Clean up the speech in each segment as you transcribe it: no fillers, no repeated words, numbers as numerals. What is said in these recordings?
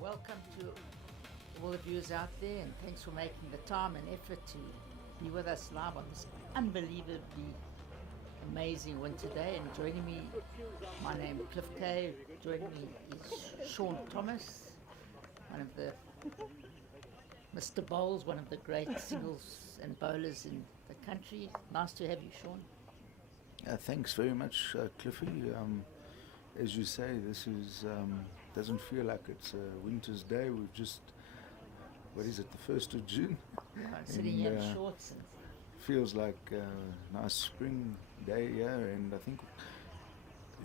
welcome to all the viewers out there, and thanks for making the time and effort to be with us live on this unbelievably amazing winter day. And joining me, my name is Cliff Kay. Joining me is Sean Thomas, one of the Mr. Bowls, one of the great singles and bowlers in the country. Nice to have you, Sean. Thanks very much, Cliffy. As you say, this is doesn't feel like it's a winter's day. We've just, what is it, the 1st of June? Yeah, sitting here in shorts. And feels like a nice spring day here, and I think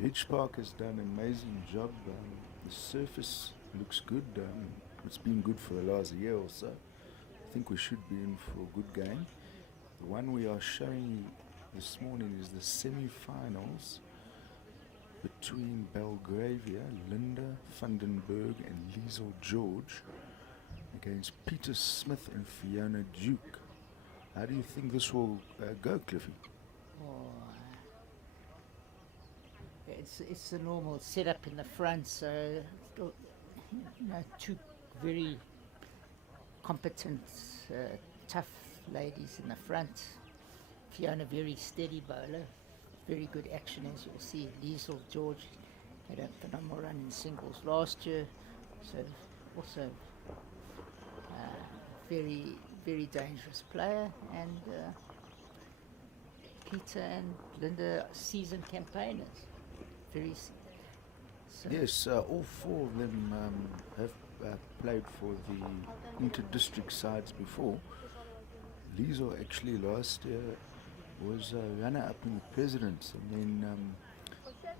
Ridge Park has done an amazing job. The surface looks good. It's been good for the last year or so. I think we should be in for a good game. The one we are showing you this morning is the semi-finals between Belgravia, Linda Vandenberg and Liesl George against Peter Smith and Fiona Duke. How do you think this will go, Cliffy? oh, it's a normal setup in the front, so two very competent, tough ladies in the front. Fiona, very steady bowler, very good action, as you'll see. Liesl George had a phenomenal run in singles last year, so also very, very dangerous player. And Peter and Linda, seasoned campaigners. Yes, all four of them have played for the inter-district sides before. Liesl actually last year was a runner-up in the Presidents, and then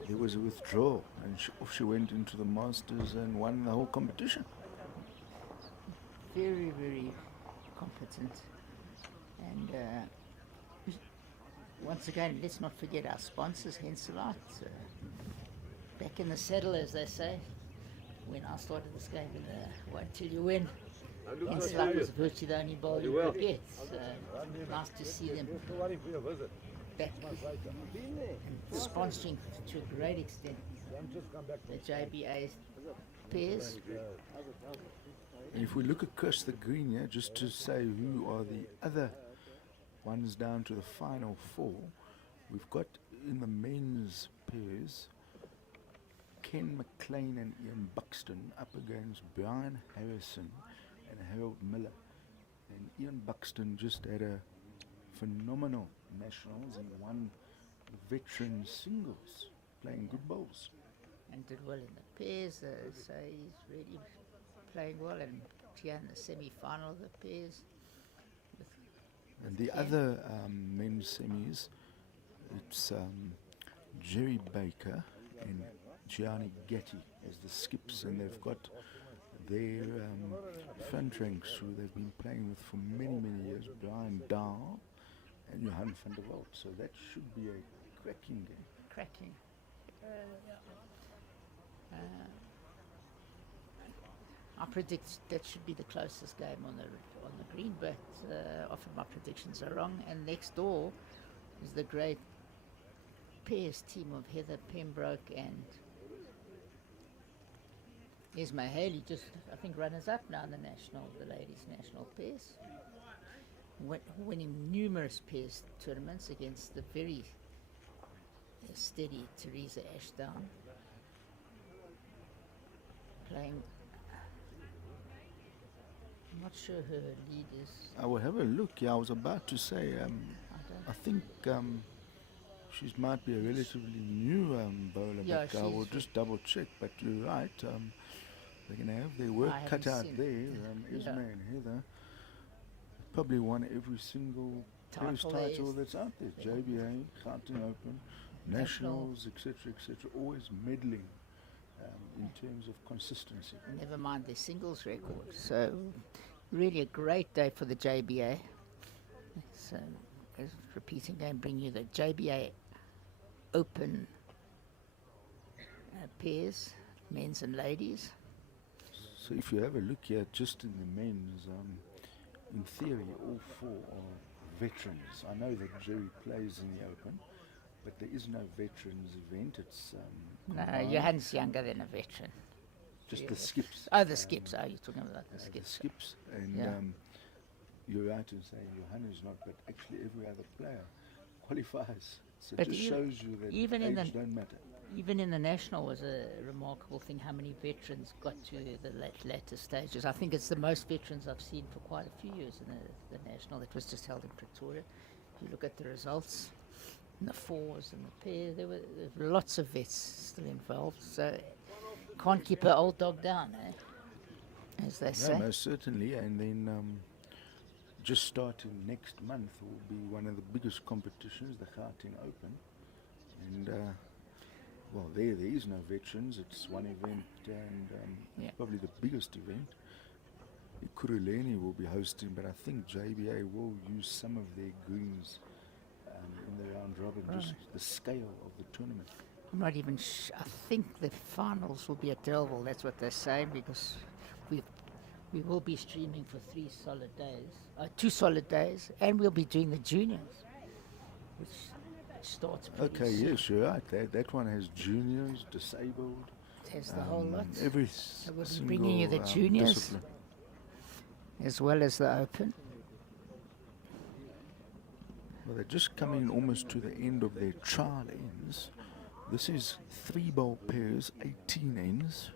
there was a withdrawal, and off she went into the Masters and won the whole competition. Very, very competent. And once again, let's not forget our sponsors, HENSELITE. Back in the saddle, as they say. When I started this game, won't tell you when, HENSELITE was virtually the only bowl you could get. So nice to see them back and sponsoring to a great extent the JBA pairs. And if we look across the green here, just to say who are the other ones down to the final four, we've got in the men's pairs Ken McLean and Ian Buxton up against Brian Harrison and Harold Miller. And Ian Buxton just had a phenomenal nationals and won the veteran singles, playing good bowls. And did well in the pairs, so he's really playing well. And here in the semi-final of the pairs. And the other men's semis, it's Jerry Baker and Gianni Gatti as the skips, and they've got their front ranks who they've been playing with for many, many years, Brian Dahl and Johan van der Walt. So that should be a cracking game. Cracking. I predict that should be the closest game on the green, but often my predictions are wrong. And next door is the great pairs team of Heather Pembroke and Esme Haley, just I think runners up now in the ladies' national pairs, winning numerous pairs tournaments against the very steady Teresa Ashdown, playing. I'm not sure who her lead is. I will have a look. Yeah, I was about to say, I think she might be a relatively new bowler, Yeah, but I will just double check. But you're right, they're going to have their work cut out there. Esme and Heather probably won every single title that's out there. JBA, Gauteng Open, Nationals, etc., etc. Always meddling in terms of consistency. Never mind their singles record. So really a great day for the JBA. So repeating game, bring you the JBA Open pairs, men's and ladies. So if you have a look here, just in the men's, in theory, all four are veterans. I know that Jerry plays in the Open, but there is no veterans event. It's no, Johan's younger than a veteran. Just the skips. Oh, the skips. Oh, you're talking about the The skips. skips. And Yeah. you're right in saying Johannes not, but actually every other player qualifies. So But it just shows you that even in age the- don't matter. Even in the national was a remarkable thing how many veterans got to the later stages. I think it's the most veterans I've seen for quite a few years in the national that was just held in Pretoria. If you look at the results, in the fours and the pairs, there were lots of vets still involved. So can't keep an old dog down, as they No, say. most certainly. And then just starting next month will be one of the biggest competitions, the Gauteng Open. And well, there is no veterans. It's one event and Yeah. probably the biggest event. Ekurhuleni will be hosting, but I think JBA will use some of their greens in the round robin, just the scale of the tournament. I'm not even I think the finals will be at Delville, that's what they're saying, because we will be streaming for 2 solid days, and we'll be doing the juniors, which starts pretty Okay, soon. yes, you're right. That one has juniors, disabled, There's the whole lot, every we'll be single bringing you the juniors. discipline. As well as the Open. Well, they're just coming almost to the end of their trial ends. This is 3-ball pairs, 18 ends.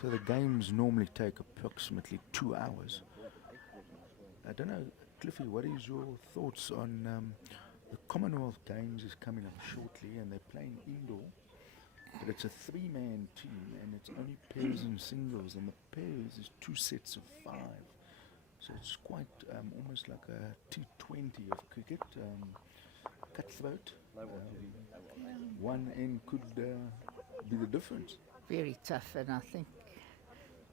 So the games normally take approximately 2 hours. I don't know, Cliffy, what is your thoughts on the Commonwealth Games is coming up shortly and they're playing indoor, but it's a 3-man team and it's only pairs and singles, and the pairs is 2 sets of 5. So it's quite almost like a T20 of cricket, cutthroat. One end could be the difference. Very tough, and I think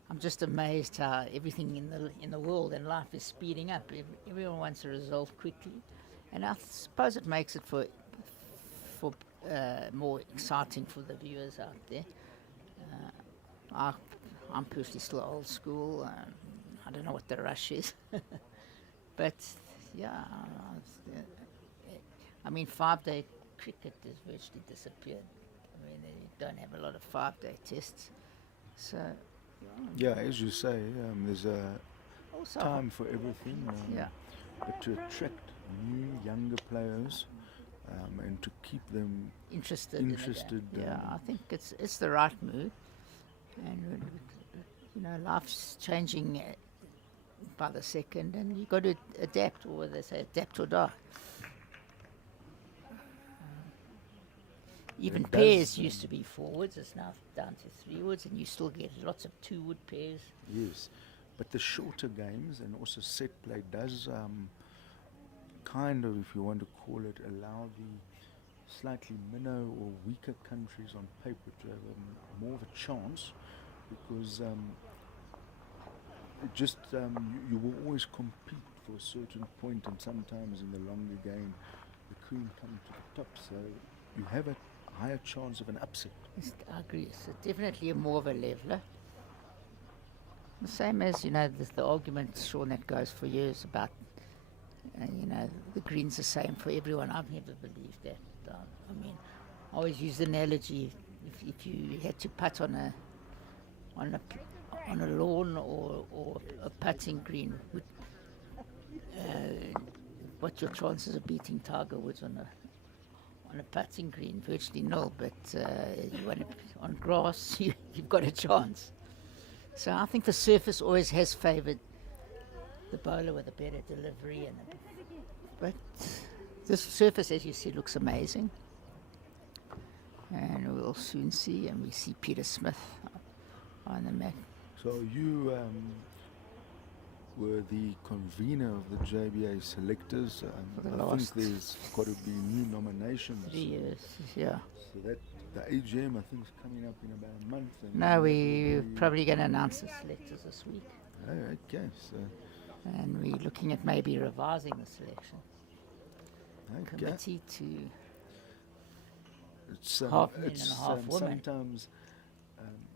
I'm just amazed how everything in the world and life is speeding up. Everyone wants a result quickly, and I suppose it makes it for more exciting for the viewers out there. I'm personally still old school. I don't know what the rush is, but yeah, I mean 5-day cricket has virtually disappeared. I mean, they don't have a lot of 5-day tests, so. Yeah, as you say, there's a Also, time for everything. Yeah. But to attract new, younger players and to keep them interested. interested, Yeah, I think it's the right move, and life's changing by the second, and you've got to adapt, or they say adapt or die. Even It pairs does, used to be forwards, it's now down to 3 woods, and you still get lots of 2-wood pairs. yes. But the shorter games and also set play does kind of, if you want to call it, allow the slightly minnow or weaker countries on paper to have more of a chance, because it just you will always compete for a certain point, and sometimes in the longer game the cream come to the top, so you have a higher chance of an upset. I agree. It's definitely more of a leveler. The same as, the argument, Sean, that goes for years about, the green's the same for everyone. I've never believed that. I mean, I always use the analogy, if you had to putt on a lawn or a putting green, what's your chances of beating Tiger Woods on a putting green? Virtually nil, but on grass, you've got a chance. So I think the surface always has favoured the bowler with a better delivery, but this surface, as you said, looks amazing, and we'll soon see. And we see Peter Smith on the mat. So you were the convener of the JBA selectors. For the I last think there's got to be new nominations. 3 years, yeah. So that the AGM, I think, is coming up in about a month. And No, then we're that will be- probably going to announce the selectors this week, Oh, okay, so and we're looking at maybe revising the selection okay. committee to It's half men it's, and half women. Sometimes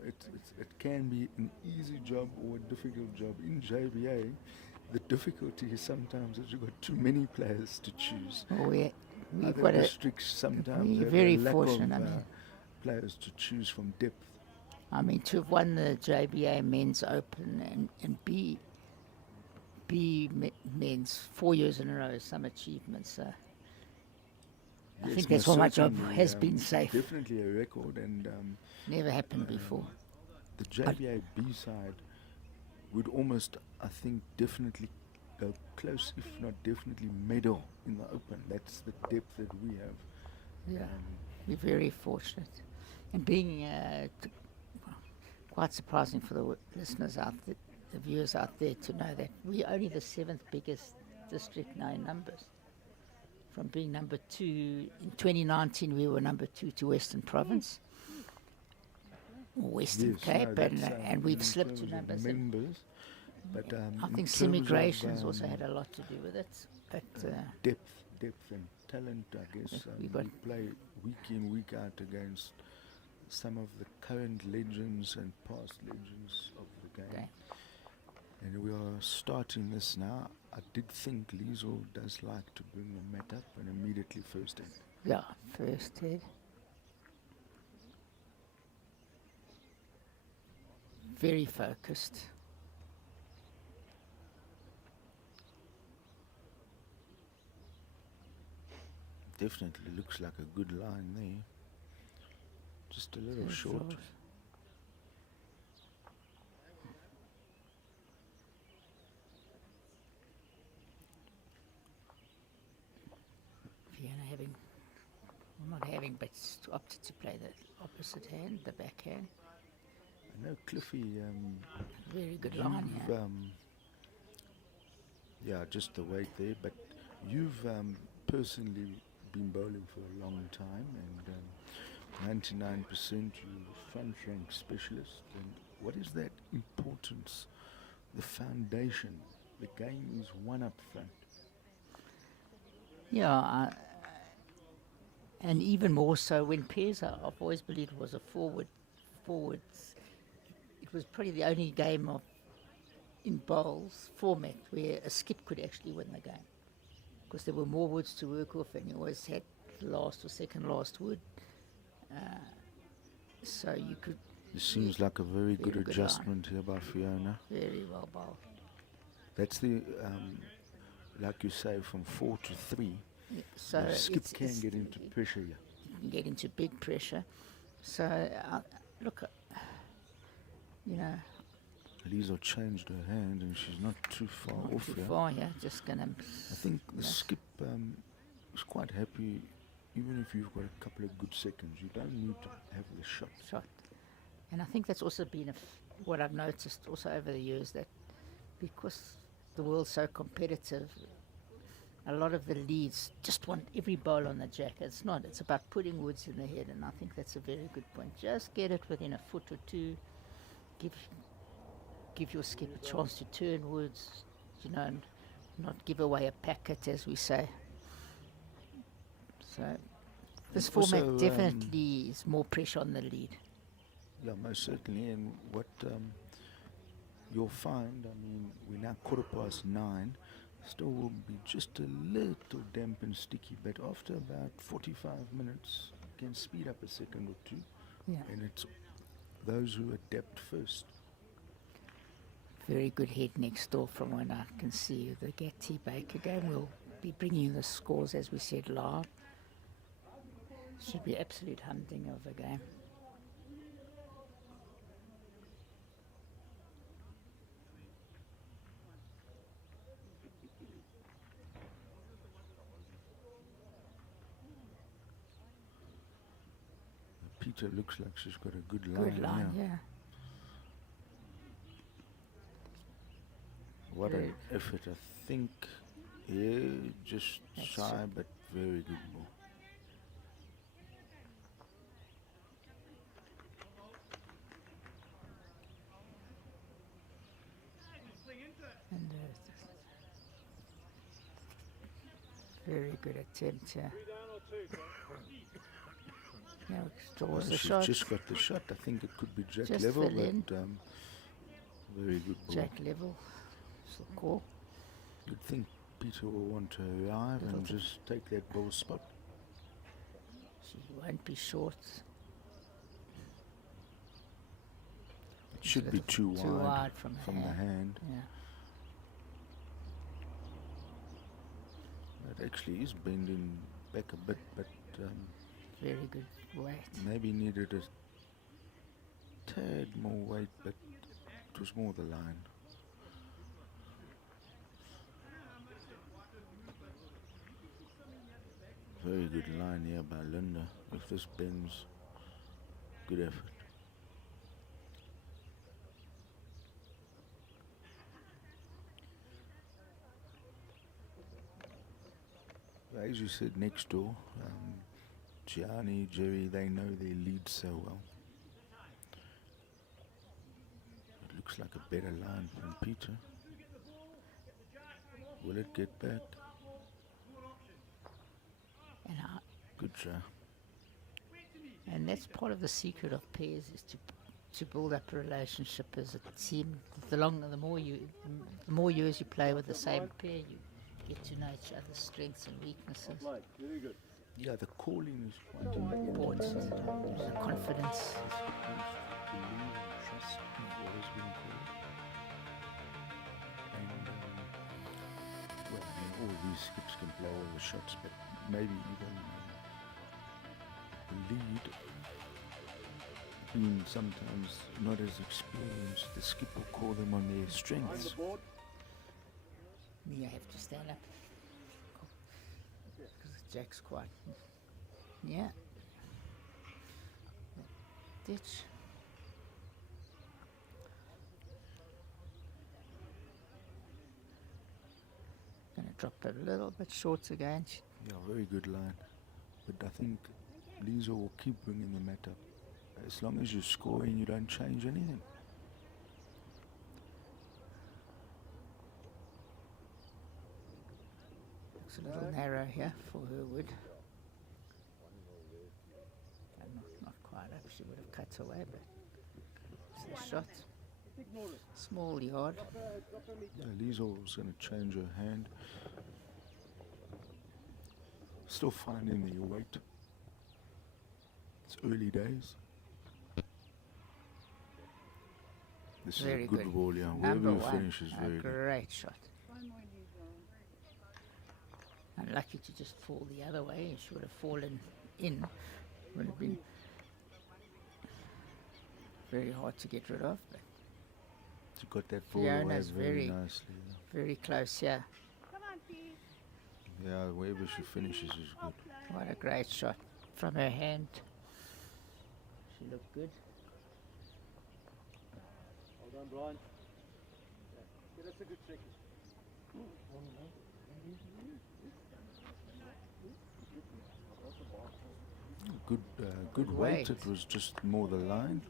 it can be an easy job or a difficult job. In JBA, the difficulty is sometimes that you've got too many players to choose. we've Other got a districts sometimes we're have very a lack fortunate, of I mean. players to choose from depth. I mean, to have won the JBA Men's Open and men's 4 years in a row is some achievement. So I Yes, think that's most why my job certainly, has been safe. Definitely a record, and Never happened before. the JBA B side would almost, I think, definitely go close, if not definitely medal in the Open. That's the depth that we have. Yeah, we're very fortunate. And being quite surprising for the listeners out there, the viewers out there, to know that we're only the 7th biggest district now in numbers. From being number 2 in 2019, we were number 2 to Western Province or Western Yes, Cape, no, that's, and we've in slipped to terms of number 7. members, but I in think terms of, immigration's also had a lot to do with it. But depth and talent, I guess. we We play week in, week out against some of the current legends and past legends of the game. Okay. And we are starting this now. I did think Liesel does like to bring the mat up and immediately first in. Yeah, first head. Very focused. Definitely looks like a good line there. Just a little short. But opted to play the opposite hand, the backhand. I know Cliffy. Very good line, yeah. Yeah, just the weight there. But you've personally been bowling for a long time, and 99% you're a front rank specialist. And what is that importance? The foundation. The game is one up front. Yeah, and even more so when pairs are, I've always believed it was a forwards. It was probably the only game in bowls format where a skip could actually win the game, because there were more woods to work off, and you always had the last or second last wood. So you could. It seems like a very good adjustment here by Fiona. Very well bowled. That's the, like you say, from 4 to 3. Yeah, so the skip can get into pressure here. You can get into big pressure. So, look, Liesel changed her hand and she's not too far off too here. far, yeah, just going to... I think the skip is quite happy, even if you've got a couple of good seconds. You don't need to have the shot. And I think that's also been what I've noticed also over the years, that because the world's so competitive, a lot of the leads just want every bowl on the jack. It's not. It's about putting woods in the head, and I think that's a very good point. Just get it within a foot or two. Give your skip a chance to turn woods, and not give away a packet, as we say. So this format also, definitely is more pressure on the lead. Yeah, most certainly. And what you'll find, we're now 9:15. Still will be just a little damp and sticky, but after about 45 minutes, you can speed up a second or two. Yeah. And it's those who adapt first. Very good head next door from what I can see. The Gatti Baker game. We'll be bringing you the scores, as we said, live. Should be absolute hunting of the game. Peter looks like she's got a good line. Good line, yeah. What an effort, I think. Yeah, just That's shy, but very good ball. And very good attempt, yeah. Yeah, towards the She's shot. just got the shot. I think it could be jack Just level, fell in. but very good ball. Jack level. It's the call. You'd think Peter will want to arrive and just take that ball spot. She won't be short. Should be too wide from the hand. Yeah. It actually is bending back a bit, but Very good weight. maybe needed a tad more weight, but it was more the line. Very good line here by Linda. If this bends, good effort. As you said, next door, Gianni, Jerry, they know their lead so well. It looks like a better line than Peter. Will it get back? Good try. And that's part of the secret of pairs, is to build up a relationship as a team. The more years you play with the same pair, you get to know each other's strengths and weaknesses. Very good. Yeah, the calling is quite Important. The confidence. Believe and trust in what has been called. And, well, I mean, all these skips can blow all the shots, but maybe even the lead being sometimes not as experienced, the skip will call them on their strengths. You have to stand up. Because Jack's quite. Yeah. Ditch. Gonna drop it a little bit short again. Yeah, very good line. But I think Lisa will keep bringing the mat up. As long as you're scoring, you don't change anything. Looks a little narrow here for her wood. Not quite up. She would have cut away, but it's the shot. Small yard. Yeah, Lisa was going to change her hand. Still finding the weight. It's early days. This Very is a good good. ball, yeah. Number Wherever one. it finishes, A very good. great shot. Unlucky to just fall the other way. She would have fallen in. Would have been very hard to get rid of. But She got that ball Fiona's away very very- nicely. very close here. Yeah, wherever she finishes is good. What a great shot from her hand. She looked good. Well done, Brian. Yeah, that's a good trick. Good weight. Weight. It was just more the line.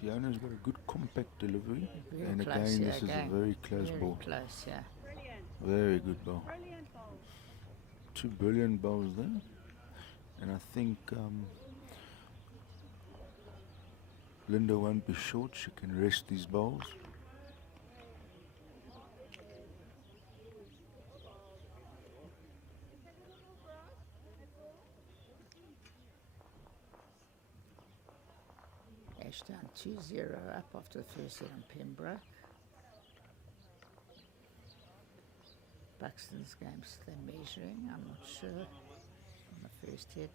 Fiona's got a good compact delivery, Very and close again, here this is again. a very close Very ball. close, yeah. Very good ball. Two brilliant balls there, and I think Linda won't be short. She can rest these balls. Ashdown 2-0 up after the first hit on Pembroke. Buxton's games they're measuring, I'm not sure, on the first hit.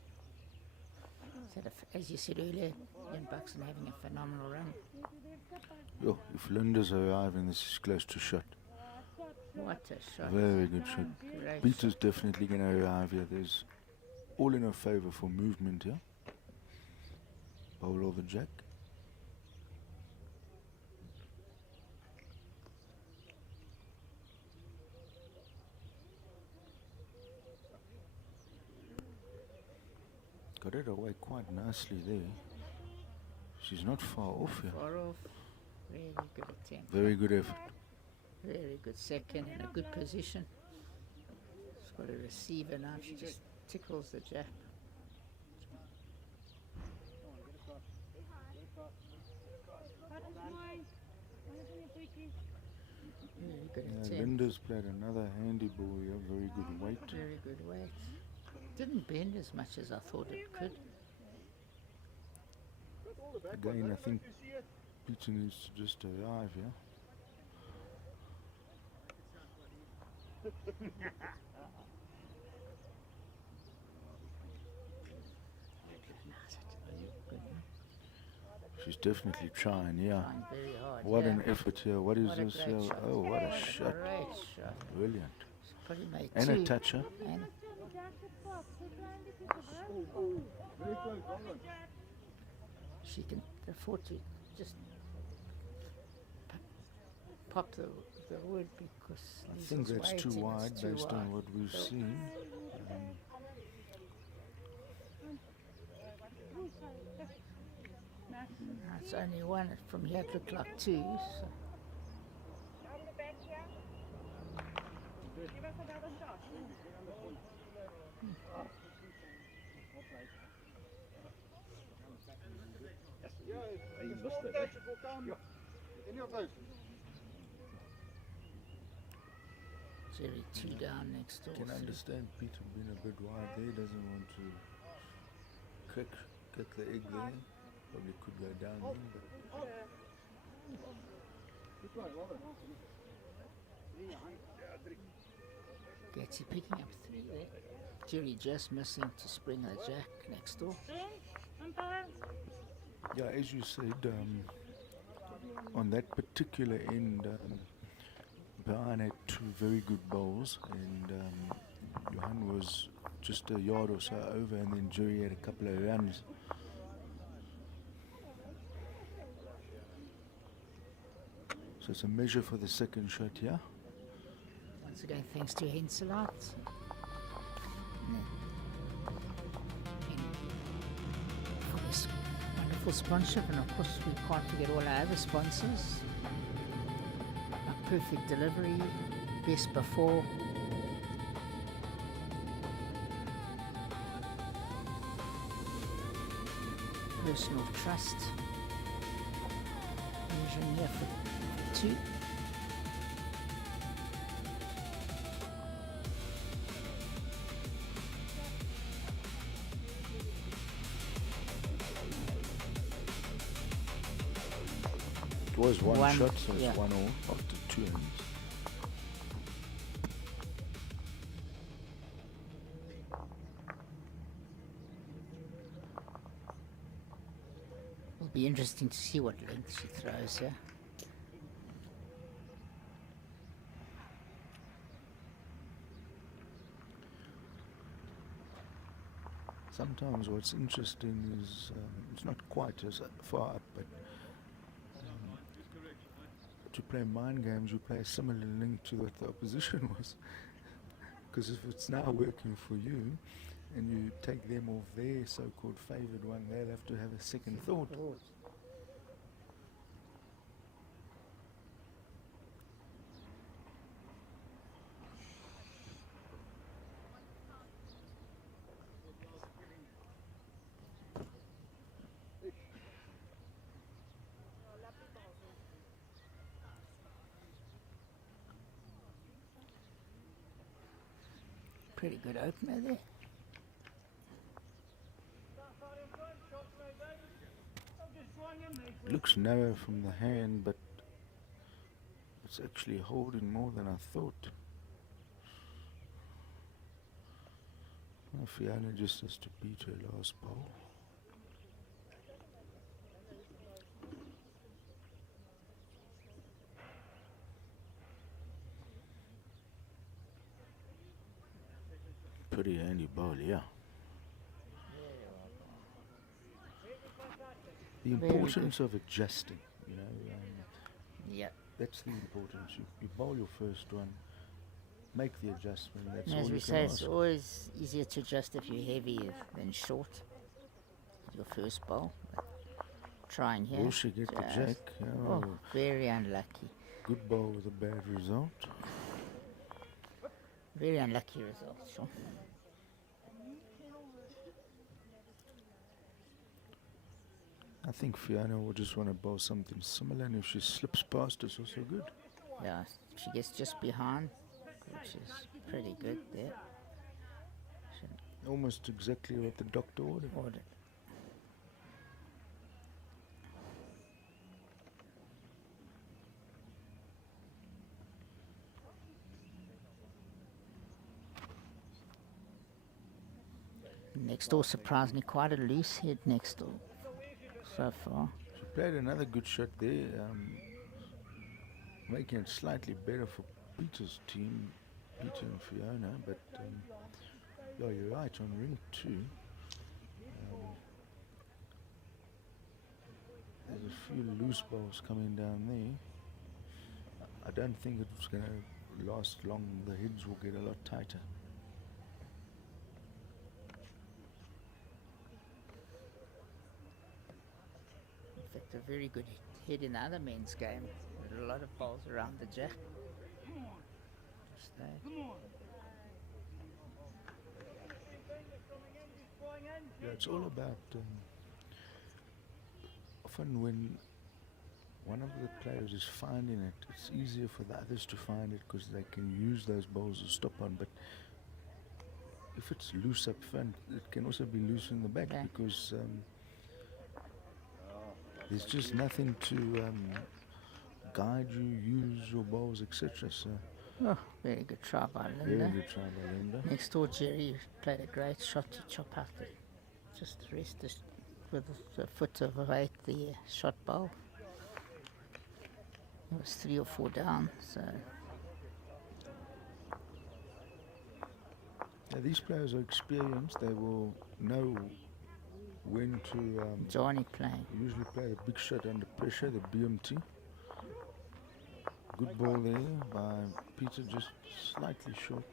As you said earlier, Ian Buxton having a phenomenal run. Yo, if Linda's arriving, this is close to shot. What a shot. Very good shot. Great Peter's definitely going to arrive here. There's all in her favour for movement here. Bowl or the jack. Got it away quite nicely there. She's not far off here. Far off. Really good attempt. Very good effort. Very good second in a good position. She's got a receiver now. She just tickles the jab. Very good Yeah, attempt. Linda's played another handy ball here, very good weight. Very good weight. Didn't bend as much as I thought it could. Again, I think Peter needs to just arrive here. She's definitely trying, yeah. Trying very hard. What yeah. an effort here. What is What a this great here? shot. Oh, what a What shot. great shot. Brilliant. She's probably made And two. a toucher. And Very close, well done. she can afford to just pop the wood because I think that's too wide based on what we've So- seen. It's only one. From here it looked like two. So. You missed it, eh? Any of those? Jerry two down next door. I can so- understand Peter being a bit wide there. Doesn't want to kick the egg there. Probably could go down there. But Good one, well done. Gatsy picking up three there. Jerry just missing to spring a jack next door. yeah, as you said, on that particular end, Brian had two very good bowls, and Johan was just a yard or so over, and then Jerry had a couple of runs. So it's a measure for the second shot here. Once again, thanks to HENSELITE. And for this wonderful sponsorship, and of course we can't forget all our other sponsors. Our perfect delivery, best before. Personal trust. Measuring here for two. It was one shot, so yeah. it's 1-all after two ends. It'll be interesting to see what length she throws here. Sometimes what's interesting is it's not quite as far up, but to play mind games, you play a similar link to what the opposition was. Because if it's now working for you, and you take them off their so-called favoured one, they'll have to have a second thought. Pretty good opener there. Looks narrow from the hand, but it's actually holding more than I thought. Well, Fiona just has to beat her last bowl. Pretty handy bowl, yeah. The Very importance of adjusting, you know, Yeah. that's the importance. You bowl your first one, make the adjustment, that's And all as you we can say, ask. it's always easier to adjust if you're heavy than short. Your first bowl. But trying here. Will she get the Just- jack? Oh, Oh, very unlucky. good bowl with a bad result. Very unlucky result, Sean. I think Fiona will just want to bowl something similar, and if she slips past, it's also good. Yeah, She gets just behind, which is pretty good there. Almost exactly what the doctor ordered. Next door, surprisingly, quite a loose head next door so far. She played another good shot there, making it slightly better for Peter's team, Peter and Fiona, but yeah, you're right, on ring 2. There's a few loose balls coming down there. I don't think it's going to last long. The heads will get a lot tighter. In fact, a very good head in the other men's game. There are a lot of balls around the jack. Just there. Yeah, it's all about often when one of the players is finding it, it's easier for the others to find it because they can use those balls to stop on. But if it's loose up front, it can also be loose in the back because there's just nothing to guide you, use your balls, etc. So, oh, very good try by Linda. Very good try by Linda. Next door, Jerry played a great shot to chop out the, just rest with a foot of weight the shot ball. It was 3 or 4 down, so. Now, these players are experienced. They will know when to Johnny playing. usually play a big shot under pressure, the BMT. Good ball there by Peter, just slightly short.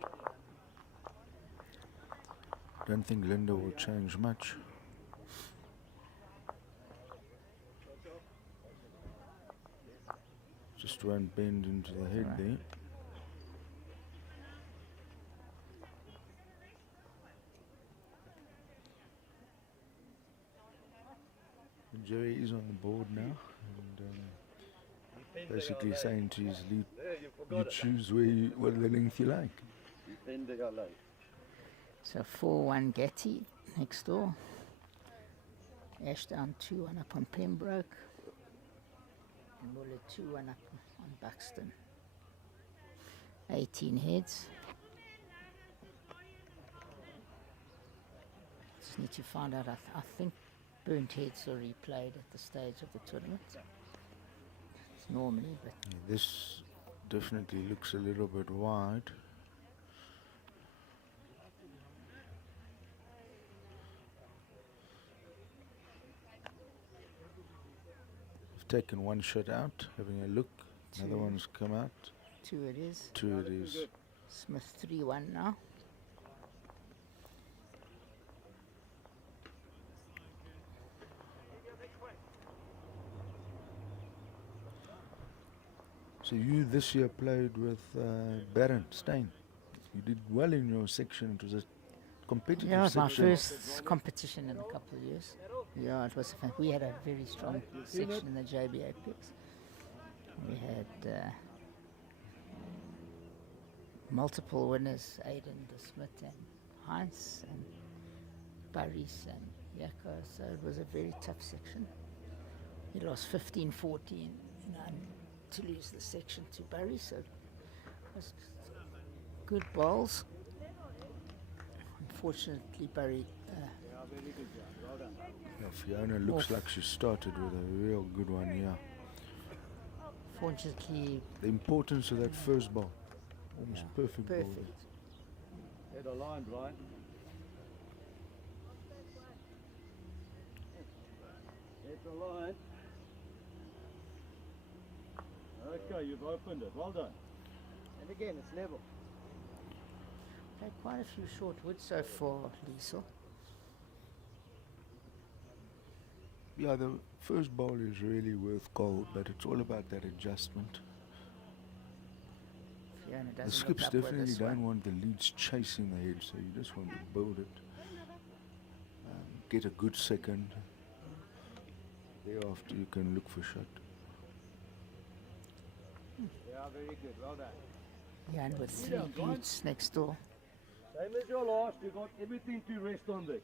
Don't think Linda will change much. Just won't bend into the head there. Jerry is on the board now, and basically saying to his lead, you choose what length you like. So 4-1 Getty next door. Ashdown 2-1 up on Pembroke. And Muller 2-1 up on Buxton. 18 heads. Just need to find out, I think burnt heads are replayed at the stage of the tournament. It's normally, but... Yeah, this definitely looks a little bit wide. I've taken one shot out, having a look. Another one's come out. 2 it is. 2 it is. Smith 3-1 now. So you this year played with Baron Stein. You did well in your section. It was a competitive Yeah, it was my section. first competition in a couple of years. Yeah, it was fun. We had a very strong section in the JBA picks. We had multiple winners, Aidan De Smit and Heinz and Barry's and Yako, so it was a very tough section. He lost 15-14 to lose the section to Barry, so it was good bowls. Unfortunately, Barry Yeah, Fiona looks like she started with a real good one, yeah. fortunately The importance of that first ball. Almost perfect ball. perfect. Head aligned, right? Head aligned. Okay, you've opened it. Well done. And again, it's level. Played quite a few short woods so far, Liesel. Yeah, the first ball is really worth gold, but it's all about that adjustment. Fiona The doesn't skips look up with definitely this don't one. want the leads chasing the head, so you just want to build it. Get a good second. Thereafter you can look for shot. Yeah, very good. Well done. Yeah, and with 3 buttes next door. Same as your last. You got everything to rest on this.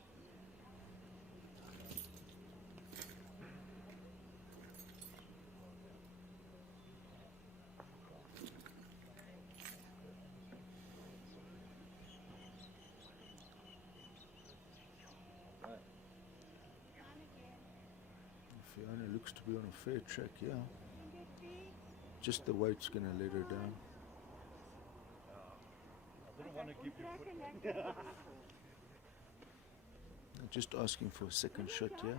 Fiona looks to be on a fair track, yeah. Just the weight's going to let her down. I didn't want to give you Just asking for a second shot, yeah.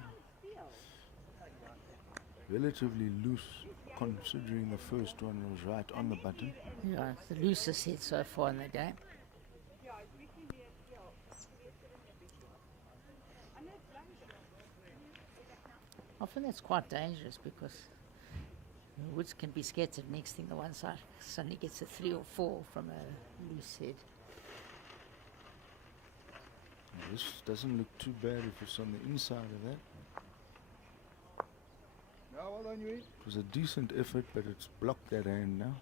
Relatively loose, considering the first one was right on the button. Yeah, it's the loosest hit so far in the game. Often that's quite dangerous because the woods can be scattered. Next thing, the one side suddenly gets a 3 or 4 from a loose head. This doesn't look too bad if it's on the inside of that. No, well done, you. It was a decent effort, but it's blocked that hand now.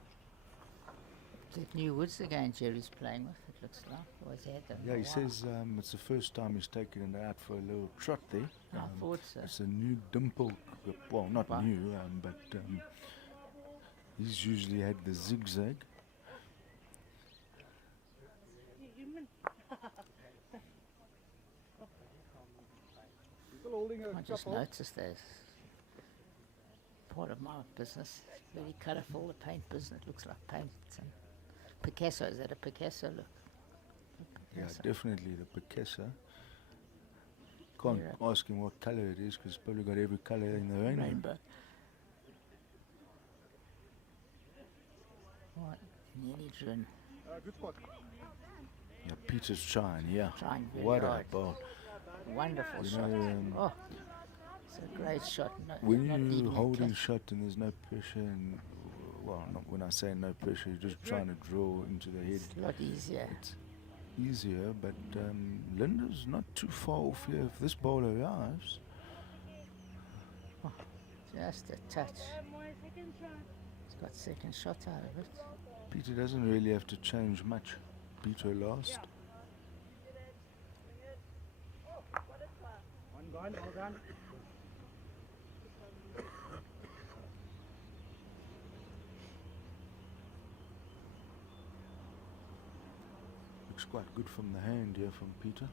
That new woods again Jerry's playing with, it looks like. Always had them. Yeah, he says it's the first time he's taken it out for a little trot there. I thought so. It's a new dimple, well, not Wow. new, but he's usually had the zigzag. Still holding a I just couple. noticed that. Part of my business. Very colourful, the paint business. Looks like paint. And Picasso, is that a Picasso look? Yeah, Picasso. definitely the Picasso. Can't Yeah. ask him what colour it is because it's probably got every colour in the rainbow. Rainbow. Right, nearly driven. Good spot. Yeah, Peter's trying, yeah. Trying very What hard. a ball. Wonderful You shot. know, Oh, it's a great shot. No, when not you're leaving it holding cut. shot and there's no pressure, and well, not when I say no pressure, you're just trying to draw into the head. It's a lot easier. It's easier, but Linda's not too far off here. If this ball arrives, Just a touch. It's got second shot out of it. Peter doesn't really have to change much. Peter last. One gone, well done. Looks quite good from the hand here from Peter.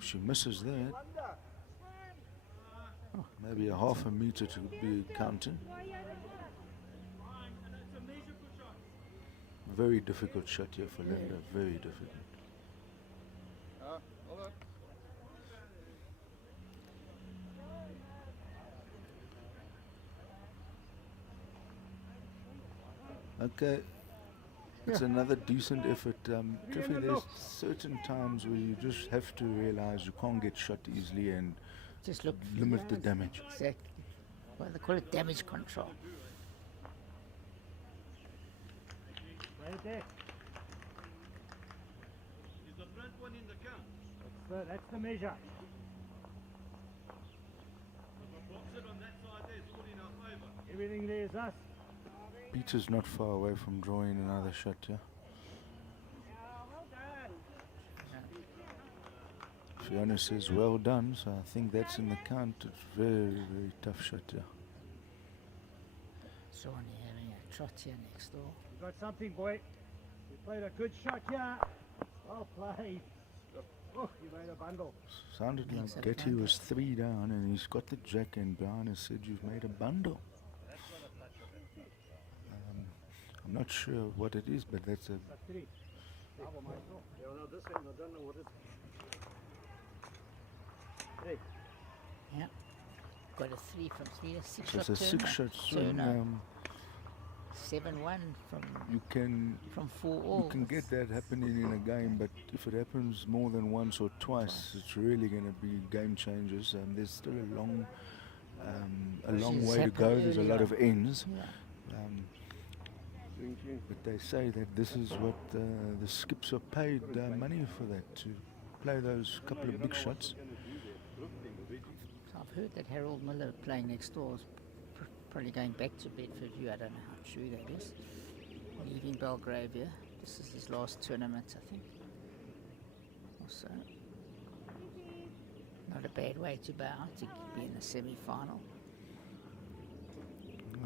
She misses that. Maybe a half a meter to be counting. Very difficult shot here for Linda. Very difficult. Well done. Okay. It's another decent effort. Cliffy, there's certain times where you just have to realize you can't get shot easily and Just look. limit the damage. Exactly. Well, they call it damage control. Right there. Is the front one in the count? That's the measure. The boxer on that side there is all in our favour. Everything there is us. Peter's not far away from drawing another shot here. Fiona says well done, so I think that's in the count. It's very, very tough shot here. Shawnee having a trot here next door. You got something, boy. You played a good shot here. Well played. Oh, you made a bundle. Sounded Thanks, like Getty Alexander. was 3 down and he's got the jack and behind and said you've made a bundle. I'm not sure what it is, but that's a That's 3. Bravo, Michael. Yeah, no, this one, I don't know what it is. 3. Yeah. Got a 3 from 3, a 6 it's shot a 6-shot swing. Turner. 7-1 from You can 4 all. you can get that happening in a game, but if it happens more than once or twice, it's really going to be game changers. There's still a long She's way to go. happened There's a early lot on. of ends. Yeah. But they say that this is what the skips are paid money for, that to play those couple of big shots. So I've heard that Harold Miller playing next door is probably going back to Bedford View. I don't know how true that is. Leaving Belgravia. This is his last tournament, I think. Also, not a bad way to bow to be in the semi-final.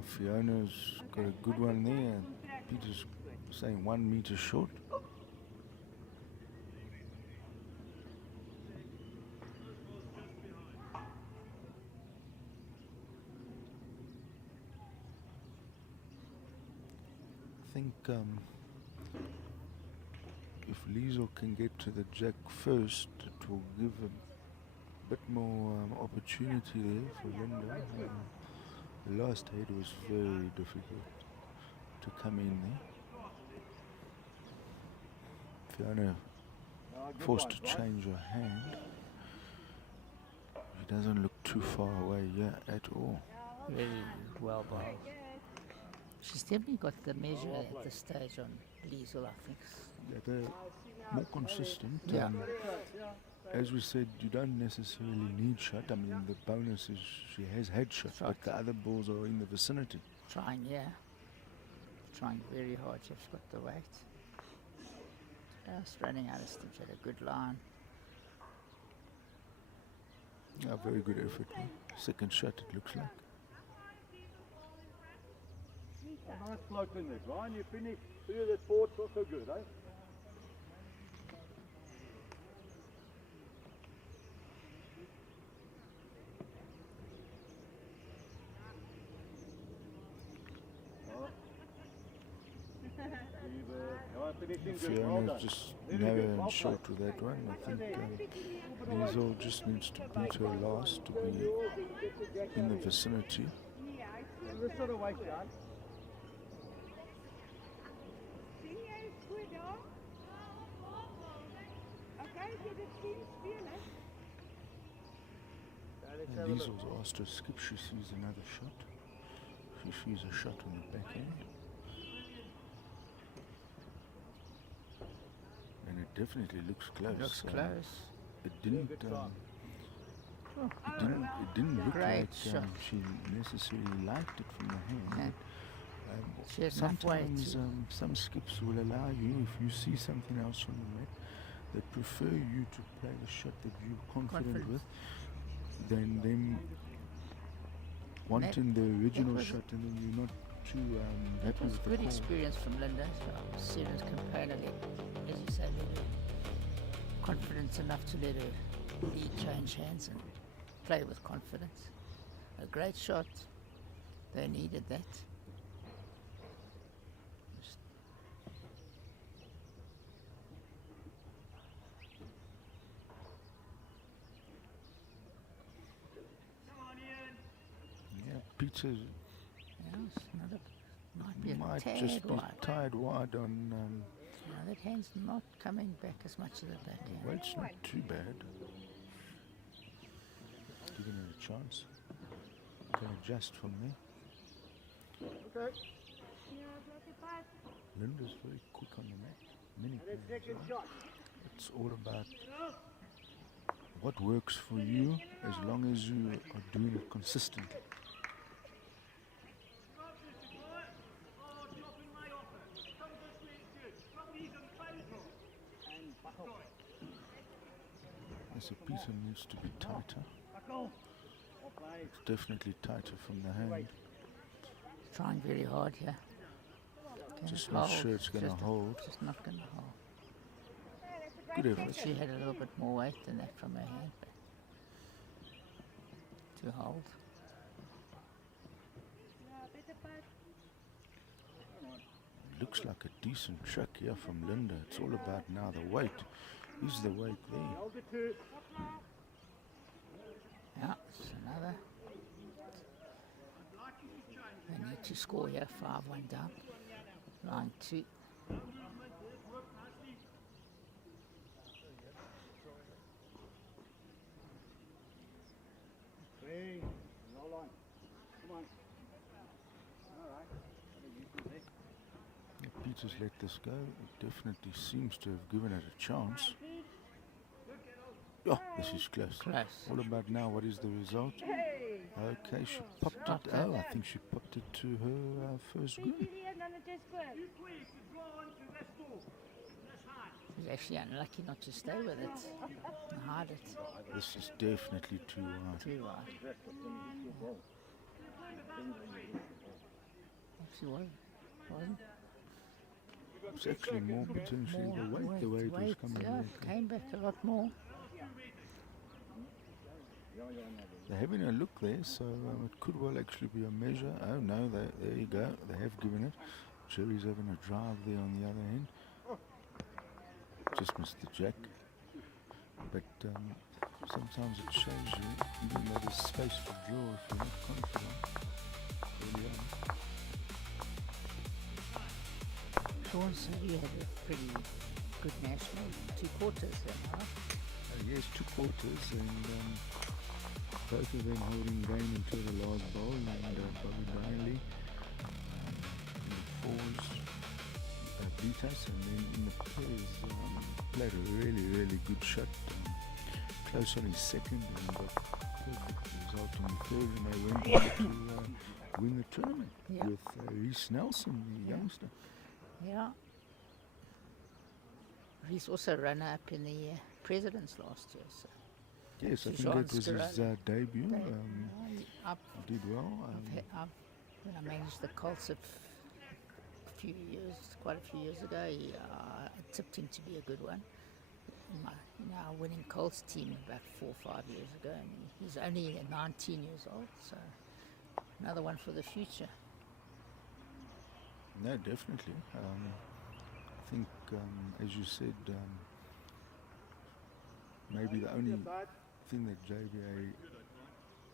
Fiona's got a good one there. Peter's saying 1 meter short. I think if Liesel can get to the jack first, it will give a bit more opportunity there for Linda. The last head was very difficult to come in there. Fiona forced to change her hand. She doesn't look too far away here at all. Very well bowled. She's definitely got the measure at this stage on Liesel, I think. Yeah, they're more consistent. Yeah. As we said, you don't necessarily need shot. I mean, the bonus is she has had shot, Right. but the other balls are in the vicinity. Trying, yeah. Trying very hard. She's got the weight. Just running out of steps at a good line. Yeah, very good effort. Second shot, it looks like. Nice float in there, Brian. You finished through that board's also good, eh? Fiona's just narrow and short with that one. I think Liesel just needs to beat her last to be in the vicinity. This sort of way, John. Liesel's asked her skip. She sees another shot. She sees a shot on the back end. And it definitely looks close. Looks close. It didn't look Great like shot. she necessarily liked it from the hand. She had enough weight. Sometimes some skips will allow you, if you see something else on the mat, they prefer you to play the shot that you're confident with than them wanting the original shot and then you're not too That happy was with the good call. experience from Linda. Serious component, as you say, let her confidence enough to let her lead change hands and play with confidence. A great shot. They needed that. Yeah, Peter Yeah, it's might be a might tad just be wide. tied wide on. No, that hand's not coming back as much as the backhand. Well, it's not too bad. Giving it a chance. Can adjust from there. Okay. Linda's very quick on the mat. Many And then players second are. shot. It's all about what works for you as long as you are doing it consistently. So Peter needs to be tighter. Buckle. Well played. It's definitely tighter from the hand. Trying very hard here. Can Just it not hold? sure it's going to Just- hold. Just not going to hold. Good effort. She had a little bit more weight than that from her hand. But to hold. Looks like a decent track here from Linda. It's all about now the weight. Is the weight there? Hold it to. Yeah, it's another. They need to score here, 5-1 down. Line 2. Three. No line. Come on. All right. Peter's let this go. It definitely seems to have given it a chance. Oh, this is close. Close. What about now? What is the result? Okay, she popped it. Popped it. Oh, I think she popped it to her first green. You please to draw onto this ball. This hand. He's actually unlucky not to stay with it and hide it. This is definitely too wide. Too wide. Actually wasn't. It's actually more potentially the weight, the way it was coming Yeah, in. came back a lot more. They're having a look there, so it could well actually be a measure. Oh no, there you go. They have given it. Jerry's having a drive there on the other end. Just missed the jack. But sometimes it shows you, even though there's space to draw if you're not confident. Early on. Sean said you had a pretty good national 2 quarters then, right? Yes, 2 quarters, and both of them holding game until the last bowl, and Bobby Riley in the fours beat us, and then in the pairs played a really, really good shot. Close on his second and got perfect result on the third, and they went on to win the tournament Yeah. with Reece Nelson, the youngster. Yeah. He's also runner-up in the Presidents last year. So Yes, I think Sean that was his Scarella. debut. I've Did well. when I managed the Colts quite a few years ago, I tipped him to be a good one. In our winning Colts team about 4 or 5 years ago, and he's only 19 years old, so another one for the future. No, definitely. I think, as you said, maybe the only thing that JBA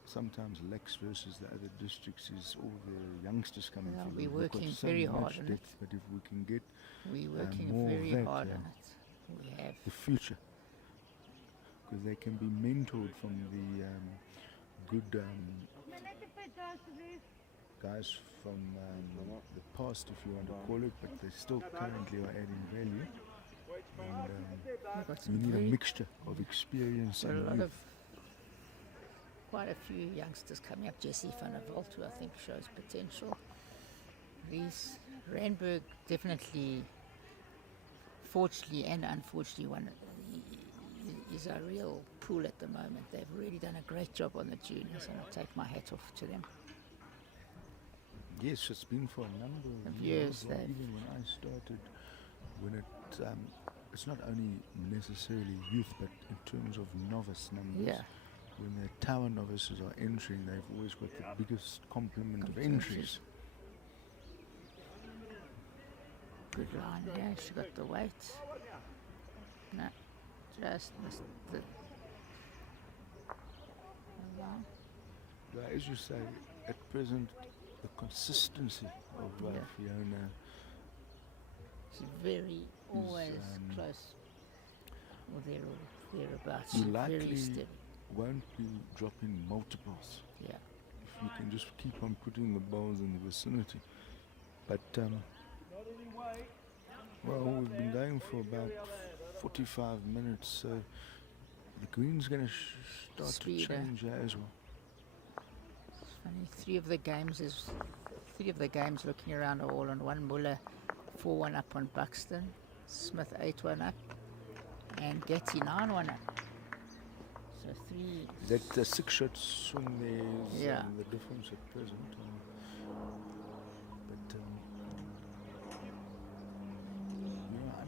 sometimes lacks versus the other districts is all the youngsters coming Yeah, through. we're We've got working so very much hard on depth, but if we can get We're working more of very that, hard yeah. on it. We have. the future, because they can be mentored from the good guys from the past, if you want to call it, but they still currently are adding value. And We've got we some need a very, mixture of experience got a and lot youth. of, quite a few youngsters coming up. Jesse van der Walt, who I think shows potential. Reese Randburg, definitely, fortunately and unfortunately, is a real pool at the moment. They've really done a great job on the juniors, and I take my hat off to them. Yes, it's been for a number of Of years. years, they've- Even when I started, when it's not only necessarily youth, but in terms of novice numbers. Yeah. When the tower novices are entering, they've always got the biggest complement of entries. Good line, yeah, she got the weight. No, just missed the line. But as you say, at present, the consistency of Yeah. Fiona, She's very, always close. Or thereabouts. you She's very likely steady. won't be dropping multiples Yeah. if you can just keep on putting the balls in the vicinity. But well, we've been going for about 45 minutes, so the green's going to start Speed, to change as well. It's funny, three of the games looking around are all on one. Muller 4-1 up on Buxton, Smith 8-1 up, and Getty 9-1 up. So three. That 6-shot swing there is Yeah. the difference at present. But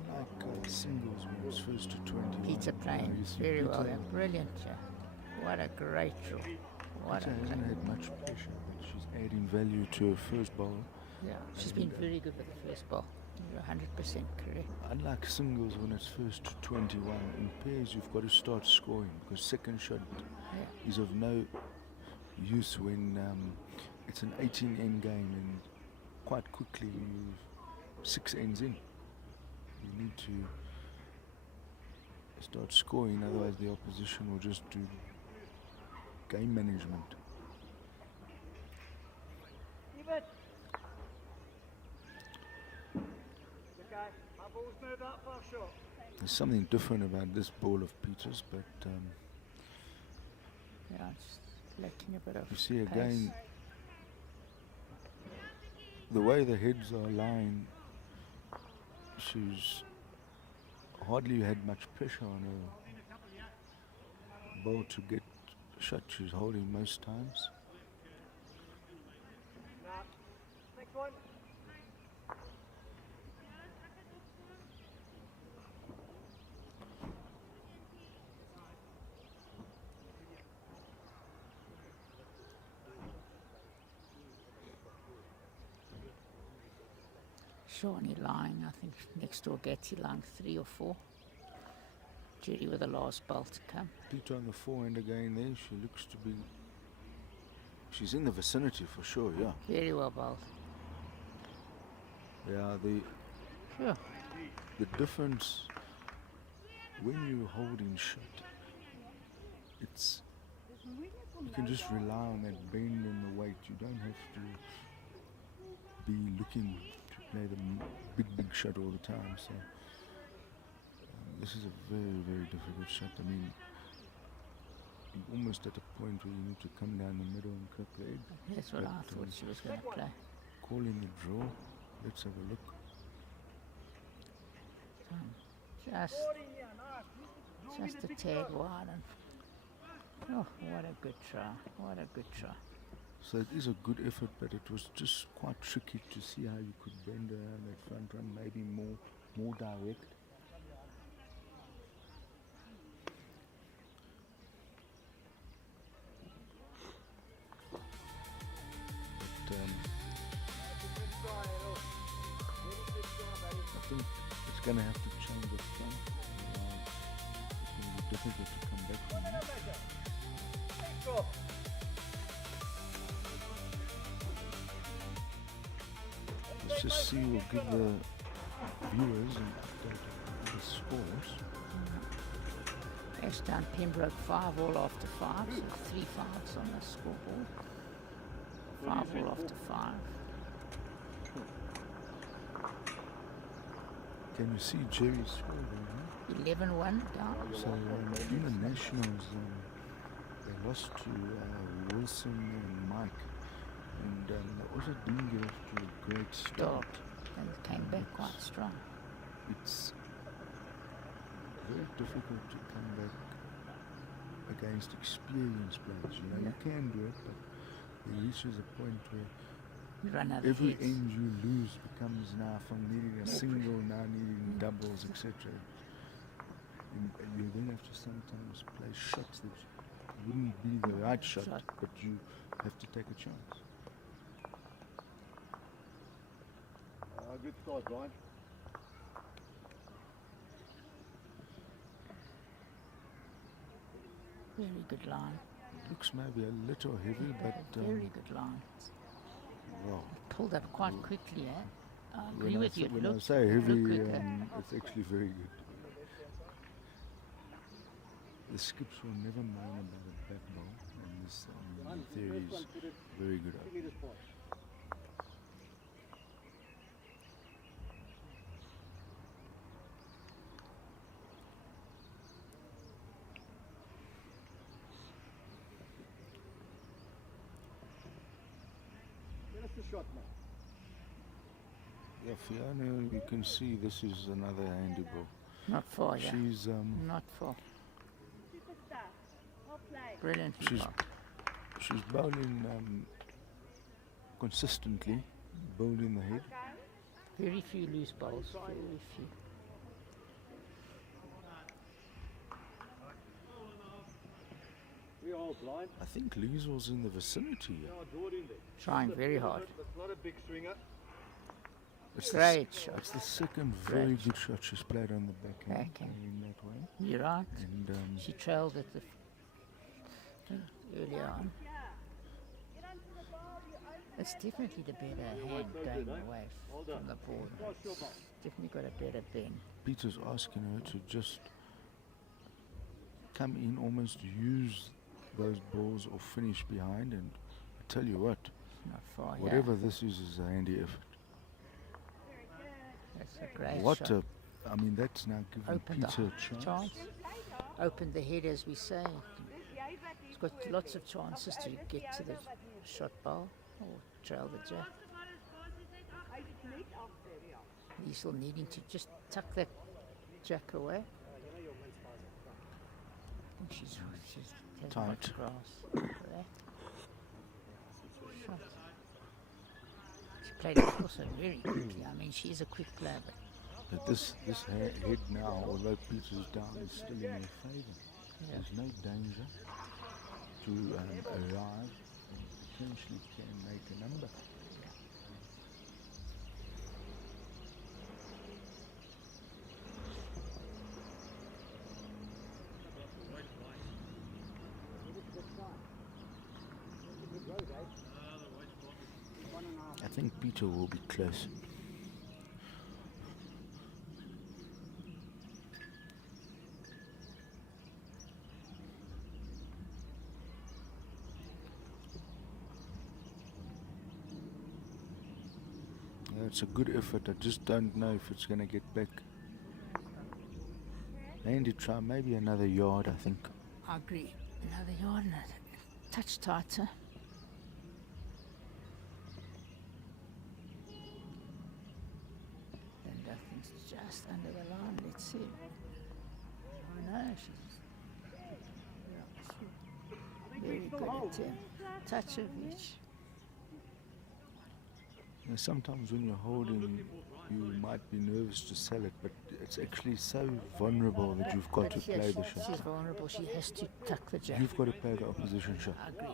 unlike singles when it's first to 20. Peter playing very well there. Brilliant. Yeah. What a great draw. What Peter a hasn't great. had much pressure, but she's adding value to her first bowl. Yeah, she's been very good with the first ball. You're 100% correct. Unlike singles when it's first to 21, in pairs you've got to start scoring, because second shot Yeah. is of no use when it's an 18 end game, and quite quickly you've 6 ends in. You need to start scoring, otherwise the opposition will just do game management. Okay, my ball's moved up for a shot. There's something different about this ball of Peter's, but Yeah, it's lacking a bit of you see pace. again the way the heads are lying. She's hardly had much pressure on her ball to get shot. She's holding most times. Next one. Shawnee lying, I think next door Getty lying 3 or 4. Judy with the last ball to come. Peter on the forehand again there. She looks to be... She's in the vicinity for sure, yeah. Very well bowled. Yeah, Sure. the difference when you're holding shot, it's... You can just rely on that bend in the weight. You don't have to be looking to play the big shot all the time. So this is a very, very difficult shot. I mean, you're almost at a point where you need to come down the middle and cut the edge. That's what But, I thought she was going to play. Calling the draw. Let's have a look. Just a tag wide. And, oh, what a good try. What a good try. So it is a good effort, but it was just quite tricky to see how you could bend around that front run, maybe more direct. But I think it's going to have to change the front. It's going to be difficult to come back from that. Let's just see, we'll give the viewers and the scores. Ashdown Pembroke 5 all after 5, so 3 5s on the scoreboard. 5 all after 5. Can you see Jerry's score there? 11-1 down. So in the Nationals, they lost to Wilson and Mike, and they also didn't get off to a great start. And came back quite strong. It's very difficult to come back against experienced players. You know, you can do it, but it reaches a point where You run out of every hits. end you lose becomes now from needing a single, now needing doubles, etc. You then have to sometimes play shots that wouldn't be the right shot, but you have to take a chance. Good start, Brian. Very good line. Looks maybe a little heavy, but Very good line. well, Pulled up quite quickly, eh? I agree when with you. It when I looked- say it heavy, looked quicker. it's actually very good. The skips will never moan about a back ball, and this theory is very good. Get us the shot, man. Yeah, Fiona, you can see this is another handy ball. Not far, yeah. She's Not far. Superstar. Well played. Brilliant. she's bowling consistently, bowling the head. Very few loose balls. Very few. We all blind. I think Liesel's in the vicinity. Yeah, draw it in there. Trying very hard. That's not a big swinger. It's Great shot. It's the second very Great good shot she's played on the backhand Backhand. in that way. You're right. And She trailed at the earlier on. Get onto the ball. You open It's definitely the better hand going away from the board. It's definitely got a better bend. Peter's asking her to just come in, almost use those balls or finish behind, and I tell you what, Not far, whatever this is a handy effort. That's a great What shot. I mean, that's now giving Opened Peter the a chance. chance. Opened the head, as we say. He's got lots of chances to get to the shot bar or trail the jack. He's still needing to just tuck that jack away. I think she's has Tight. much grass for that. Shot. She played it also very quickly. I mean, she's a quick player, but This head now, although Peter's down, is still in their favour. yeah. There's no danger to arrive and potentially can make a number. I think Peter will be close. Yeah, it's a good effort. I just don't know if it's going to get back. They need to try maybe another yard, I think. I agree. Another yard and a touch tighter. And I think it's just under the line. Let's see. Oh no, she's very good attempt. Touch of each. You know, sometimes when you're holding, you might be nervous to sell it, but it's actually so vulnerable that you've got to But play the she's shot. vulnerable. She has to tuck the jack. You've got to play the opposition shot. I agree.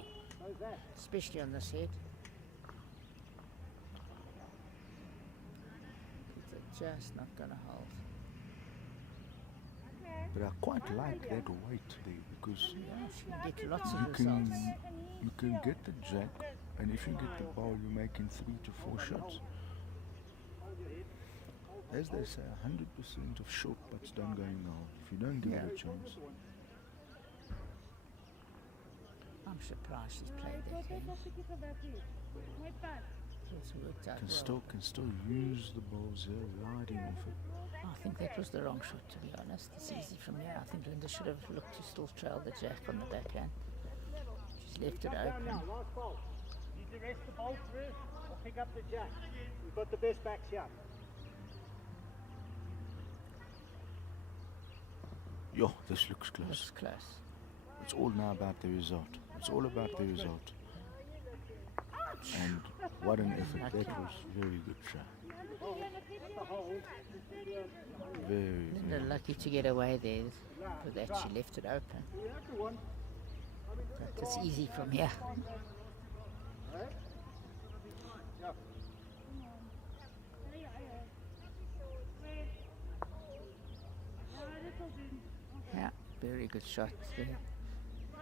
Especially on this head. It's just not going to hold. But I quite like that weight there because Yeah, she can get lots of you results. can get the jack, and if you get the ball, you're making 3 to 4 shots. As they say, 100% of short putts don't go in the hole if you don't give it a chance. I'm surprised she's played that game. It's worked out well. Can still use the balls here, riding with it. I think that was the wrong shot, to be honest. It's easy from here. I think Linda should have looked to still trail the jack on the backhand. She's left it open. Now, last ball. Need to rest the ball through or pick up the jack. We've got the best backs here. Yo, this looks close. Looks close. It's all now about the result. It's all about the result. And what an effort. That was very good shot. Very, Linda very. lucky to get away there with that. She left it open. But it's easy from here. Yeah, very good shot there.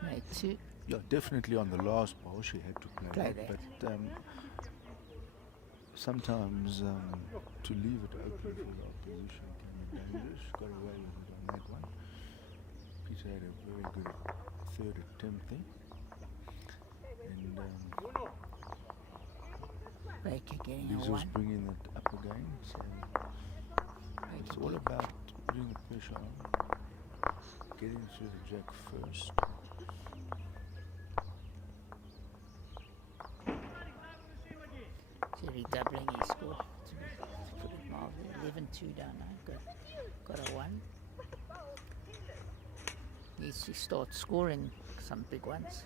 Made 2. Yeah, definitely on the last ball she had to play Play that. that. But sometimes to leave it open for the opposition can be dangerous. Got away with it on that one. Peter had a very good third attempt there. And Baker getting a Liz was 1. bringing it up again. So it's Baker all did. about putting the pressure on, getting through the jack first. Jerry doubling his score to put it mildly. 11-2 down now. Got a 1. Needs to start scoring some big ones.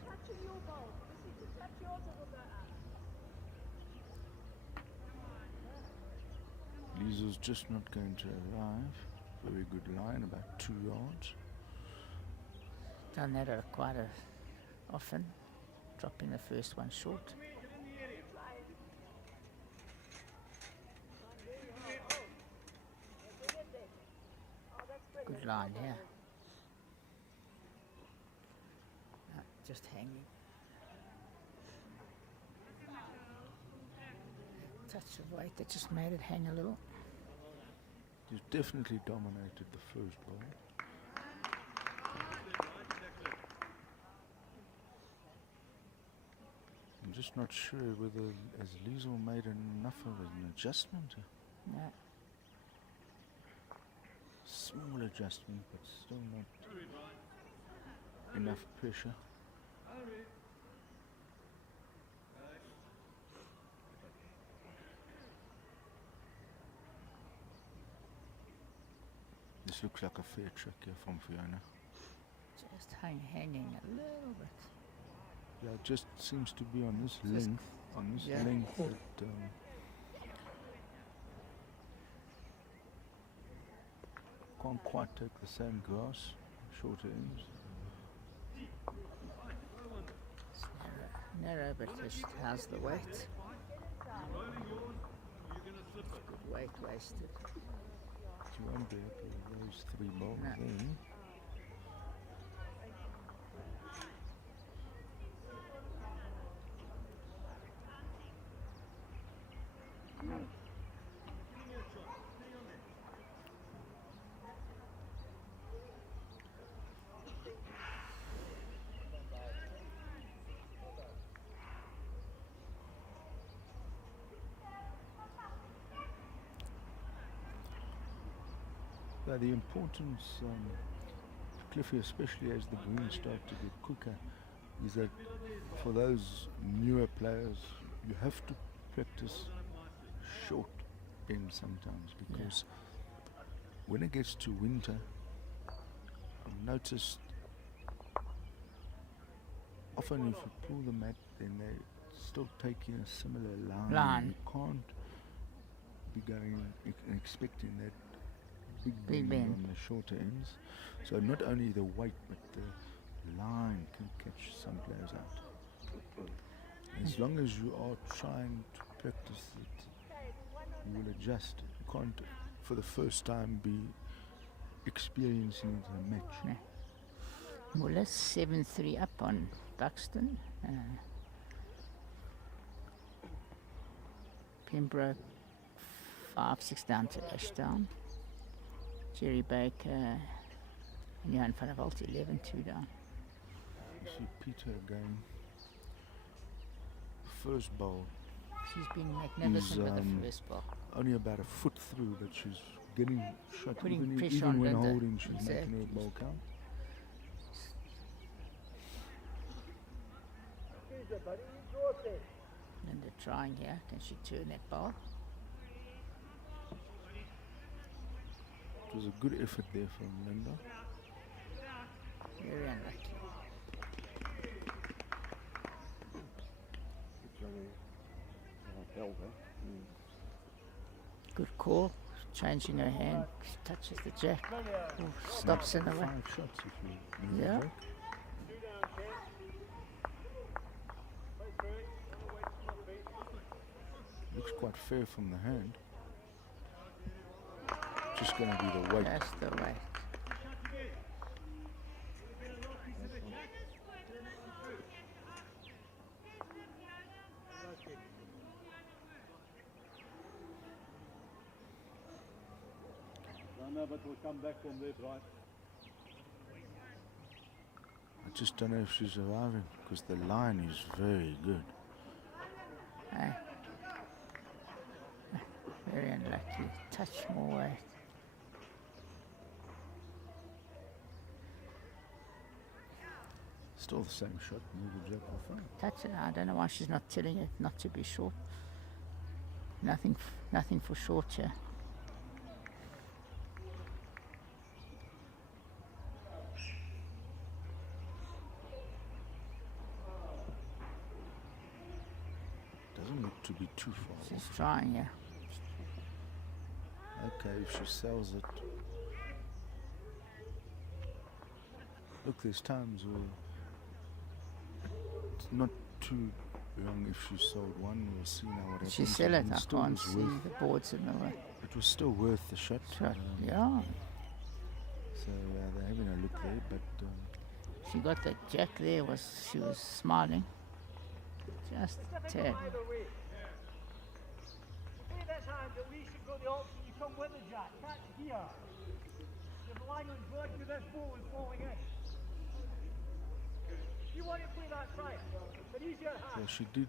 Lisa's just not going to arrive. Very good line, about 2 yards. Done that quite often. Dropping the first one short. Good line here. Just hanging. Touch of weight that just made it hang a little. He's definitely dominated the first ball. I'm just not sure whether has Liesel made enough of an adjustment. Yeah. adjustment, but still not enough pressure. This looks like a fair trick here from Fiona. Just hanging a little bit. Yeah, it just seems to be on this Just- length. On this yeah. length, that can't quite take the same grass, shorter ends. It's narrow, but just how's the weight? Good weight wasted. You won't be happy with those 3 balls No. there. Yeah, the importance, Cliffy, especially as the greens start to get quicker, is that for those newer players, you have to practice short bends sometimes, because when it gets to winter, I've noticed often if you pull the mat, then they still take you a similar line. You can't be going and expecting that big bend on the shorter ends. So not only the weight, but the line can catch some players out. As long as you are trying to practice it, you will adjust. You can't, for the first time, be experiencing it in a match. No. Muller 7-3 up on Buxton. Pembroke 5-6 down to Ashdown. Jerry Baker and Johan van der Walt 11-2 down. You see Peter going first bowl. She's been magnificent with the first ball. Only about a foot through, but she's getting shot. Putting even pressure even on when Linda. holding, she's Exactly. making her ball count. Linda trying here. Can she turn that ball? It was a good effort there from Linda. Very unlucky. Good call. Changing her hand. She touches the jack. Oh, stops in the way. 5 shots if you need Yeah. a break. Looks quite fair from the hand. Just going to be the weight. That's the way. No, but we'll come back from there, right? I just don't know if she's arriving, because the line is very good. Very unlucky. Touch more weight. Still the same shot, neither jack or front. Touch it. I don't know why she's not telling it not to be short. Nothing for short here. Doesn't look to be too far She's off. trying here. Okay, if she sells it. Look, there's times where it's not too long if she sold one. We'll see now what happens. She sell it. And I still can't was see worth- the boards in the way. It was still worth the shot. Shot. Yeah. So they're having a look there, but She got the jack there. She was smiling. Just a tad. Either way. Play this hand, at least you've got the option, you come with the jack. Catch here. You're relying on God with this ball and falling in. You want to play that, try it. But easier hand. she did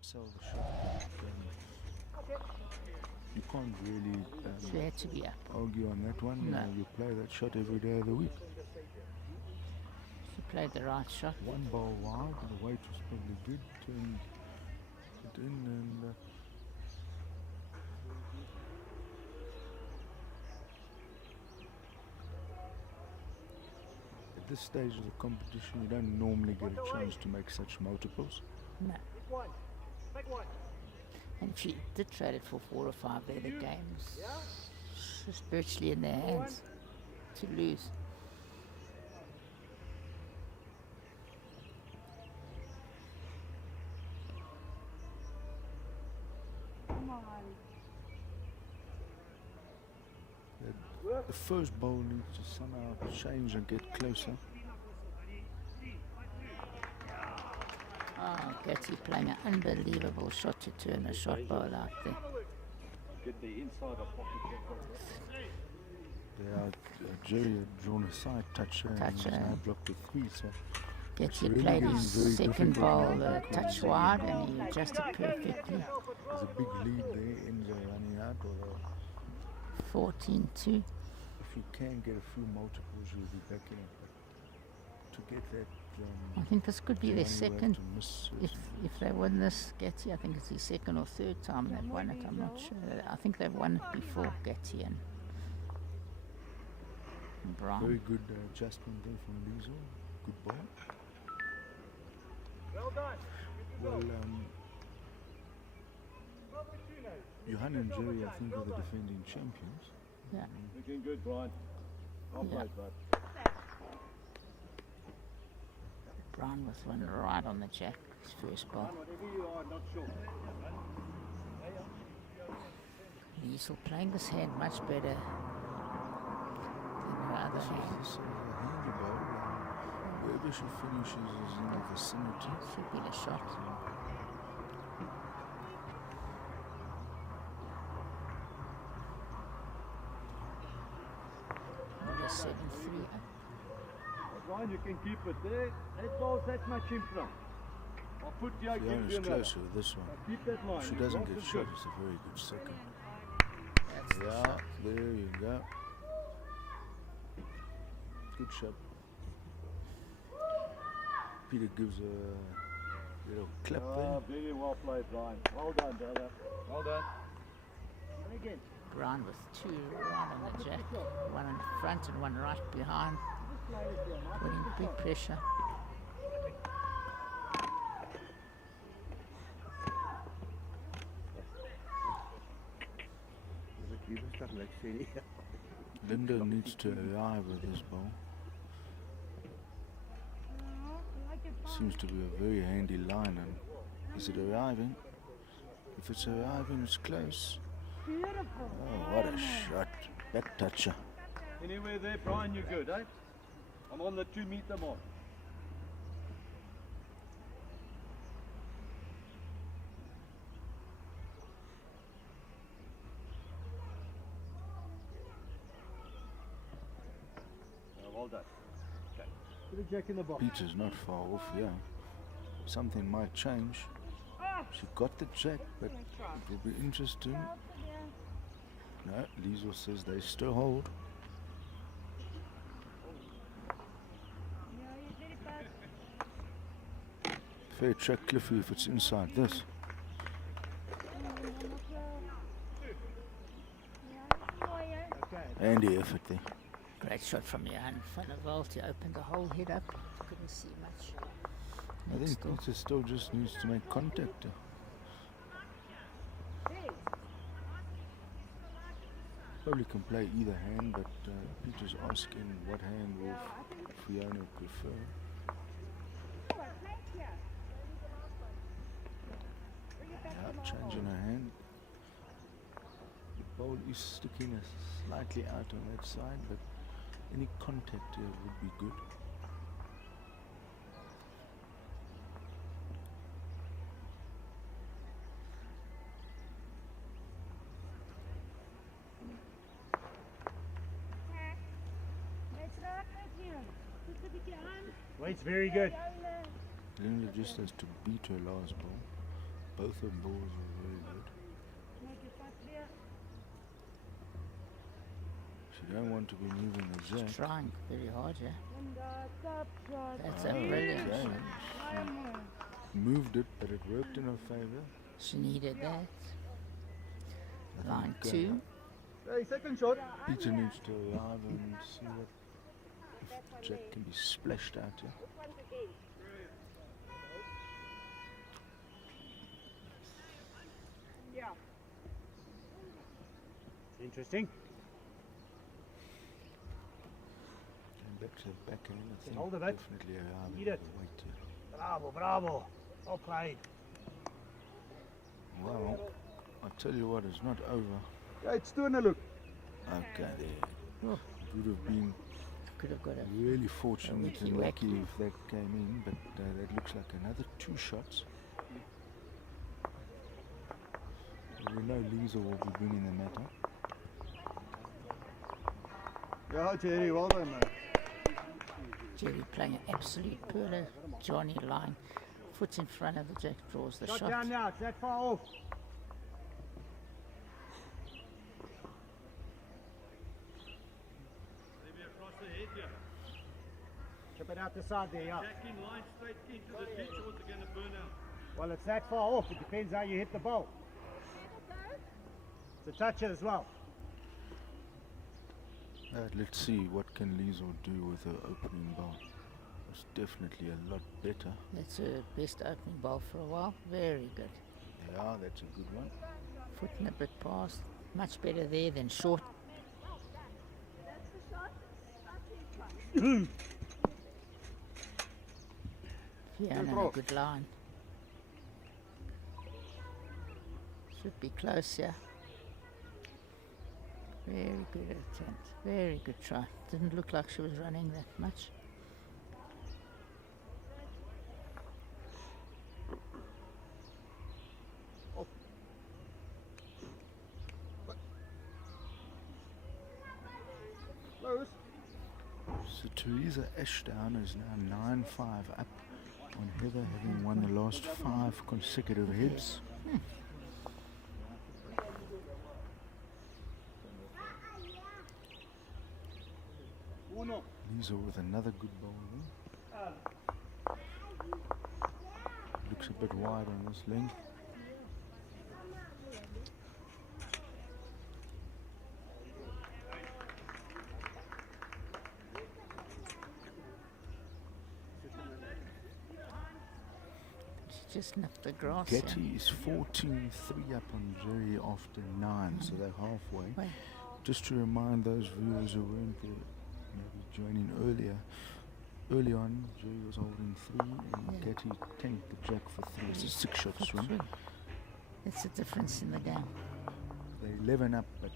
sell the shot. But, Okay. you can't really So you had to be up. argue on that one. No. You play that shot every day of the week. She played the right shot. One ball wide, the weight was probably good. Turned it in, and at this stage of the competition, you don't normally get a chance to make such multiples. No. Big one. Big one. And if she did trade it for 4 or 5 better games, it's virtually in their hands to lose. Come on. The first ball needs to somehow change and get closer. Oh, Getty playing an unbelievable shot to turn a shot ball out there. Get the inside of pocket. Jerry had drawn a side toucher and he's now blocked with 3, so Getty really played getting his very second difficult ball now. touch wide and he adjusted perfectly. There's a big lead there, ends are running out, although 14-2. if you can get a few multiples, you'll be back in it. But to get that, I think this could be their Gianni will have second. to miss If they win this, Getty, I think it's the second or third time they've won it. I'm not sure. I think they've won it before, Getty and Brown. very good adjustment there from Liesel. Good ball. Well done. Well, Johan and Jerry, I think, are the defending champions. Yeah. Looking good, Brian. Well Yeah. played, bud. Brown with one right on the jack, his first ball. Whatever you are, not sure. Liesel playing this hand much better than her other hand. This is a handy ball. Wherever she finishes is in the vicinity. Should be the shot. Another 7-3. Brian, you can keep it there. That ball's that much in front. I'll put the Fiona give is you another. closer to this one. Keep that line. If she Your doesn't cross get is shot, good. it's a very good second. That's the Yeah, shot. there you go. Good shot. Peter gives a little clap there. Very well played, Brian. Well done, brother. Well done. And again. Brown with 2 right on the jack, one in front and one right behind, putting big pressure. Linda needs to arrive with this ball. Seems to be a very handy line. And is it arriving? If it's arriving, it's close. Beautiful. Oh, what a shot. Back toucher. Anywhere there, Brian, you're good, eh? I'm on the 2-meter mark. Well done. Okay. Put a jack in the box. Peter's not far off, yeah. Something might change. She got the jack, but it will be interesting. No, Liesel says they still hold. Fair track, Cliffy, if it's inside this. Handy effort there. Great shot from Johan van der Walt. He opened the whole head up. Couldn't see much. I Next think door. Peter still just needs to make contact. Probably can play either hand, but Peter's asking what hand will Fiona prefer. Yeah, changing her hand. The ball is sticking slightly out on that side, but any contact here would be good. Weight's very good. Linda just has to beat her last ball. Both her balls were very good. You don't want to be moving the She's jack. trying very hard, yeah. Top shot. That's a Oh, brilliant okay. shot. Moved it, but it worked in her favour. She needed that. I Line think, 2. Hey, second shot. Peter needs to arrive and see what if jack can be splashed out here. Yeah. Interesting. And back to the backhand, I think hold of it. definitely arriving Eat at it. the weight here. Bravo, bravo. Well played. Well, I tell you what, it's not over. Ja, it's doing a look. Okay, there. Oh. Would have been Could have got a really fortunate wicky and lucky wacky. if that came in, but that looks like another 2 shots. We know Lisa will be bringing the matter. Ja, Jerry, well done, mate. Jerry playing an absolute pearler. Johnny lying foot in front of the jack, draws the Shot shot. down now, it's that far off. Maybe across the head here. Chip it out the side there, yeah. Jack in line straight into the ditch or they're going to burn out. Well, it's that far off. It depends how you hit the ball. It's a toucher as well. Let's see what can Lisa do with her opening ball. It's definitely a lot better. That's her best opening ball for a while. Very good. Yeah, that's a good one. Foot and a bit past. Much better there than short. Fiona, a good line. Should be close, yeah. Very good attempt. Very good try. Didn't look like she was running that much. Close. So Teresa Ashdown is now 9-5 up on Heather, having won the last 5 consecutive heads. Uno. Lisa with another good ball there. Looks a bit wide on this length. She just nipped the grass. yeah. Getty is 14-3 up on Jerry after 9, so they're halfway. Wait, Just to remind those viewers who weren't there, maybe joining early on, Jerry was holding 3 and Getty tanked the jack for 3. It's a 6-shot swing. swing. That's the difference in the game. They're 11 up, but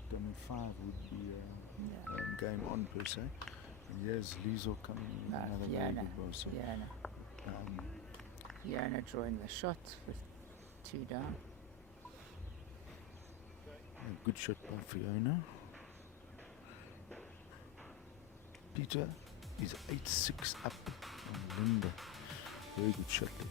5 would be game on per se. And here's Liesel coming in, No, another very Fiona. good ball. So, Fiona. um, Fiona drawing the shot with 2 down. a good shot by Fiona. Peter is 8-6 up on Linda. Very good shot there.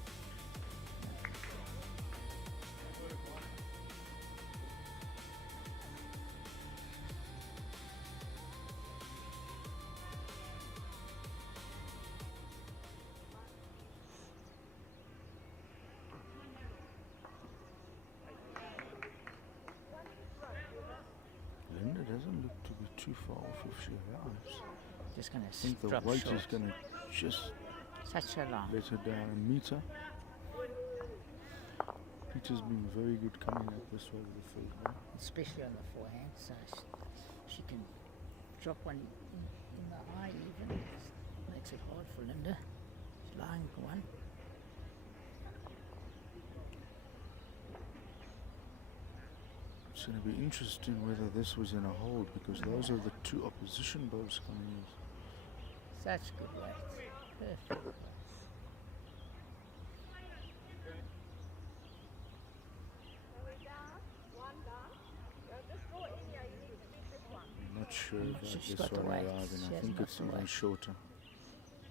Linda doesn't look to be too far off if she arrives. Just going I think to the drop weight short. is going to just Such a line. let her down a meter. Peter's been very good coming up this way with the first ball. Especially on the forehand, so she can drop one in the eye even. Makes it hard for Linda. She's lying for one. It's going to be interesting whether this was in a hold, because those are the 2 opposition balls coming in. Such good weight. Perfect. I'm not sure about She's this got the one weight. arriving. She I has think got it's the even weight. shorter.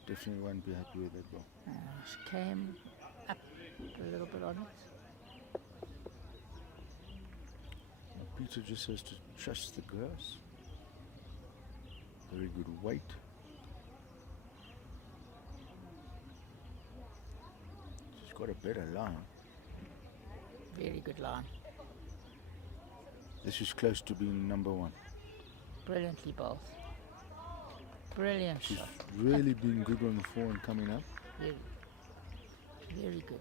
Definitely won't be happy with that ball. She came up a little bit on it. Peter just has to trust the grass. Very good weight. She's got a better line. Very good line. This is close to being number one. Brilliantly bowled. Brilliant She's shot. really been good on the forehand coming up. Very, very good.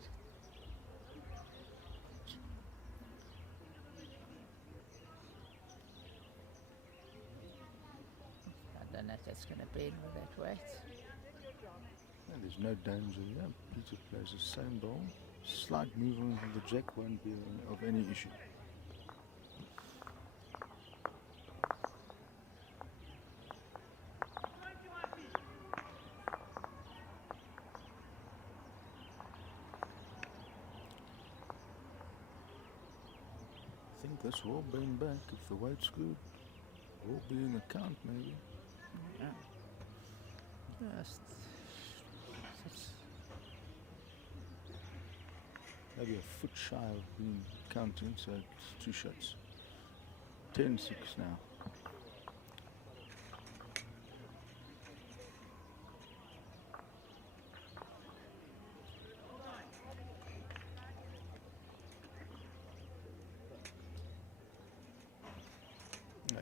I don't know if that's going to bend with that weight. No, there's no danger here. Peter plays the same ball. Slight movement of the jack won't be of any issue. I think this will bend back if the weight's good. Will be in the count maybe. Yeah. Just, Maybe a foot shy of being counting, so it's 2 shots. 10-6 now.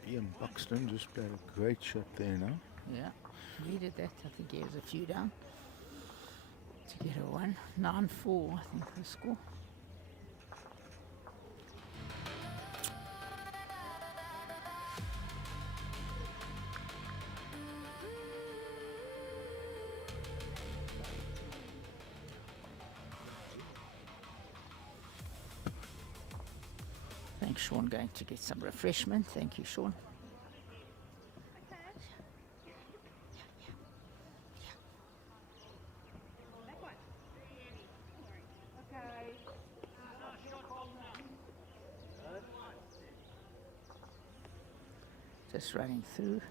Ian Buxton just played a great shot there now. yeah, needed that. I think he was a few down to get a 1. 9-4, I think the score. Thanks, Sean. Going to get some refreshment. Thank you, Sean. Just running through.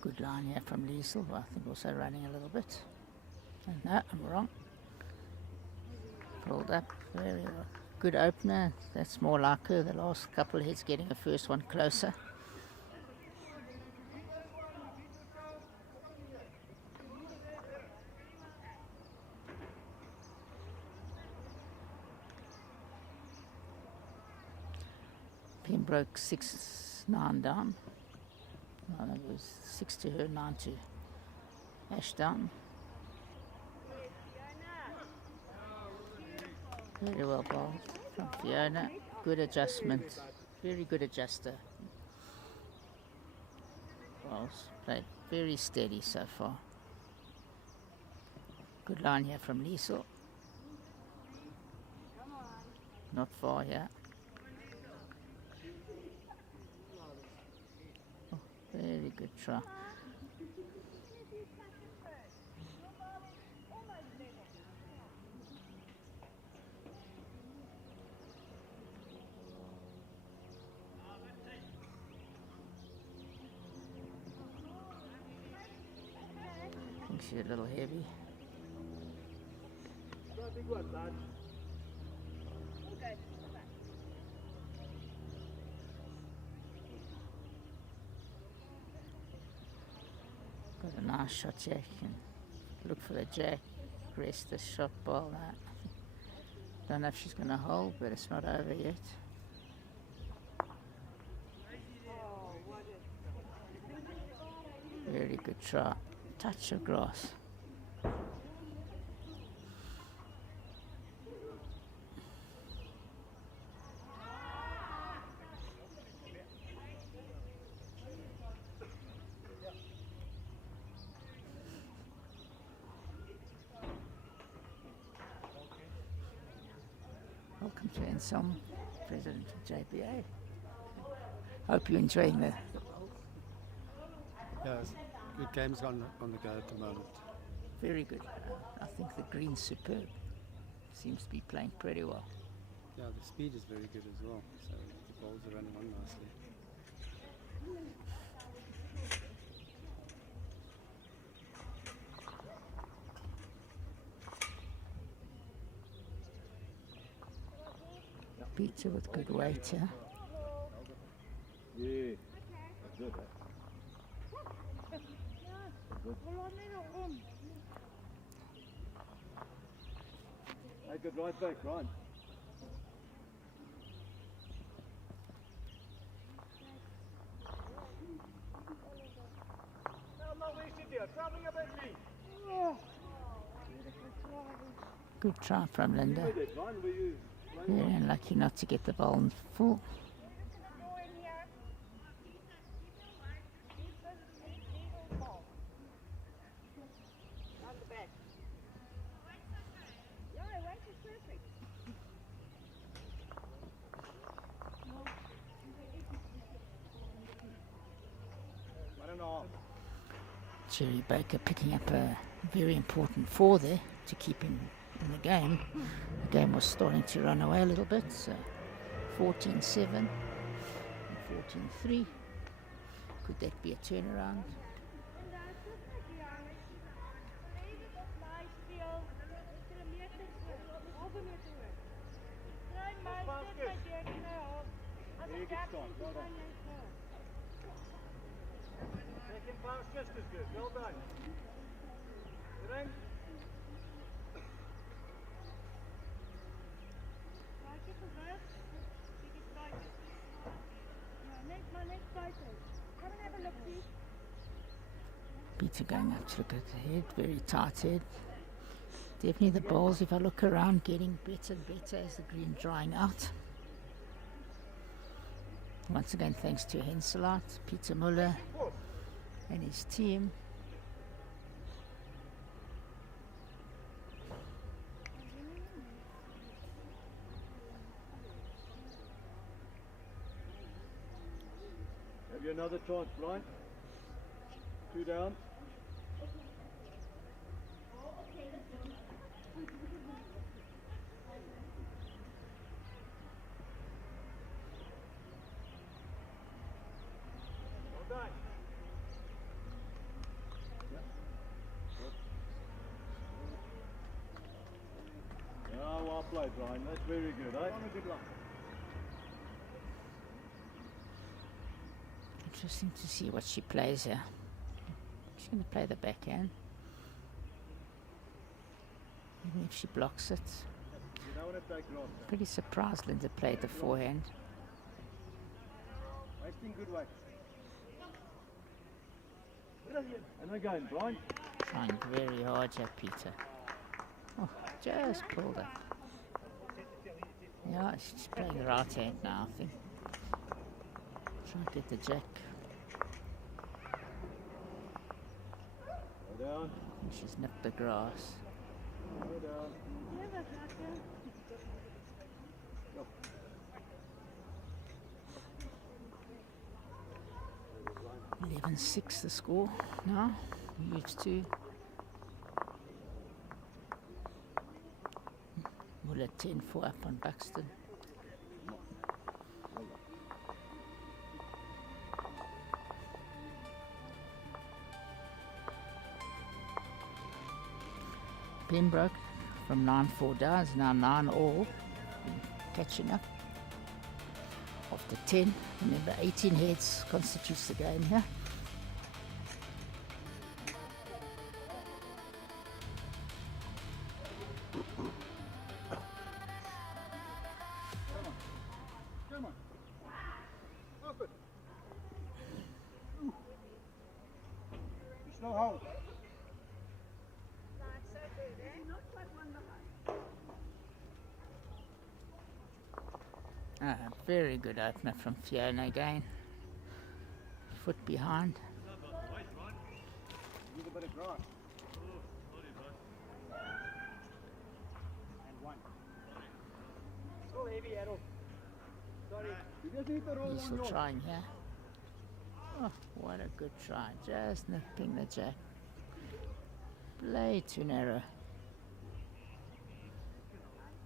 Good line here from Liesel, I think also running a little bit. No, I'm wrong. Pulled up, very good opener. That's more like her. The last couple of hits getting the first one closer. Pembroke 6-9 down. No, that was 6 to her, 9 to Ashdown. Very well bowled from Fiona. Good adjustment. Very good adjuster. Bowls played very steady so far. Good line here from Liesel. Not far here. Oh, very good try. She's a little heavy. Got a nice shot here. You can look for the jack, rest the shot ball out. Don't know if she's going to hold, but it's not over yet. Very good try. Touch of grass. Welcome to Ensom, President of JBA. Hope you're enjoying the Yes, good games on the go at the moment. very good. I think the green's superb. Seems to be playing pretty well. Yeah, the speed is very good as well, so the balls are running on nicely. Peter with good weight here. Yeah. That's good, eh? Take it right back, Ryan. Well, not wasted there. Travelling a bit, mate. Good try from Linda. With it, Ryan, were you Very unlucky not to get the ball in full. Jerry Baker picking up a very important 4 there to keep him in the game. The game was starting to run away a little bit, so 14-7 and 14-3. Could that be a turnaround? Second pass just as good. Well done. Ring. Peter going up to look at the head, very tight head. Definitely the bowls, if I look around, getting better and better as the green drying out. Once again, thanks to HENSELITE, Peter Muller and his team. Have you another chance, Brian? 2 down. Well done. Yeah, well played, Brian. That's very good, eh? Good luck. Interesting to see what she plays here. She's going to play the backhand. Even if she blocks it. You don't want to take loss. Pretty surprised Linda played the forehand. Wasting good weight. And again, Brian. Trying very hard here, Peter. Oh, just pulled it. Yeah, she's playing the right hand now, I think. Try to get the jack. Go down. And she's nipped the grass. Go down. 11-6 the score now. Moves to Muller 10-4 up on Buxton. Pembroke from 9-4 down is now 9-all. Catching up. After 10, remember 18 heads constitutes the game here. Come on. Up it. Slow hold. Very good opener from Fiona again. Foot behind. Need a bit of grass. And 1. So heavy, arrow. Sorry. You just need to roll He's on still your. trying here. Oh, what a good try. Just nipping the jack. Play too narrow.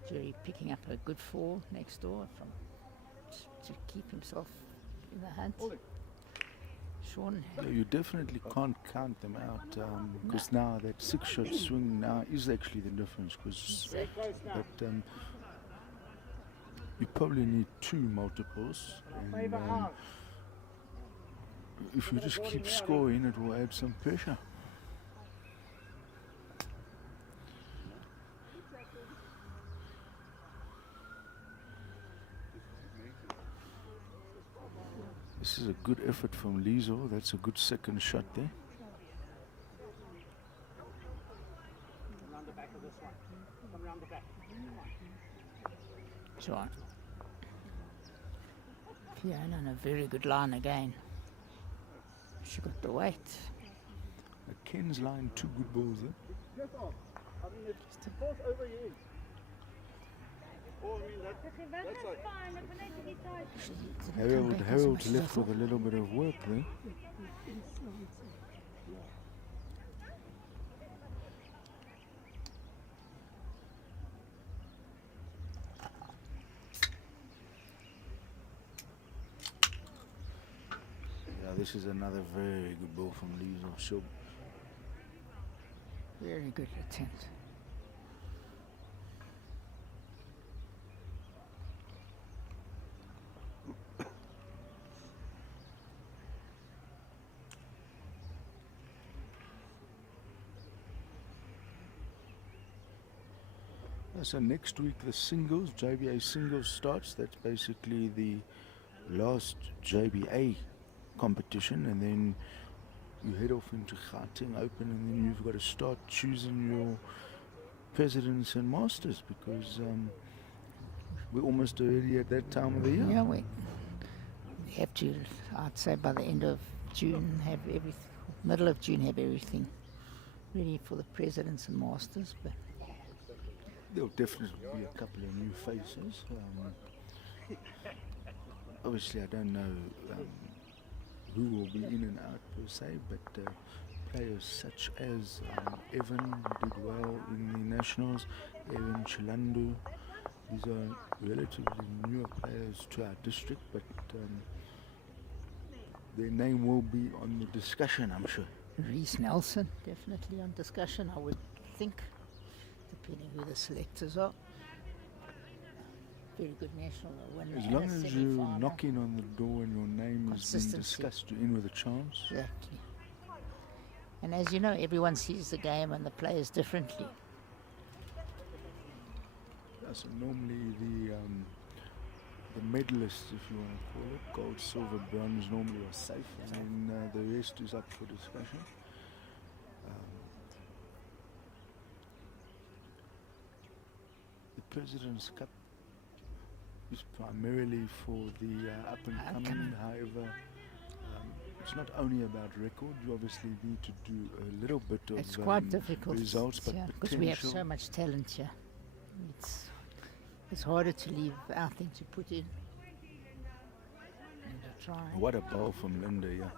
Jerry picking up a good 4 next door from to keep himself in the hunt. Sean, Yeah, you definitely can't count them out because now that 6-shot swing now is actually the difference because that you probably need 2 multiples. And, if you just keep scoring, it will add some pressure. This is a good effort from Lizo. That's a good second shot there. Come round the back of this one. Come round the back. Sure. Fiona on a very good line again. She got the weight. Ken's line, 2 good balls there. Just off. I mean, it's both over your edge. Oh, I mean, that's like... fine, if I need to get tight. Harold's left with a little bit of work there. Yeah, this is another very good ball from Lizo. So Very good attempt. So next week the singles, JBA singles starts. That's basically the last JBA competition, and then you head off into Gauteng Open, and then you've got to start choosing your presidents and masters, because we're almost already at that time of the year. Yeah, we have to, I'd say by the end of June, have everything, middle of June, have everything ready for the presidents and masters. But There'll definitely be a couple of new faces. Obviously, I don't know who will be in and out per se, but players such as Evan did well in the Nationals, Evan Chilandu. These are relatively newer players to our district, but their name will be on the discussion, I'm sure. Reese Nelson, definitely on discussion, I would think, depending who the selectors are. Very good national winner. As and long a as you're semi-final. knocking on the door and your name is being Consistency. discussed, you're in with a chance. Exactly. And as you know, everyone sees the game and the players differently. Yeah, so normally the medalists, if you want to call it, gold, silver, bronze, normally are safe, and then the rest is up for discussion. The President's Cup is primarily for the up and coming. However, it's not only about record. You obviously need to do a little bit of It's quite difficult. results, but because we have potential. so much talent here. It's harder to leave out than to put in. And to try. What a ball from Linda, yeah.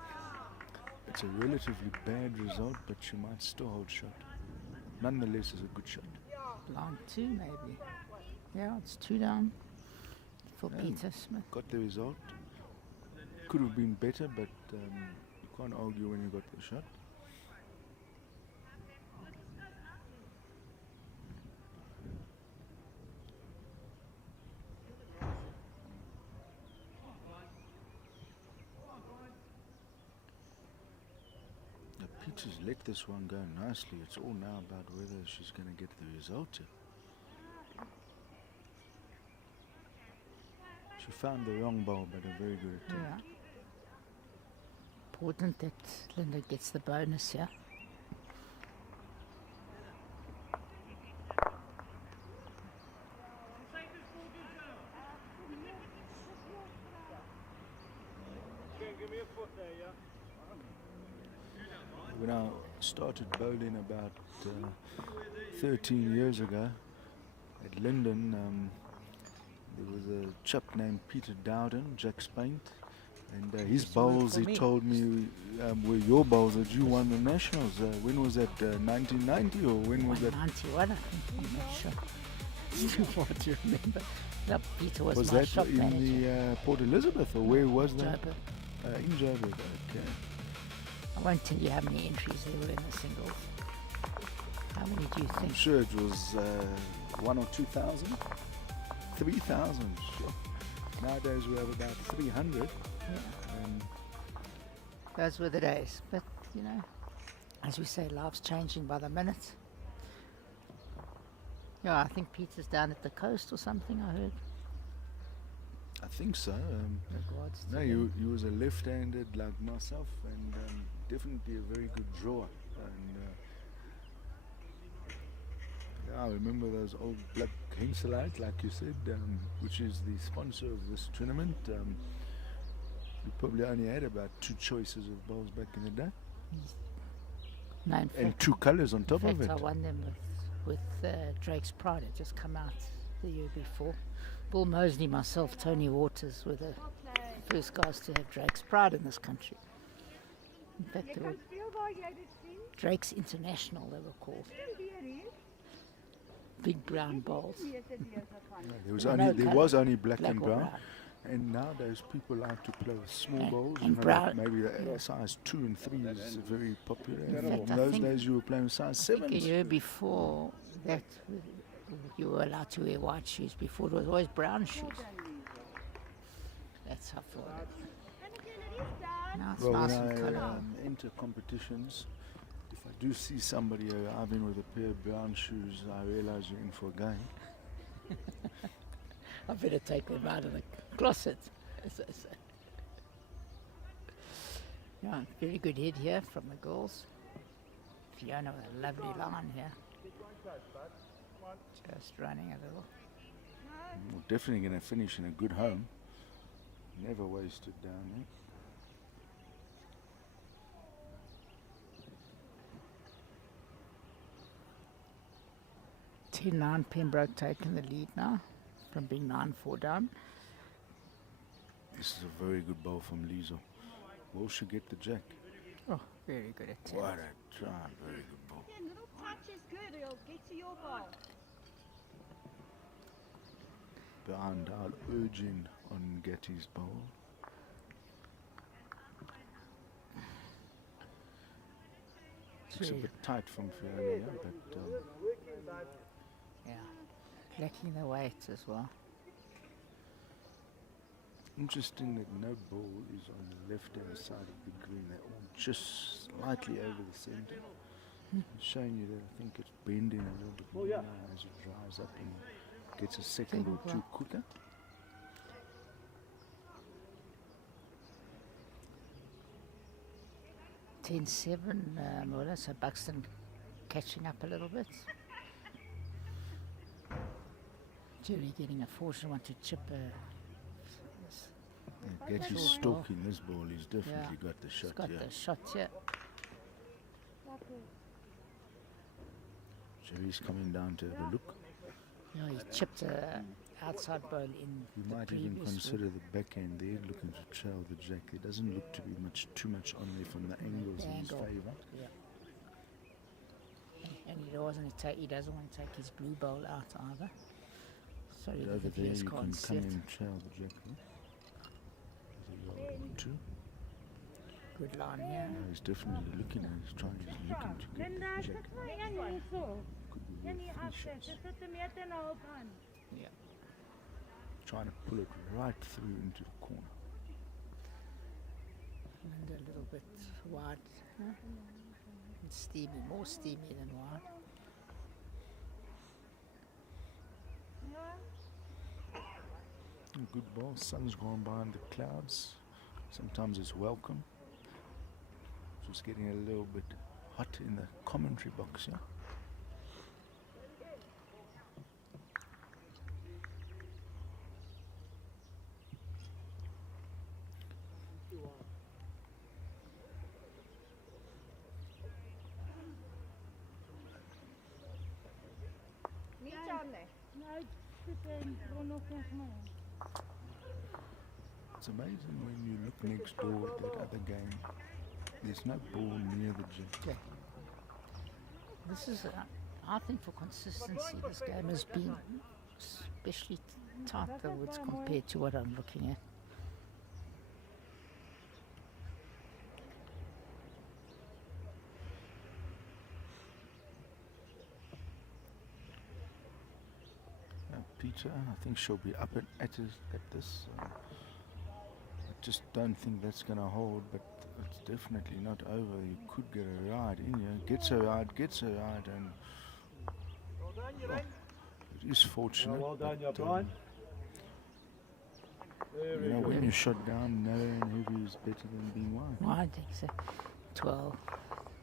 It's a relatively bad result, but she might still hold shot. Nonetheless, it's a good shot. Line 2 maybe. Yeah, it's 2 down for Yeah. Peter Smith. Got the result. Could have been better, but you can't argue when you got the shot. Now, Peter's let this one go nicely. It's all now about whether she's going to get the result here. She found the wrong ball, but a very good attempt. Yeah. Important that Linda gets the bonus here. Give me a foot there, yeah? When I started bowling about 13 years ago at Linden, there was a chap named Peter Dowden, Jack's Paint, and his used to work bowls, for he me. told me, were your bowls that you won the Nationals. When was that, 1990 or when was that? 191, I think. I'm not sure. It's too hard to remember. No, Peter was Was my that shop in manager. the Port Elizabeth, or where was that? Joburg. In Joburg, okay. I won't tell you how many entries there were in the singles. How many do you I'm think? sure it was 1,000 or 2,000. 3,000. Sure. Nowadays we have about 300. And Those were the days. But, you know, as we say, life's changing by the minute. Yeah, I think Peter's down at the coast or something, I heard. I think so. Regards to No, them. he was a left-handed like myself, and definitely a very good drawer. And yeah, I remember those old black HENSELITE, like you said, which is the sponsor of this tournament. We probably only had about 2 choices of bowls back in the day, No, in and fact, 2 colours on top in of fact, it. I won them with Drake's Pride. It just come out the year before. Bull Mosley, myself, Tony Waters were the first guys to have Drake's Pride in this country. In fact, Jy they were kan speel waar jy dit sien. Drake's International, they were called. Sien weer hier. Big brown bowls. Meeste dele van. There was No, only no there colour. was only black Black and or brown. brown. And nowadays people like to play with small And- bowls. and you know, brown- like maybe the yeah. size 2 and 3 is very popular. In And fact, in I those think- days you were playing with size I think a 7s. year before that, you were allowed to wear white shoes. Before, it was always brown shoes. That's how far it is. En ek julle die staan. Now it's Well, nice when and I colour. enter competitions, if I do see somebody arriving with a pair of brown shoes, I realize you're in for a game. I better take them out of the closet, as I say. Yeah, very good head here from the girls. Fiona with a lovely line here. Just running a little. We're definitely going to finish in a good home. Never wasted down there. 10-9 Pembroke taking the lead now from being 9-4 down. This is a very good bowl from Liesel. Will she get the jack? Oh, very good at 10. What a try. Very good ball. A little touch is good. It'll get to your ball. Behind our urging on Getty's bowl. Looks a Gee, bit tight from Fiona, yeah, but yeah, lacking the weight as well. interesting that no ball is on the left-hand side of the green. They're all just slightly over the centre. It's showing you that I think it's bending a little bit more now as it dries up and gets a second or two quicker. Ten-7, Muller, so Buxton catching up a little bit. Julie getting a fortunate one to chip a. Getty's Short stalking this ball. He's definitely got the He's shot got here. the shot here. Jerry's coming down to have a look. You know, he chipped a outside ball in You the might even previous consider the backhand there, looking to trail the jack. There doesn't look to be too much on there from the angles The in his angle. favour. Yeah. And he doesn't want to take his blue bowl out either. Sorry, But the over there viewers you can can't see come it. and trail the jack. Huh? There's a yard or two. Good line here. Yeah, he's definitely looking at it. He's trying to looking to get Linda, the jack. sit maar een hierso. Could be Een worth hier 3 agter. shots. Sy sit 'n meter en 'n half aan. Yeah. Trying to pull it right through into the corner. And a little bit wide. Huh? And steamy, more steamy than wide. Ja. A good ball. Sun's gone behind the clouds. Sometimes it's welcome. Just getting a little bit hot in the commentary box, yeah. Nie aan nie. Nou, sit en Bruno vir my. It's amazing when you look next door at that other game. There's no ball near the jack. Yeah. This is, I think, for consistency, this game has been especially tight, though, it's compared to what I'm looking at. Pete Peter. I think she'll be up at this. I just don't think that's going to hold, but it's definitely not over. You could get a ride in here. Gets a ride, and Well done, you're in. it is fortunate. Well done, but, Brian. you know, when you're shot down, narrow and heavy is better than being wide. Well, I think so. 12.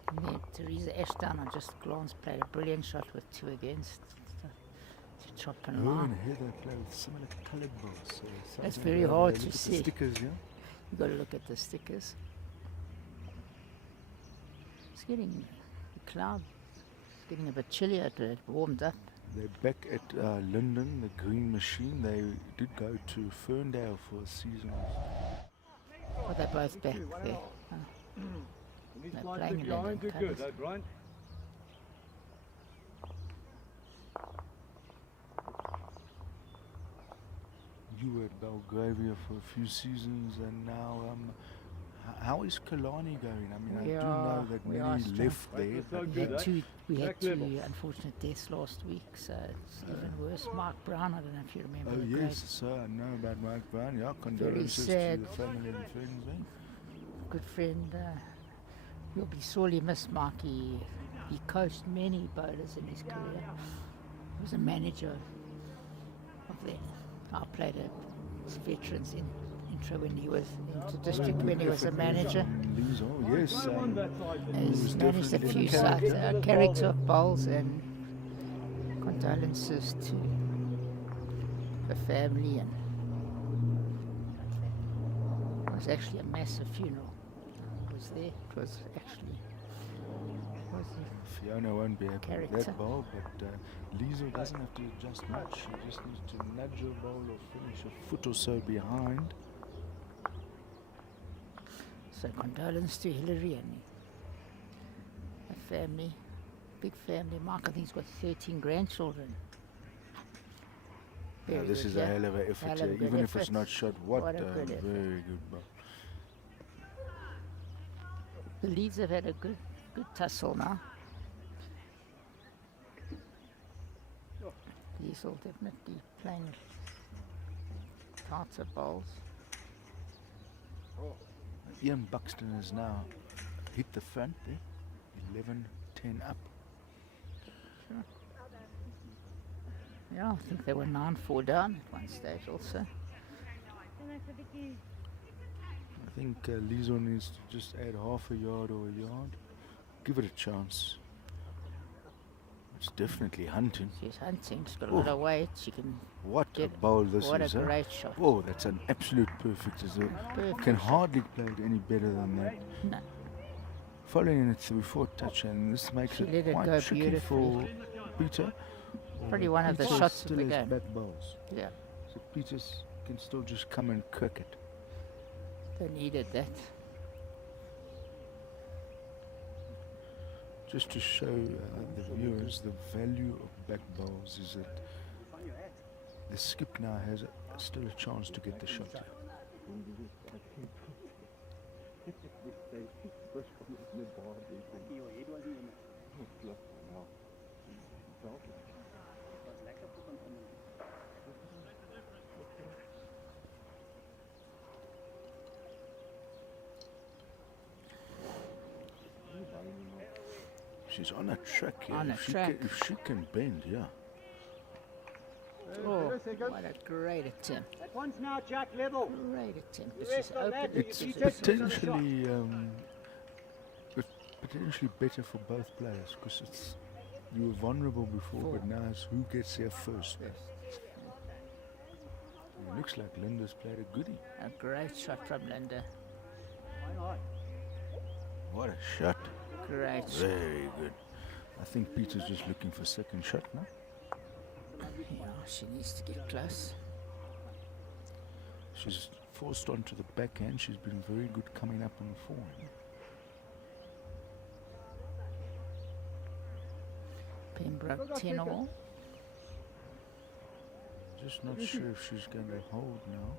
And then Teresa Ashdown, I just glanced, played a brilliant shot with 2 against. To chop and Her line. and Heather play with similar coloured balls. So That's something very about hard they to look at see. The stickers, yeah. You've got to look at the stickers. It's getting the cloud. It's getting a bit chillier. It warmed up. They're back at Linden, the green machine. They did go to Ferndale for a season. But they're both back there. These They're blind playing big in London lines are good, colours. eh, Brian? You were at Belgravia for a few seasons, and now how is Kalani going? I mean, I do know that we are many strong. left there. Right, But that's We Good, had eh? two, Back level. unfortunate deaths last week, so it's even worse. Mark Brown, I don't know if you remember. oh the yes, great sir, I know about Mike Brown. Yeah, condolences to sad. the family and friends. Eh? good friend. He'll be sorely missed, Mark. He coached many bowlers in his career. He was a manager of them. I played at veterans in intro when he was into district when he was a manager. These are, yes. On that side, then. was He's managed a definitely few character. sides, character of bowls, and condolences to the family. And it was actually a massive funeral. I was there. It was actually Fiona won't be happy with Character. that bowl, but Liesel doesn't have to adjust much. She just needs to nudge her bowl or finish a foot or so behind. So condolence to Hillary and her family, big family. Mark, I think he's got 13 grandchildren. Yeah, Very this good, is yeah. a hell of an effort Hell of here. a good Even if it's effort. not shot, what What a a good effort. very good bowl. The Leeds have had a good tussle now. These will definitely playing tighter bowls. Ian Buxton has now hit the front there, 11-10 up. Yeah, I think they were 9-4 down at one stage also. I think Liesel needs to just add half a yard or a yard. Give it a chance. It's definitely hunting. She's hunting, she's got a lot of weight, she can What a get bowl this what is, a huh? great shot. Oh, that's an absolute perfect as well. Perfect Can shot. hardly play it any better than that. No. Following it through for a touch, and this makes She it let it quite go tricky for beautifully. Peter. Probably one of the Peter shots of still the has game. bad bowls, Yeah, so Peter can still just come and crack it. they needed that. Just to show the viewers the value of back bowls is that the skip now has still a chance to get the shot. She's on a track here. On a if, she track. if she can bend, yeah. Oh, what a great attempt. That one's now Jack level. Great attempt. The But she's rest on that, opened you it It's can to test the- it. potentially better for both players because it's you were vulnerable before, but now it's who gets there first. It looks like Linda's played a goodie. A great shot from Linda. What a shot! Great shot. Very good. I think Peter's just looking for second shot now. Yeah, she needs to get close. She's forced onto the backhand. She's been very good coming up on the forehand. Pembroke 10 all. Just not sure if she's going to hold now.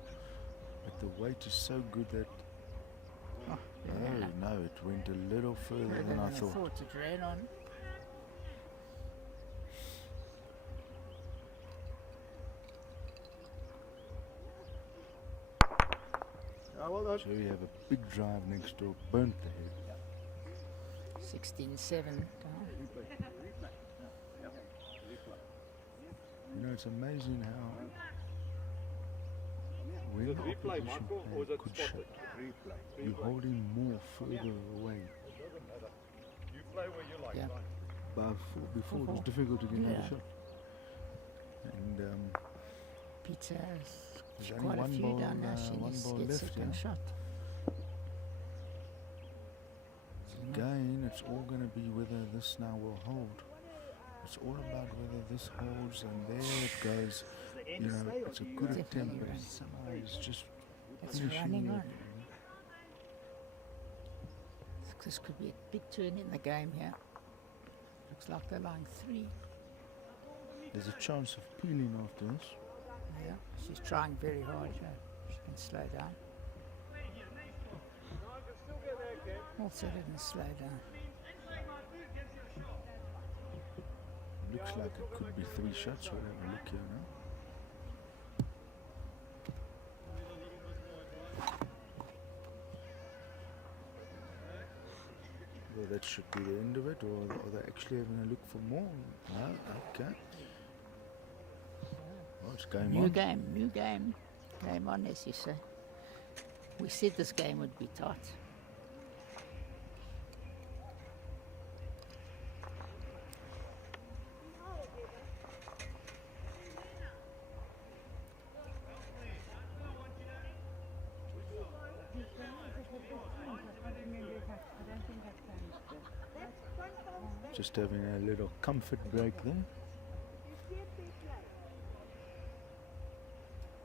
But the weight is so good that... Oh, Oh, no, it went a little further than I thought. It ran on. Oh, well done. Jerry have a big drive next door, burnt the head. 16-7 down. You know, it's amazing how when Is the it replay, opposition Michael, play or a is it good spotted? shot, Replay. you hold him more further away. You play where you like. Yeah. Before it was Four. difficult to get another Yeah. shot. And Peter has there's only quite a one few ball, down now. She one needs to ball get left, second yeah. shot. again, it's all going to be whether this now will hold. It's all about whether this holds, and there it goes. You know, it's a good attempt, but it's just It's finishing running it. on. This could be a big turn in the game here. Looks like they're lying 3. There's a chance of peeling after this. Yeah, she's trying very hard. She can slow down. Also didn't slow down. Looks like it could be 3 shots. We'll have a look here now. Well, that should be the end of it, or are they actually having a look for more? No, okay. Oh, it's game New on. game, new game. Game on, as you say. We said this game would be tight. Just having a little comfort break there.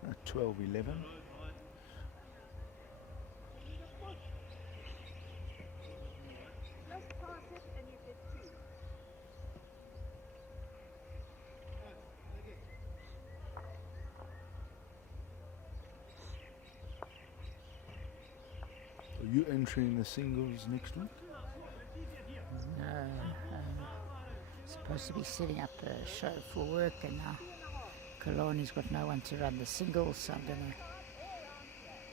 At 12-11. Are you entering the singles next week? No, supposed to be setting up a show for work, and now Kalani's got no one to run the singles, so I'm going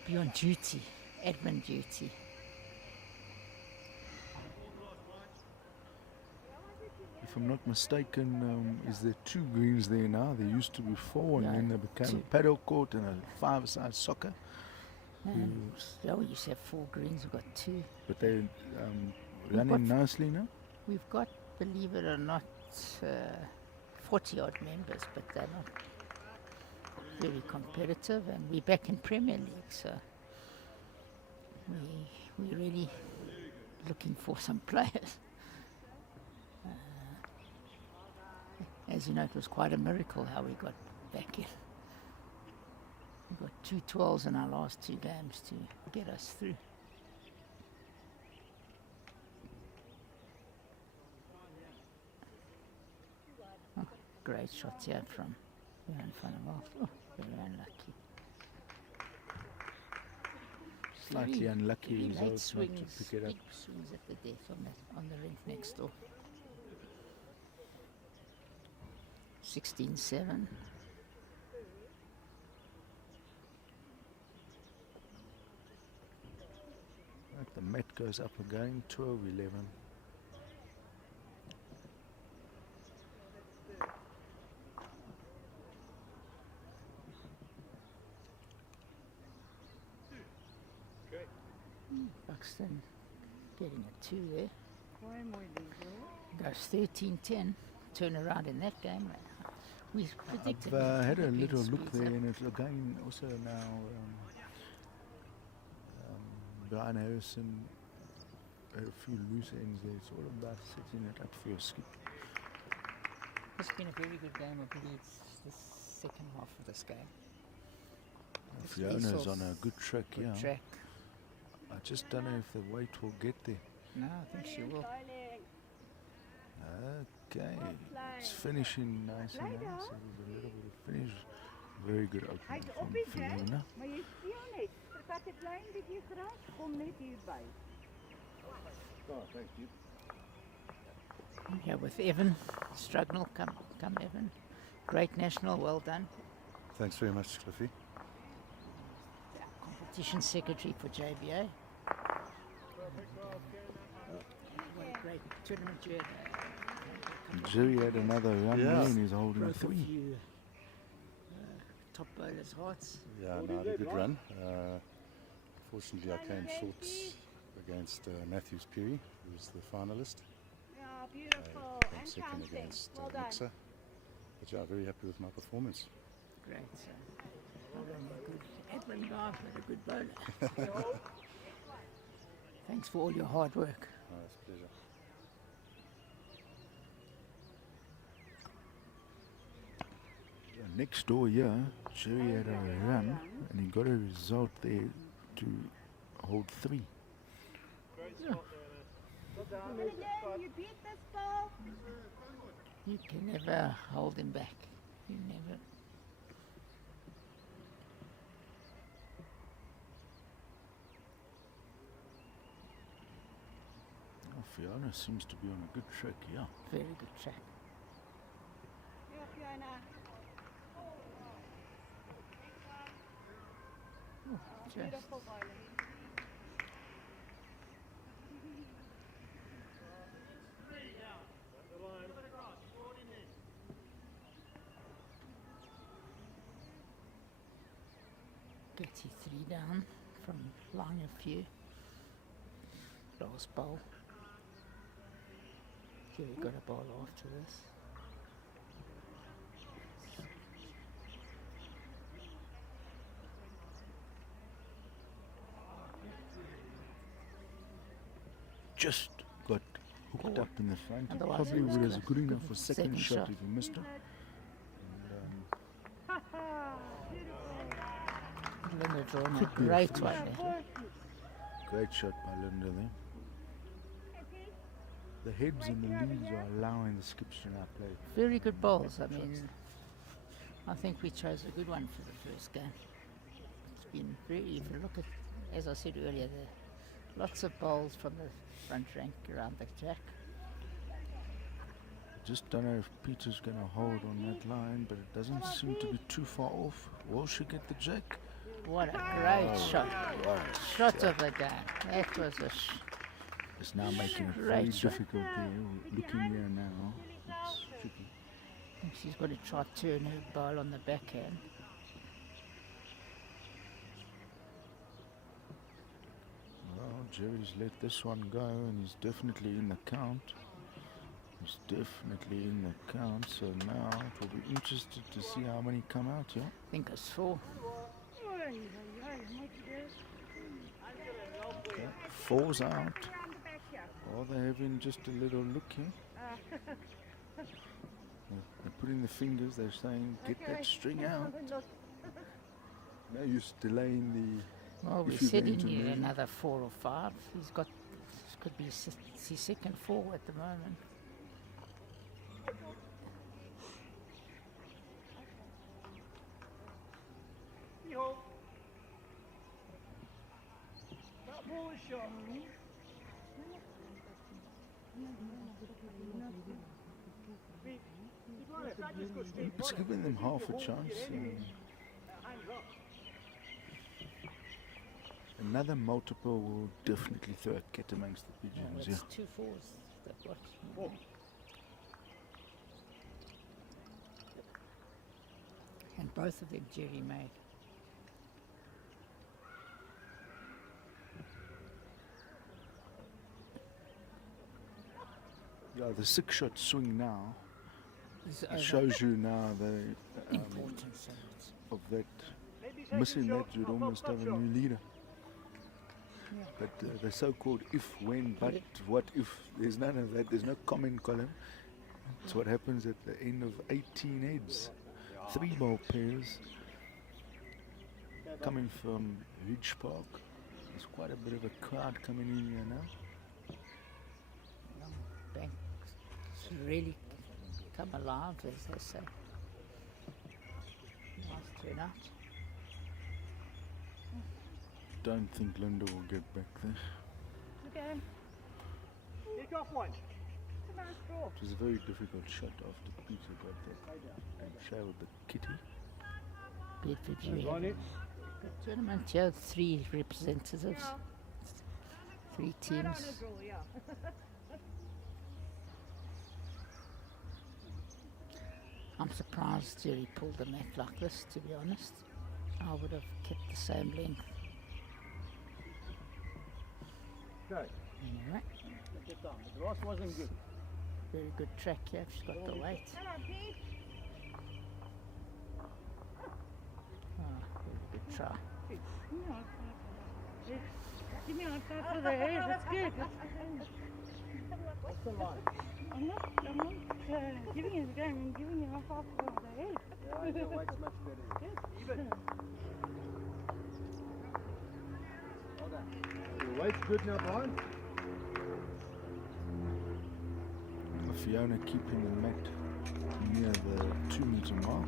to be on duty, admin duty. If I'm not mistaken, is there 2 greens there now? There used to be 4, and Yeah, then there became 2. a paddle court and a 5-a-side soccer. Oh, we used to have 4 greens, we've got 2. But they're We've running got- nicely now. We've got, believe it or not, 40 odd members, but they're not very competitive, and we're back in Premier League, so we're really looking for some players. As you know, it was quite a miracle how we got back in. We got 2 12s in our last 2 games to get us through. Oh, great shots here from Johan van der Walt. Oh, very unlucky. Slightly Very- unlucky very late results not to swings, pick it up. big swings at the death on the rink next door. 16-7. Right, the mat goes up again, 12-11. Buxton getting a 2 there. Goes 13-10. Turn around in that game. We predicted. I've had a big little look squeeze there, up. and it's again also now Brian Harrison had a few loose ends there. It's all about setting it up for a skip. It's been a very good game. I believe it's the second half of this game. Fiona's Liesel's on a good track, good yeah. track. I just don't know if the weight will get there. No, I think she will. Okay, it's finishing nicely now, so there's a little bit of finish. Very good opening from Fiona. Maar jy speel net. Vat 'n klein bietjie gras, kom net hierby. Oh, thank you. Yeah, with Evan. Struggle, come Evan. Great national, well done. Thanks very much, Cliffy. competition secretary for JBA. What a great tournament you had. Jerry had another run Yeah. there and he's holding Broke a 3. few top bowlers' hearts. Yeah, no, had a good run. Fortunately, I came short against Matthews Peary, who was the finalist. Yeah, beautiful. Came And second counting. against Well done. Mixer. But yeah, very happy with my performance. Great. Not only a good admin guy, but a good bowler. Thanks for all your hard work. Oh, it's a pleasure. Next door here, Jerry had a run and he got a result there to hold 3. And again, you beat this ball. You can never hold him back. You never. Fiona seems to be on a good track here. Very good track. Yeah, Fiona. Just Beautiful bowling. gets his 3 down from line of few. Last bowl. Here we got a bowl after this. Just got hooked up in the front. Otherwise Probably it was was good. good enough Good for for second second shot shot. if he missed it. Linda drawn a great one there. Great shot by Linda there. The heads and the leads are allowing the skips to now play. Very good bowls. I mean, I think we chose a good one for the first game. It's been very, if you look at, as I said earlier, there lots of bowls from the front rank around the track. Just don't know if Peter's going to hold on that line, but it doesn't seem to be too far off. Will she get the jack? What a great shot. Shot of the game. That was a It's now making it Great very shot. difficult there. Looking here now, it's tricky. I think she's got to try to turn her bowl on the backhand. Well, Jerry's let this one go and he's definitely in the count. He's definitely in the count, so now it will be interested to see how many come out here. I think it's 4. Okay. 4's out. Around the back here. Oh, they're having just a little look here. They're putting the fingers, they're saying, get Okay. that string out. Look. Now you're delaying Well, If we you're said he going to needed move. another 4 or 5. He's got, this could be his second 4 at the moment. Yo. That ball is shot. the... It's giving them half a chance. Another multiple will definitely throw a cat amongst the Well, pigeons, it's 2 4s they've got. And both of them Jerry made. Yeah, the 6-shot swing now It's it over. shows you now the Importance of it. of that. Missing that, you'd almost have a new leader. Yeah. But the so-called if, when, but, what if, there's none of that. There's no comment column. It's what happens at the end of 18 heads. 3 ball pairs coming from Ridge Park. There's quite a bit of a crowd coming in here now. Bank's really come alive, as they say. Nice turnout. Don't think Linda will get back there. Okay. Take off one. It's a nice draw. It was a very difficult shot after Peter got that and trailed the kitty. Bedford On View it. Tournament here, 3 representatives, Ja, 3 right teams. on a draw, ja. I'm surprised Jerry pulled the mat like this, to be honest. I would have kept the same length. Okay, Anyway, get it done. The grass wasn't good. very good track here. She's got the weight. Hello, Pete. Very good try. Give me a high five for the head. That's good. What's the line? I'm not giving you the game. I'm giving you a high five for the head. Yeah, your weight's much better. Even. Well done. Your weight's good now, Brian. Fiona keeping the mat near the 2 meter mark.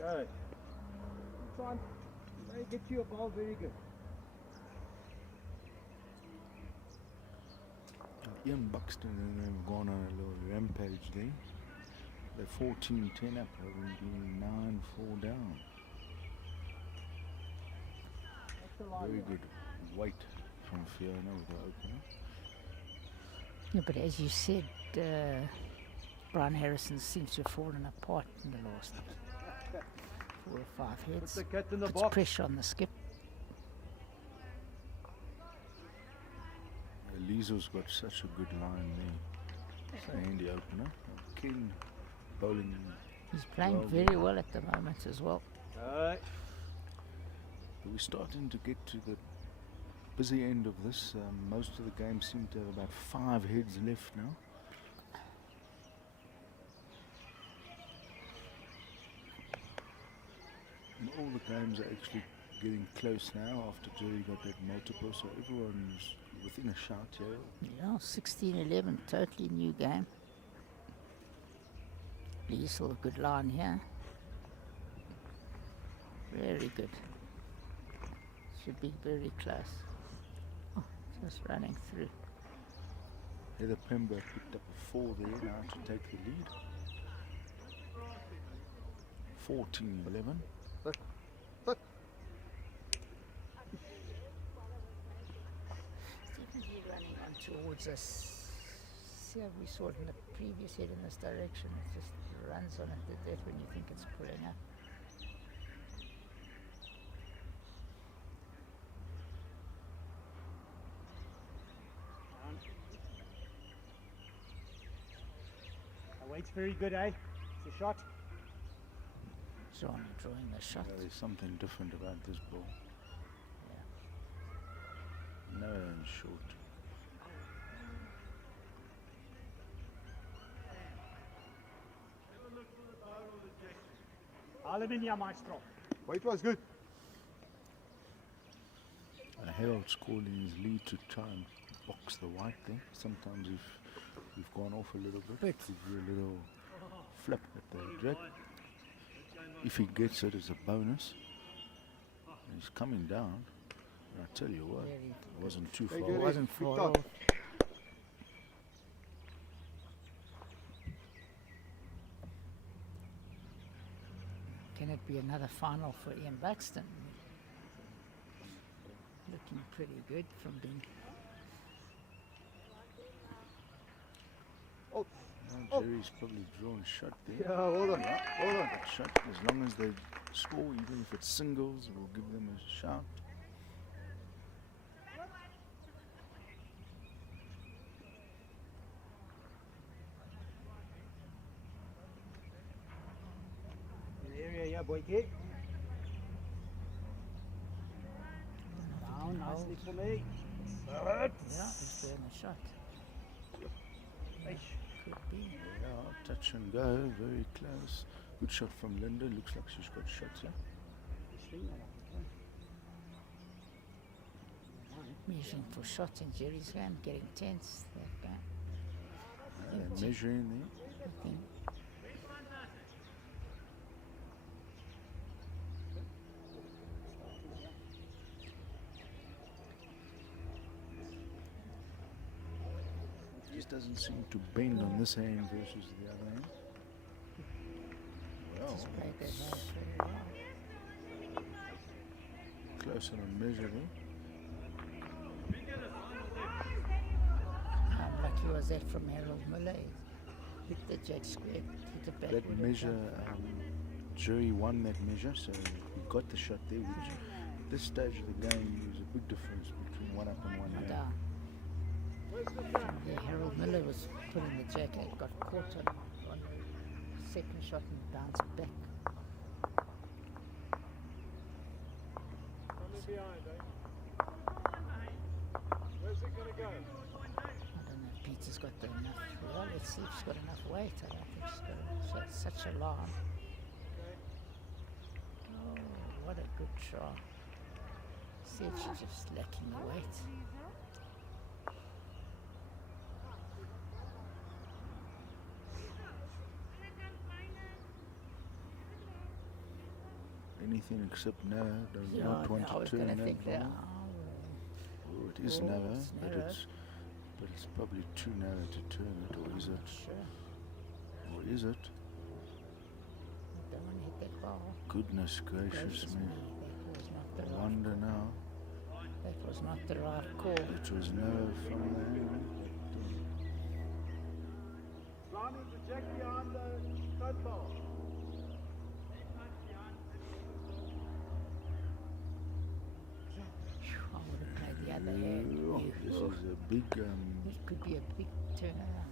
Okay. Try and get you a ball very good. Ian Buxton and them have gone on a little rampage there. They're 14-10 up, having been 9-4 down. What's the line? Very good weight from Fiona with the opener. Yeah, but as you said, Brian Harrison seems to have fallen apart in the last 4 or 5 Put heads. the cat in the Puts box. pressure on the skip. Lizo's got such a good line there. It's a handy opener. Ken bowling. He's playing Well, very well at the moment as well. Alright. But we're starting to get to the busy end of this. Most of the games seem to have about 5 heads left now. And all the games are actually getting close now after Jerry got that multiple, so everyone's within a shout here. Yeah, 16-11, totally new game. Liesel, a good line here. Very good. Should be very close. Oh, just running through. Heather Pember picked up a 4 there now to take the lead. 14-11. Definitely running on towards us. See how we saw it in the previous head in this direction. It just runs on it to death when you think it's pulling up. The weight's very good, eh? It's a shot. John drawing the shot. Yeah, there's something different about this ball. No and short. Aluminium, maestro. Weight was good. Harold's calling his lead to try and box the white there. Sometimes if we've gone off a little bit, give you a little flip at the drag. If he gets it as a bonus, and he's coming down. I tell you what, Very it wasn't too Very far. good, It eh? wasn't Good far touch. off. Can it be another final for Ian Buxton? Looking pretty good from being. Oh, Well, Jerry's probably drawn a shot there. yeah, hold on. Hold on. That shot, as long as they score, even if it's singles, we'll give them a shout. In the area, yeah, boy, kid. Down nicely for me. Yeah, he's doing a shot. Could be. Yeah, touch and go, very close. Good shot from Linda. Looks like she's got shots here. Measuring for shots in Jerry's hand, getting tense. That guy. Measuring there. I think. Just doesn't seem to bend on this hand versus the other hand. Well, Just played their hand very well. close on a measure there. How lucky was that from Harold Miller? Hit the jack square, hit it back. That measure, Jerry won that measure, so he got the shot there, which at this stage of the game was a big difference between one up and one down. down. Yeah, Harold Miller was putting the jack and got caught on the second shot and bounced back. Coming behind, eh? Where's it going to go? I don't know if Peter's got enough. Well, let's see if she's got enough weight. I don't think she's got enough. She had such a line. Oh, what a good try. Said she's just lacking the weight. Anything except Noah. Don't Yeah, want I to was turn going to that think that. ball. Oh, it is Oh, narrow, it's but narrow. it's probably too narrow to turn it, or is it? Sure. Or is it? I don't want to hit that ball. Goodness gracious me. That was not the I right. wonder now. That was not the right call. It was no from there. Ronnie, the jack behind the stud ball. I would have played the other hand. This is a big. It could be a big turnaround.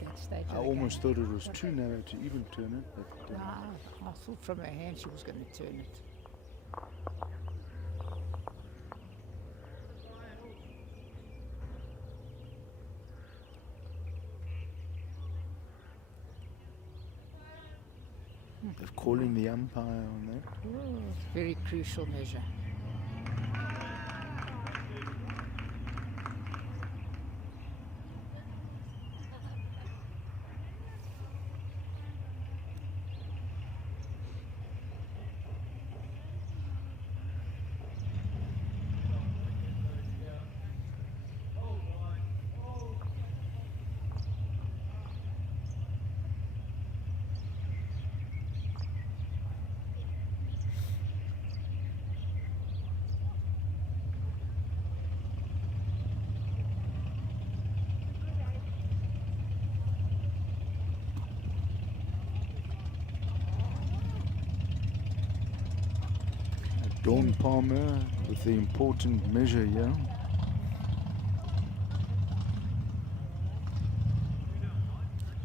At that stage I of the almost game. thought it was too narrow to even turn it, but I thought from her hand she was going to turn it. they're calling the umpire on that. Very crucial measure. Dawn Palmer with the important measure here.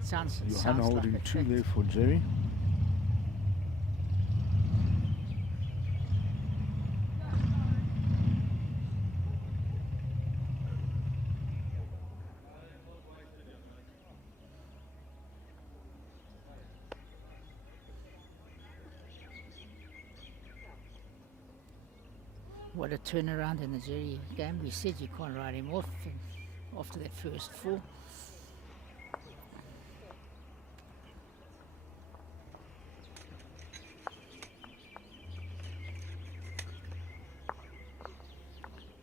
Sounds Johanna like holding a two fact. there for Jerry. What a turnaround in the Jerry game. We said you can't write him off after that first fall.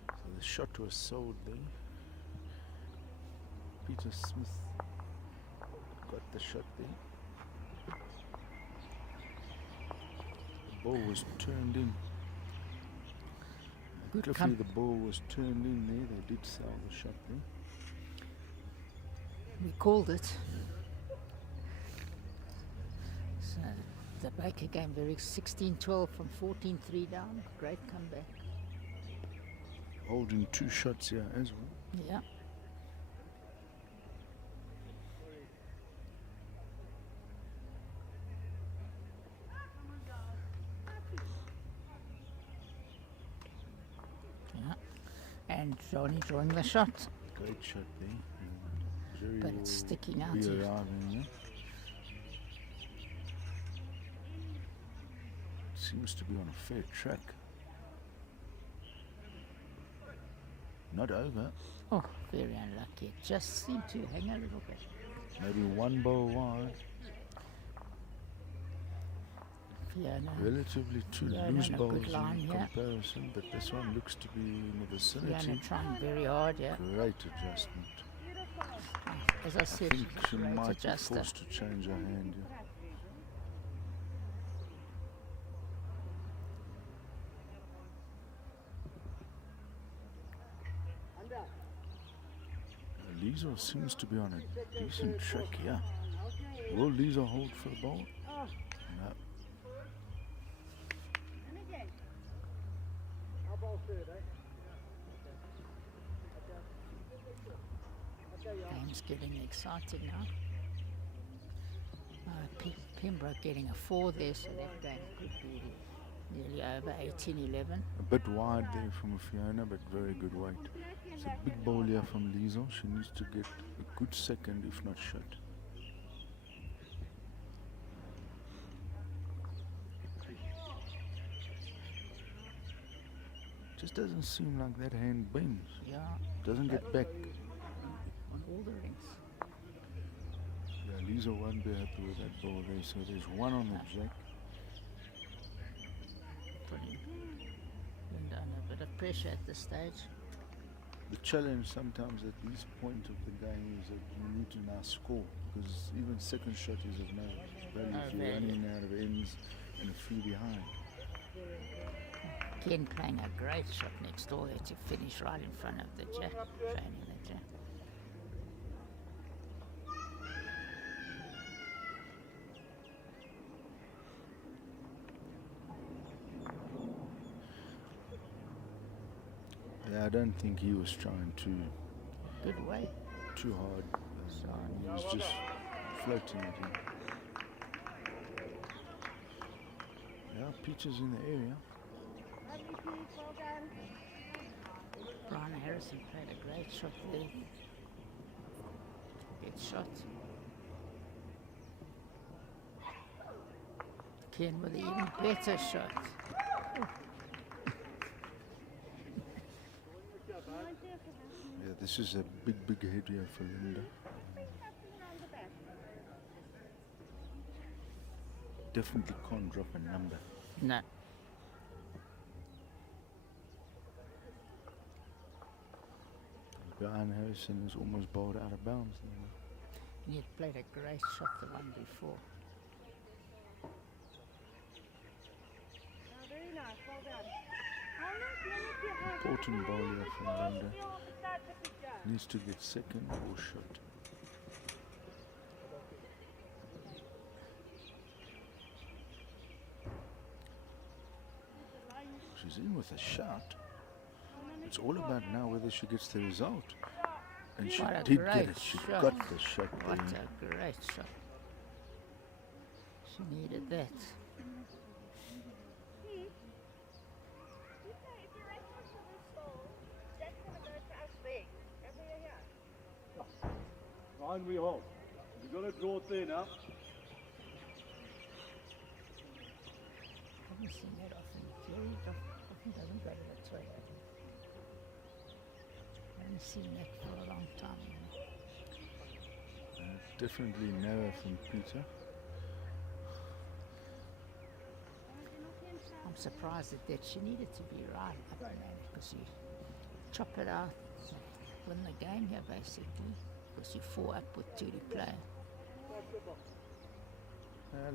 So the shot was sold there. Peter Smith got the shot there. The ball was turned in. Good Cliffy, the ball was turned in there. They did sell the shot there. We called it. So the Baker game, very 16-12 from 14-3 down. Great comeback. Holding two shots here as well. Yeah. Yeah. And Johnny drawing the shot, Great shot there. Jerry but will it's sticking out be here. arriving there. Seems to be on a fair track. Not over. Oh, very unlucky. It just seemed to hang a little bit. Maybe one ball wide. Fiona. Relatively two Yeah, loose no, good bowls line, in yeah. comparison, but this one looks to be in the Fiona vicinity. trying very hard, yeah. Great adjustment. As I I said, think she's a she great might be adjuster. forced to change her hand. Yeah. Lisa seems to be on a decent track here. Will Lisa hold for the ball? No. Game's getting exciting now. Pembroke getting a 4 there, so that game could be nearly over 18-11. A bit wide there from Fiona, but very good weight. It's a big ball here from Lisa. She needs to get a good second, if not shot. Just doesn't seem like that hand bends. Yeah, Doesn't get back. on all the rings. Yeah, Lisa won't be happy with that ball there. So there's one on the jack. Putting Linda under a bit of pressure at this stage. The challenge sometimes at this point of the game is that you need to now score, because even second shot is of no value if you're running out of ends and a few behind. Ken playing a great shot next door there to finish right in front of the jack, training the jack. Yeah, I don't think he was trying Good way. too hard. He was just floating it in. Yeah, Peter's in the area. Brian Harrison played a great shot there. Good shot. Ken with an even better shot. Yeah, this is a big head here for Linda. Definitely can't drop a number. No. Brian Harrison is almost bowled out of bounds now. He had played a great shot the one before. Very nice, well done. Important ball here from Linda. Needs to get second or shot. She's in with a shot. It's all about now whether she gets the result. And she What a did great get it. She shot. got the shot What there. a great shot. She needed that. Line we hold. We've got to draw it there now. I haven't seen that often. Jerry often doesn't go to the toilet. I haven't seen that for a long time. Definitely no from Peter. I'm surprised that she needed to be right up and down because you chop it out, win the game here basically, because you 4 up with 2 to play.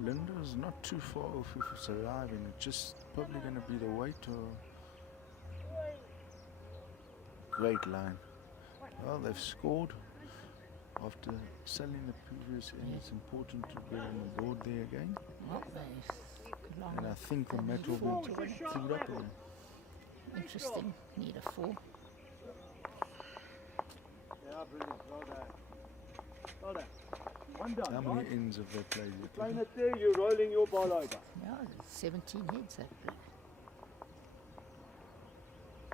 Linda's not too far off if it's alive, and it's just probably going to be the weight or... Great line. Well, they've scored after selling the previous end. It's important to get on the board there again. Well, they And I think the match will be cleaned up again. interesting, need a 4. Yeah, brilliant. Well done. Well done. One done. How many right? ends have they played yet? Playing it there, you're rolling your ball over. Yeah, 17 heads that play.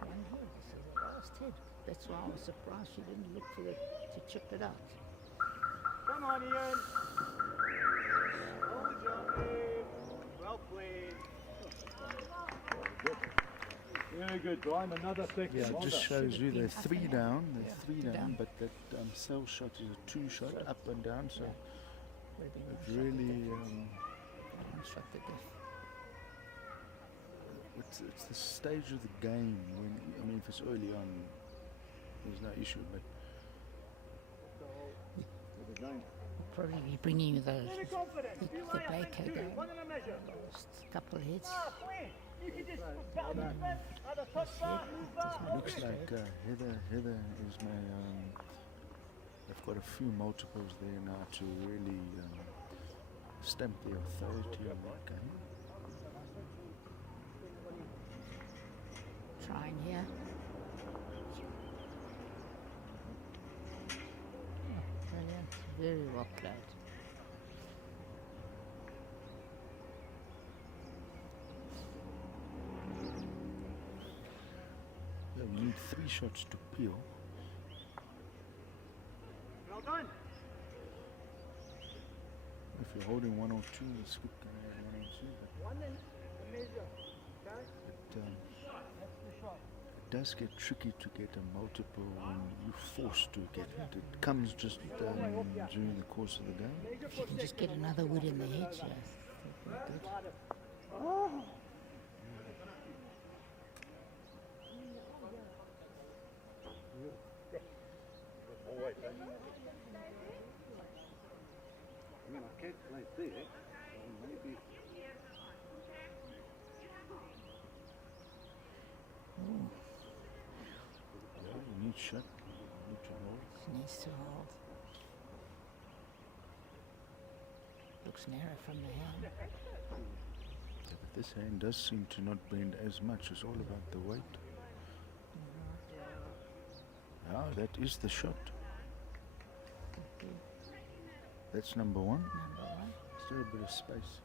1 head, this is the last head. That's why I was surprised she didn't look for it to chip it out. Come on, Ian. Oh, Johnny. Well played. Very good, Brian. Another second. Yeah, it Well just done. shows you they're Up 3 and down. down. They're Yeah, 3 down, down. but that cell shot is a 2 shot, up and down. So Would have been it one shot to really death. One shot to death. it's the stage of the game when, I mean, if it's early on, there's no issue, but Probably be bringing you those, Very confident. the Baker game. One in a measure. Just a couple of hits. Halfway. You can just battle the fence, add a touch bar, move that. looks like Heather is my, they've got a few multiples there now to really stamp the authority on that game. Trying here. Oh, brilliant. Very well played. Yeah, we need 3 shots to peel. Well done. If you're holding 1 or 2, the script can have 1 or 2, but One in a measure. Okay? it, That's the shot. it does get tricky to get a multiple when you're forced to get it. It comes just during the course of the game. Measure If for you can just get another wood in the hedge, yeah, that'd be good. I mean, I can't play there, so maybe. Yeah, you need shot, you need to hold. Needs to hold. Looks narrow from the hand. Yeah, but this hand does seem to not bend as much. It's all about the weight. Yeah, that is the shot. Okay, That's number 1. number 1. Still a bit of space.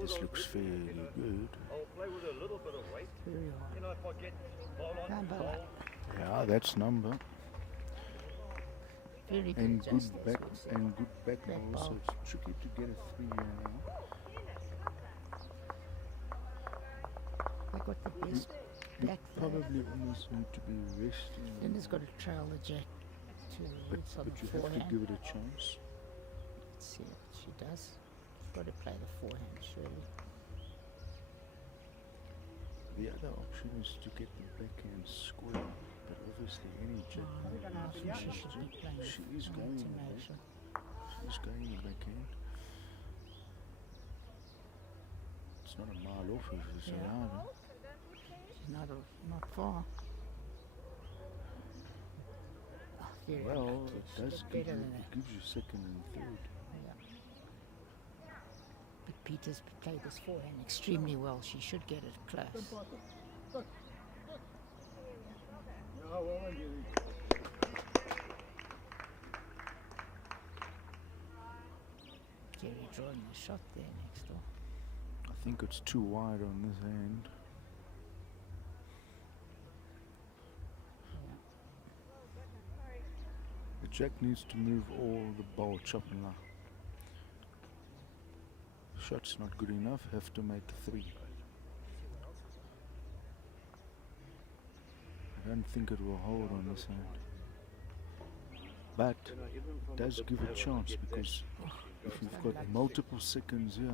This looks fairly good. I'll play with a little bit of weight. Very hard. You know, if I get ball on Number 1. Yeah, that's number. Very good. And good just back as and good back Back ball, so ball. it's tricky to get a 3 now. They got the best You back there. probably almost need to be resting. Linda's got to trail the jack to the but, roots on but the you have to forehand. give it a chance. Let's see what she does. She's got to play the forehand, surely. The other option is to get the backhand square, but obviously any jack. I think she should be playing She the is going to with make it. sure. She's going the backhand. It's not a mile off if it's Yeah. allowed. She's not far. Oh, very Well, unlucky. it She does did give better you, than that. it gives you second and third. Yeah. But Peter's played this forehand extremely well. She should get it close. No, well done, Jimmy. Jerry drawing the shot there next door. I think it's too wide on this hand. Yeah. The jack needs to move all the ball chopping up. Shot's not good enough, have to make 3. I don't think it will hold on this hand. But it does give a chance because if you've got multiple seconds here,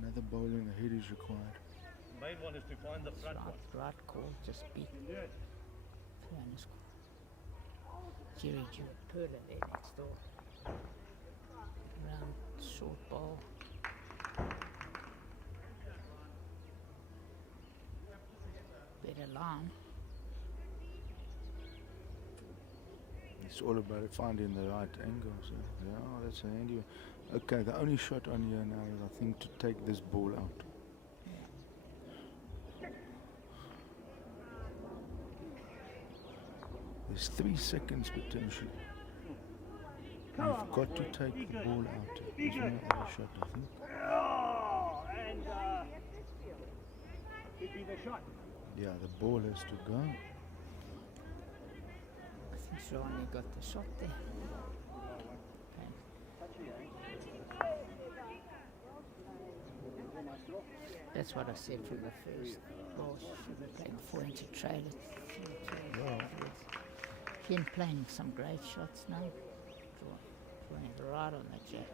another bowling ahead is required. Main one is to find the front one. Right call, just beat Fiona Jerry Perla there next door. Round, short ball. Better line. It's all about finding the right angle. So, yeah, that's a handy one. Okay, the only shot on here now is I think to take this ball out. There's 3 seconds potentially. You've got to take the ball out. There's no other shot, I think. Oh, and could be the shot. Yeah, the ball has to go. I think she only got the shot there. Okay. That's what I said from the first ball. She should have played forehand to trade it. Well, Ken playing some great shots now. Drawing it right on the jack.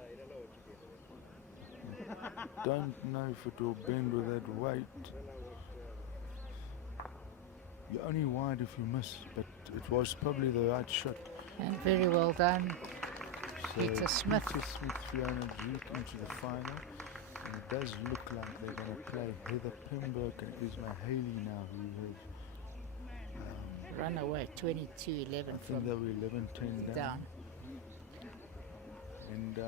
Don't know if it will bend with that weight. You're only wide if you miss, but it was probably the right shot. And very well done. So Peter Smith. Peter Smith, Fiona Duke into the final. And it does look like they're going to play Heather Pembroke and Isma Haley now, who have, Run away, 22-11 I think from they were 11-10 down. And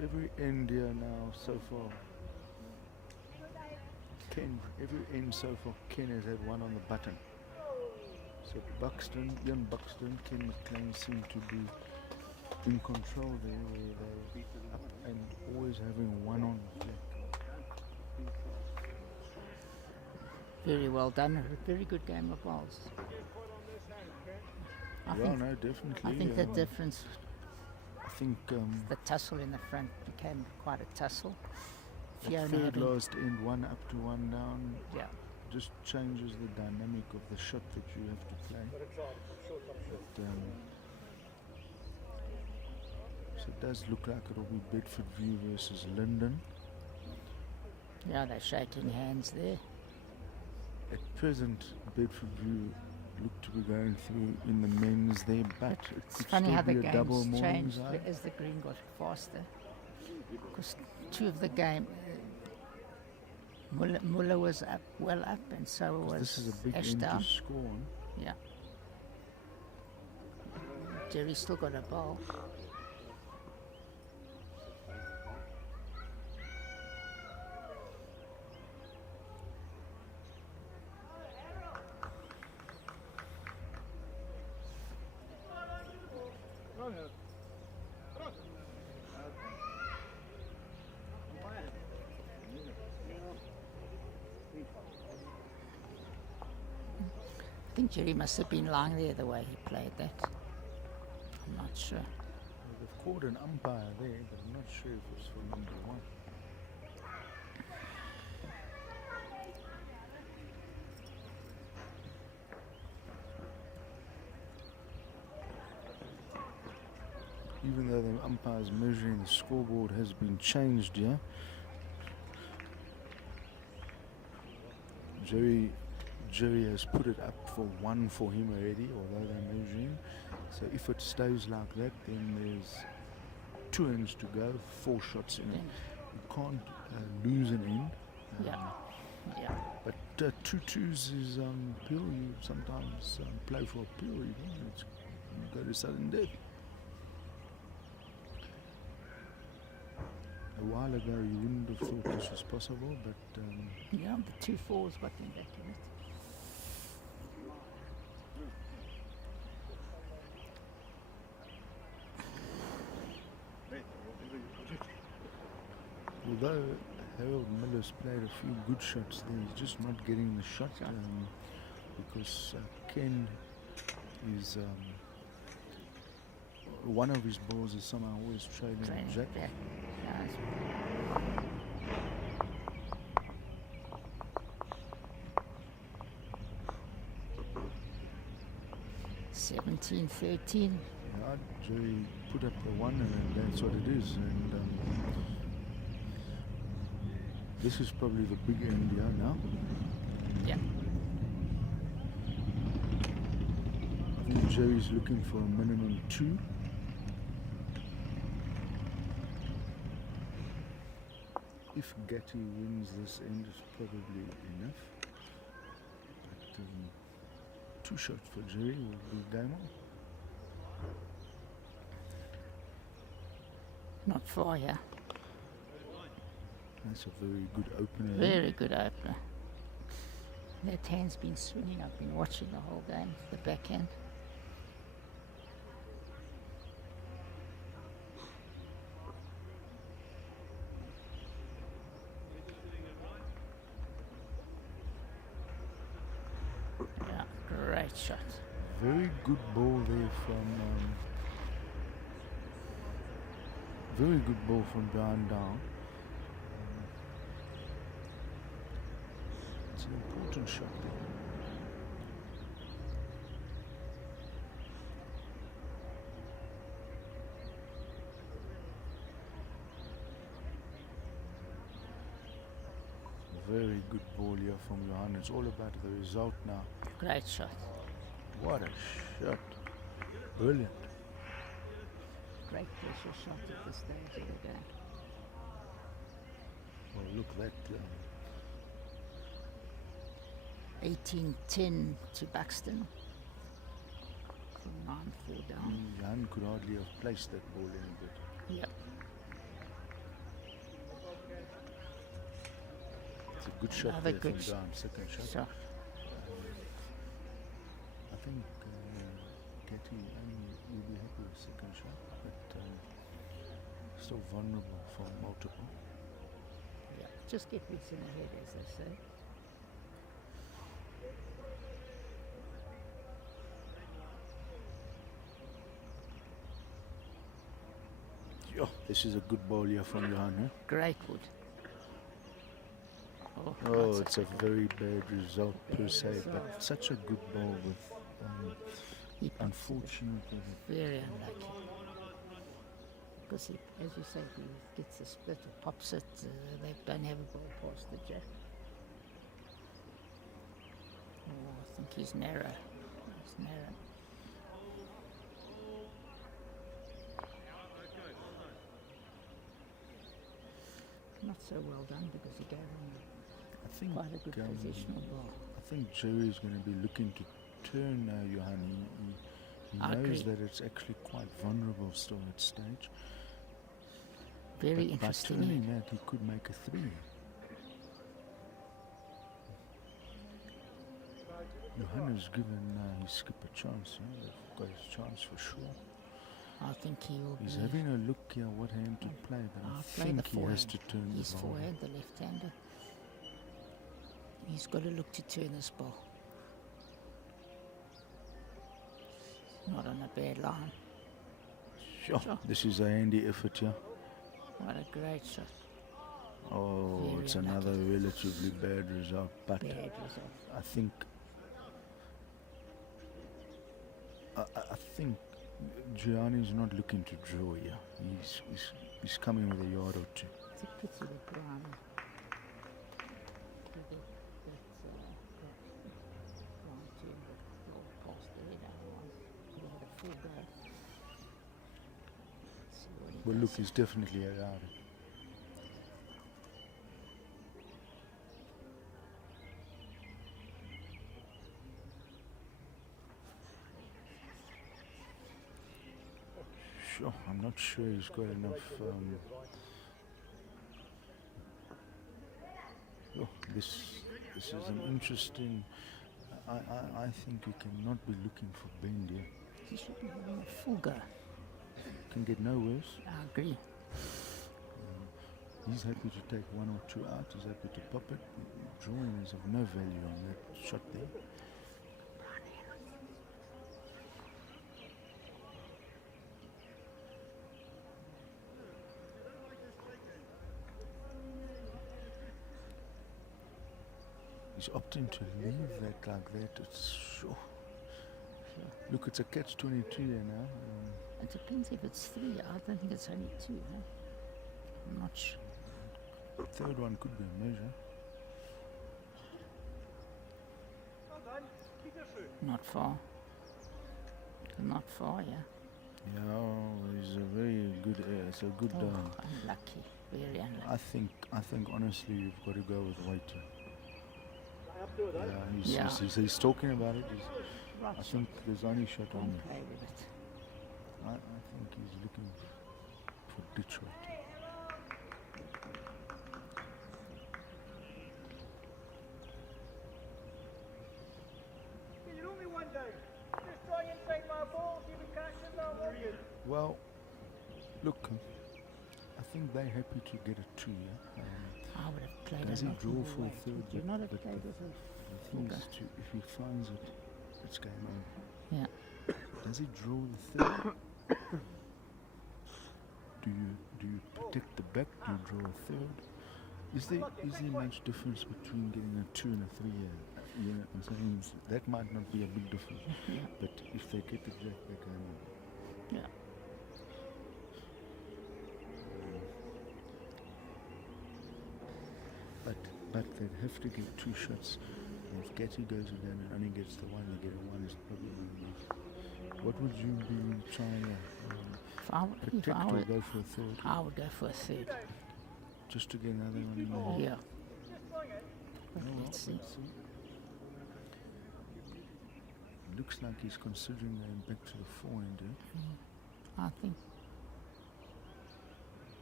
every end here now so far, every end so far, Ken has had one on the button. So Ian Buxton, Ken McLean seem to be in control there, where they're up and always having one on the flag. Very well done. A very good game of bowls. I think the difference, I think the tussle in the front became quite a tussle. the third last end, one up to one down, Yeah. just changes the dynamic of the shot that you have to play. But, so it does look like it'll be Bedford View versus Linden. Yeah, they're shaking hands there. At present, Bedford View look to be going through in the men's there, but It's funny how the double games morning changed side. as the green got faster. Because two of the game, Muller was up, well up, and so 'Cause was this is a big end Ashdown. to score on. Yeah. Jerry's still got a bowl. I think Jerry must have been lying there the way he played that. I'm not sure. Well, they've called an umpire there, but I'm not sure if it's for number one. Even though the umpire's measuring, the scoreboard has been changed here. Jerry has put it up for one for him already, although they're measuring. So if it stays like that, then there's 2 ends to go, 4 shots in it. You can't lose an end. Yeah. But 2-2s is pill. You sometimes play for a pill. You go to sudden death. A while ago, you wouldn't have thought this was possible, but Yeah, the 2-4s got them back in it. although Harold Miller's played a few good shots there, he's just not getting the shot because Ken is one of his balls is somehow always trailing Jack. Nice. 17-13. Yeah, Jerry put up the one, and that's what it is. And this is probably the big end here now. Yeah. I think Jerry's looking for a minimum 2. If Gatti wins this end, it's probably enough. But 2 shots for Jerry will be game on. Not far, yeah. That's a very good opener. Very good opener. That hand's been swinging. I've been watching the whole game, the backhand. Yeah, great shot. Very good ball there from. Very good ball from Brian Down. It's an important shot there. very good ball here from Johan. It's all about the result now. Great shot. What a shot. Brilliant. Great pressure shot at this stage of the game. Well, look at that. 18-10 to Buxton. From 9-4 down. Johan could hardly have placed that ball any better. Yep. It's a good shot Another there good from shot. down. Second shot. So, I think Katie will be happy with second shot, but still vulnerable for multiple. yeah, just get this in the head, as they say. Yeah, this is a good ball here from Johan. Eh? Great wood. Oh, that's it's a very bad result per se, result. but such a good ball with he puts it unfortunately. very unlucky. Because he, as you say, he gets a split or pops it. They don't have a ball past the jack. Oh, I think he's narrow. He's narrow. Not so well done because he gave him I think quite a good positional ball. I think Jerry's going to be looking to turn Johan. He I knows agree. that it's actually quite vulnerable still at stage. Very But interesting. by turning eh? that, he could make a three. Johan has given his skip a chance. Yeah? They've got his chance for sure. I think he will He's be. having a look here what hand to play, but I I'll play the think he has forehand. to turn His the ball. forehand, the left-hander. He's got to look to turn this ball. Not on a bad line. Sure. Sure. This is a handy effort here. What a great shot. Oh, Very it's unlucky. another relatively bad result, but Bad result. I think I think Gianni's not looking to draw here. He's coming with a yard or two. It's a pity that Brown turned the ball past the head. Otherwise, he had a full go. Let's see what he But does. look, he's definitely allowed it. Sure, I'm not sure he's got enough. Oh, this is an interesting. I think you cannot be looking for bend here. He should be having a full go. Can get no worse. I agree. He's happy to take one or two out. He's happy to pop it. Drawing is of no value on that shot there. He's opting to leave that like that. It's sure. Look, it's a catch-22 here now. It depends if it's 3. I don't think it's only 2. Huh? I'm not sure. Third one could be a measure. Well done. Keep your shoe. Not far. Not far, yeah. Yeah, he's a very good. It's a good. Oh, unlucky. Very unlucky. I think honestly, you've got to go with Waiter. I have to do that. Yeah, he's talking about it. Right I shot. think there's only shot on Don't him. play with it. I think he's looking for Detroit. Can you roll me one down? Just try and take my ball, see if we catch it now, won't you? Well, look, I think they're happy to get a 2. Yeah? I would have played Does a he lot draw more for a weight. third? Would you not have played with a The full thing go? is, if he finds it, it's game over. Yeah. Does he draw the third? do you protect the back? Do you draw a third? Is there much difference between getting a 2 and a 3 here? You know, I'm saying that might not be a big difference, Yeah. but if they get the jack, they can. Yeah. But cut, they'd have to get 2 shots. And if Gatti goes again and only gets the one, they get a 1 is probably enough. What would you be trying to If I protect or would, go for a third? I would go for a third. Just to get another one in there? Yeah. But let's see. Looks like he's considering going back to the forehand. I think.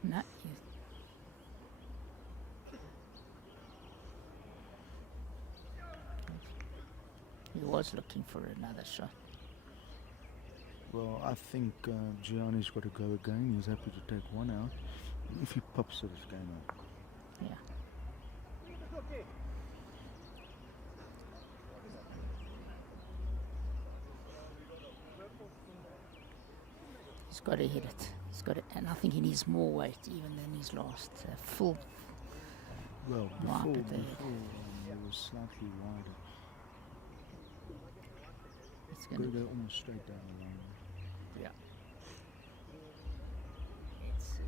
No. He was looking for another shot. Well, I think Gianni's got to go again. He's happy to take 1 out. If he pops it, it's game out. Yeah. He's got to hit it. He's got to, and I think he needs more weight even than his last full. Well, Right, before, but they- it was slightly wider. It's Got going to to. go almost straight down the line. Yeah. Let's see.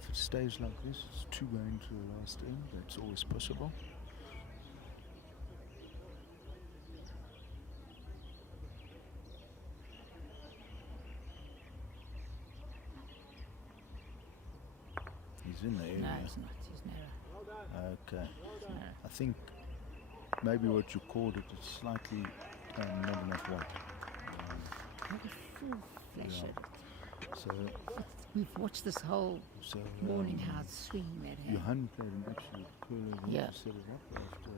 If it stays like this, it's 2 going to the last end. That's always possible. He's in the area. No, it's not. He's narrow. Okay. It's narrow. I think maybe what you called it is slightly not enough weight. Look at full flash Yeah. at it. So, We've watched this whole so morning how it's swinging that hand. Johan played an absolute curler here Yeah. to set it up after.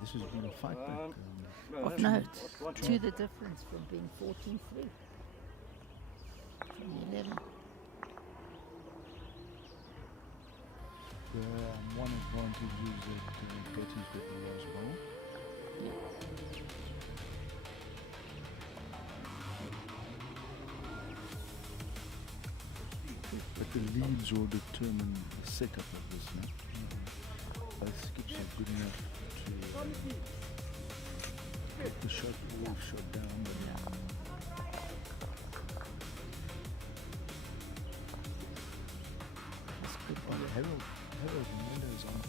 This has been a fight back. Of note, to the difference from being 14-3 from 11. One advantage is that Gatti's got the last ball. Yeah. But the leads will determine the setup of this match. Both skips are good enough to get the shot all shot down, but That's good. Harold Mendes on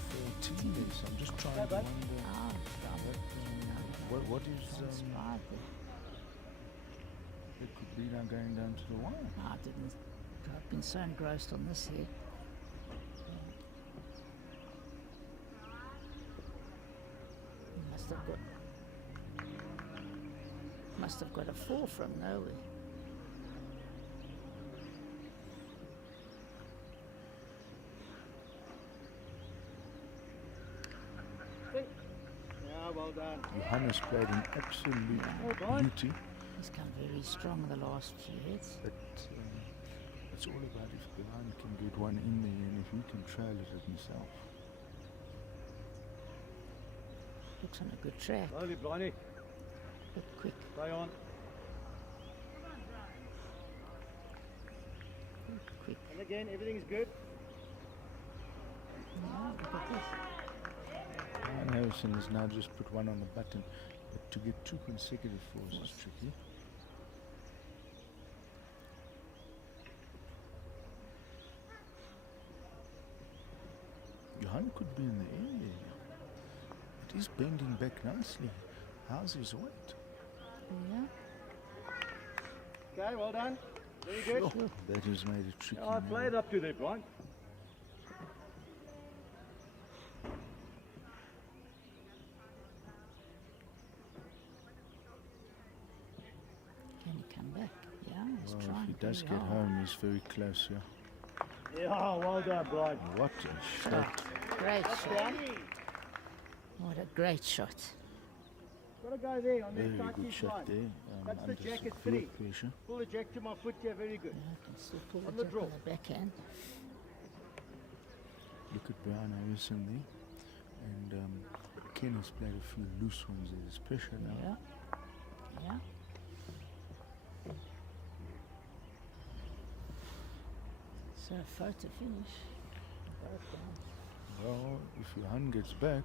14 there, so I'm just trying to wonder what is it could be now going down to the wire. I didn't. I've been so engrossed on this here. Must have got a 4 from nowhere. Yeah, well done. Johannes played an absolute beauty, He's come very strong in the last few hits. but it's all about if Behind can get one in there and if he can trail it himself. Looks on a good track. Slowly, Blimey. Bit quick. Stay on. Quick. And again, everything's good. Yeah, look at this. Ryan Harrison has now just put one on the button, but to get 2 consecutive 4s is tricky. Johan could be in the area. It is bending back nicely. How's his weight? Yeah. Okay, well done. Very good. Oh, that has made it tricky. Yeah, I now. played up to that, Brian. Can he come back? Yeah, he's Well, trying. if he does very get hard. home, he's very close here. Yeah, well done, Brian. What a shot. Shot. Great shot. What a great shot. Got to go there on that Very tight good shot line. there. That's the under jacket severe 3. pressure. Pull the jack to my foot here, very good. Yeah, I can still pull On it the up draw. on the backhand. Look at Brian Harrison there. And Ken has played a few loose ones. There's pressure now. Yeah. Yeah. So photo finish. Both guys. Well, if Johan gets back,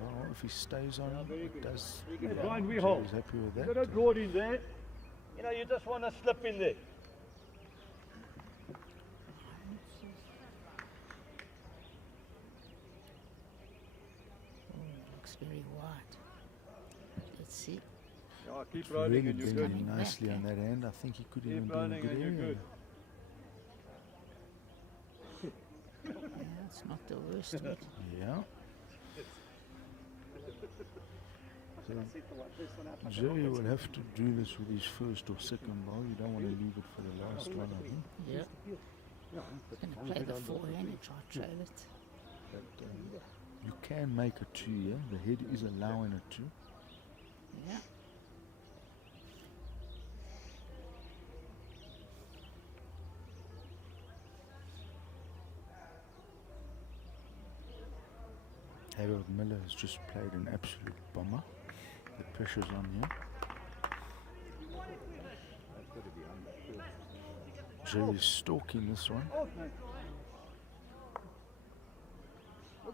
well, if he stays on, it does. Hey, Brian, we so hold. he's happy with You that. got to draw it in there. You know, you just want to slip in there. looks very wide. Let's see. Yeah, keep Really rolling and you're good. bending nicely on that hand. I think he could even Keep be in a rolling good and you're area. good. Yeah, it's not the worst of it. Yeah. So Jerry will have to do this with his first or second bowl. You don't want to leave it for the last one, I think. Yeah. He's going to play the forehand and try to trail it. But you can make a 2 here. The head is allowing a 2. Yeah. Harold Miller has just played an absolute bomber. The pressure's on here. Jerry's stalking this one.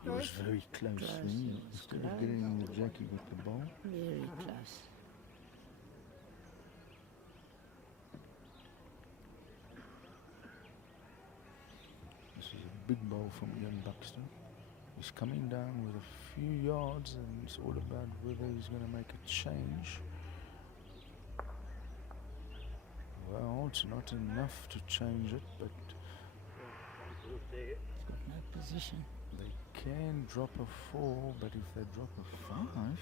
He was very close. Close, He, yes, instead of close. getting the jacket with the ball. Very close. This is a big ball from Ian Buxton. He's coming down with a few yards, and it's all about whether he's going to make a change. Well, it's not enough to change it, but He's got no position. they can drop a 4, but if they drop a 5,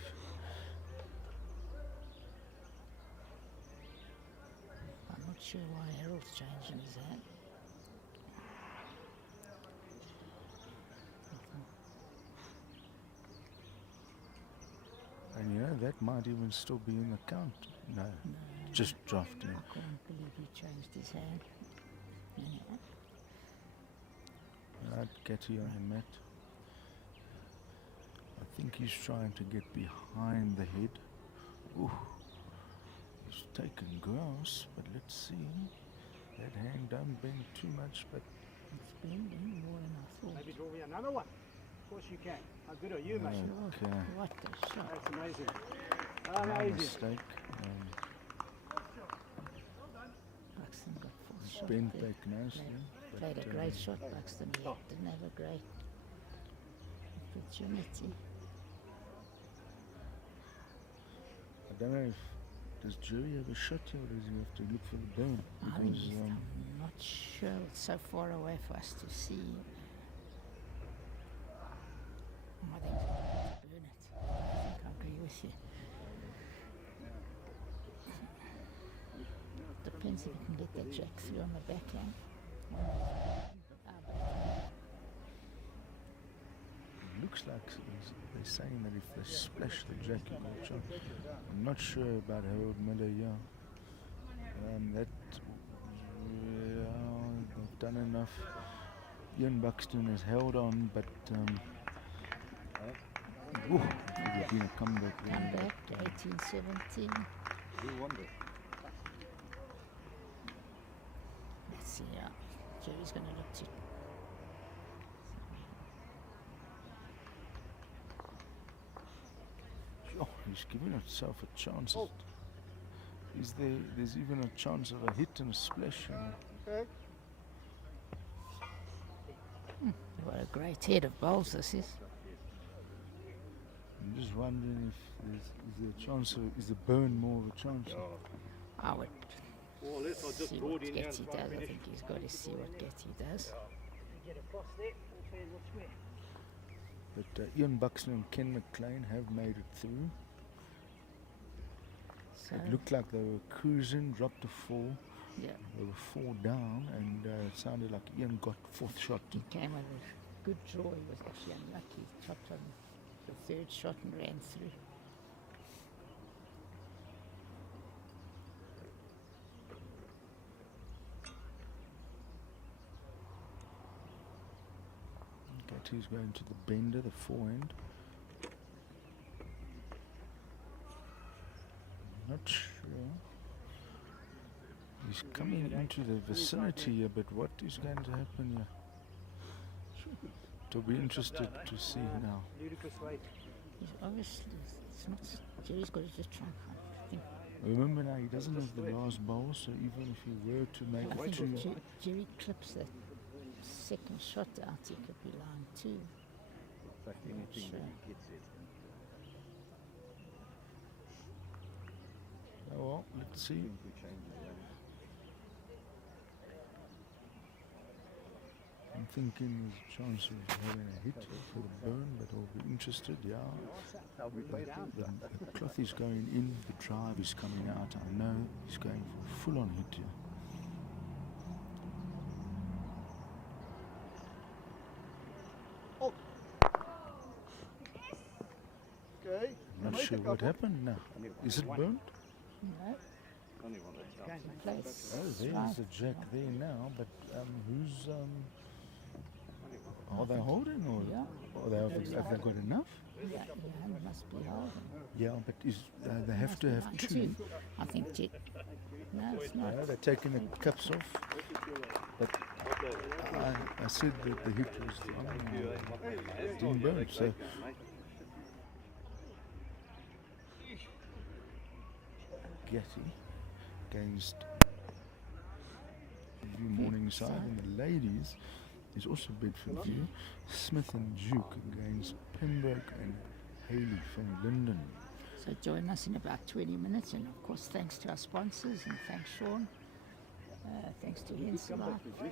I'm not sure why Harold's changing his hand. and you know, that might even still be in the count. No, just drafting. I can't believe he changed his hand. Yeah. Right, Getty on the mat. I think he's trying to get behind the head. Ooh, he's taken grass, but let's see. That hand don't bend too much, but It's bending more than I thought. Maybe draw me another one. Of course you can. How good are you, mate? okay. What a shot. That's amazing. No Amazing. mistake. Buxton got full shot Bent there. back nicely. Played but, a great shot, Buxton. He didn't have a great opportunity. I don't know if does Jerry have a shot here, or does he have to look for the burn? I think Because, I'm not sure. It's so far away for us to see. I think he's going to burn it. I think I agree with you. Depends if you can get that jack through on the backhand. it looks like they're saying that if they splash the jack, you got a chance. I'm not sure about Harold Miller here. They've done enough. Ian Buxton has held on, but ooh, there's been a comeback there. Come back to 1817. Who won it? Let's see, yeah. Jerry's going to look to. Oh, he's given himself a chance. There's even a chance of a hit and a splash. Okay. What a great head of bowls this is. I'm just wondering if is there a chance, is the burn more of a chance? I would Well, let's not just see broad what in here Getty and does. try I and finish. think he's got to see what Getty does. Get across there. All fair and square. But Ian Buxton and Ken McLean have made it through. So, It looked like they were cruising, dropped a 4. yeah, They were 4 down, and it sounded like Ian got 4th shot. he came with a good draw. He was actually unlucky. He chopped on the 3rd shot and ran through. Getty's going to the bender, the forehand. Not sure. He's coming into the vicinity here, but what is going to happen here? To be interested to see now. Ludicrous weight. He's obviously, it's not, Jerry's got to just try and find. I think, Remember now, he doesn't have the last bowl, so even if he were to make I a 2, think Jerry clips that 2nd shot out, he could be line 2. But anything Sure. that he gets it. Oh well, let's see. I'm thinking there's a chance of having a hit for the burn, but I'll be interested, yeah. The cloth is going in, the drive is coming out. I know he's going for a full-on hit here. Okay. I'm not sure what happened now. Is it burnt? No. Place. Oh, there's a jack there now, but who's are they holding or Yeah. have they got enough? Yeah, it must be holding. Yeah, but they have to have two. I think Jet. No, it's not. Yeah, they're taking the cups off. But I said that the hit was didn't burn, so Getty against View Morningside, and the ladies is also Bedford View. Smith and Duke against Pembroke and Haley from Linden. So join us in about 20 minutes, and of course thanks to our sponsors, and thanks Sean, thanks to HENSELITE, and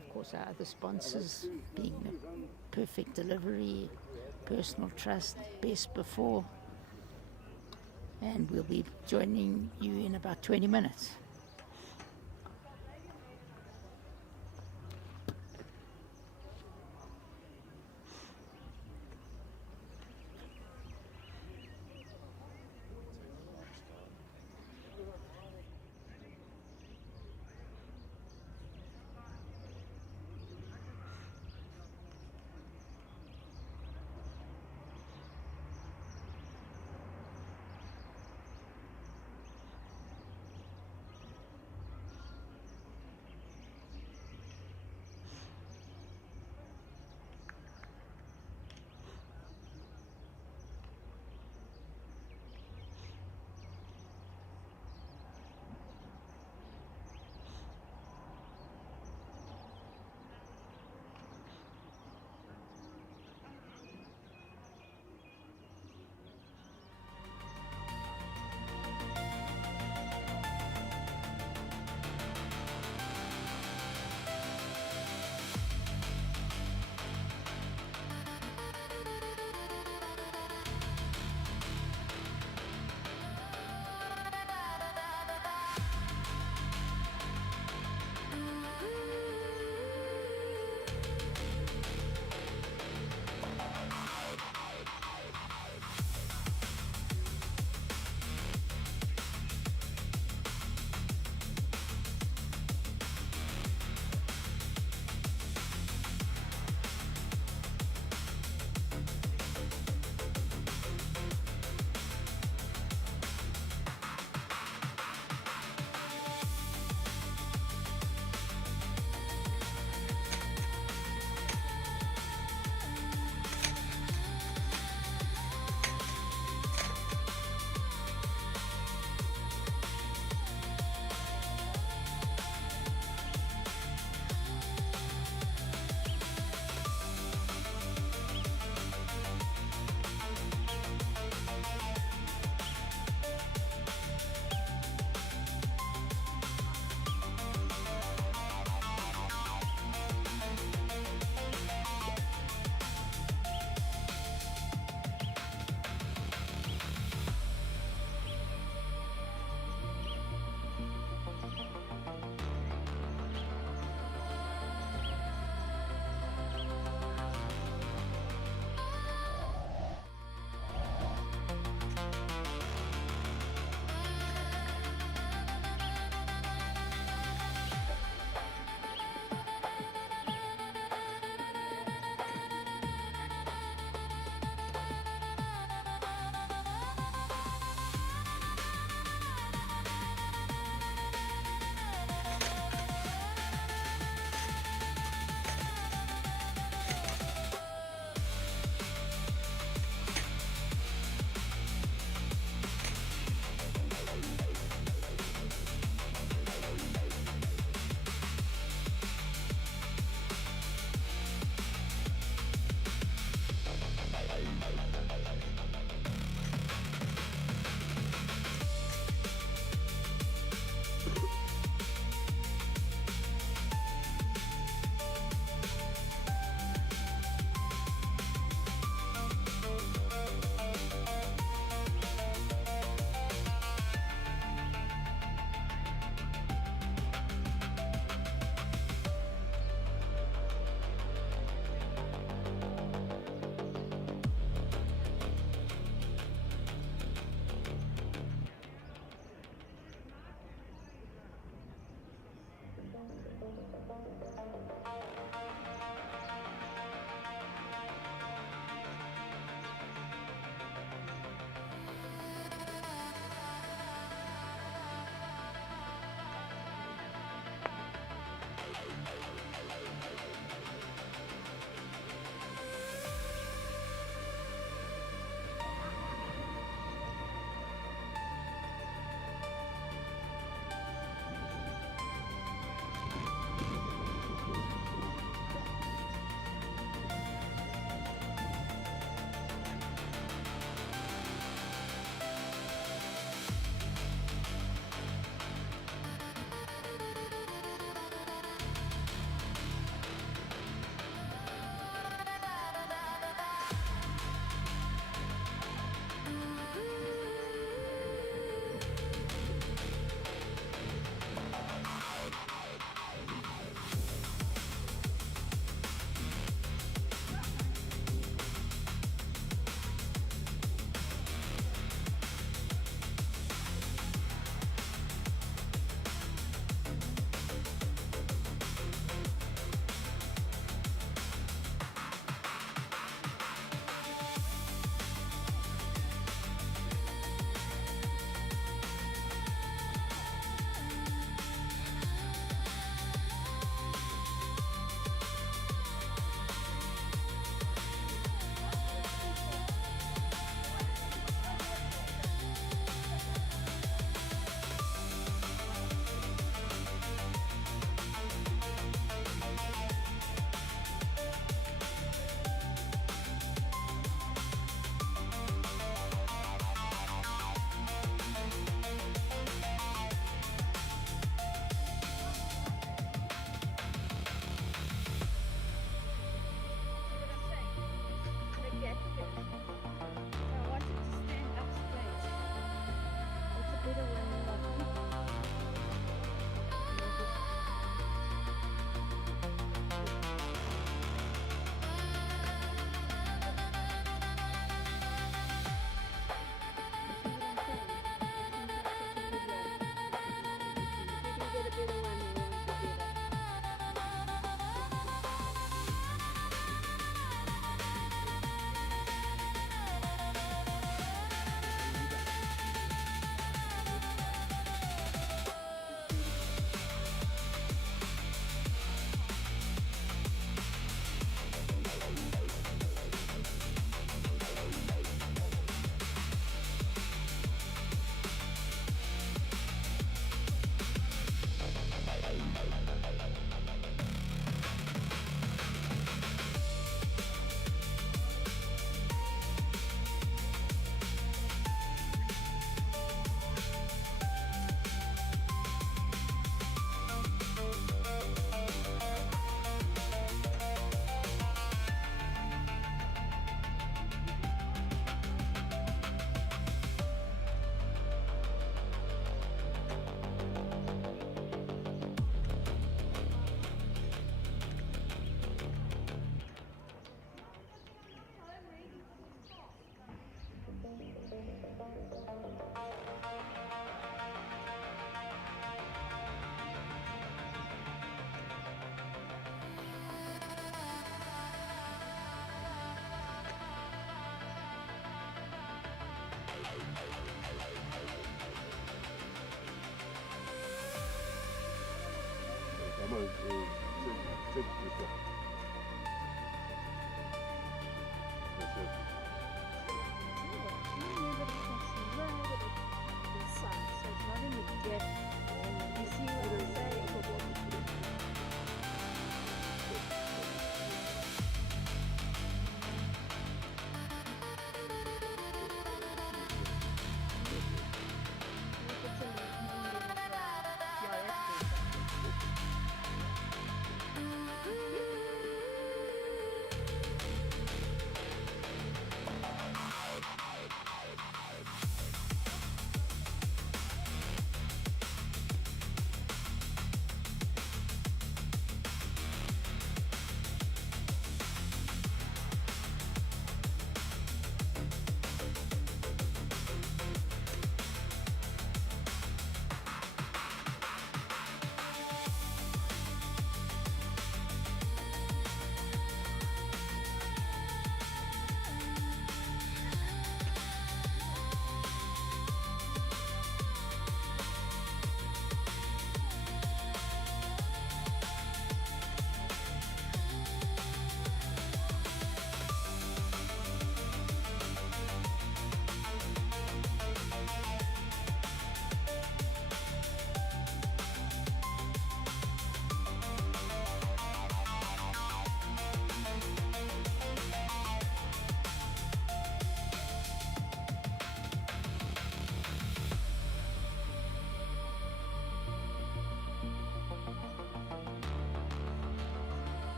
of course our other sponsors being the Perfect Delivery, Personal Trust, Best Before, and we'll be joining you in about 20 minutes.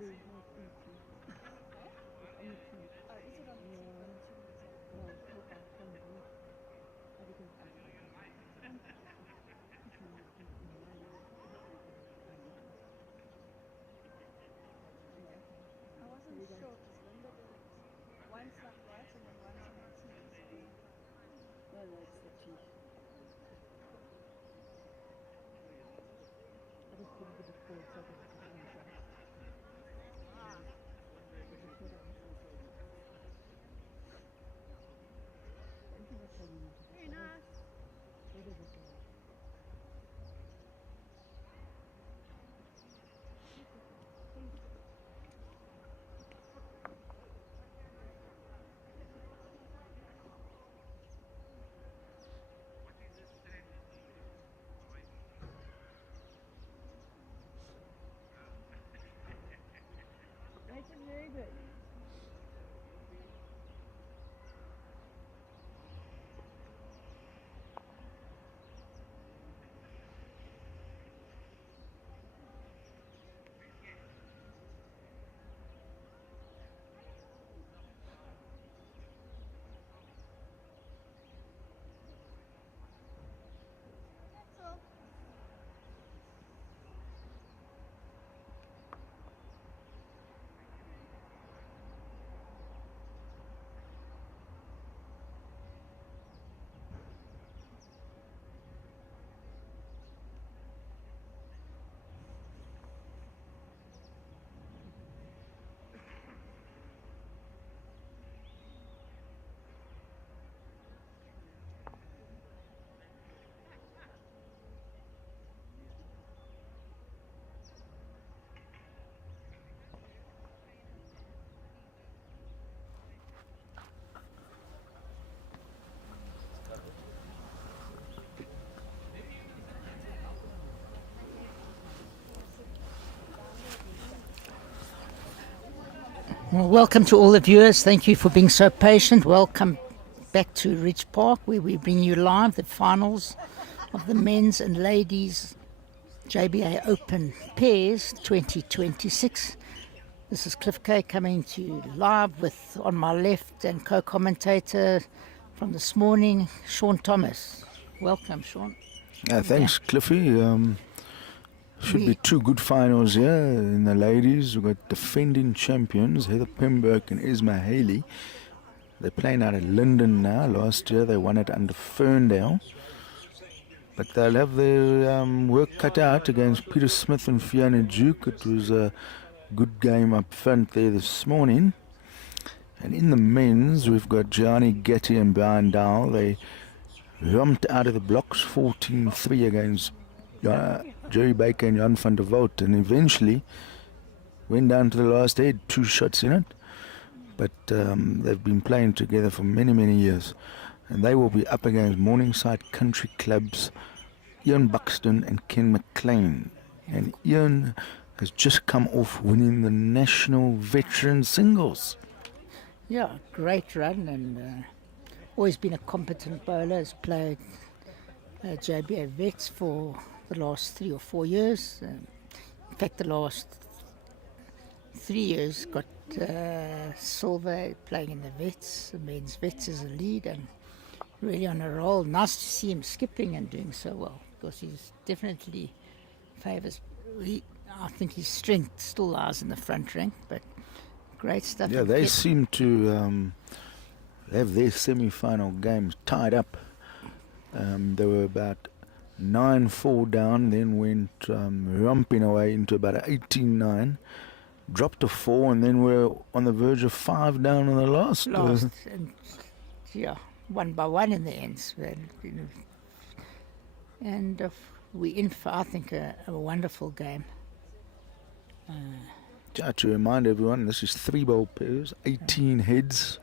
I wasn't sure because Linda did it once like that and then once on the tea. No, no, it's the tea. I just put a bit of salt so that it's not dry. Very nice. Nice and very good. That's all. Well, welcome to all the viewers. Thank you for being so patient. Welcome back to Ridge Park, where we bring you live the finals of the men's and ladies JBA Open Pairs 2026. This is Cliff K coming to you live with, on my left, and co-commentator from this morning, Sean Thomas. Welcome, Sean. Thanks, Cliffy. Should be two good finals here in the ladies. We've got defending champions Heather Pembroke and Esma Haley. They're playing out at Linden now. Last year they won it under Ferndale. But they'll have their work cut out against Peter Smith and Fiona Duke. It was a good game up front there this morning. And in the men's, we've got Gianni Getty and Brian Dowell. They romped out of the blocks 14-3 against Jerry Baker and Jan van der Voort, and eventually went down to the last head, 2 shots in it. But they've been playing together for many, many years. And they will be up against Morningside Country Club's Ian Buxton and Ken McLean. And Ian has just come off winning the National Veteran Singles. Yeah, great run, and always been a competent bowler. Has played JBA Vets for the last 3 or 4 years. In fact, the last 3 years got silver playing in the Vets, the men's Vets as a lead, and really on a roll. Nice to see him skipping and doing so well, because he's definitely favours. I think his strength still lies in the front rank, but great stuff. Yeah, they seem to have their semi-final games tied up. They were about 9-4 down, then went romping away into about 18-9, dropped to 4, and then were on the verge of 5 down in the last. And yeah, 1 by 1 in the ends. And we in for, I think, a wonderful game. To remind everyone, this is 3 bowl pairs, 18 heads.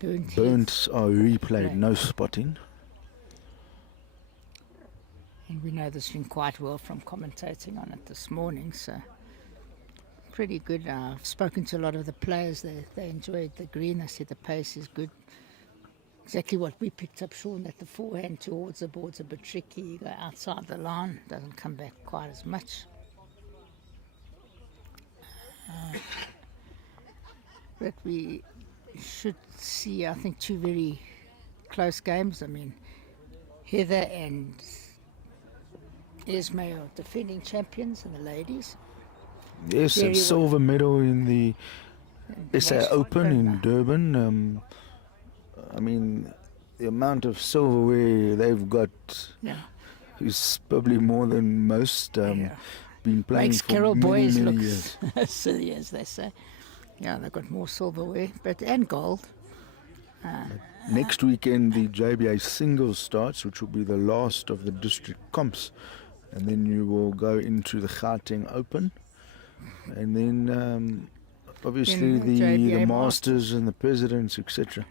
Burnt are replayed, Right. no spotting. And we know this one quite well from commentating on it this morning, so pretty good. I've spoken to a lot of the players. They enjoyed the green. They said the pace is good. Exactly what we picked up, Sean, that the forehand towards the board's a bit tricky. You go outside the line, doesn't come back quite as much. But we should see, I think, two very close games. I mean, Heather and Esme are defending champions in the ladies. Yes, Very and well. silver medal in the SA West Open in Open. Durban. I mean, the amount of silverware they've got Yeah. is probably more than most. Yeah. Been playing Makes for Carol many, Boys many look years. silly, as they say. Yeah, they've got more silverware, and gold. Next weekend, the JBA singles starts, which will be the last of the district comps. And then you will go into the Gauteng Open. And then, obviously, Then the the JBA Masters and the Presidents, etc.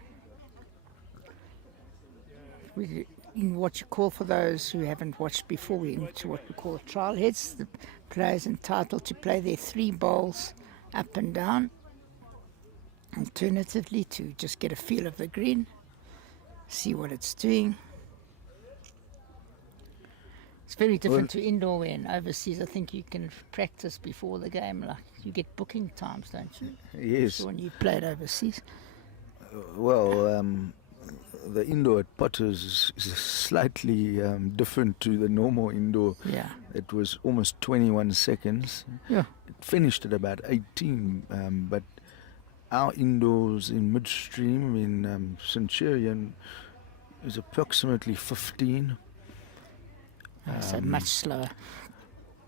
In what you call, for those who haven't watched before, we're into what we call trial heads. The players entitled to play their 3 bowls up and down. Alternatively, to just get a feel of the green, see what it's doing. It's very different to indoor and overseas. I think you can practice before the game, like you get booking times, don't you? Yes. So when you played overseas. Well, the indoor at Potters is slightly different to the normal indoor. Yeah. It was almost 21 seconds. Yeah. It finished at about 18, but our indoors in midstream in Centurion is approximately 15. So much slower.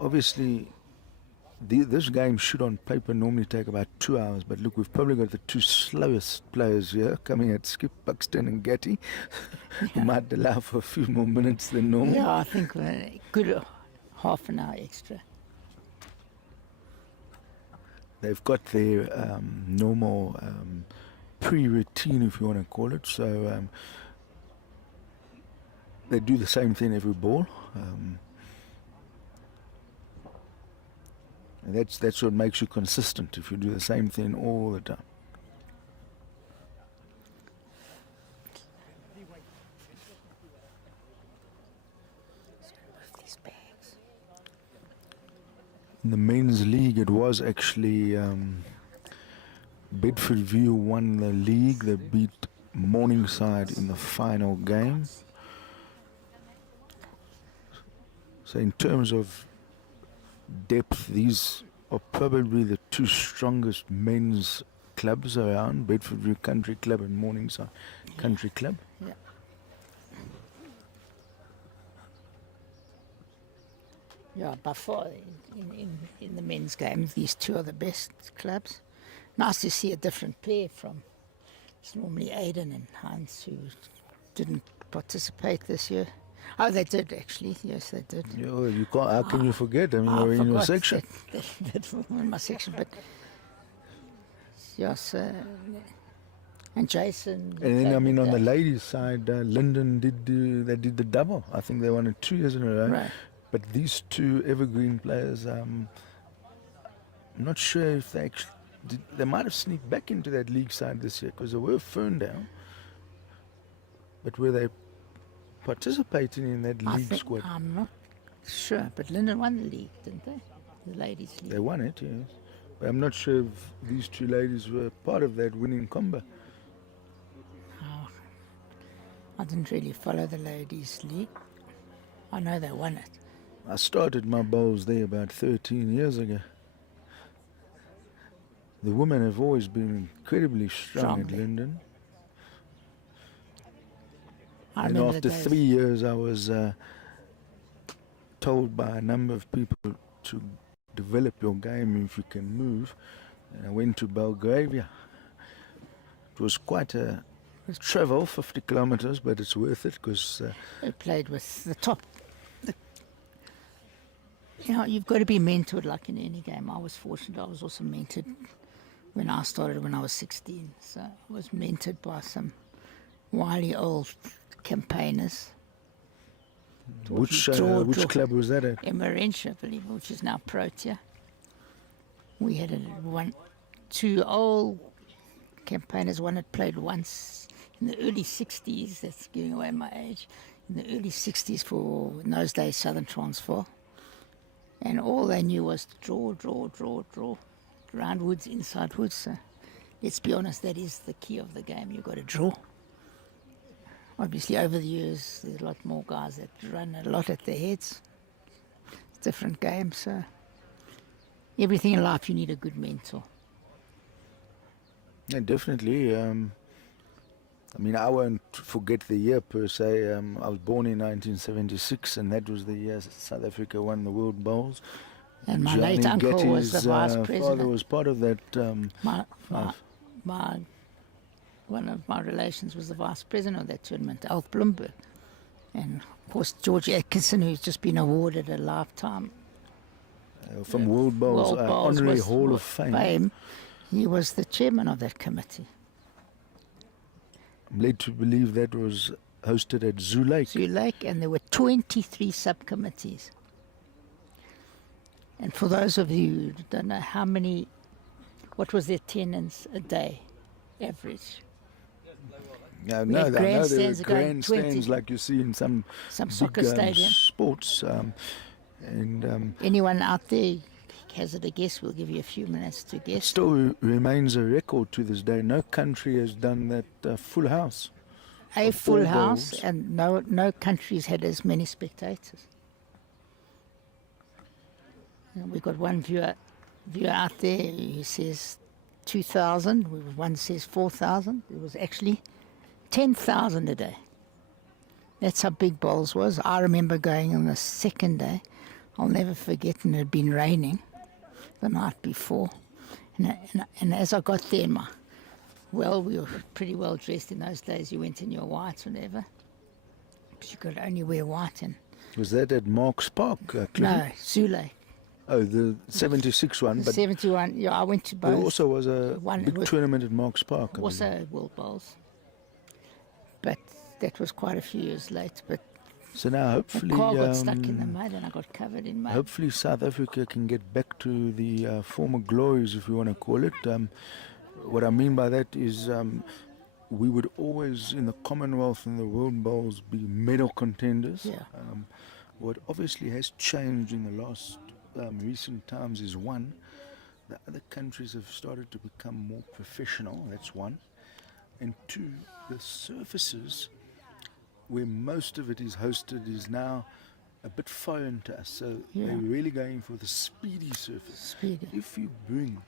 Obviously, this game should on paper normally take about 2 hours, but look, we've probably got the 2 slowest players here coming at Skip, Buxton and Gatty, who might allow for a few more minutes than normal. Yeah, I think a good half an hour extra. They've got their normal pre-routine, if you want to call it, so they do the same thing every ball. And that's what makes you consistent, if you do the same thing all the time. In the men's league, it was actually Bedford View won the league. They beat Morningside in the final game. So in terms of depth, these are probably the 2 strongest men's clubs around, Bedford View Country Club and Morningside Country Club. Yeah. Yeah, by far, in the men's games, these 2 are the best clubs. Nice to see a different pair from, it's normally Aidan and Heinz, who didn't participate this year. Oh, they did actually. Yes, they did. You can't. How can you forget? I mean, I you're in your forgot section. That was in my section, but yes, and Jason. And then, I mean, on the lady. ladies' side, Linden did the double. I think they won it 2 years in a row. Right. But these 2 evergreen players, I'm not sure if they actually did. They might have sneaked back into that league side this year because they were Ferndale. But were they participating in that I league think, squad? I'm not sure, but Linden won the league, didn't they? The ladies' league. They won it, yes. But I'm not sure if these 2 ladies were part of that winning combo. Oh, I didn't really follow the ladies' league. I know they won it. I started my bowls there about 13 years ago. The women have always been incredibly strong at Strongly. Linden. I And remember after the days. 3 years, I was told by a number of people to develop your game if you can move. And I went to Belgravia. It was quite a travel, 50 kilometers, but it's worth it because They played with the top. You've got to be mentored like in any game. I was fortunate. I was also mentored when I started when I was 16. So I was mentored by some wily old campaigners. which Draw. club was that at? Emerentia, I believe, which is now Protea. We had 2 old campaigners. One had played once in the early 60s. That's giving away my age. In the early 60s for, in those days, Southern Transvaal. And all they knew was draw, draw, draw, draw. round woods, inside woods. So let's be honest, that is the key of the game. You've got to draw. Obviously, over the years, there's a lot more guys that run a lot at their heads. It's a different game, so everything in life you need a good mentor. Yeah, definitely. I mean, I won't forget the year per se. I was born in 1976, and that was the year South Africa won the World Bowls. And my Johnny late uncle was the Getty's, vice father president. was part of that. One of my relations was the vice president of that tournament, Alf Bloomberg. And of course, George Atkinson, who's just been awarded a lifetime From World Bowls, World Bowls Honorary was- Hall was of Fame. He was the chairman of that committee. I'm led to believe that was hosted at Zoo Lake. Zoo Lake, and there were 23 subcommittees. And for those of you who don't know what was the attendance a day, average? No, We had I know there were grandstands going grandstands 20. like you see in some big, soccer stadiums. sports. Anyone out there hazard a guess? We'll give you a few minutes to guess. Still remains a record to this day. No country has done that full house. A of full all house, bowls. and no countries had as many spectators. And we've got one viewer out there who says 2,000. One says 4,000. It was actually 10,000 a day. That's how big bowls was. I remember going on the second day. I'll never forget, and it had been raining the night before. And as I got there, we were pretty well dressed in those days. You went in your white, whatever. But you could only wear white. And Was that at Marks Park? Cliffy? no, Zoo Lake. Oh, the 76 one. But 71. Yeah, I went to both. there also was a One big with- tournament at Marks Park. I believe. Also World Bowls. But that was quite a few years late. But So now the hopefully, car got stuck in the mud, and I got covered in mud. hopefully South Africa can get back to the former glories, if you want to call it. What I mean by that is we would always, in the Commonwealth and the World Bowls, be medal contenders. Yeah. What obviously has changed in the last recent times is one, the other countries have started to become more professional, that's one. And two, the surfaces where most of it is hosted is now a bit foreign to us. So Yeah. they're really going for the speedy surface. Speedy. If you bring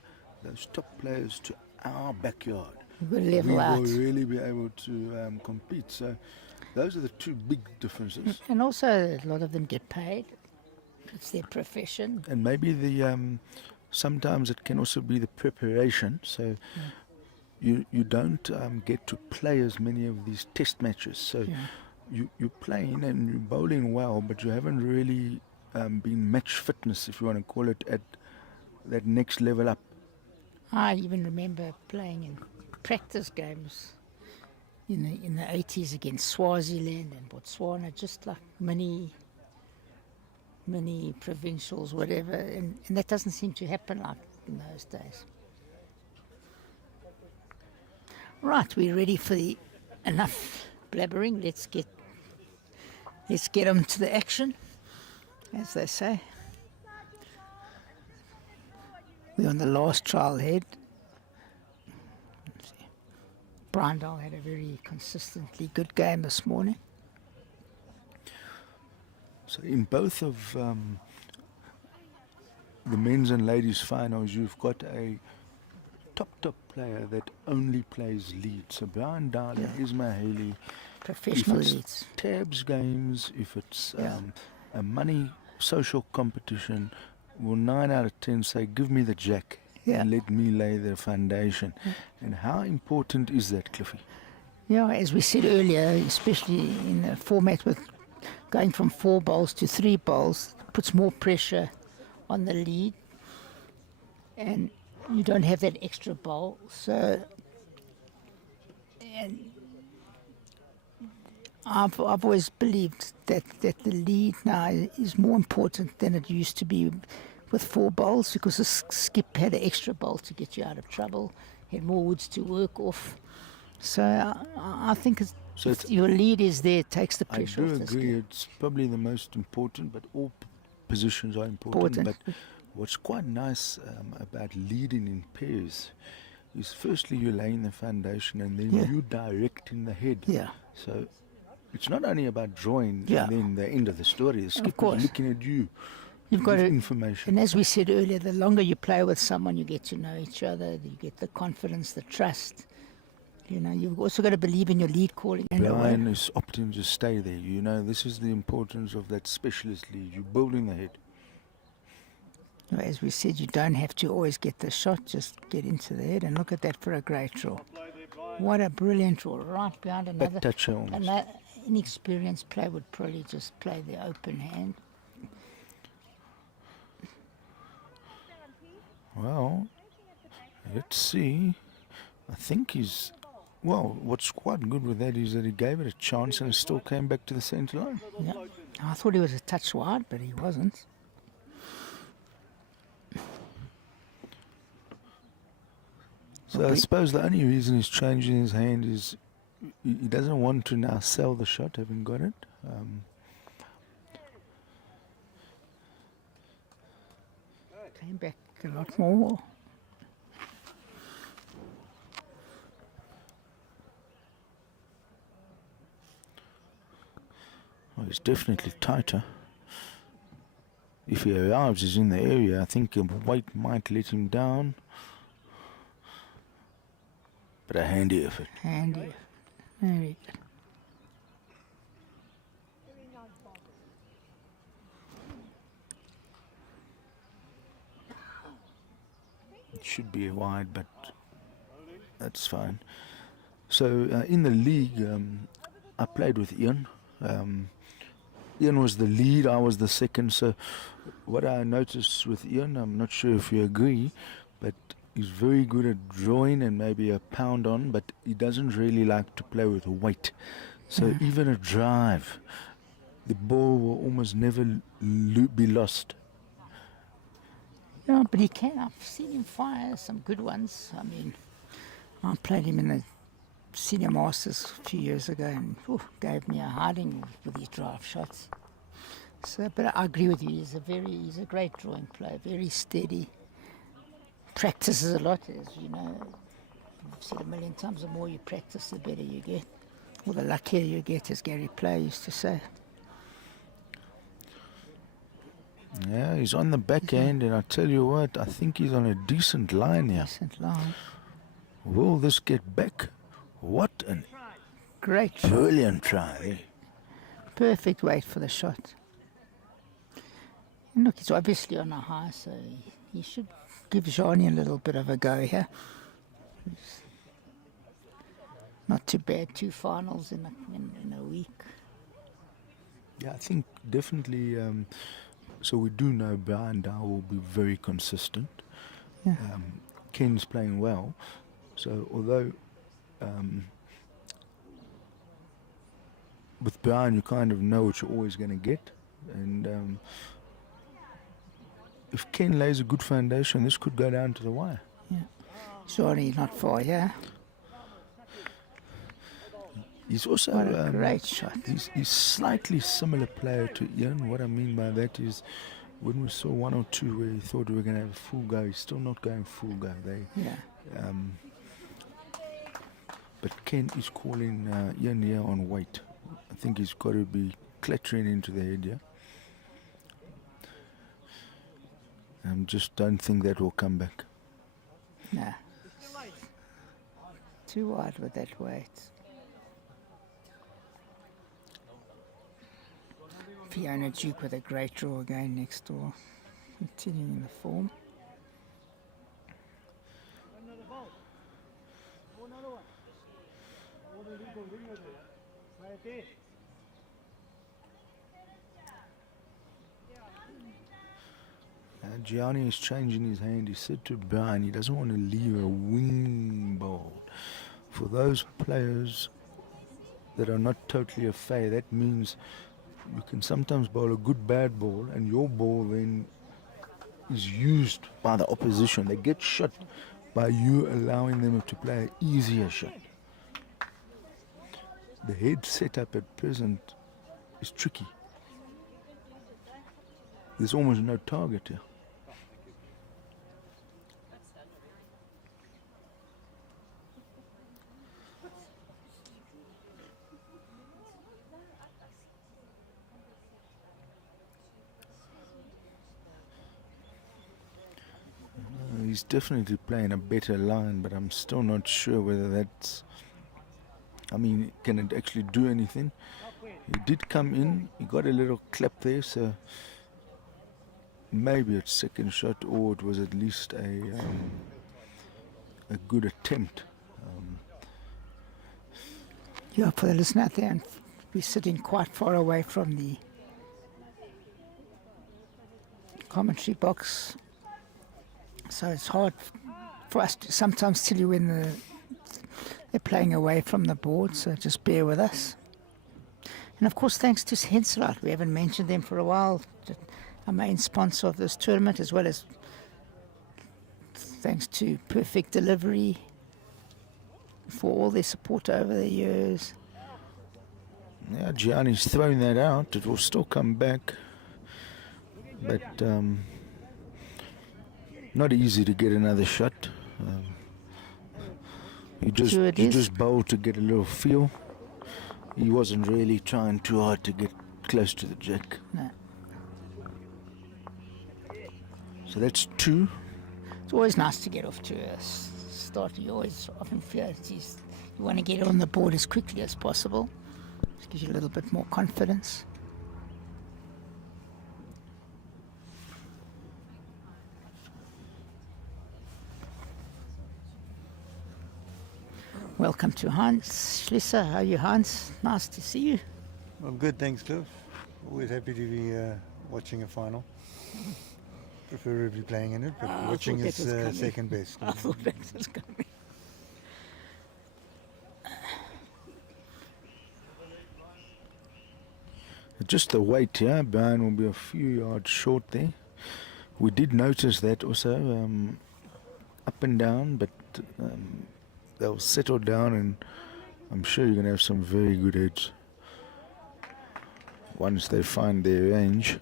those top players to our backyard, We've got to we level out. will really be able to compete. So those are the two big differences. And also, a lot of them get paid. It's their profession. And maybe sometimes it can also be the preparation. So you don't get to play as many of these test matches. So you're playing and you're bowling well, but you haven't really been match fitness, if you want to call it, at that next level up. I even remember playing in practice games in the 80s against Swaziland and Botswana, just like mini provincials, whatever, and that doesn't seem to happen like in those days. Right, we're ready for enough blabbering. Let's get them to the action, as they say. We're on the last trial head. Let's see. Brian Dahl had a very consistently good game this morning. So in both of the men's and ladies finals, you've got a top player that only plays lead. So Brian Dahl and Isma Haley, Professional if it's leads. tabs games, if it's Yeah. a money social competition, will 9 out of 10 say, give me the jack and let me lay the foundation. And how important is that, Cliffy? Yeah, as we said earlier, especially in the format with going from 4 bowls to 3 bowls, puts more pressure on the lead, and you don't have that extra bowl. So, and I've always believed that the lead now is more important than it used to be with 4 bowls, because the skip had an extra bowl to get you out of trouble, had more woods to work off. So I think if your lead is there, it takes the I pressure do off the agree, skip. it's probably the most important, but all positions are important. But what's quite nice about leading in pairs is firstly you're laying the foundation and then Yeah. you directing the head. Yeah. So it's not only about drawing Yeah. and then the end of the story. The skipper's course. looking at you. You've got Give to, information. and as we said earlier, the longer you play with someone, you get to know each other, you get the confidence, the trust. You know, you've also got to believe in your lead calling. And Brian is opting to stay there. You know, this is the importance of that specialist lead. You're building the head. as we said, you don't have to always get the shot, just get into the head. And look at that for a great draw. What a brilliant draw, right behind another. Back touch almost. Another inexperienced player would probably just play the open hand. Well, let's see. I think he's... Well, what's quite good with that is that he gave it a chance and it still came back to the centre line. Yeah. I thought he was a touch wide, but he wasn't. So I suppose the only reason he's changing his hand is he doesn't want to now sell the shot, having got it. Came back a lot more. Well, he's definitely tighter. If he arrives, he's in the area. I think a weight might let him down. But a handy effort. Handy. Very good. It should be wide, but that's fine. So in the league, I played with Ian. Ian was the lead, I was the second. So what I noticed with Ian, I'm not sure if you agree, but he's very good at drawing and maybe a pound on, but he doesn't really like to play with weight. So even a drive, the ball will almost never be lost. Yeah, but he can. I've seen him fire some good ones. I mean, I played him in the Senior Masters a few years ago and gave me a hiding with his drive shots. So, but I agree with you. He's a great drawing player, very steady. Practices a lot, as you know. I've said a million times, the more you practice, the better you get. Or the luckier you get, as Gary Player used to say. Yeah, he's on the back end, and I tell you what, I think he's on a decent line here. Decent line. Will this get back? What a Great shot. brilliant try. Eh? Perfect weight for the shot. And look, he's obviously on a high, so he should give Johnny a little bit of a go here. Not too bad, 2 finals in a week. Yeah, I think definitely. So we do know Brian Dow will be very consistent. Yeah. Ken's playing well. So although with Brian you kind of know what you're always going to get. And if Ken lays a good foundation, this could go down to the wire. Yeah. Johnny not far, yeah. He's also What a great shot. He's slightly similar player to Ian. What I mean by that is when we saw 1 or 2 where he thought we were going to have a full go, he's still not going full go. Yeah. But Ken is calling Ian here on weight. I think he's got to be clattering into the head here. Just don't think that will come back. Nah. Too wide with that weight. Fiona Duke with a great draw again next door. Continuing the form. Another ball. Another one. Right there. Gianni is changing his hand. He said to Brian he doesn't want to leave a wing ball. For those players that are not totally a fay, that means you can sometimes bowl a good bad ball and your ball then is used by the opposition. They get shot by you allowing them to play an easier shot. The head setup at present is tricky. There's almost no target here. he's definitely playing a better line, but I'm still not sure whether that's... I mean, can it actually do anything? He did come in, he got a little clap there, so maybe it's second shot, or it was at least a good attempt. Yeah, for the listener out there, and we're sitting quite far away from the commentary box, so it's hard for us to sometimes tell you when they're playing away from the board, so just bear with us. And of course, thanks to HENSELITE, we haven't mentioned them for a while, our main sponsor of this tournament, as well as thanks to Perfect Delivery for all their support over the years. Yeah, Gianni's thrown that out. It will still come back, but not easy to get another shot. You just bowled to get a little feel. He wasn't really trying too hard to get close to the jack. No. So that's 2. It's always nice to get off to a start. You always often feel you want to get on the board as quickly as possible. Just gives you a little bit more confidence. Welcome to Hans Schlesser. How are you, Hans? Nice to see you. I'm good, thanks, Cliff. Always happy to be watching a final. Preferably playing in it, but watching is second best. I thought that was coming. Just the weight here, Brian will be a few yards short there. We did notice that also, up and down, but they'll settle down, and I'm sure you're going to have some very good heads once they find their range.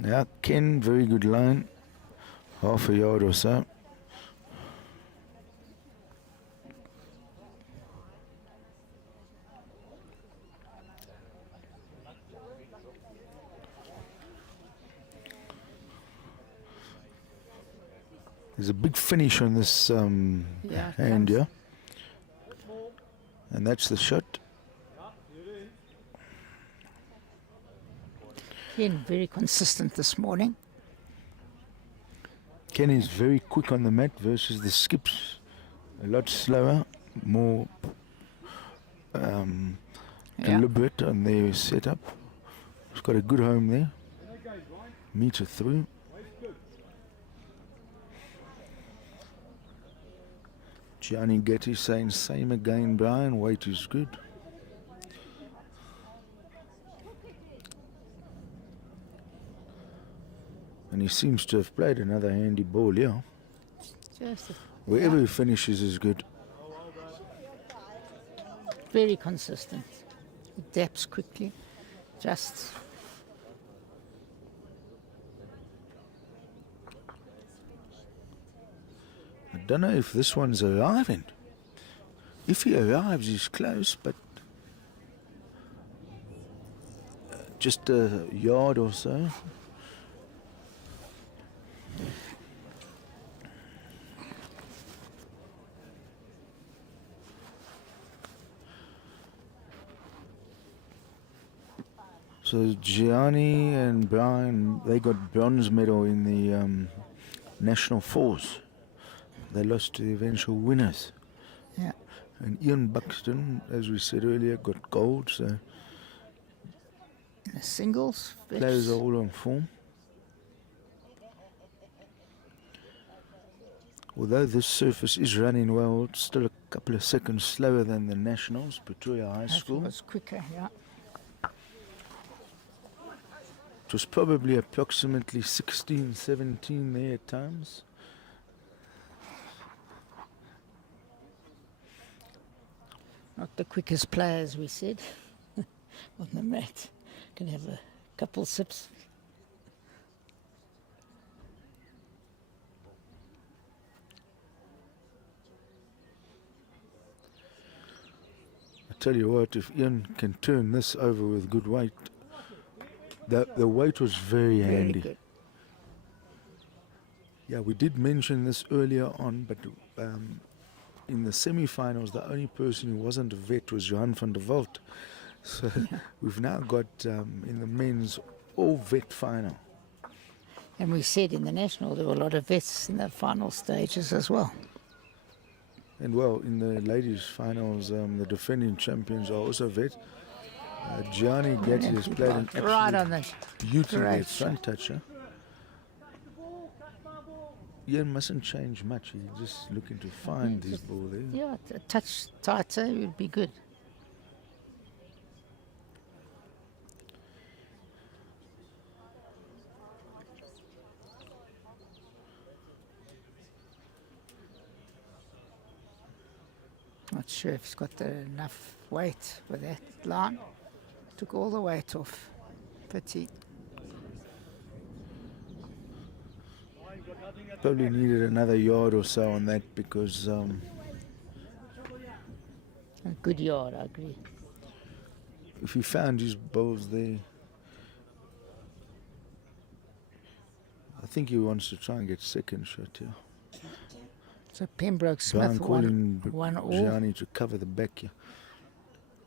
Yeah, Ken, very good line, half a yard or so. There's a big finish on this hand, yeah? And that's the shot. Ken, very consistent this morning. Ken is very quick on the mat versus the skips. A lot slower, more deliberate on their setup. He's got a good home there. Meter through. Gianni Getty saying same again, Brian. Weight is good. And he seems to have played another handy ball, yeah. Wherever he finishes is good. Very consistent. He adapts quickly. Just... I don't know if this one's arriving. If he arrives, he's close, but just a yard or so. So Gianni and Brian, they got bronze medal in the national fours. They lost to the eventual winners. Yeah. And Ian Buxton, as we said earlier, got gold. So in the singles, players are all on form. Although this surface is running well, it's still a couple of seconds slower than the nationals, Pretoria High School. It was quicker, yeah. It was probably approximately 16, 17 there at times. Not the quickest players, we said, on the mat. Can have a couple sips. I tell you what, if Ian can turn this over with good weight, The weight was very Very handy. good. Yeah, we did mention this earlier on, but in the semi-finals, the only person who wasn't a vet was Johan van der Walt. So we've now got in the men's all vet final. And we said in the national there were a lot of vets in the final stages as well. And well, in the ladies' finals, the defending champions are also vet. Gianni Gatti has He played an blocked right on absolute the beauty there, great front toucher. Ian mustn't change much. He's just looking to find his ball there. Yeah, a touch tighter would be good. Not sure if he's got enough weight for that line. Took all the weight off. Pity. Probably needed another yard or so on that because A good yard, I agree. if he found his balls there, I think he wants to try and get second shot here. So Pembroke Brian Smith calling one all. Gianni to cover the back here.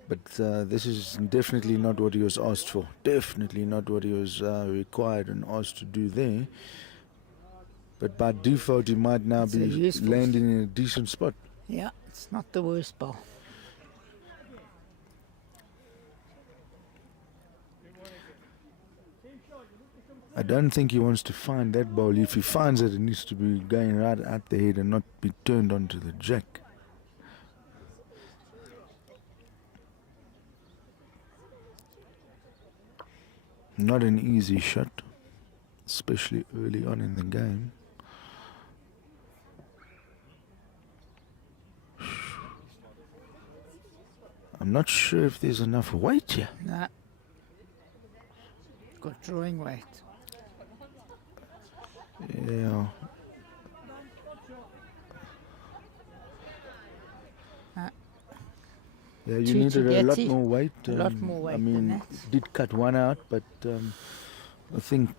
But this is definitely not what he was asked for. Definitely not what he was required and asked to do there. But by default, he might now It's a be useful- landing in a decent spot. Yeah, it's not the worst ball. I don't think he wants to find that ball. If he finds it, it needs to be going right at the head and not be turned onto the jack. Not an easy shot, especially early on in the game. I'm not sure if there's enough weight here. Nah. Got drawing weight. Yeah. Yeah, you Two needed a lot Chigetti. more weight. A lot more weight I than mean, that. did cut one out, but I think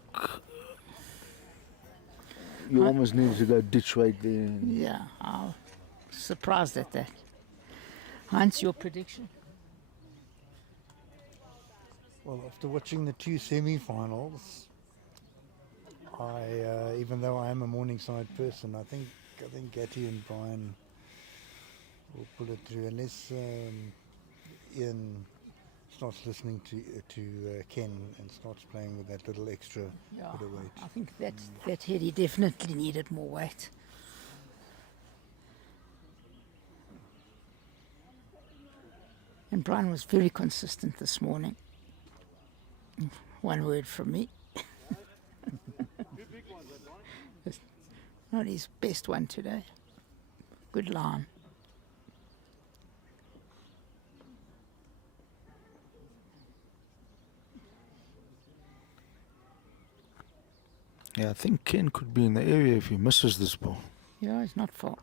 you almost needed to go ditch weight there. Yeah, I'm surprised at that. Hans, your prediction? Well, after watching the two semi-finals, even though I am a Morningside person, I think Gatti and Brian will pull it through unless Ian starts listening to Ken and starts playing with that little extra Yeah, bit of weight. I think that head he definitely needed more weight. And Brian was very consistent this morning. One word from me. It's not his best one today. Good line. Yeah, I think Ken could be in the area if he misses this ball. Yeah, it's not far.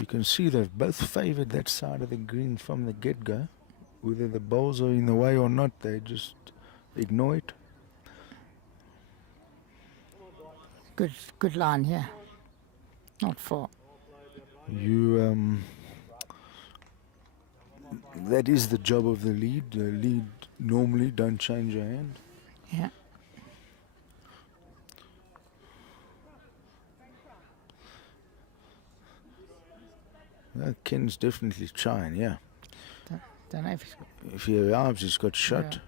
You can see they've both favoured that side of the green from the get-go. Whether the balls are in the way or not, they just ignore it. Good line here. Not far. You that is the job of the lead. The lead normally don't change your hand. Yeah. Ken's definitely trying, yeah. Don't know if he's If he arrives, he's got shot.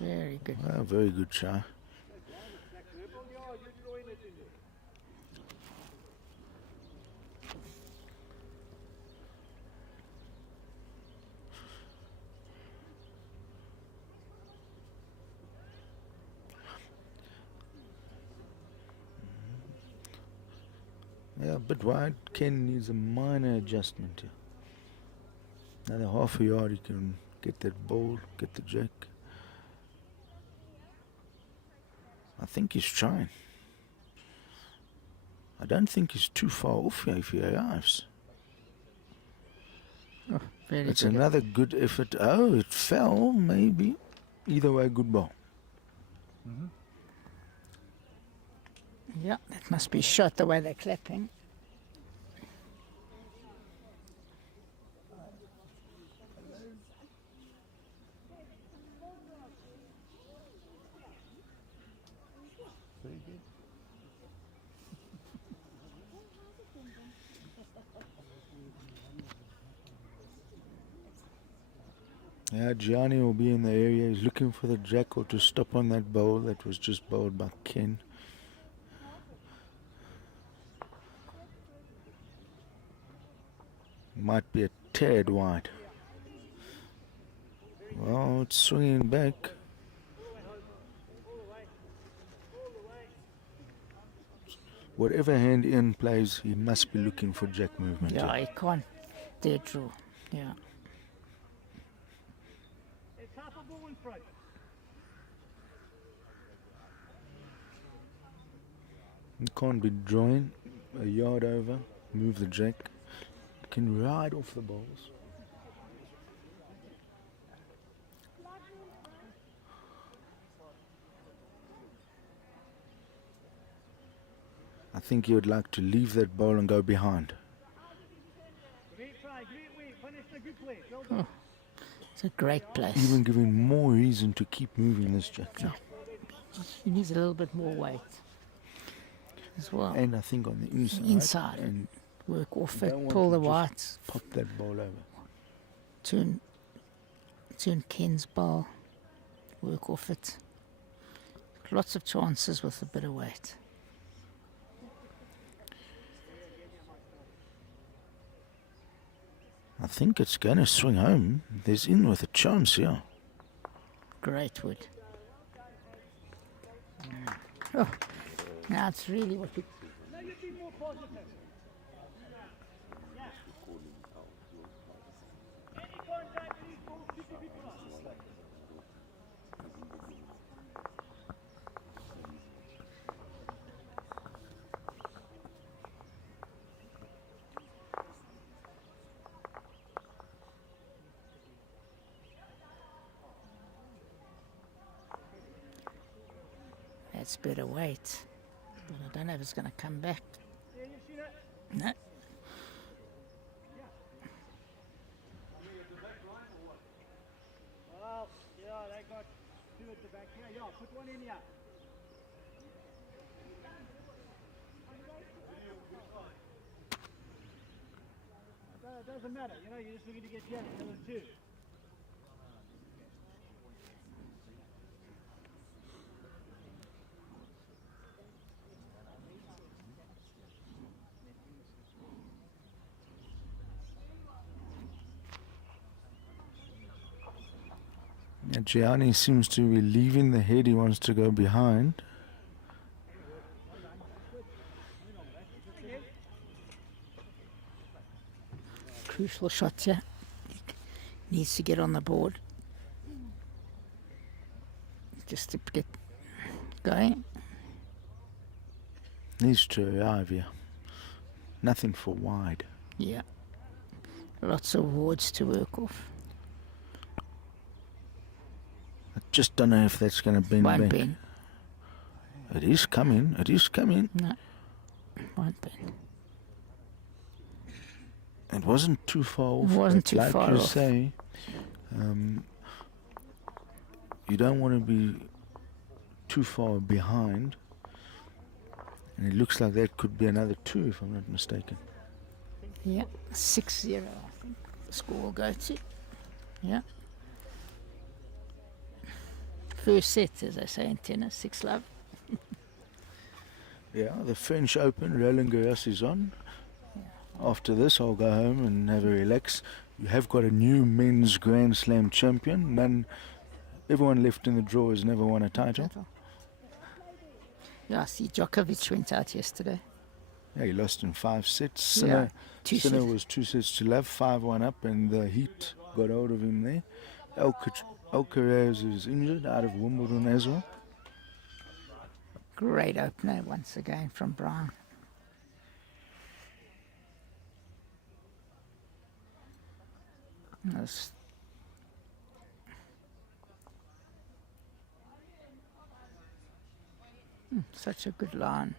very good. Very good try. Yeah, a bit wide. Ken needs a minor adjustment here. Another half a yard, he can get that ball, get the jack. I think he's trying. I don't think he's too far off here if he arrives. Very It's good. another good effort. Oh, it fell, maybe. Either way, good ball. Yeah, that must be shot the way they're clapping. Yeah, Gianni will be in the area. He's looking for the jackal to stop on that bowl that was just bowled by Ken. Might be a tad wide. Well, it's swinging back. Whatever hand Ian plays, he must be looking for jack movement. Yeah, here. he can't dare draw. Yeah. It's half a ball in front. You can't be drawing a yard over, move the jack. You can ride off the balls. I think he would like to leave that ball and go behind. Great try, great weight. Finished a good play. Well done. It's a great place. Even giving more reason to keep moving this jack. Yeah. He needs a little bit more weight as well. And I think on the inside. Inside. And Work off you it, don't want pull to the just whites, pop that ball over. turn Ken's ball, work off it. Lots of chances with a bit of weight. I think it's going to swing home. There's in with a chance here. Great wood. Oh, now it's really what we... Now you be more positive. Any contact with these balls should be people up. That's better weight. But I don't know if it's going to come back. Yeah, you see that? No. Well, yeah, they got two at the back here. Yeah, put one in here. It doesn't matter, you know, you're just looking to get Janet, the other two. Yeah, Gianni seems to be leaving the head. He wants to go behind. Crucial shot here. Needs to get on the board. Just to get going. Needs to arrive here. Nothing for wide. Yeah. Lots of wards to work off. I just don't know if that's going to bend Won't back. bend. It is coming. It is coming. No. Won't bend. It wasn't too far off. It wasn't but too like far you off. say, you don't want to be too far behind. And it looks like that could be another 2 if I'm not mistaken. Yeah. 6-0, I think the score will go to. Yeah. First set, as they say in tennis, 6-love. Yeah, the French Open, Roland Garros is on. After this, I'll go home and have a relax. You have got a new men's Grand Slam champion. Everyone left in the draw has never won a title. Yeah, I see Djokovic went out yesterday. Yeah, he lost in 5 sets. Yeah, Sinner 2 was 2 sets to love, 5-1 up, and the heat got hold of him there. Alcaraz is injured, out of Wimbledon as well. Great opener once again from Brian. That's such a good line.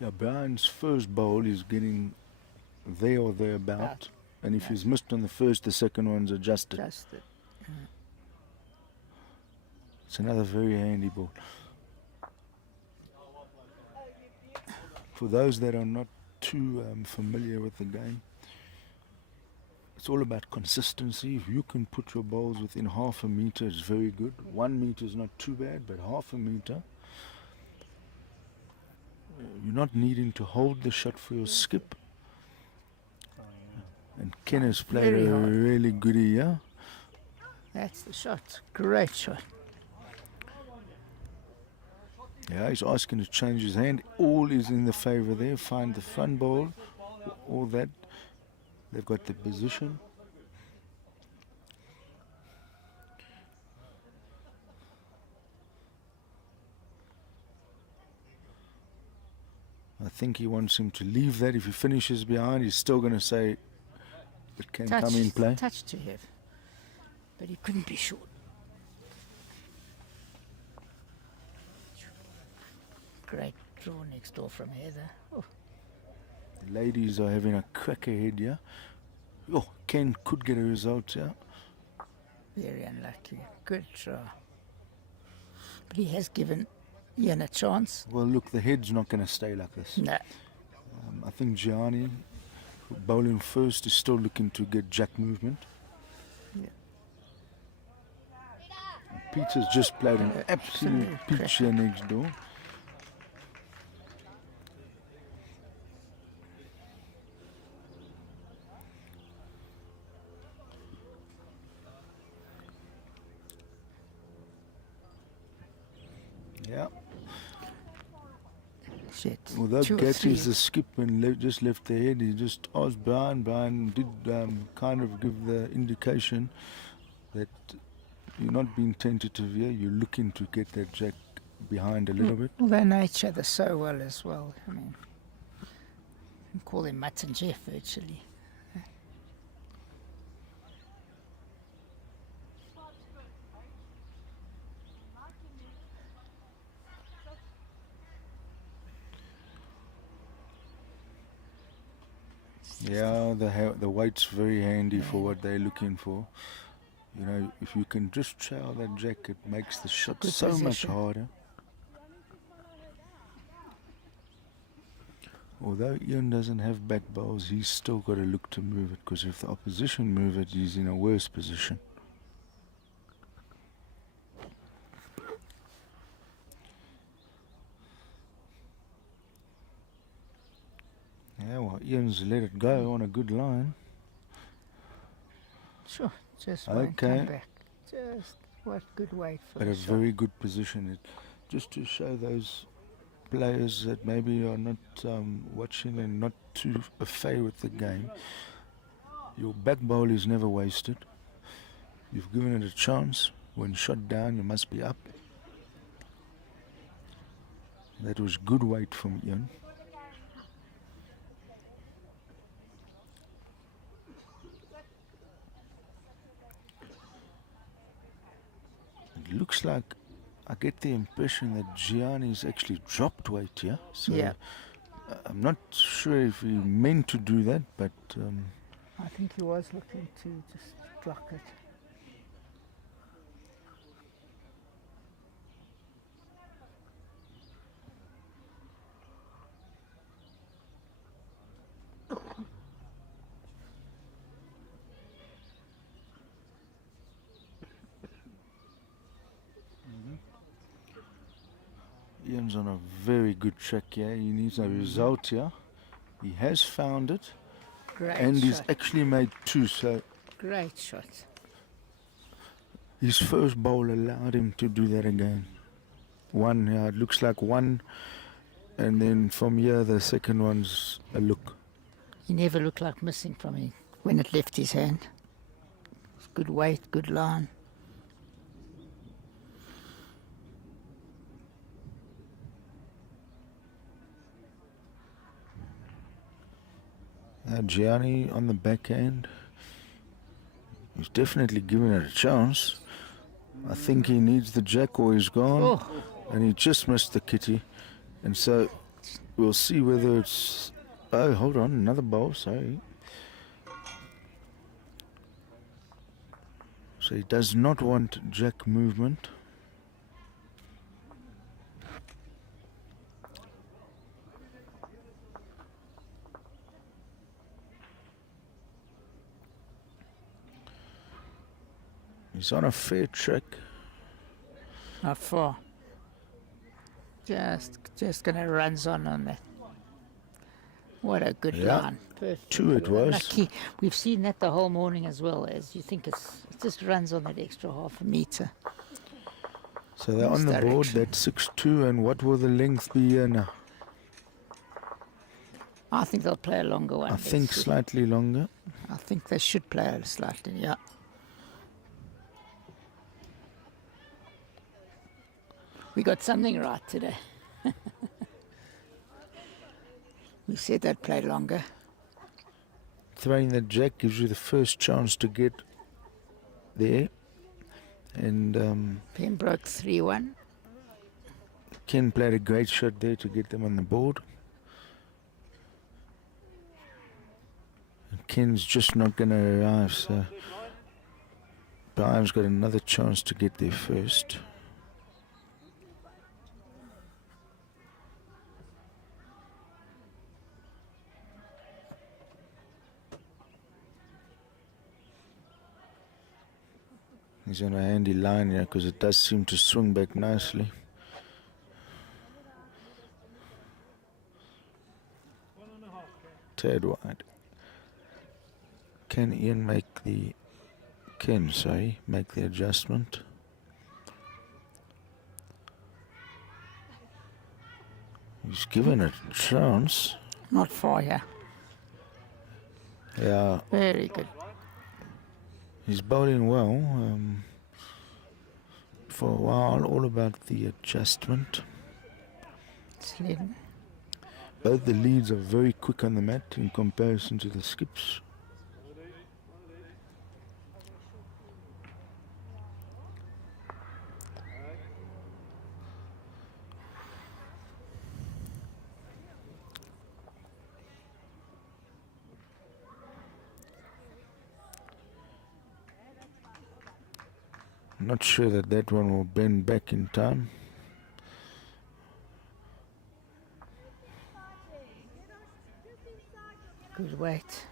Yeah, Brian's first bowl is getting there or thereabout. About, And if yeah. he's missed on the first, the second one's adjusted. Just it. It's another very handy ball. For those that are not too familiar with the game, it's all about consistency. If you can put your balls within half a meter, it's very good. 1 meter is not too bad, but half a meter, you're not needing to hold the shot for your skip. And Ken has played Very a hard. really good year. That's the shot. Great shot. Yeah, he's asking to change his hand. All is in the favour there. Find the front ball, all that. They've got the position. I think he wants him to leave that. If he finishes behind, he's still going to say it can come in play. Touch to have. But he couldn't be short. Great draw next door from Heather. Oh, The ladies are having a crack ahead here. Oh, Ken could get a result here. very unlucky. Good try. But he has given Ian a chance. Well, look, the head's not going to stay like this. No. I think Gianni, bowling first, is still looking to get jack movement. Yeah. Peter's just played an absolute Absolute peach here next door. Yeah. Shit. Although Two or Gatti is three. the skip and just left the head, he just asked Brian. Brian did kind of give the indication that you're not being tentative here, you're looking to get that jack behind a little bit. Well, they know each other so well as well. I mean, you can call him Mutt and Jeff virtually. Yeah, the weight's very handy for what they're looking for. You know, if you can just trail that jack, it makes the shot Good so much position. harder. Although Ian doesn't have back bowls, he's still got to look to move it, because if the opposition move it, he's in a worse position. Yeah, well, Ian's let it go on a good line. Sure, just won't Okay. come back. Just what good weight for But the a shot. very good position. Just to show those players that maybe are not watching and not too au fait with the game, your back bowl is never wasted. You've given it a chance. When shot down, you must be up. That was good weight from Ian. It looks like, I get the impression that Gianni's actually dropped weight here. So Yeah. I'm not sure if he meant to do that, but I think he was looking to just block it. Ian's on a very good track here. He needs a result here. He has found it, Great and he's shot. actually made two. So Great shot. his first bowl allowed him to do that again. One, yeah, it looks like one, and then from here the second one's a look. He never looked like missing from it when it left his hand. It's good weight, good line. Gianni on the backhand. He's definitely given it a chance. I think he needs the jack or he's gone. Oh. And he just missed the kitty. And so we'll see whether it's... Oh, hold on, another bowl, sorry. So he does not want jack movement. He's on a fair track. Not far. Just gonna runs on that. What a good line. Perfect. 2 it was. Lucky. We've seen that the whole morning as well. As you think it just runs on that extra half a meter. So they're on the board, that's 6-2, and what will the length be here now? I think they'll play a longer one. I think slightly longer. I think they should play it slightly, yeah. We got something right today. We said they'd play longer. Throwing the jack gives you the first chance to get there. And Pembroke 3-1. Ken played a great shot there to get them on the board. And Ken's just not going to arrive, so Brian's got another chance to get there first. He's on a handy line here because it does seem to swing back nicely. Tad wide. Can Ian make the adjustment? He's given it a chance. Not far, yeah. Yeah. Very good. He's bowling well for a while, all about the adjustment. Both the leads are very quick on the mat in comparison to the skips. Not sure that one will bend back in time. Good weight.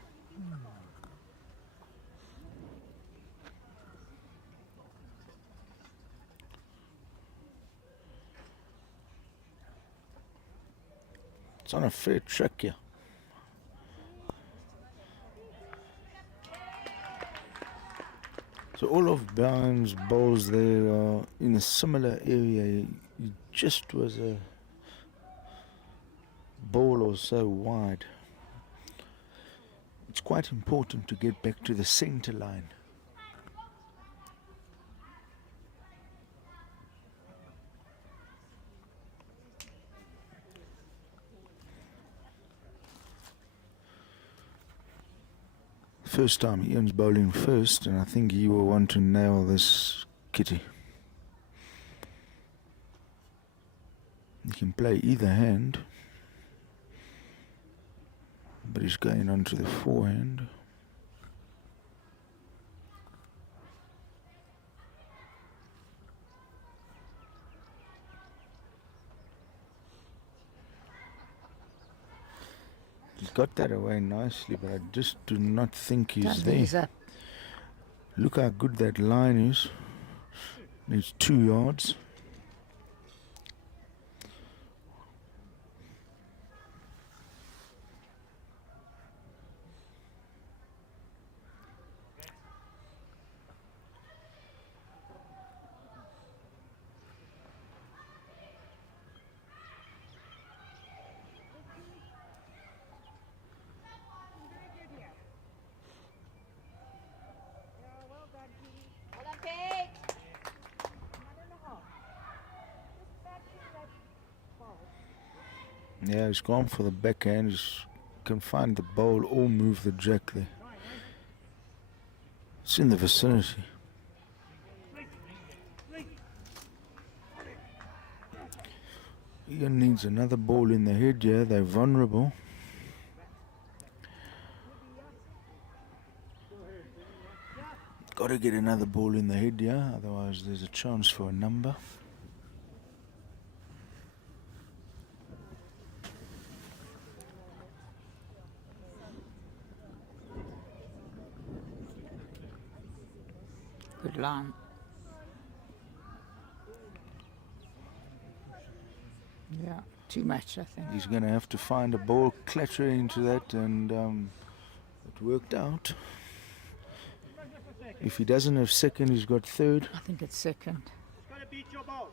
It's on a fair track here. So all of Brown's bowls there are in a similar area. He just was a ball or so wide. It's quite important to get back to the center line. First time Ian's bowling first, and I think he will want to nail this kitty. He can play either hand, but he's going on to the forehand. He's got that away nicely, but I just do not think he's there. Look how good that line is. It's 2 yards. Yeah, he's gone for the backhand. He's can find the bowl or move the jack there. It's in the vicinity. Ian needs another ball in the head here. They're vulnerable. Got to get another ball in the head here, otherwise there's a chance for a number. Good line. Yeah, too much, I think. He's going to have to find a ball, clatter into that, and it worked out. If he doesn't have second, he's got third. I think it's second. It's got to beat your ball.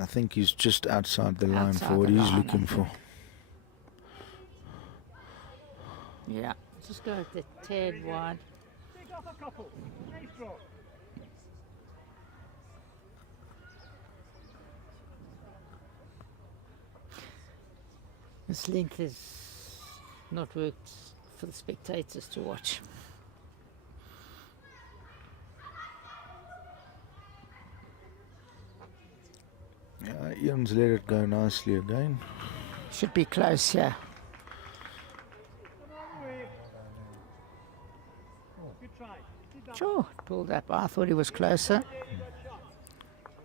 I think he's just outside the line Outside for what the he's line, looking I for. think. Yeah, just go with the tad wide. Take off a couple. Nice draw. This length has not worked for the spectators to watch. Yeah, Ian's let it go nicely again. Should be close here. Come on away. Good try. Keep that. Sure, pulled up. I thought he was closer. Yeah, you got shot.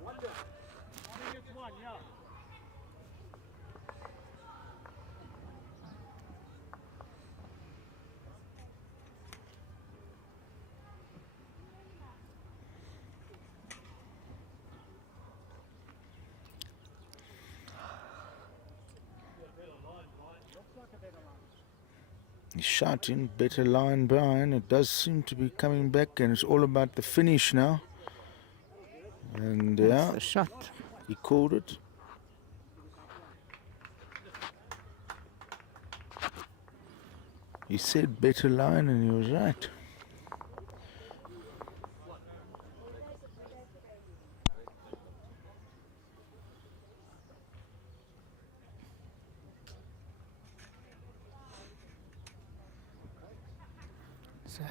I think it's one, yeah. He's shouting, better line, Brian. It does seem to be coming back, and it's all about the finish now. And That's yeah, the shot. he called it. He said better line, and he was right. So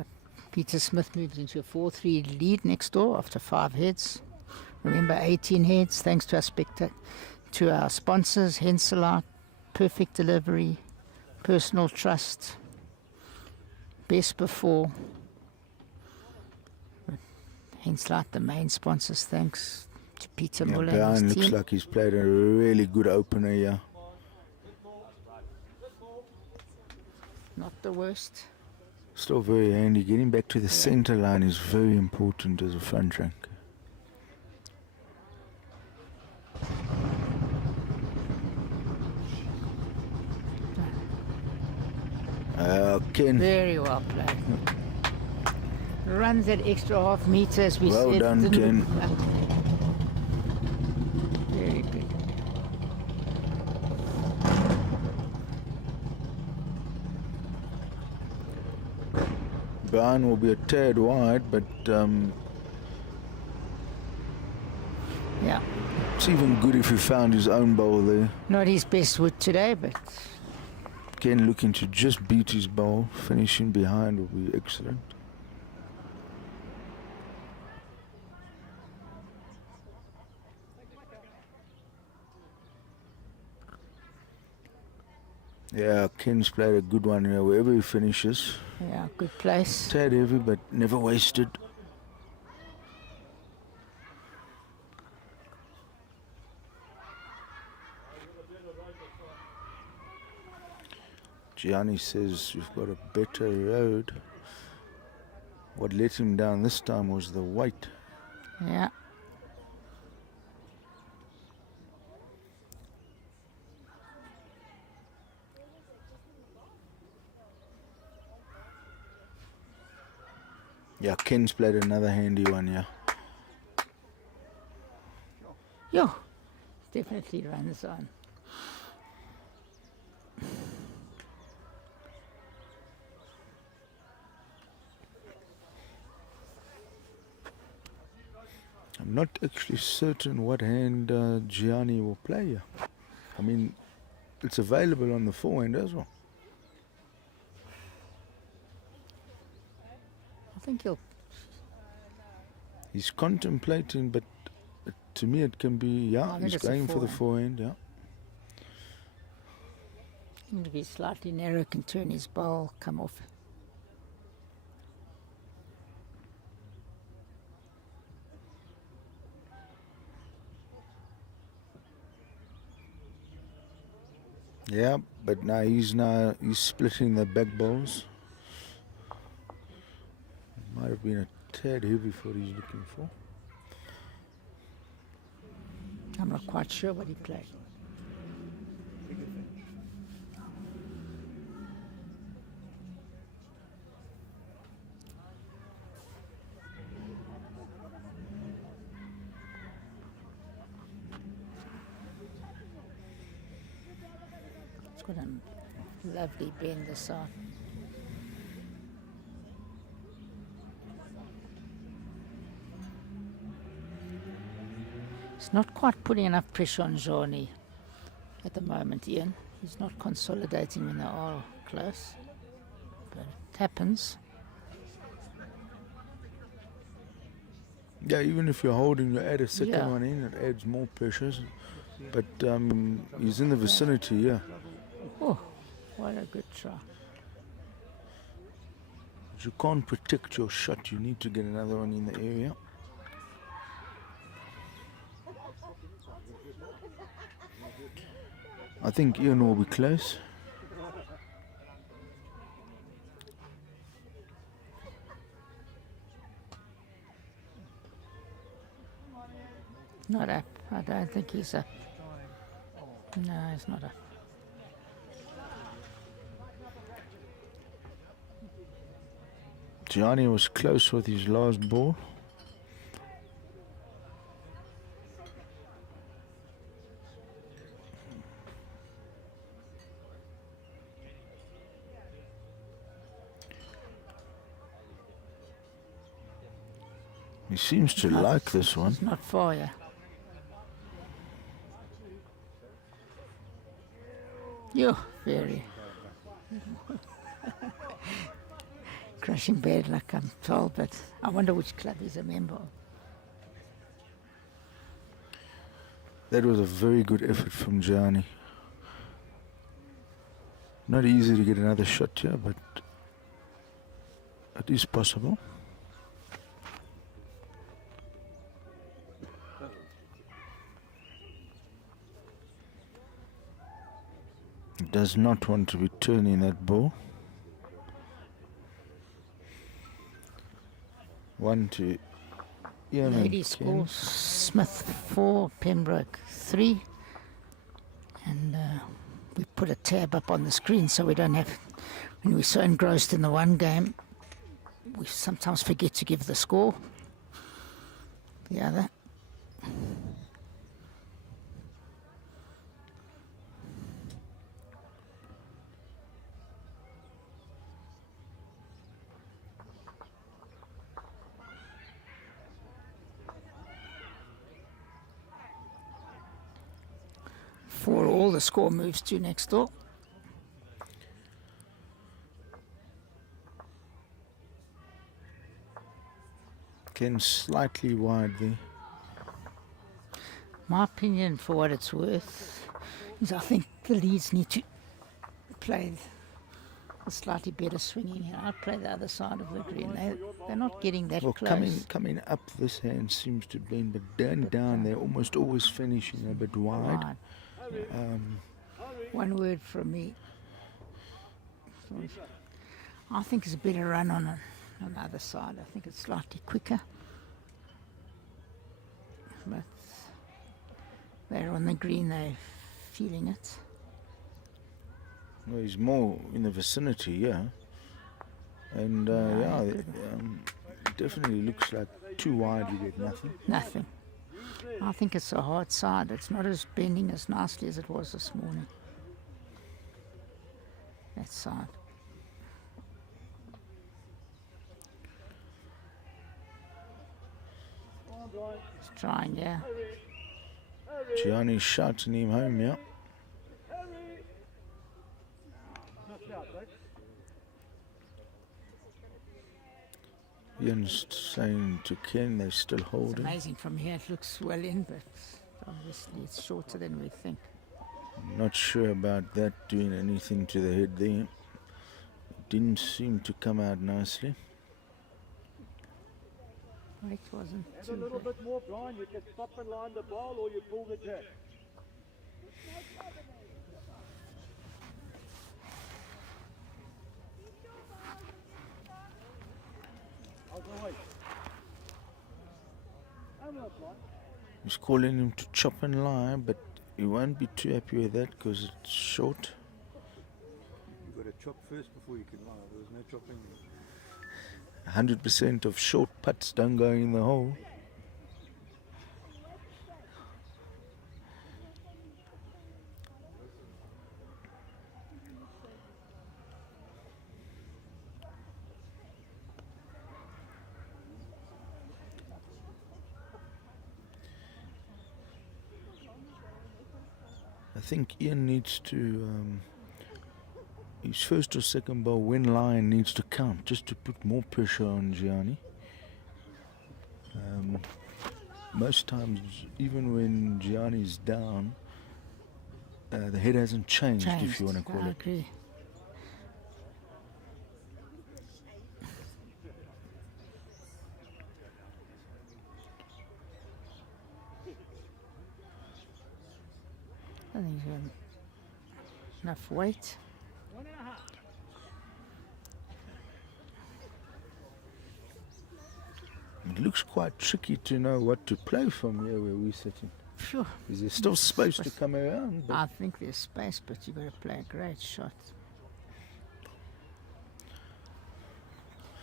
Peter Smith moves into a 4-3 lead next door after 5 heads. Remember, 18 heads thanks to to our sponsors, HENSELITE, Perfect Delivery, Personal Trust, Best Before. HENSELITE, the main sponsors, thanks to Peter Yeah, Muller and Brian his looks team. like he's played a really good opener here. Not the worst. Still very handy. Getting back to the center line is very important as a front rank. Ken, Very well played. Runs that extra half meter as we Well said. done, didn't- Ken. Very good. Brian will be a tad wide, but Yeah. it's even good if he found his own bowl there. Not his best wood today, but Ken looking to just beat his bowl. Finishing behind will be excellent. Yeah, Ken's played a good one here wherever he finishes. yeah, good place. Tad heavy, but never wasted. Gianni says we've got a better road. What let him down this time was the weight. Yeah. Yeah, Ken's played another handy one, yeah. Yo, definitely runs on. I'm not actually certain what hand Gianni will play here. I mean, it's available on the forehand as well. I think He's contemplating, but to me it can be, yeah, I think he's it's a going for the forehand, yeah. Even if he's slightly narrow, can turn his bowl, come off. Yeah, but now he's splitting the back bowls. Might have been a tad heavy for what he's looking for. I'm not quite sure what he played. It's got a lovely bend this side. It's not quite putting enough pressure on Johnny at the moment, Ian. He's not consolidating when they are close, but it happens. Yeah, even if you're holding, you add a second Yeah. one in, it adds more pressure. But he's in the vicinity, yeah. Oh, what a good try. But you can't protect your shot. You need to get another one in the area. I think Ian will be close. Not up. I don't think he's up. No, he's not up. Gianni was close with his last ball. He seems to like this one. It's not far, yeah. You're very crushing bad luck, I'm told, but I wonder which club he's a member of. That was a very good effort from Gianni. Not easy to get another shot here, but it is possible. He does not want to be turning that ball. 1-2. Yeah, Ladies score Smith 4, Pembroke 3. And we put a tab up on the screen so we don't have, when we're so engrossed in the one game, we sometimes forget to give the score. The other. For all the score moves to next door. Ken slightly wide there. My opinion, for what it's worth, is I think the Leeds need to play a slightly better swinging here. I'd play the other side of the green. They're not getting that Well, close. coming up this hand seems to be, but down they're almost always finishing a bit wide. One word from me. I think it's a better run on the other side. I think it's slightly quicker. But they're on the green, they're feeling it. Well, he's more in the vicinity, yeah. And it definitely looks like too wide, you get nothing. Nothing. I think it's a hard side. It's not as bending as nicely as it was this morning. That side. on, Brian. He's trying, yeah. Gianni's shouting him home, yeah. Hurry! Not out, right? Ian's saying to Ken they're still It's holding. amazing from here. It looks well in, but obviously it's shorter than we think. Not sure about that doing anything to the head there. It didn't seem to come out nicely. Weight wasn't And a too little bad. bit more, Brian. You can stop and line the ball or you pull the jack. I'll go away. I'm not Brian. He's calling him to chop and lie, but he won't be too happy with that because it's short. You've got to chop first before you can lie. There's no chopping. 100% of short putts don't go in the hole. I think Ian needs to, his first or second ball when lying needs to count just to put more pressure on Gianni. Most times, even when Gianni's down, the head hasn't changed, if you want to call I it. agree. I think he's got enough weight. 1.5. It looks quite tricky to know what to play from here where we're sitting. Phew. Is there still space to come around? But I think there's space, but you've got to play a great shot.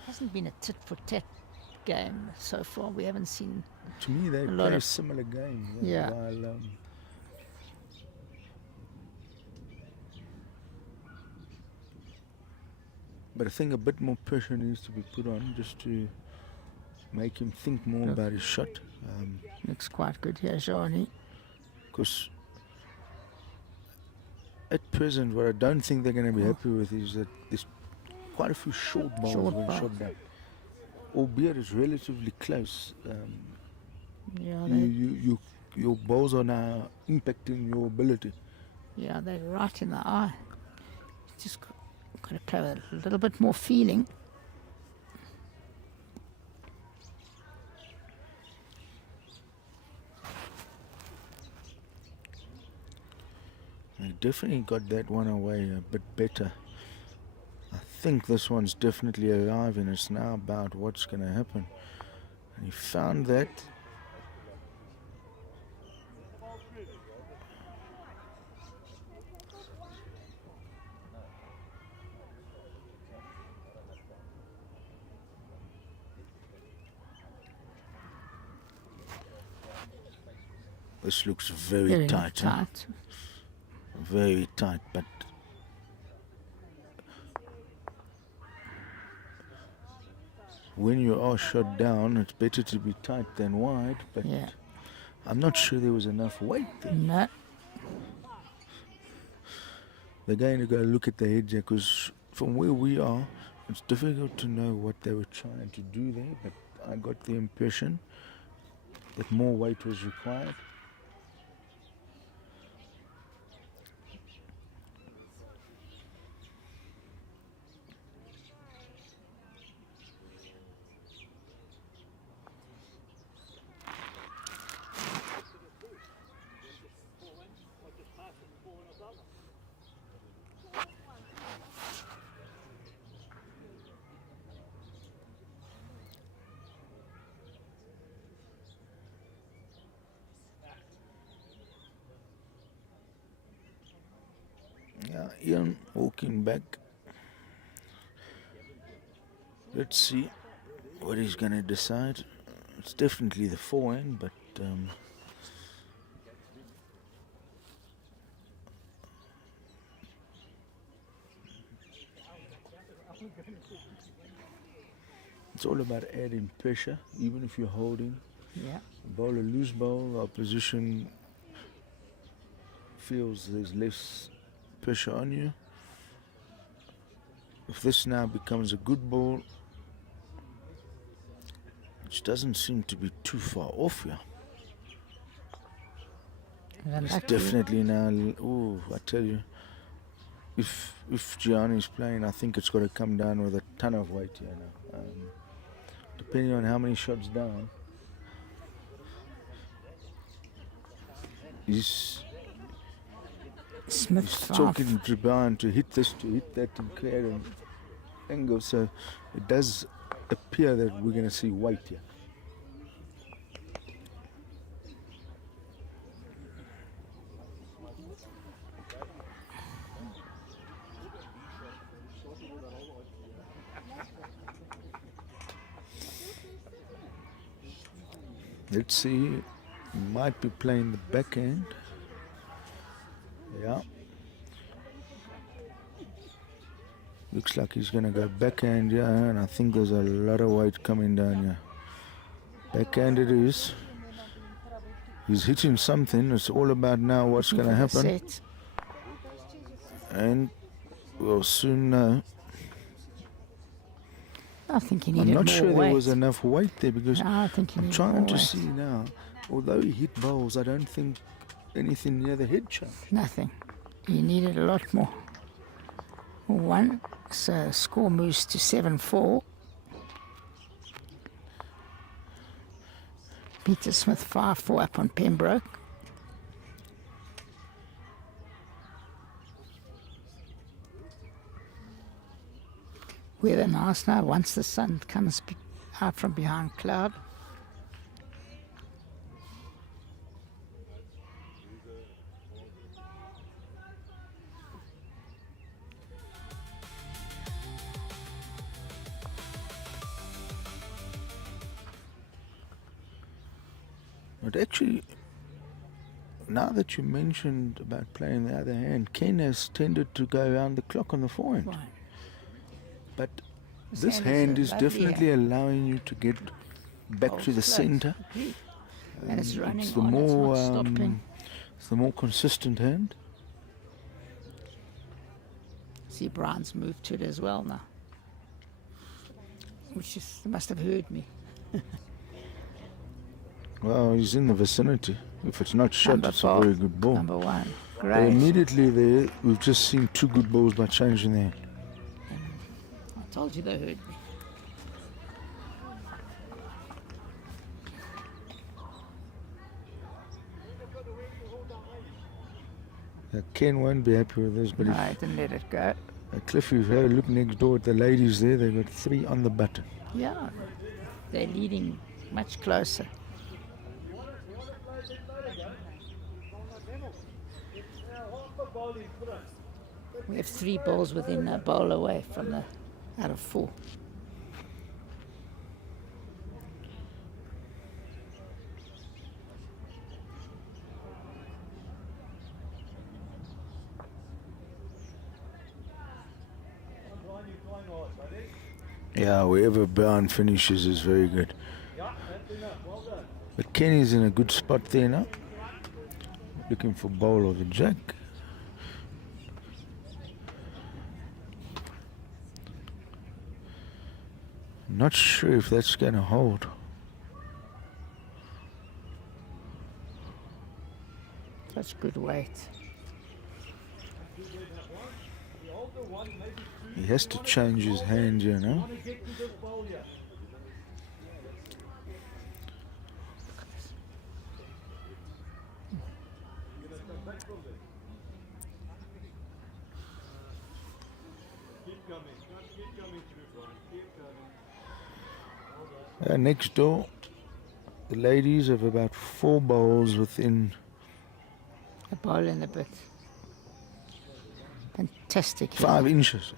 Hasn't been a tit for tat game so far. We haven't seen. to me, they a lot play a of- similar game. Yeah. While, but I think a bit more pressure needs to be put on just to make him think more Look. about his shot. Looks quite good here, Johnny. Because at present, what I don't think they're going to be happy with is that there's quite a few short balls Short being balls. shot down. Albeit it's relatively close. Yeah, Your balls are now impacting your ability. they're right in the eye. Just got to play with a little bit more feeling. They definitely got that one away a bit better. I think this one's definitely alive and it's now about what's going to happen. And he found that. This looks very tight. Huh? tight. Very tight, but when you are shot down, it's better to be tight than wide, but Yeah. I'm not sure there was enough weight there. No. They're going to go look at the head here because from where we are, it's difficult to know what they were trying to do there, but I got the impression that more weight was required. Yeah, Ian walking back. Let's see what he's going to decide. It's definitely the forehand, but it's all about adding pressure, even if you're holding. Yeah. Bowl a loose bowl, the opposition feels there's less pressure on you. If this now becomes a good ball, which doesn't seem to be too far off here. And It's lucky. definitely now, oh, I tell you, if Gianni's playing, I think it's got to come down with a ton of weight here now. Depending on how many shots down, he's Smith 5. talking to Brian to hit this, to hit that, and create an angle. So it does appear that we're going to see weight here. Let's see, he might be playing the backhand. Yeah. Looks like he's going to go backhand, yeah, and I think there's a lot of weight coming down here. Backhand it is. He's hitting something. It's all about now what's going to happen. Set. And we'll soon know. I think he I'm needed not more sure weight. there was enough weight there because No, I think he I'm needed trying more to weight. see now. Although he hit bowls, I don't think anything near the head changed. Nothing. He needed a lot more. 1. So score moves to 7-4. Peter Smith 5-4 up on Pembroke. Weather nice now once the sun comes out from behind cloud. But actually, now that you mentioned about playing the other hand, Ken has tended to go around the clock on the forehand. Right. But This this hand is hand a is lovely definitely hand. allowing you to get back Bowls to the close. center. Agreed. And it's running It's the on, more, it's not stopping. it's the more consistent hand. See, Brian's moved to it as well now. Which is, they must have heard me. Well, he's in the vicinity. If it's not shot, Number it's 4, a very good ball. Number 1. But Great. immediately there, we've just seen 2 good balls by changing the hand. I told you they heard me. Ken won't be happy with this, but No, I didn't let it go. Cliff, you've had a look next door at the ladies there. They've got 3 on the button. Yeah, they're leading much closer. We have 3 balls within a bowl away from the out of 4. Yeah, wherever Brown finishes is very good. But Kenny's in a good spot there now. Looking for bowl or the jack. Not sure if that's going to hold. That's good weight. He has to change his hand, you know. Next door, the ladies have about 4 bowls within. A bowl and a bit. Fantastic. 5 inches.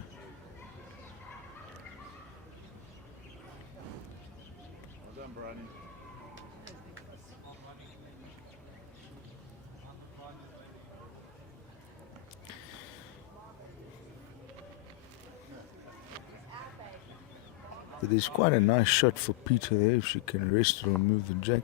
But there's quite a nice shot for Peter there if she can rest it or move the jack.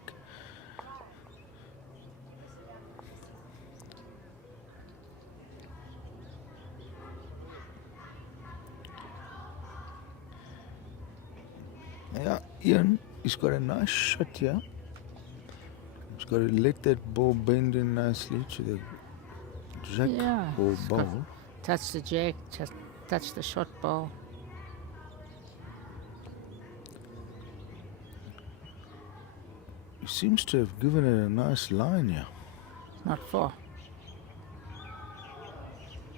Ian, he's got a nice shot here. He's got to let that ball bend in nicely to the jack or it's got- bowl. touch the jack, touch the shot ball. He seems to have given it a nice line here. Not far.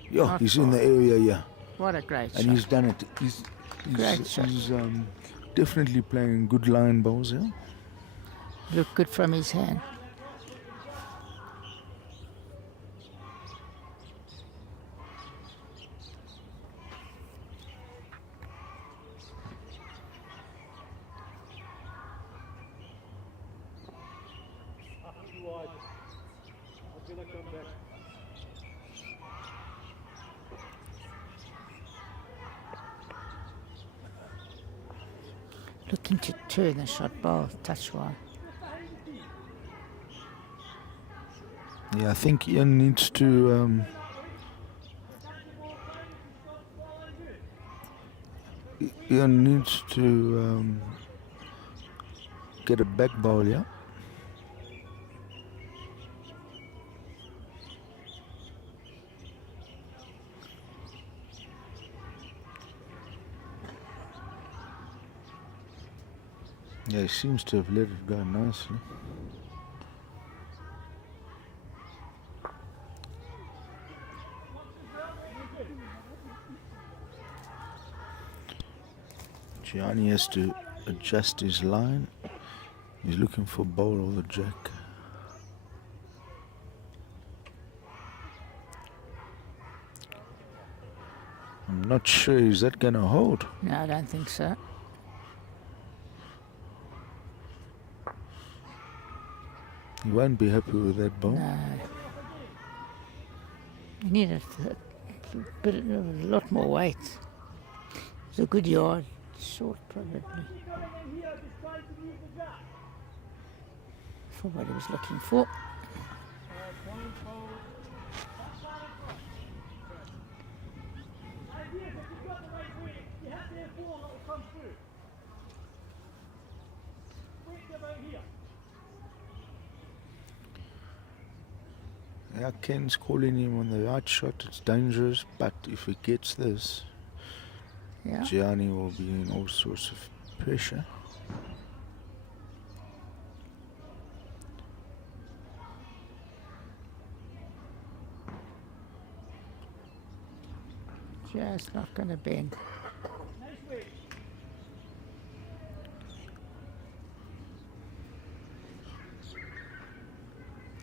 Yeah, Not he's in far. the area, yeah. What a great And shot. he's done it. Great shot. He's definitely playing good line balls here. Looked good from his hand. Too wide. I'm gonna come back. Looking to turn the shot ball touch wide. Yeah, I think Ian needs to Ian needs to get a back ball, yeah. Yeah, he seems to have let it go nicely. Gianni has to adjust his line. He's looking for bowl or the jack. I'm not sure, is that going to hold? No, I don't think so. He won't be happy with that ball. No. He needed a lot more weight. It's a good yard. Short, probably. For what he was looking for. Yeah, Ken's calling him on the right shot. It's dangerous, but if he gets this, Yeah. Gianni will be in all sorts of pressure. Just not going to bend.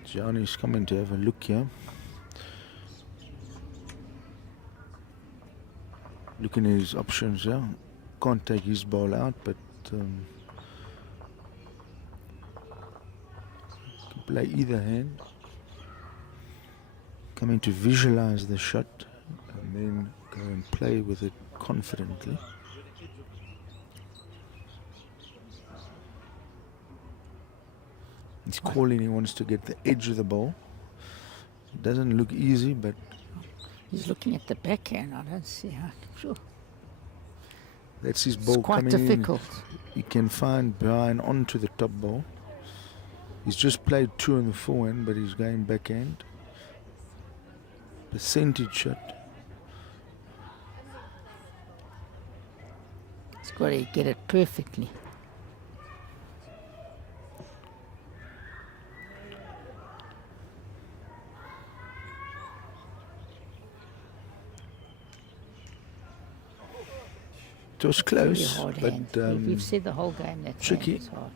Gianni's coming to have a look here. Looking at his options here. Can't take his ball out, but can play either hand. Coming to visualize the shot and then go and play with it confidently. He's calling, he wants to get the edge of the ball. It doesn't look easy, but He's looking at the backhand. I don't see how. Sure. that's his It's ball quite coming difficult. in. He can find Brian onto the top ball. He's just played 2 on the forehand, but he's going backhand. Percentage shot. He's got to get it perfectly. It was Really close, hard but hand. We've said the whole game that tricky. hand is hard.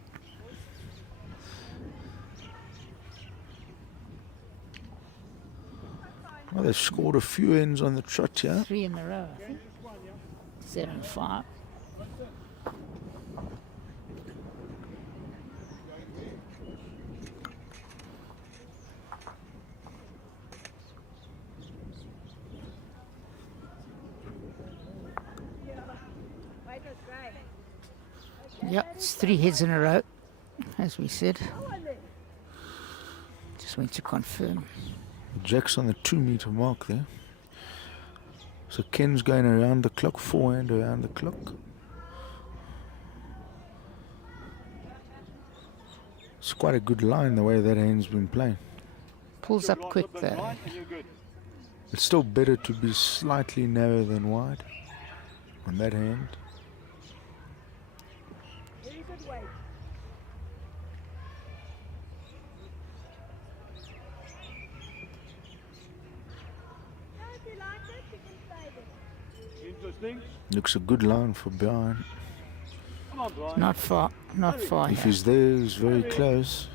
well, they've scored a few ends on the trot here. 3 in a row, I think. 7-5. Yeah, it's 3 heads in a row, as we said. Just went to confirm. Jack's on the 2 meter mark there. So Ken's going around the clock, forehand around the clock. It's quite a good line the way that hand's been playing. Pulls up quick though. Right, and you're good. It's still better to be slightly narrower than wide on that hand. Very good weight. Now if you like it, you can stay there. Interesting. Looks a good line for Brian. Come on, Brian. Not far, not far If here. he's there, he's very close.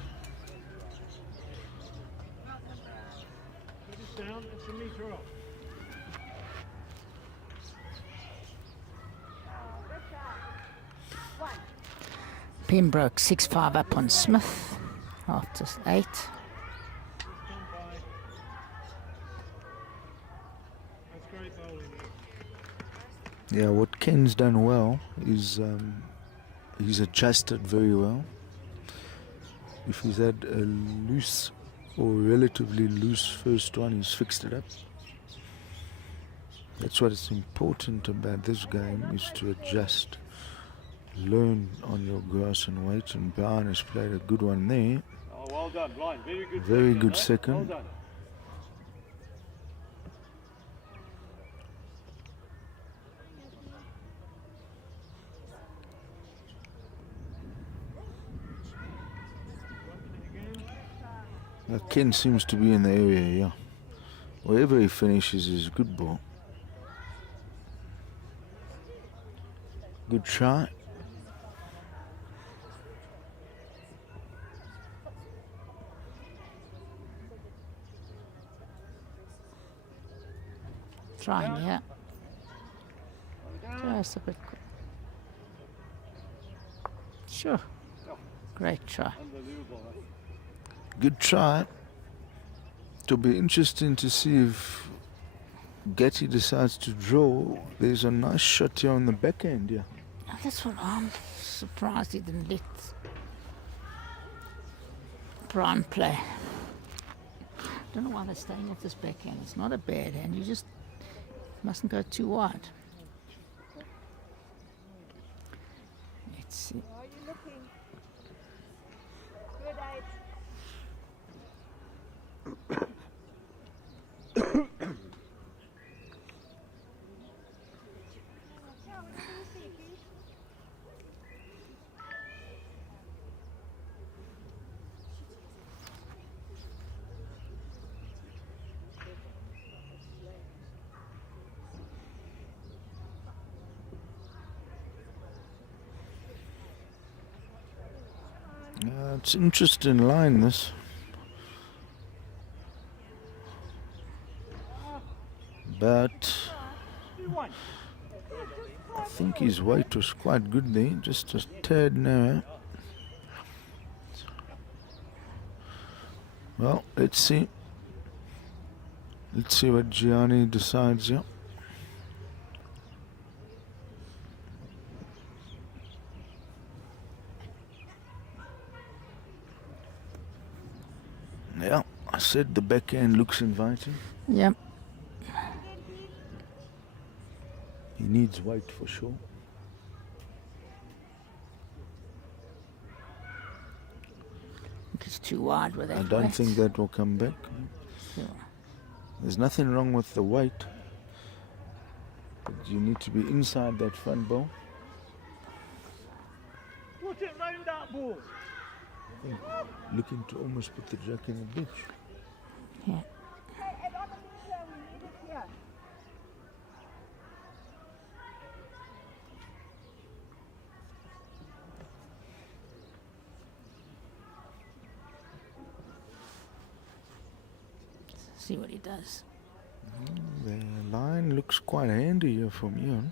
Put this down, it's a metre off. Pembroke 6-5 up on Smith after 8. Just come by. That's great bowling. Yeah, what Ken's done well is he's adjusted very well. If he's had a loose or relatively loose first one, he's fixed it up. That's what is important about this game, is to adjust. Learn on your grass and weight, and Brian has played a good one there. Oh, well done, Brian. Very good. Very good eh? second. Well done. Ken seems to be in the area, yeah. Wherever he finishes is a good ball. Good shot. Trying, yeah. Just a bit. Sure. Great try. Unbelievable. Eh? Good try. It'll be interesting to see if Getty decides to draw. There's a nice shot here on the backhand, yeah. That's what I'm surprised he didn't let Brian play. Don't know why they're staying with this backhand. It's not a bad hand. You just mustn't go too wide. Let's see. How are you looking? Good, 8. It's an interesting line, this. But I think his weight was quite good there, just a tad narrow. Well, let's see. Let's see what Gianni decides here. Yeah, I said the backhand looks inviting. Yep. He needs weight for sure. It's too wide with that. I don't weight. think that will come back. Sure. There's nothing wrong with the weight, but you need to be inside that front ball. Put it round that board. Looking to almost put the jack in a ditch. Yeah. Hey, add on a meter, we need it here. See what he does. The line looks quite handy here from Ian.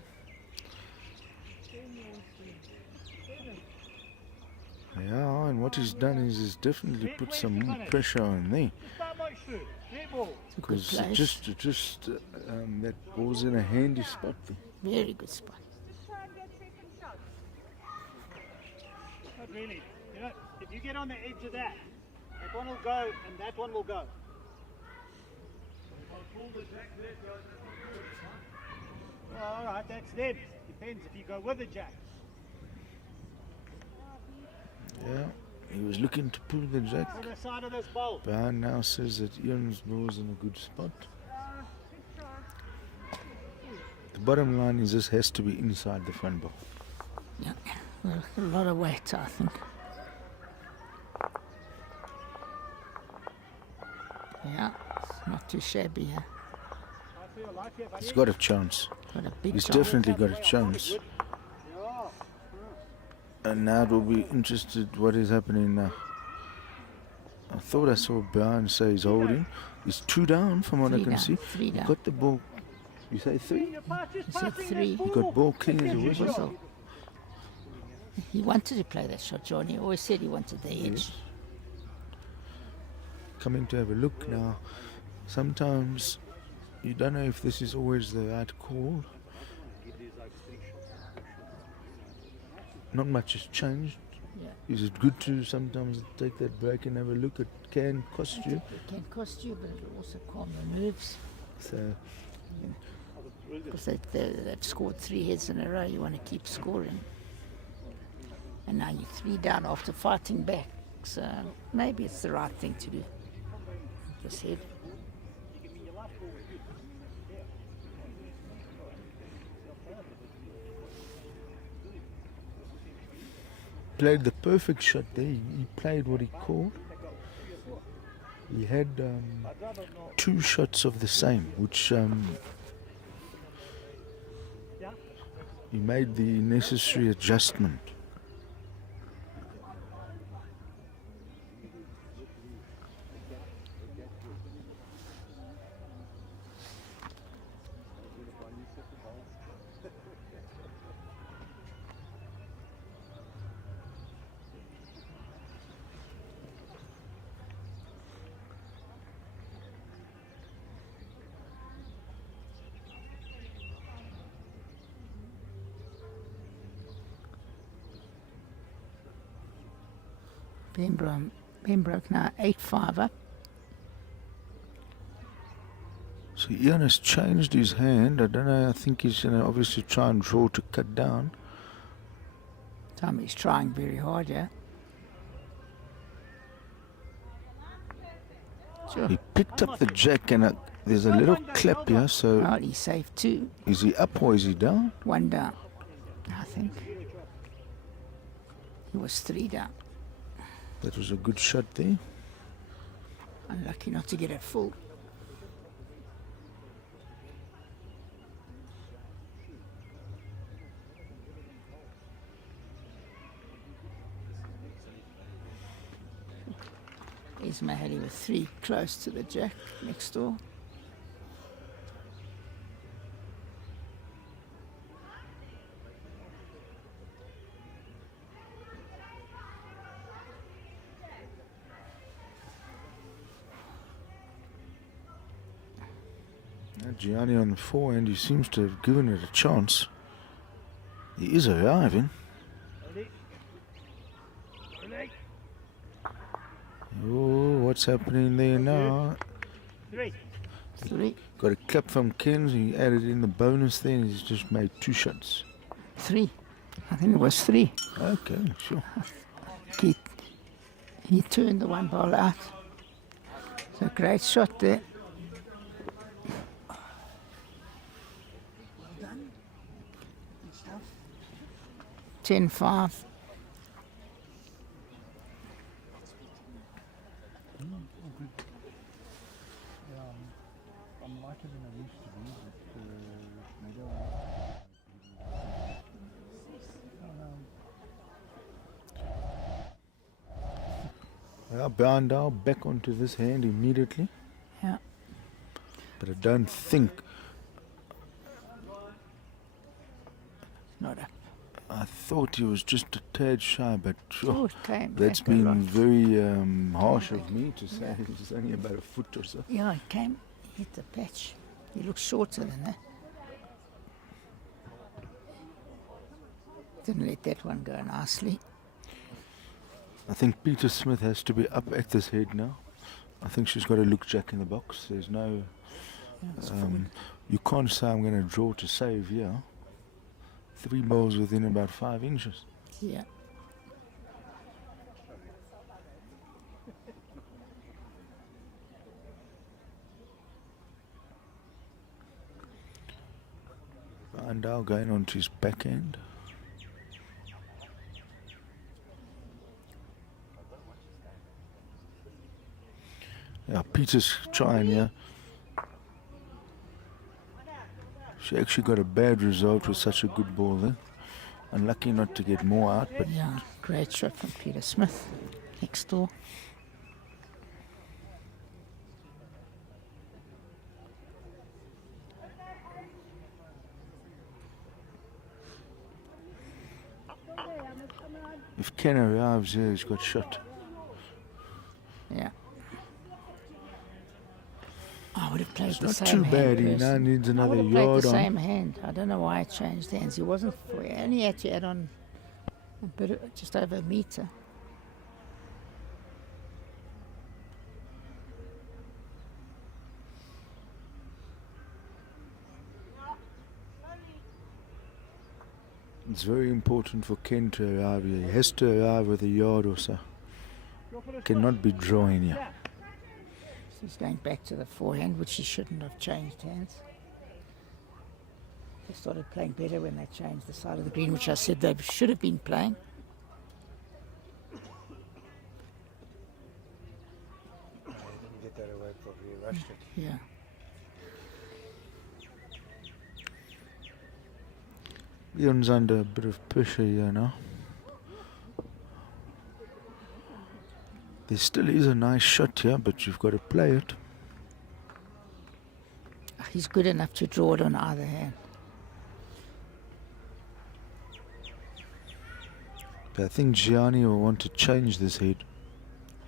Yeah, and what he's done is he's definitely put some more pressure on there. Just that much through. Great ball. Because place. that ball's in a handy spot there. Very good spot. Just try and get second shot. Not really. You know, if you get on the edge of that, that one will go and that one will go. Well, all right, that's them. Depends if you go with the jack. Yeah, He was looking to pull the jack. Other side of this bowl. Brown now says that Ian's ball's in a good spot. The bottom line is this has to be inside the front ball. Yeah, well, a lot of weight, I think. Yeah, it's not too shabby. Yeah. I feel like it, He's got a chance. Got a big He's chance. definitely got a chance. And now it will be interested what is happening now. I thought I saw Brown say he's holding. He's 2 down from what I Three can down, see. 3 He down. got the ball. You say 3? He said 3. He got ball clean as a whistle. Whistle. He wanted to play that shot, John. He always said he wanted the edge. Yes. Coming to have a look now. Sometimes you don't know if this is always the right call. Not much has changed. Yeah. Is it good to sometimes take that break and have a look? It can cost you. It can cost you, but it'll also calm your nerves. So Because they've scored 3 heads in a row, you want to keep scoring. And now you're 3 down after fighting back. So maybe it's the right thing to do. This head. played the perfect shot there. He played what he called. He had 2 shots of the same, which he made the necessary adjustment. Pembroke now 8-5 up. So Ian has changed his hand. I don't know, I think he's going to obviously try and draw to cut down. Tommy's trying very hard, yeah. Sure. He picked up the jack and there's a little clap here, so Right, he's safe too. is he up or is he down? 1 down, I think. He was 3 down. That was a good shot there. Unlucky not to get it full. Here's Mahali with 3 close to the jack next door. Gianni on the forehand, he seems to have given it a chance. He is arriving. Oh, what's happening there now? 3. Got a clap from Kens, he added in the bonus there and he's just made 2 shots. 3. I think it was 3. Okay, sure. He turned the 1 ball out. It's a great shot there. 10-5. I'm lighter than I used to be, but maybe Boundal back onto this hand immediately. Yeah. But I don't think, Not up. I thought he was just a tad shy, but sure. Oh, it came That's back a lot. been very harsh of me to say. It's only about a foot or so. Yeah, it came, hit the patch. He looks shorter than that. Didn't let that one go nicely. I think Peter Smith has to be up at this head now. I think she's got to look jack in the box. There's no... you can't say I'm going to draw to save here. 3 balls within about 5 inches. Yeah. And now going on to his backhand. Yeah, Peter's trying here. She actually got a bad result with such a good ball there. Unlucky not to get more out, but Yeah, great shot from Peter Smith. Next door. if Ken arrives here, he's got shot. Yeah. I would have played It's the not same too hand. bad. He now personally. needs I another would have played yard the on. same hand. I don't know why I changed hands. He wasn't. He only had to add on a bit, just over a meter. It's very important for Ken to arrive here. He has to arrive with a yard or so. Cannot be drawing here. He's going back to the forehand, which he shouldn't have changed hands. They started playing better when they changed the side of the green, which I said they should have been playing. He didn't get that away properly, he rushed it. Yeah. Ian's under a bit of pressure here now. There still is a nice shot here, but you've got to play it. He's good enough to draw it on either hand. But I think Gianni will want to change this head.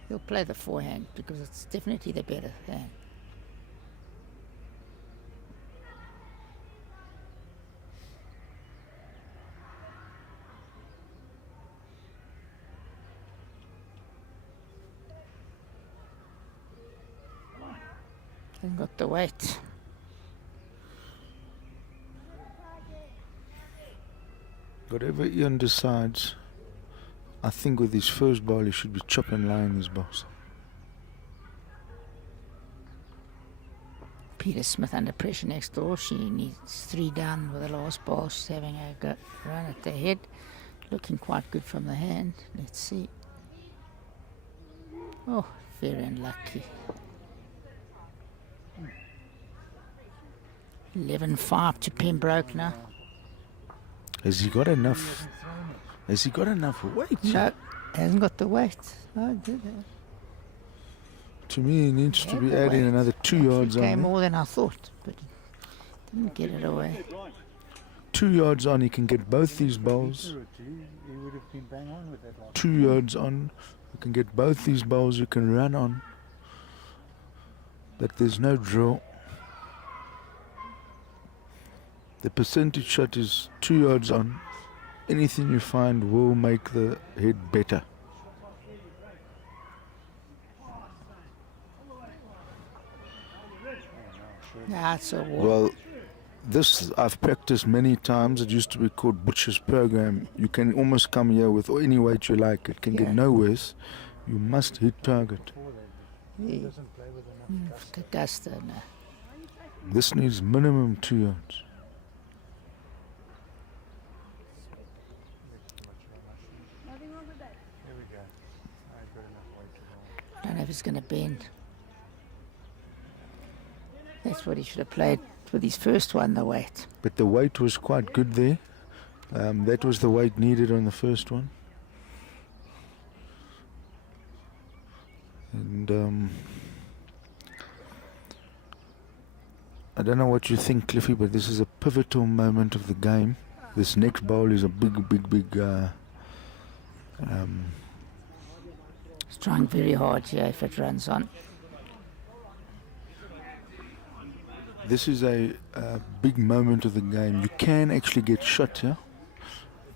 He'll play the forehand because it's definitely the better hand. Hasn't got the weight. Whatever Ian decides, I think with his first ball he should be chop and line his balls. Peter Smith under pressure next door. She needs 3 down with the last ball. She's having a good run at the head. Looking quite good from the hand. Let's see. Oh, very unlucky. 11-5 to Pembroke now. Has he got enough? Has he got enough weight? No, hasn't got the weight. Oh, did it? To me, he needs to Yeah, be the adding weight. another 2 yards on. Came there. more than I thought, but didn't get it away. 2 yards on, he can get both these bowls. He would have been bang on with that last 2 yards on, you can get both these bowls. You can run on. But there's no draw. The percentage shot is 2 yards on. Anything you find will make the head better. Yeah, it's a war. Well, this I've practiced many times. It used to be called Butcher's Program. You can almost come here with any weight you like. It can get Yeah. no worse. You must hit target. He Yeah. doesn't play with enough gusto. Gusto, no. This needs minimum 2 yards. Nothing wrong with that. There we go. I've got enough weight to roll. Don't know if he's going to bend. That's what he should have played with his first one, the weight. But the weight was quite good there. That was the weight needed on the first one. And I don't know what you think, Cliffy, but this is a pivotal moment of the game. This next bowl is a big He's trying very hard here if it runs on. this is a big moment of the game. You can actually get shot here.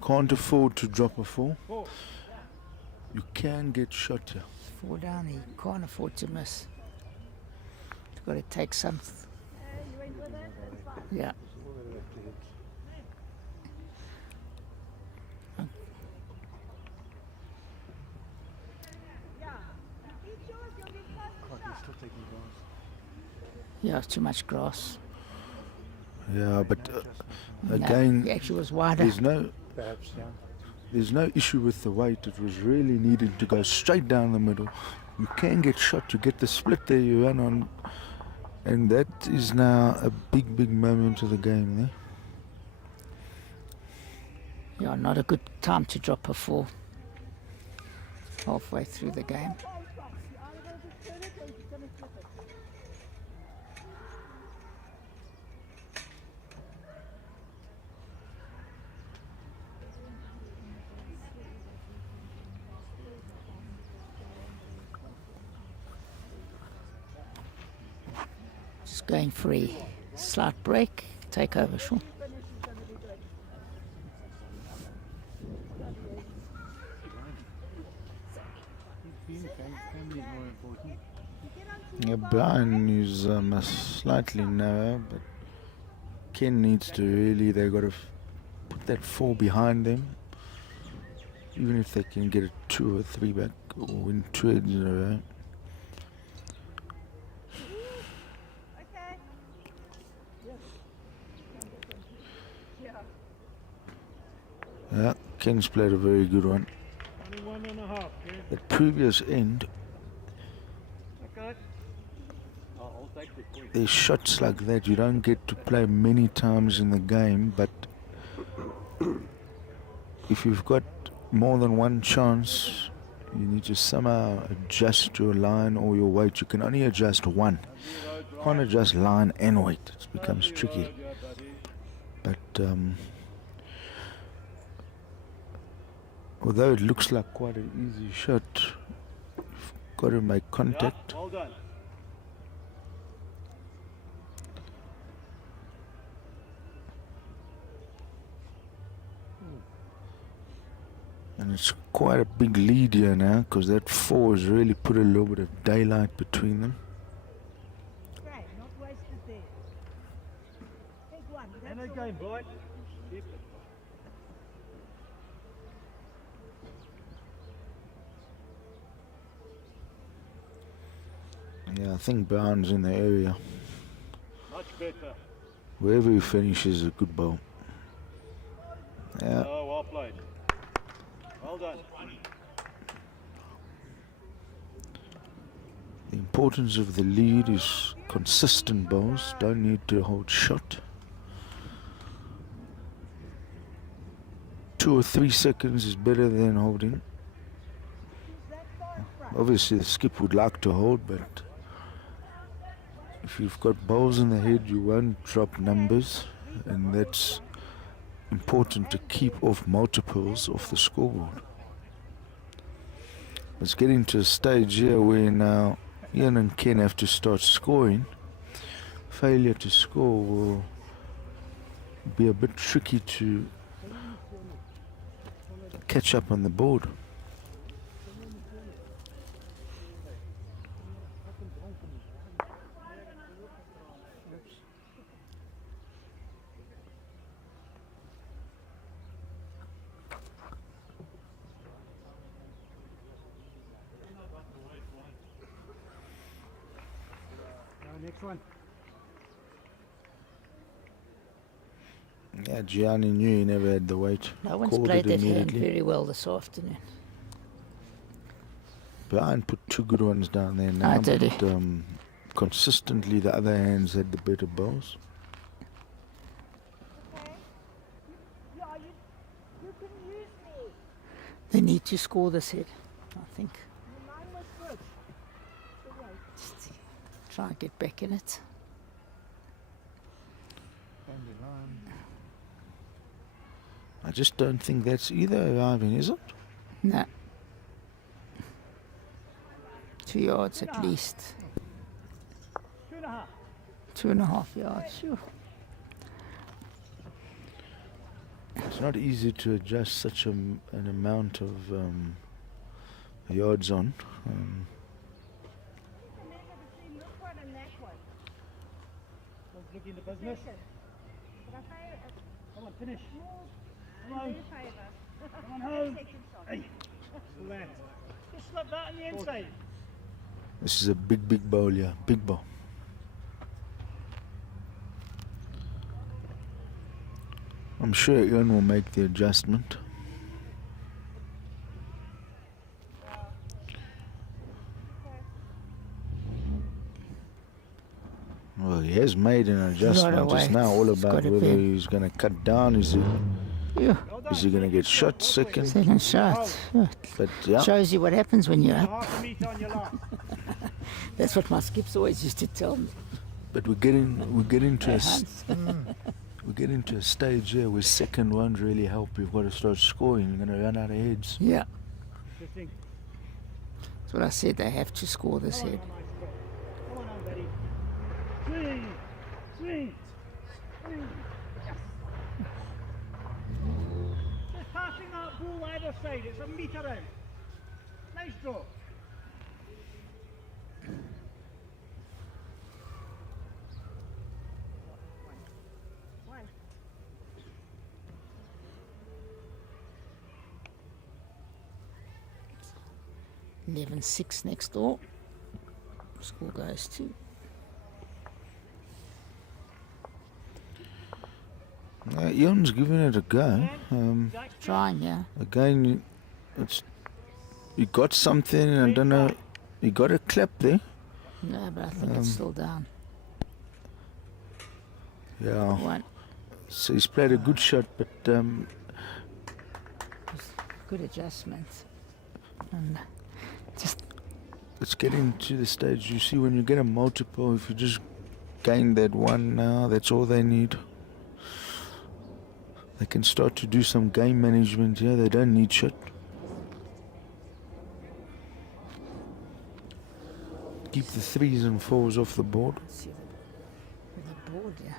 Can't afford to drop a 4. You can get shot here. 4 down, he can't afford to miss. He's got to take some. You went with that? That's fine. Yeah. All that left to hit. Yeah. Eat yours, you'll get past the God, shot. he's still taking balls. Yeah, it's too much grass. Yeah, but No, again, he actually was wider. Perhaps, yeah. there's no issue with the weight. It was really needed to go straight down the middle. You can get shot. You get the split there. You run on, and that is now a big moment of the game there. Yeah, not a good time to drop a 4 halfway through the game. Just going free. Slight break, take over, sure. Yeah, Brian is slightly narrow, but Ken needs to really, they've got to put that 4 behind them. Even if they can get a 2 or 3 back or win 2 heads in a row. Yeah, Ken's played a very good one. 21.5, Ken. That previous end, Okay. I'll take the quick. there's shots like that you don't get to play many times in the game, but if you've got more than one chance, you need to somehow adjust your line or your weight. You can only adjust one. You can't adjust line and weight. It becomes tricky. But although it looks like quite an easy shot, you've got to make contact. Well done. And it's quite a big lead here now, because that 4 has really put a little bit of daylight between them. Right, not wasted there. Take one. And That's again, all. Brian. Keep it. Yeah, I think Brown's in the area. Much better. Wherever he finishes, a good ball. Yeah. Oh, well played. Well done. The importance of the lead is consistent balls. Don't need to hold shot. 2 or 3 seconds is better than holding. Obviously the skip would like to hold, but if you've got balls in the head, you won't drop numbers, and that's important to keep off multiples off the scoreboard. It's getting to a stage here where now Ian and Ken have to start scoring. Failure to score will be a bit tricky to catch up on the board. Next one. Yeah, Gianni knew he never had the weight. No one's Called played it that hand immediately. very well this afternoon. Brian put 2 good ones down there now, did he? but consistently the other hands had the better balls. Okay. Yeah, you can use me. They need to score this head, I think. Mine was good. So wait. Just try and get back in it. I just don't think that's either arriving, is it? No. 2 yards at least. 2.5. 2.5 yards, sure. It's not easy to adjust such an amount of yards on. The measure between this one and that one. Let's look into business. But I find it Come on, finish. in Come on. their favour. Come on home. Second shot. Hey. Land. Just slip that on the inside. This is a big ball, yeah. Big ball. I'm sure Ian will make the adjustment. Well, he has made an adjustment. It's now all It's about gotta whether be. he's going to cut down. Is he Yeah. going to get shot second? Second shot. Yeah. But yeah, Shows you what happens when you're up. Half a meat on your lap. That's what my skips always used to tell me. but we're getting to Hey, a Hans. we're getting to a stage here where second won't really help. We've got to start scoring. You're going to run out of heads. Yeah. Interesting. That's what I said. They have to score this head. Come on, Betty. Swing. Swing. Swing. Yes. Just passing that ball either side. It's a metre out. Nice draw. One. 11-6 next door. Score goes to. Ian's giving it a go. Trying, yeah. Again, he got something. I don't know. He got a clap there. No, but I think it's still down. Yeah. One. So he's played a good shot, but Good adjustments. And just it's getting to the stage. You see, when you get a multiple, if you just gain that one now, that's all they need. They can start to do some game management here. They don't need shit. Keep the 3s and 4s off the board. let's see the board, yeah.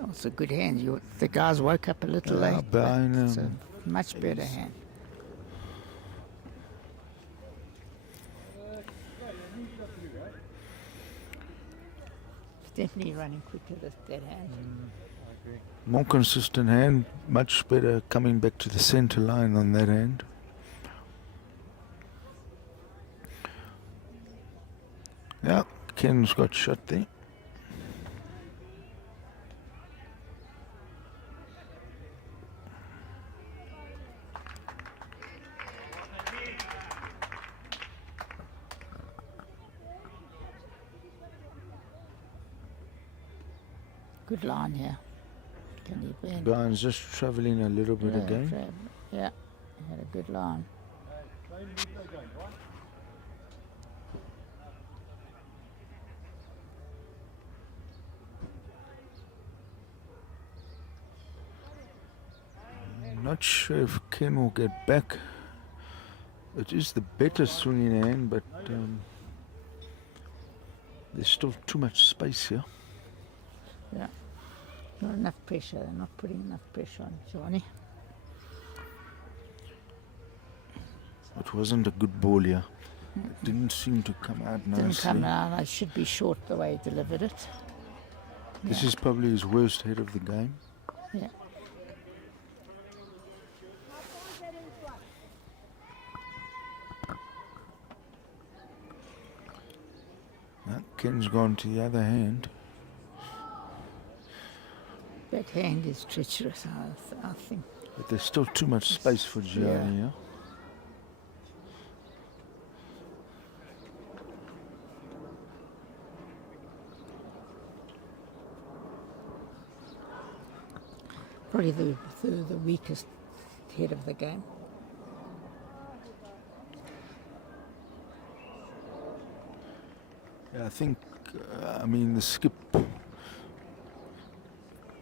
Oh, it's a good hand. The guys woke up a little late. but I know. It's a much better hand. It's definitely running quicker that hand. More consistent hand, much better coming back to the center line on that hand. Yeah, Ken's got shot there. Good line here. Can he bend? Brian's just travelling a little bit again. Yeah, he had a good line. Not sure if Ken will get back. It is the better swinging hand, but there's still too much space here. Yeah. Not enough pressure. They're not putting enough pressure on Johnny. It wasn't a good ball here. It didn't seem to come out nicely. Didn't come out. It should be short the way he delivered it. This is probably his worst hit of the game. Yeah. Ken's gone to the other hand. That hand is treacherous, I think. But there's still too much space for Gianni here. Probably the weakest head of the game. Yeah, I think, I mean, the skip,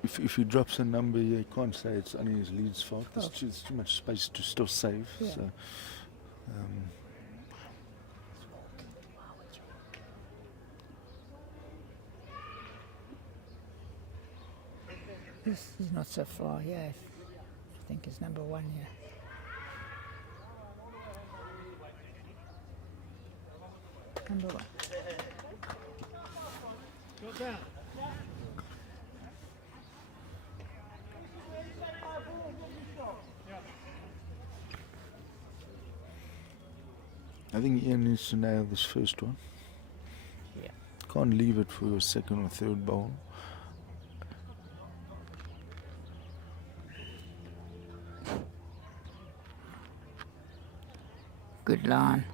if he drops a number here, you can't say it's only his lead's fault. There's too much space to still save. Yeah. So, This is not so far, yeah. I think it's number 1 here. Number 1. Go down. I think Ian needs to nail this first one. Yeah. Can't leave it for your second or third bowl. Good line.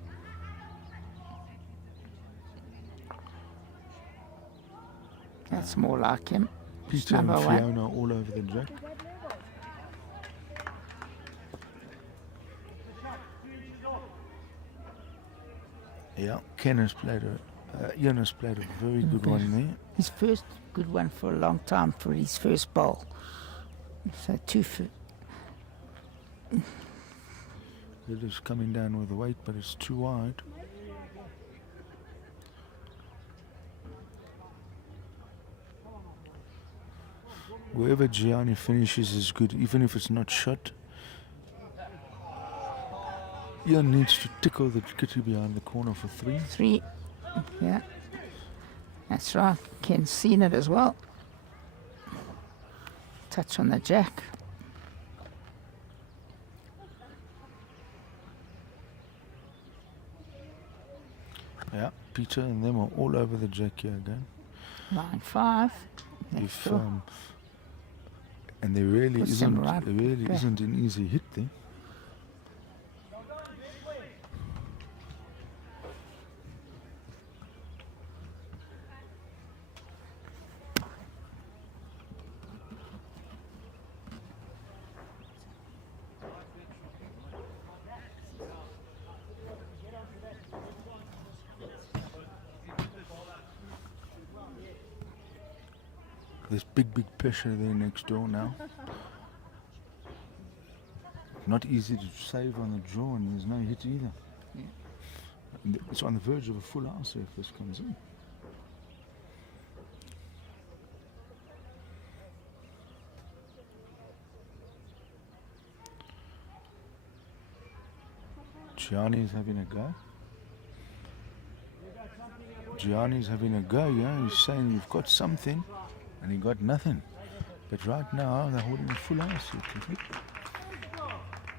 That's more like him. Peter and Number one. Fiona all over the jack. Yeah, Ken has played Ian has played a very good one there. His first good one for a long time for his first bowl. So It is coming down with the weight, but it's too wide. Wherever Gianni finishes is good, even if it's not shot. Ian needs to tickle the kitty behind the corner for 3. 3. Yeah. That's right. Ken's seen it as well. Touch on the jack. Yeah, Peter and them are all over the jack here again. Line 5. If and there really Puts them isn't right there really back. isn't an easy hit there. There's big pressure there next door now. Not easy to save on the draw, and there's no hit either. And it's on the verge of a full house if this comes in. Gianni's having a go. Gianni's having a go, yeah. He's saying you've got something, and he got nothing. But right now they're holding a full house here.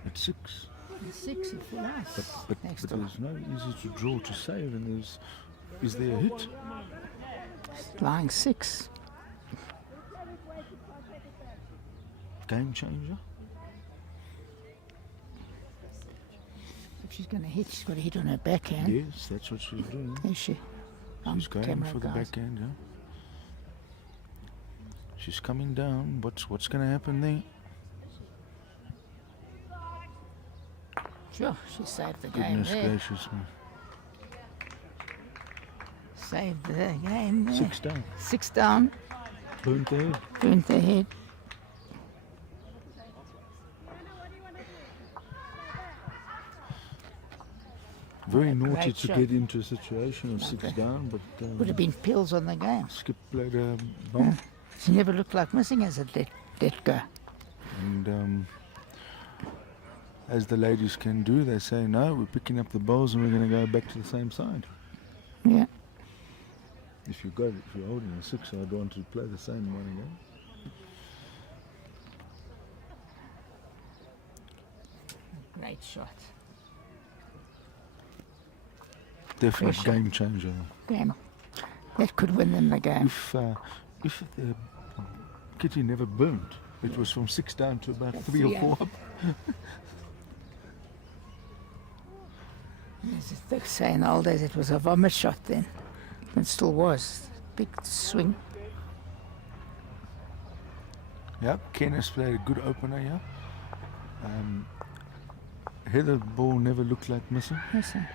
At 6. 6 in full house. But there's no easy to draw to save, and is there a hit? Lying 6. Game changer? If she's going to hit, she's got to hit on her backhand. Yes, that's what she's doing. Is she? She's going camera, for the guys. backhand, yeah. She's coming down. What's going to happen there? Sure, she saved the game Goodness there. gracious me. Saved the game there. 6 down. 6 down. Burnt the head. Burnt the head. Very naughty Great to shot. get into a situation of 6 Okay. down, but Would have been pills on the game. Skip played a bomb. She never looked like missing as a let go. And as the ladies can do, they say, no, we're picking up the balls and we're going to go back to the same side. Yeah. If you're holding a 6, I'd want to play the same one again. Great shot. Definite Pressure. game changer. Game. That could win them the game. If the kitty never burnt, it was from 6 down to about 3 or 4 up. They say in the old days it was a vomit shot then. It still was. Big swing. Yeah, Ken has played a good opener here. Heather ball never looked like missing. Listen.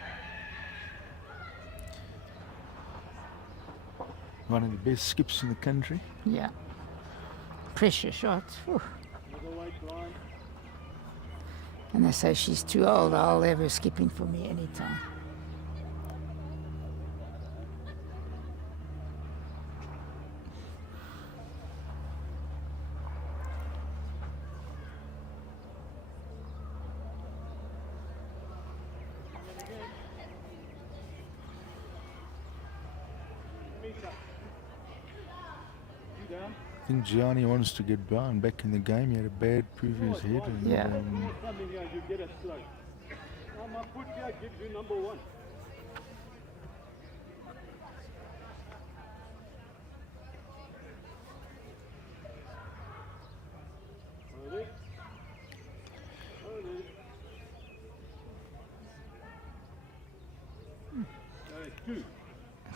One of the best skips in the country. Yeah. Pressure shots. Whew. And they say she's too old. I'll have her skipping for me anytime. I think Gianni wants to get Brian back in the game. He had a bad previous hit. And, Yeah. You get a slug. Now my foot here gives you number 1.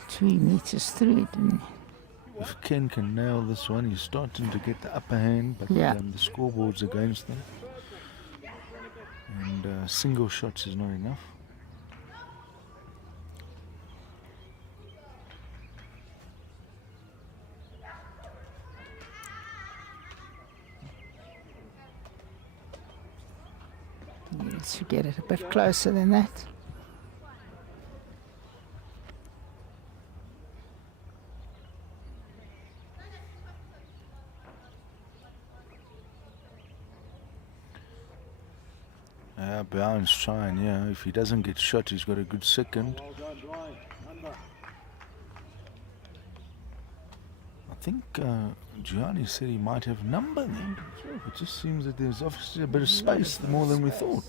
3 meters through, didn't he? If Ken can nail this one, he's starting to get the upper hand, but Yeah. the scoreboard's against them. And single shots is not enough. He needs to get it a bit closer than that. Brown's trying, yeah. If he doesn't get shot, he's got a good second. Well done, Brian. Under. I think Gianni said he might have number then. It just seems that there's obviously a bit of space, more than we thought.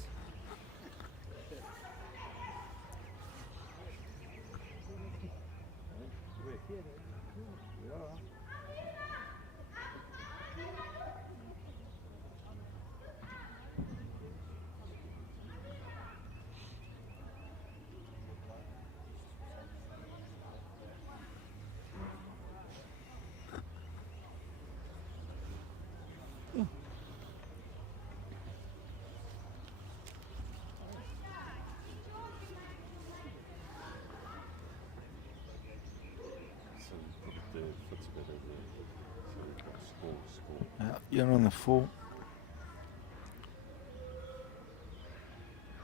You're on the 4.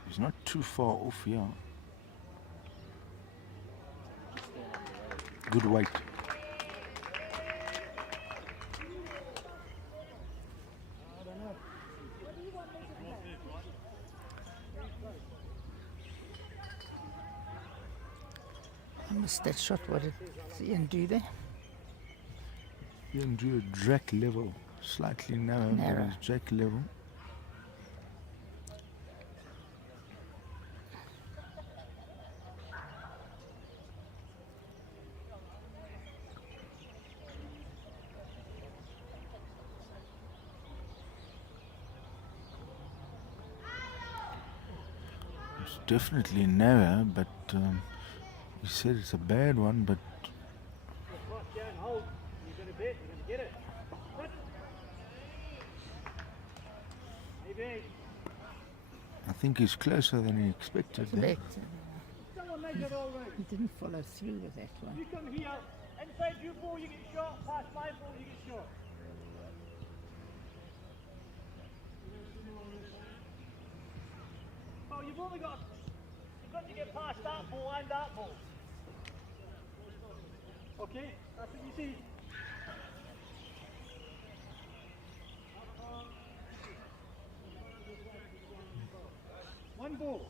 He's not too far off here. Good weight. I missed that shot. What did Ian do there? Ian drew a jack level, slightly narrow, but Narrow. it's jack level. It's definitely narrow, but he said it's a bad one, but Cross down, hold. You're going to bet, you're going to get it. Maybe. I think he's closer than he expected there. Correct. Someone measure all right. He didn't follow through with that one. You come here, inside your ball you get shot, past my ball you get shot. Oh, you've got to get past that ball and that ball. Okay, that's what you see. One ball.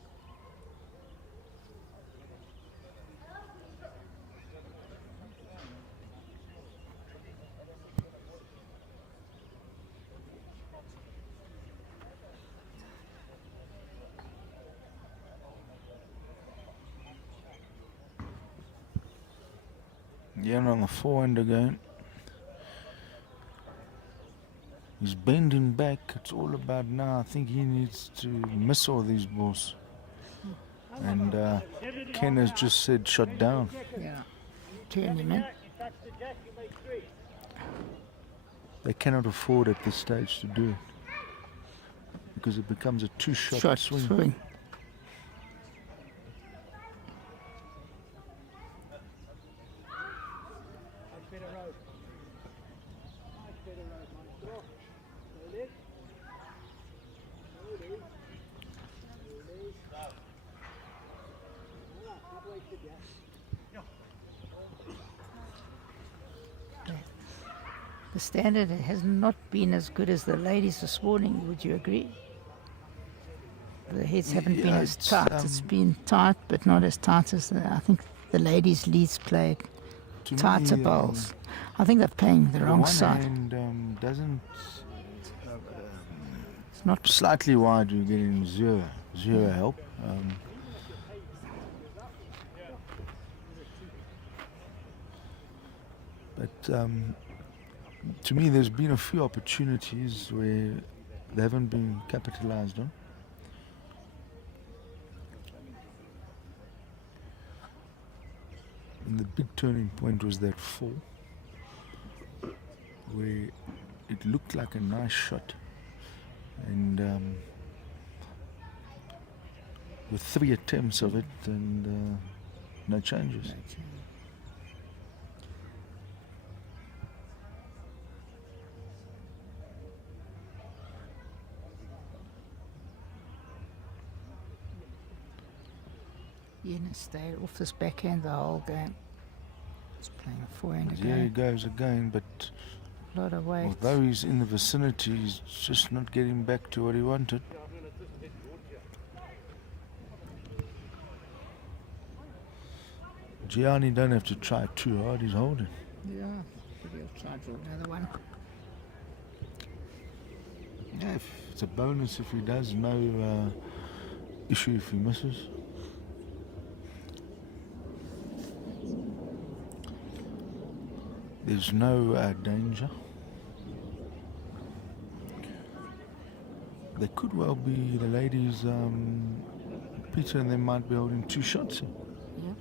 Yeah, on the 4-end again. He's bending back. It's all about now. I think he needs to miss all these balls. And Ken has just said shut down. Yeah. Turn him in. They cannot afford at this stage to do it. Because it becomes a 2-shot Shot swing. swing. The standard has not been as good as the ladies this morning, would you agree? The heads haven't been Yeah, as it's, tight. It's been tight, but not as tight as I think the ladies' leads played To tighter me, bowls. I think they're playing the the wrong one side. hand doesn't... It's not Slightly wide, you're getting zero help. But to me, there's been a few opportunities where they haven't been capitalized on. big turning point was that fall, where it looked like a nice shot, and with 3 attempts of it and no changes. No change. Eunice stayed off this backhand the whole game. He's playing a forehand Here he again. goes again, but A lot of weight. although he's in the vicinity, he's just not getting back to what he wanted. Gianni don't have to try too hard, he's holding. Yeah, maybe he'll try to draw another one. Yeah, it's a bonus if he does, no issue if he misses. There's no danger. They could well be, the ladies, Peter and them might be holding 2 shots here. Yeah.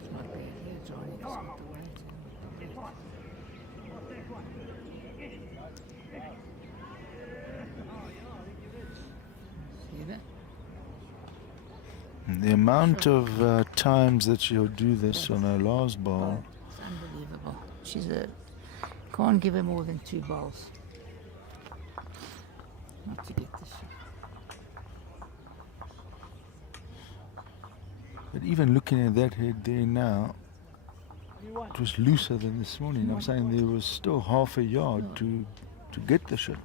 It's not bad here, Johnny. It's got the weight and the weight. See that? The amount of times that she'll do this on her last ball, It's unbelievable. Can't give her more than 2 balls. Not to get the shot. but even looking at that head there now, it was looser than this morning. I'm saying there was still half a yard to get the shot.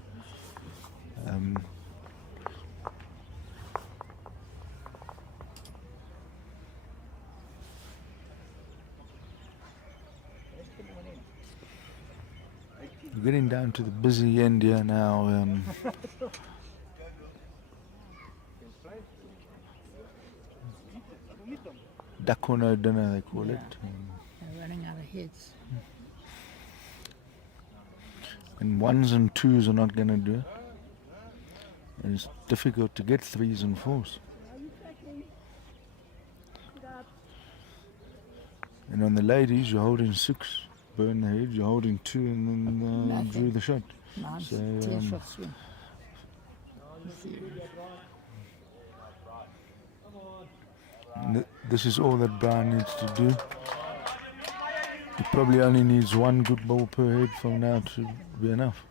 We're getting down to the busy end here now. Dakono dinner, they call it. They're running out of heads. And 1s and 2s are not going to do it. And it's difficult to get 3s and 4s. And on the ladies, you're holding 6, burn the head, you're holding 2 and then Nothing. drew the shot. 9, So, 10 shot swing. This is all that Brian needs to do. He probably only needs 1 good ball per head from now to be enough.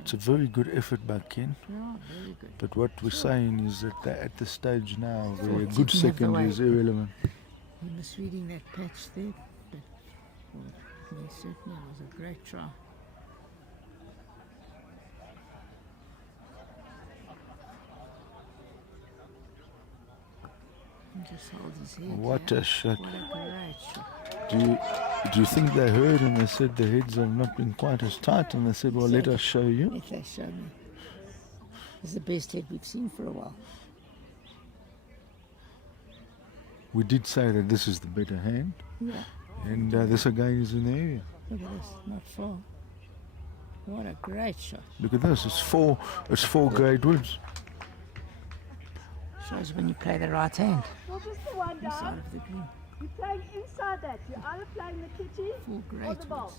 It's a very good effort by Ken. Yeah, very good. But what we're saying is that they're at the stage now where a Thought good he didn't have the second weight. is irrelevant. He misreading that patch there, but he certainly was a great try. He just holds his head. What yeah. a shot. What a great shot. Do you think they heard and they said the heads have not been quite as tight, and they said, well, let us show you? If they show me. It's the best head we've seen for a while. We did say that this is the better hand, Yeah. and this again is in the area. Look at this, not far. What a great shot. Look at this, it's four grade woods. Shows when you play the right hand. Well, just the one Inside down. of the green. You're playing inside that. You're either playing the kitty 4 or great the ball.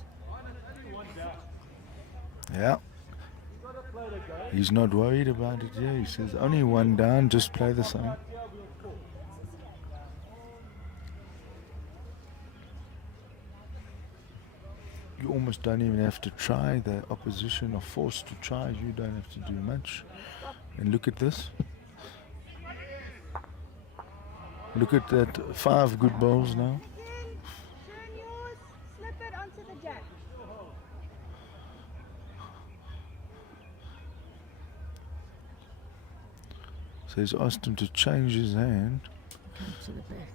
woods. Yeah. He's not worried about it, yeah. He says, only 1 down, just play the same. You almost don't even have to try. The opposition are forced to try. You don't have to do much. And look at this. Look at that, 5 good balls now. Again, turn yours, slip it onto the jack. So he's asked him to change his hand. Come to the back.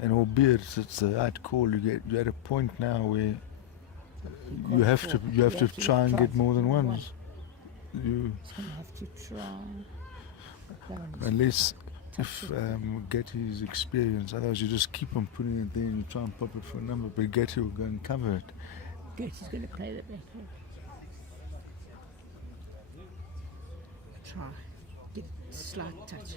And albeit it's the right call, you're at a point now where You have to try and get more than once. You He's going to have to try. But no one is unless touch if it. Getty's experience, otherwise you just keep on putting it there and you try and pop it for a number, but Getty will go and cover it. Getty's going to play the backhand. Try. Get a slight touch.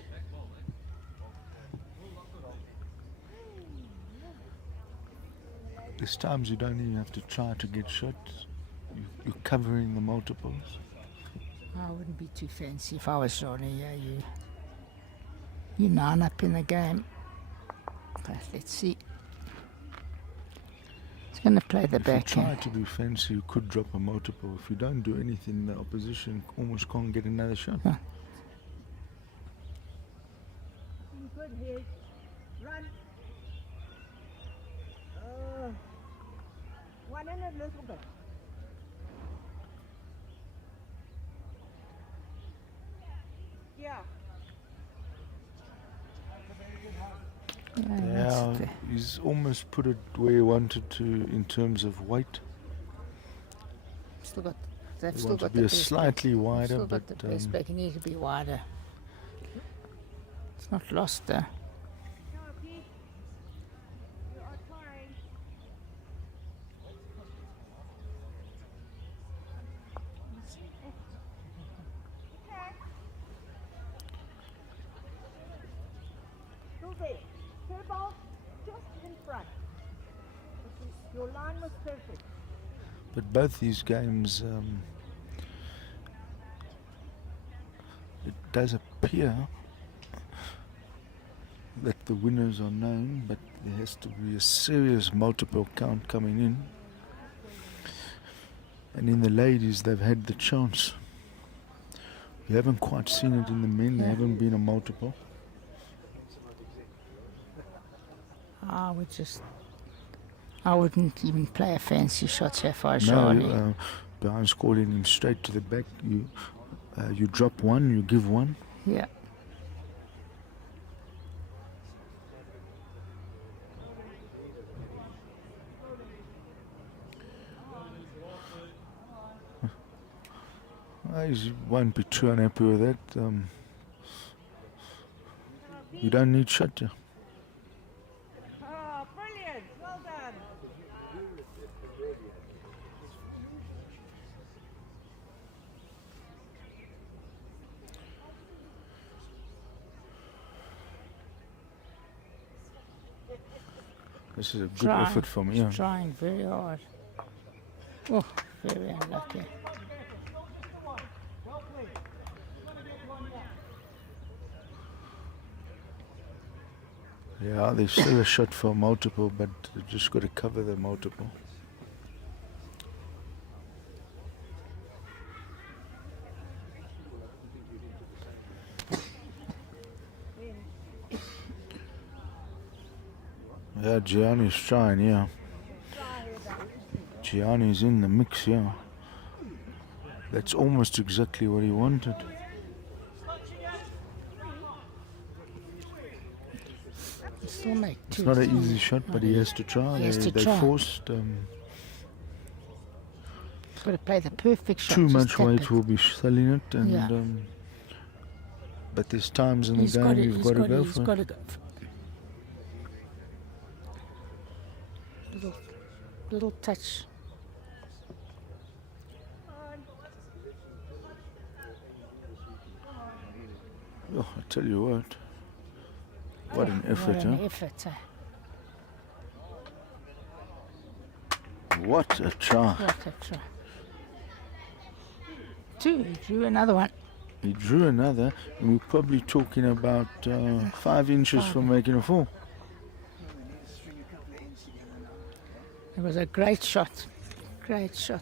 There's times you don't even have to try to get shots. You're covering the multiples. I wouldn't be too fancy if I was Johnny. Yeah, you 9 up in the game. But let's see. He's going to play the If you try backhand. to be fancy, you could drop a multiple. If you don't do anything, the opposition almost can't get another shot. Huh. Good hit. Run. One in a little bit. Yeah. Yeah, he's almost put it where he wanted to in terms of weight. Still got, they've They still want to got be the a best slightly back. wider, Still but got the best back. He needs to be wider. It's not lost though. No, Pete. You are trying. Okay. Still there. Third ball just in front. Your line was perfect. But both these games, it does appear that the winners are known, but there has to be a serious multiple count coming in. And in the ladies, they've had the chance. You haven't quite seen it in the men. There haven't been a multiple. I wouldn't even play a fancy shot here for a No, Charlie. Brian's calling him straight to the back. You drop one, you give one. Yeah. He won't be too unhappy with that. You don't need shot. Yeah. Oh, brilliant. Well done. This is a good effort from him. He's trying very hard. Oh, very unlucky. Yeah, there's still a shot for multiple, but they just got to cover the multiple. Yeah, Gianni's trying, yeah. Gianni's in the mix, yeah. That's almost exactly what he wanted. Still make It's two. not an easy shot, but he has to try. He has to They try. forced Got to play the perfect shot. too just much tap weight it. will be selling it, and Yeah. but there's times in the He's game got it. you've He's got to got go it. He's for got it. to go. Little touch. Oh, I tell you what an effort, What an huh? effort. What a try. What a try. Two. He drew another one. He drew another, and we're probably talking about 5 inches from making a 4. It was a great shot. Great shot.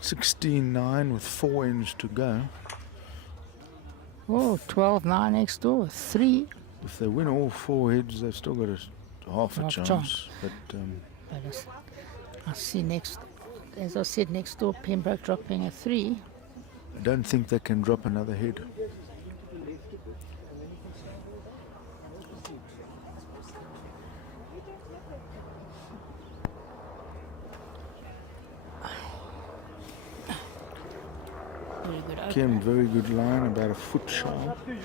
$16-9 with 4 ends to go. Oh, 12-9 next door. 3. If they win all 4 heads, they've still got a half a Half chance. chance. But But I see next, as I said, next door, Pembroke dropping a 3. I don't think they can drop another head. Very good opener. Ken, very good line, about a foot shy. Up to you.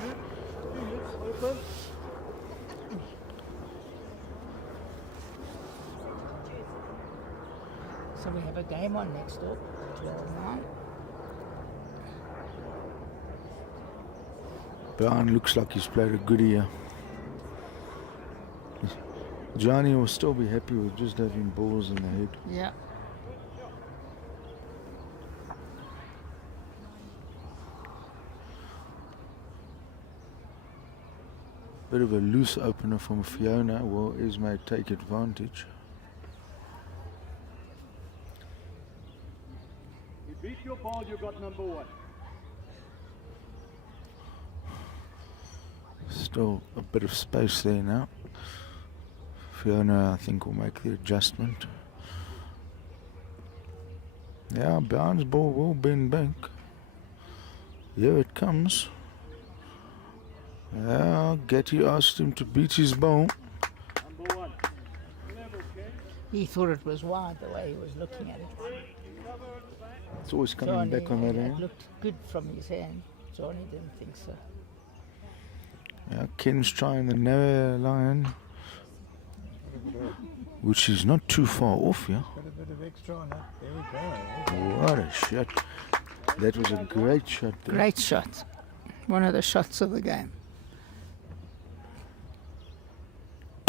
Open. So we have a game on next door, 12-9. Brian looks like he's played a good year. Johnny will still be happy with just having balls in the head. Yeah. Bit of a loose opener from Fiona. Will Esme take advantage? You beat your ball, you got number one. Still a bit of space there now. Fiona, I think, will make the adjustment. Yeah, Brown's ball will bend back. Here it comes. Yeah, Getty asked him to beat his ball. Number one. Level, Ken. He thought it was wide the way he was looking at it. It's always coming back on that it end. looked good from his hand. Johnny didn't think so. Yeah, Ken's trying the narrow line, which is not too far off, yeah. Got a bit of extra on that. There we go. What a shot. That was a great shot there. Great shot. One of the shots of the game.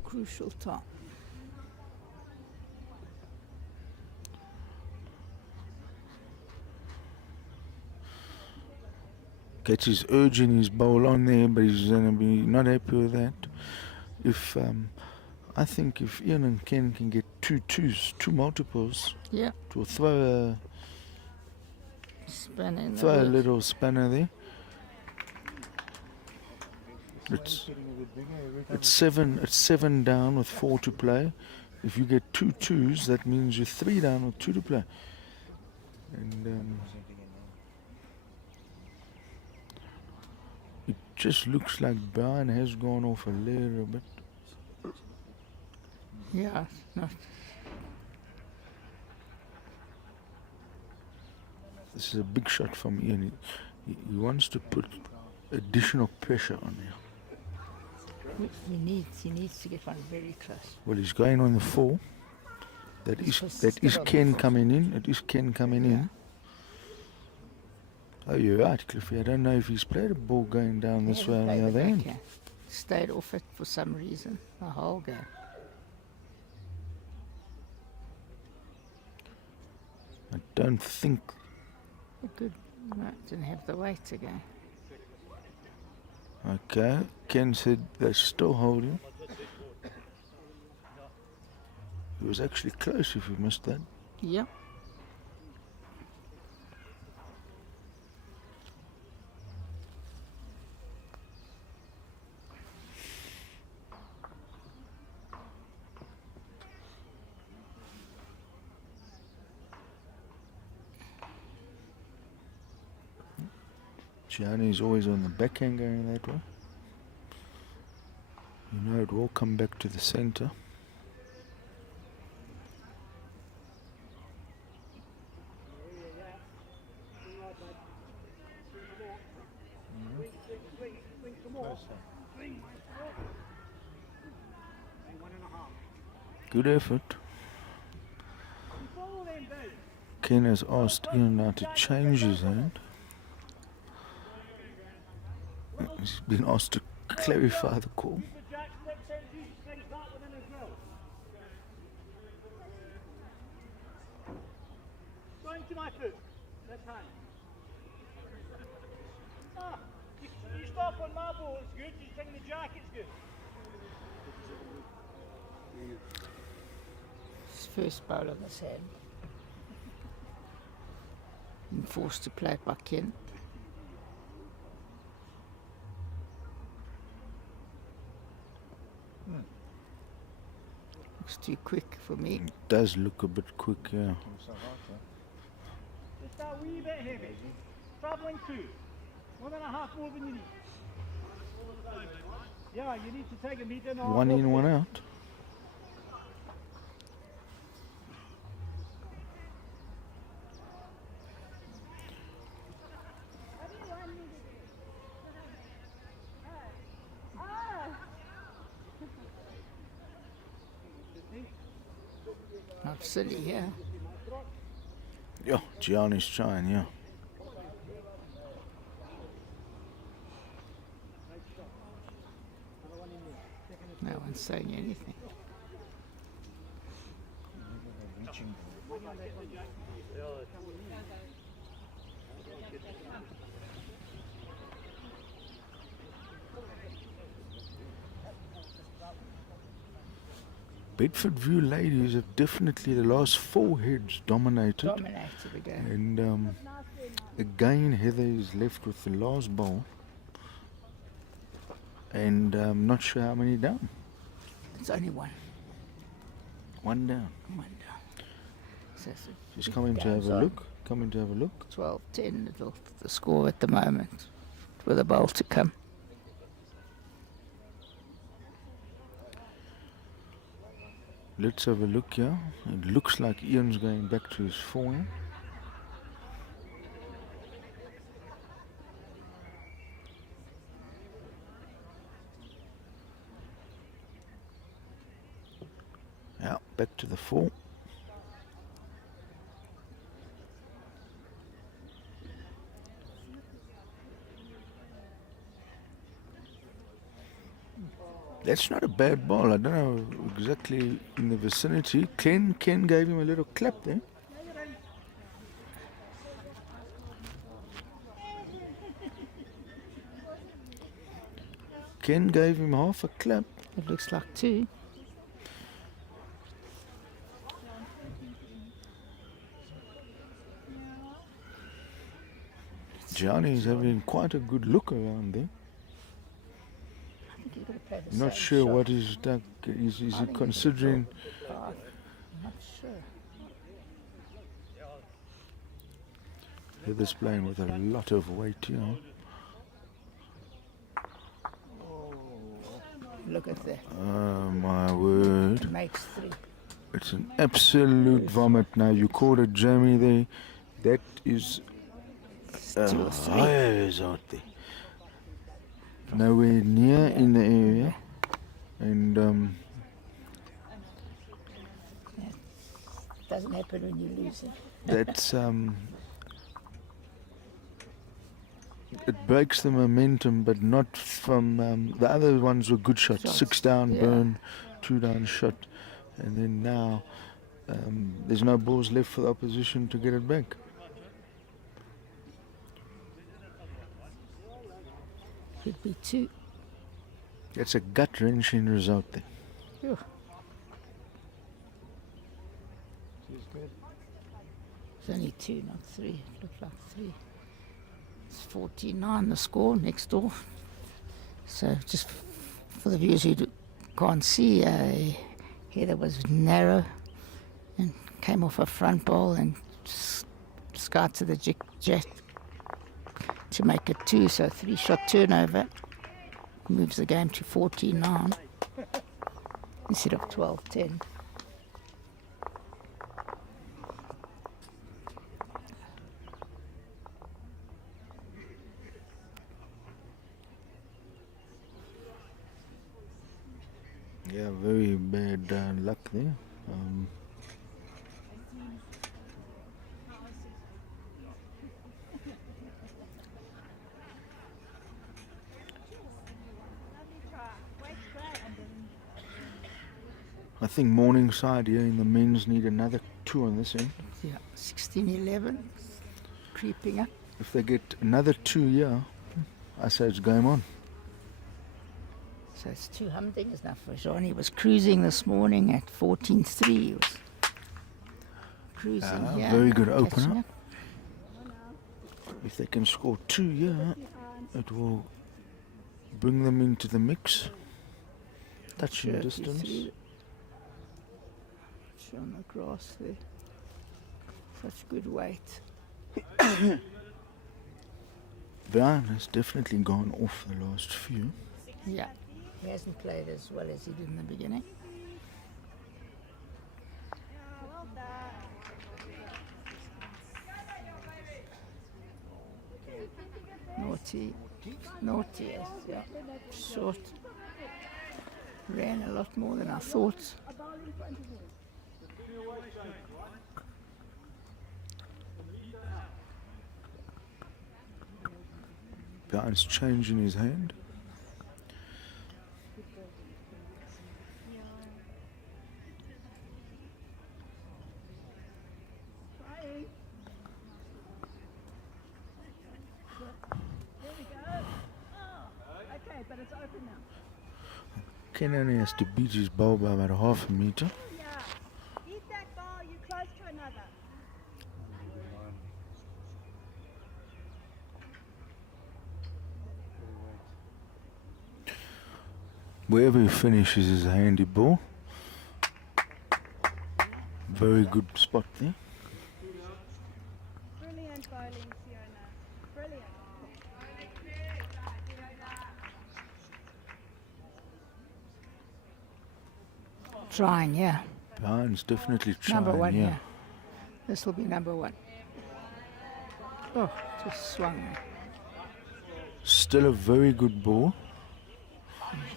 Crucial time. Gets his urging his bowl on there, but he's going to be not happy with that. If I think if Ian and Ken can get two multiples, Yeah. to throw Spin in a the little spanner there. It's seven down with 4 to play. If you get 2 twos, that means you're 3 down with 2 to play. And it just looks like Brian has gone off a little bit. Yeah. No. This is a big shot from Ian. He wants to put additional pressure on you. He needs to get one very close. Well, he's going on the 4. That is Ken coming in. It is Ken coming in. Oh, you're right, Cliffy. I don't know if he's played a ball going down this way on the other end. Stayed off it for some reason the whole game. I don't think. Good. No, didn't have the weight again. Okay, Ken said they're still holding. He was actually close if you missed that. Yeah. Gianni's always on the backhand going that way. You know it will come back to the center. Good effort. Ken has asked Ian now to change his hand. He's been asked to clarify the call. Going to my foot. Left hand. You stop on my ball, it's good. You think the jack, it's good. His first bowl of this hand. Been forced to play it by Ken. Looks too quick for me. It does look a bit quick, yeah. Just that wee bit heavy. Travelling 2. 1.5 more than you need. Yeah, you need to take a meter and a half. One in, off one there. out. What do you want me to do? Not silly, yeah. Yeah, Gianni's trying, yeah. No one's saying anything. Bedford View ladies have definitely the last 4 heads dominated. Dominated again. And again, Heather is left with the last ball. And I'm not sure how many down. It's only one. One down. One down. So it's She's big coming to game's have a on. look. Coming to have a look. 12-10, the score at the moment, with a bowl to come. Let's have a look here. It looks like Ian's going back to his form. Yeah, back to the 4. That's not a bad ball. I don't know exactly in the vicinity. Ken gave him a little clap there. Ken gave him half a clap. It looks like 2. Gianni's having quite a good look around there. I think he's going to play the Not same sure shot. what he's done. Is I he think considering? I'm not sure. Heather's playing with a lot of weight here. Look at that. Oh my word. Makes 3. It's an absolute vomit now. You called it Jamie there. That is It's 2 or 3. hires out there. Nowhere near in the area. And Doesn't happen when you lose it. that's it breaks the momentum, but not from the other ones were good shots. Shots, 6 down yeah. burn, 2 down shot, and then now there's no balls left for the opposition to get it back. Could be 2. That's a gut wrenching result there. Phew. It's only 2, not 3. It looked like 3. It's 49 the score next door. So just for the viewers who can't see, Heather was narrow and came off a front ball and skied to the jet to make it 2. So 3-shot turnover moves the game to 49 instead of 12-10. Yeah, very bad luck there. I think Morningside here in the men's need another 2 on this end. Yeah, 16-11, creeping up. If they get another 2 here, I say it's game on. So it's 2 humdingers now for Jean. He was cruising this morning at 14-3. He was cruising here. Very good catching opener. up. If they can score 2 here, it will bring them into the mix. Touching Sure, distance. On the grass there. Such good weight. Brian has definitely gone off the last few. Yeah, he hasn't played as well as he did in the beginning. Well done. Naughty, yes, yeah. Short. Ran a lot more than I thought. Brian's changing his hand. Okay, but it's open now. Ken only has to beat his ball by about half a meter. Yeah. Eat that ball, you're close to another. Wherever he finishes is a handy ball. Very good spot there. Brilliant bowling, Fiona. Brilliant. Trying, yeah. Brian's definitely trying. Number one, yeah. yeah. This will be number one. Oh, just swung. Still a very good ball.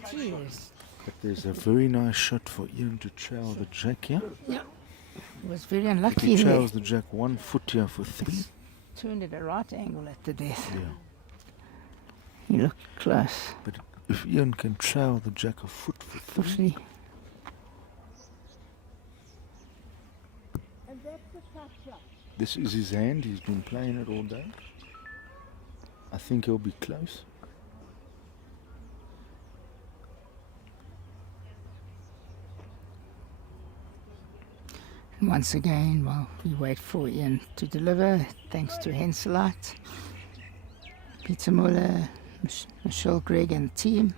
Jeez. But there's a very nice shot for Ian to trail the jack here. Yeah. He was very If unlucky he there. trails the jack 1 foot here for 3. Turned at a right angle at the death. Yeah. He looked close. But if Ian can trail the jack a foot for 3, 3. And that's the tough shot. this is his hand. He's been playing it all day. I think he'll be close. And once again, while we wait for Ian to deliver, thanks to Henselite, Peter Muller, Michelle Gregg and the team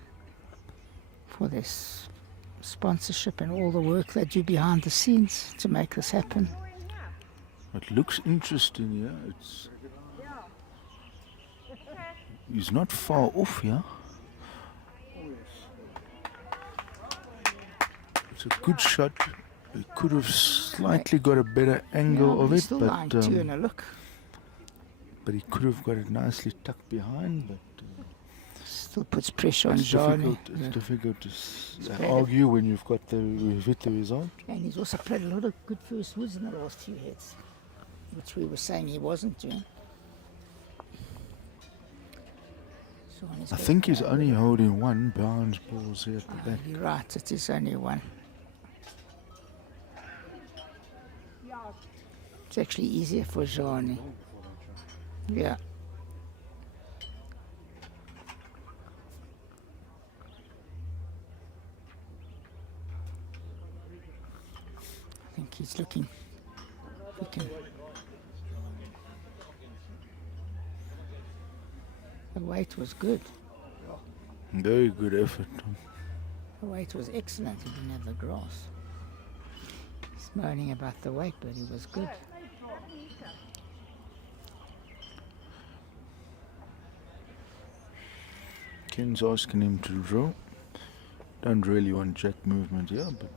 for this sponsorship and all the work they do behind the scenes to make this happen. It looks interesting here. He's not far off here. It's a good shot. He could have slightly got a better angle of he's it, still lying but 2 and a look. he could have got it nicely tucked behind. But Still puts pressure on it's Johnny. difficult to played argue when you've got you've hit the result. And he's also played a lot of good first woods in the last few hits, which we were saying he wasn't doing. So on his I back think he's now, only holding 1 bounce balls here at the back. You're right, it is only 1. It's actually easier for Johnny. Yeah. I think he's looking. He can. The weight was good. Very good effort. The weight was excellent. He didn't have the grass. He's moaning about the weight, but he was good. Ken's asking him to draw. Don't really want jack movement here, but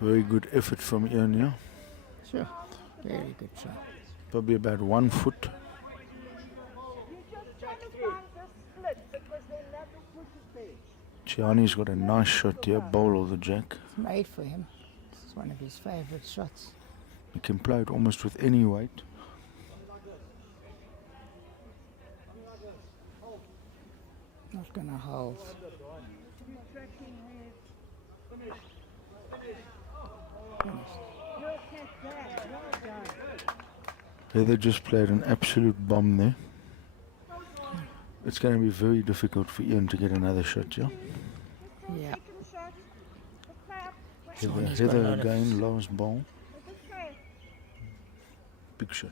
very good effort from Ian here. Sure. Very good shot. Probably about 1 foot. Gianni's got a nice shot here, bowl of the jack. It's made for him. This is one of his favourite shots. He can play it almost with any weight. Not gonna hold. Heather just played an absolute bomb there. It's going to be very difficult for Ian to get another shot, yeah? Yeah. Johnny's got a Heather lot of- again, last ball. Look at Chris. Big shot.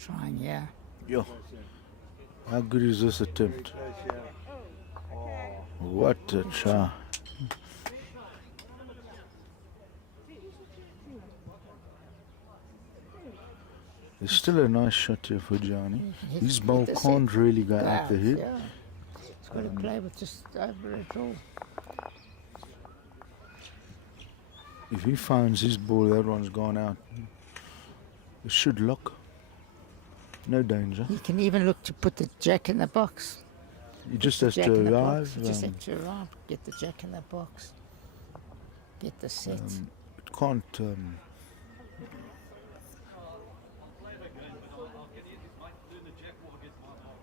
Trying, yeah. Yo. How good is this attempt? What a try. There's still a nice shot here for Johnny. His ball Hit the can't set. really go out the head. Yeah. He's got to play with just over it all. If he finds his ball, that one's gone out. It should lock. No danger. He can even look to put the jack in the box. He just has Jack in to the arrive. box. He just have to arrive. Get the jack in the box. Get the set. It can't.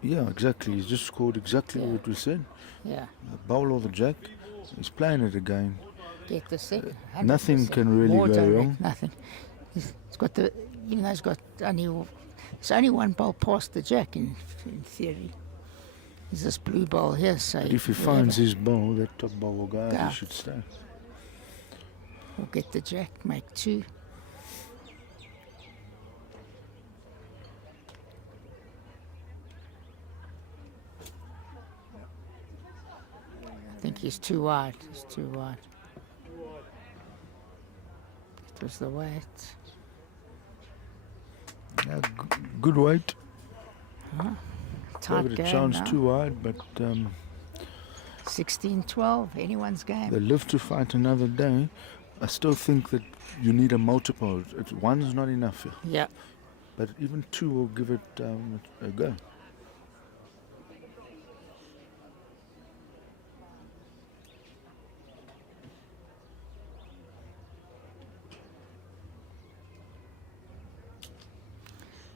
Yeah, exactly. He's just scored exactly Yeah. what we said. Yeah. The bowl or the jack. He's playing it again. Get the set. Nothing 100%. can really More go direct, wrong. Nothing. He's got the. Even though he's got only. It's only one bowl past the jack in theory. There's this blue bowl here, so. But if he whatever, finds his ball, that top ball will go out. Go He out. should stay. We'll get the jack, make two. I think he's too wide. He's too wide. It was the weight. Yeah, good weight. Tight Gave it a game chance now. too wide, but 16-12, anyone's game. they live to fight another day. I still think that you need a multiple. One's not enough, Yeah. but even two will give it a go.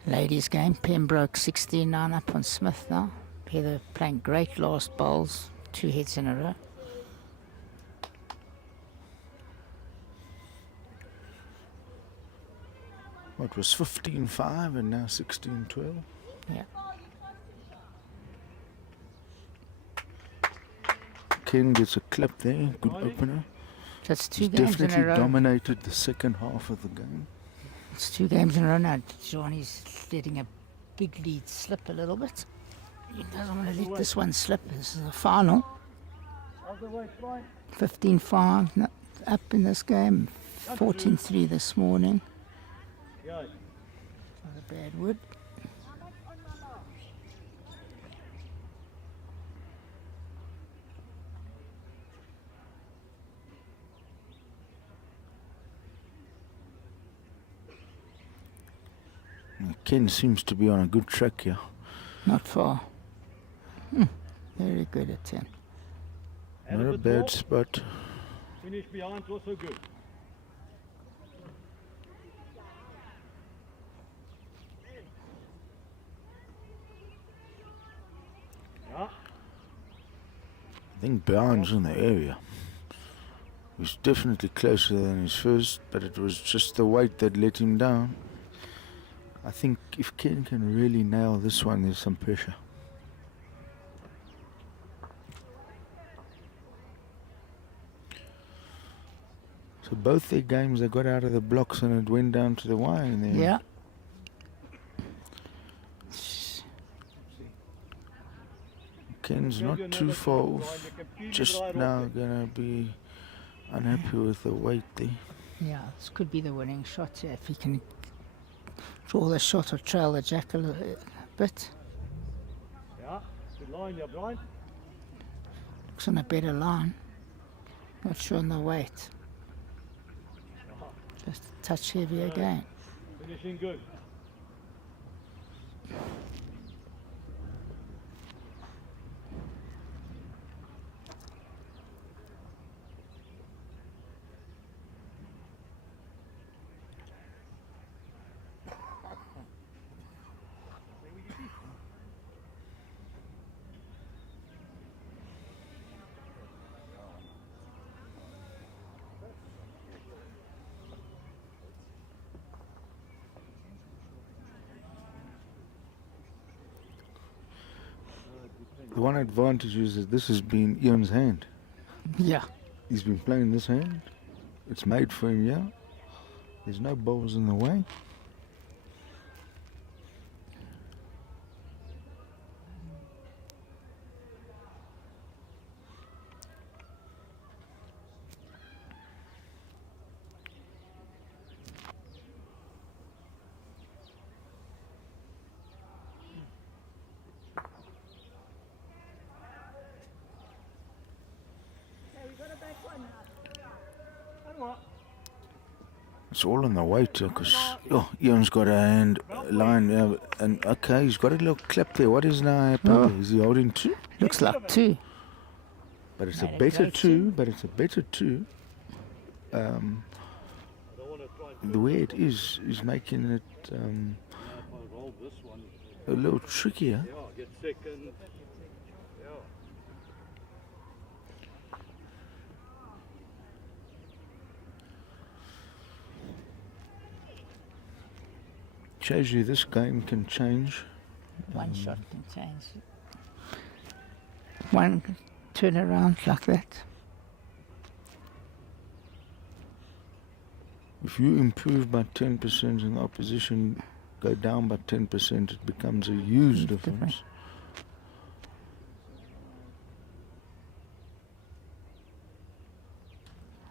Ladies game, Pembroke 16-9 up on Smith now. Heather playing great last bowls, 2 hits in a row. What was 15-5 and now 16-12? Yeah. Ken gets a clip there, good opener. That's 2 He's games in a definitely row. dominated the second half of the game. It's 2 games in a row now. Johnny's letting a big lead slip a little bit. He doesn't want to let this one slip. This is the final. 15-5 up in this game. 14-3 this morning. Not a bad wood. Ken seems to be on a good track here. Not far. Very good attempt. Not a bad spot. Finish behind, also good. Yeah. I think Brown's in the area. He's definitely closer than his first, but it was just the weight that let him down. I think if Ken can really nail this one, there's some pressure. So both their games, they got out of the blocks and it went down to the wire in the end. Yeah. Ken's not too far off. Just now gonna be unhappy with the weight there. Yeah, this could be the winning shot here if he can draw the shot or trail the jack a little bit. Yeah, good line there, Brian. Looks on a better line. Not sure on the weight. Just a touch heavy again. Finishing good. The one advantage is that this has been Ian's hand. Yeah. He's been playing this hand. It's made for him, yeah. There's no balls in the way. Okay, we got a back one now. And what? It's all on the weight, because Ian's got a hand line, and okay, he's got a little clip there. What is now happening? Is he holding two? Looks like 2. But it's Made a a better great two. But it's a better two. The way it is making it a little trickier. Get second. Shows you this game can change. One shot can change. One turn around like that. If you improve by 10% and the opposition go down by 10%, it becomes a huge difference.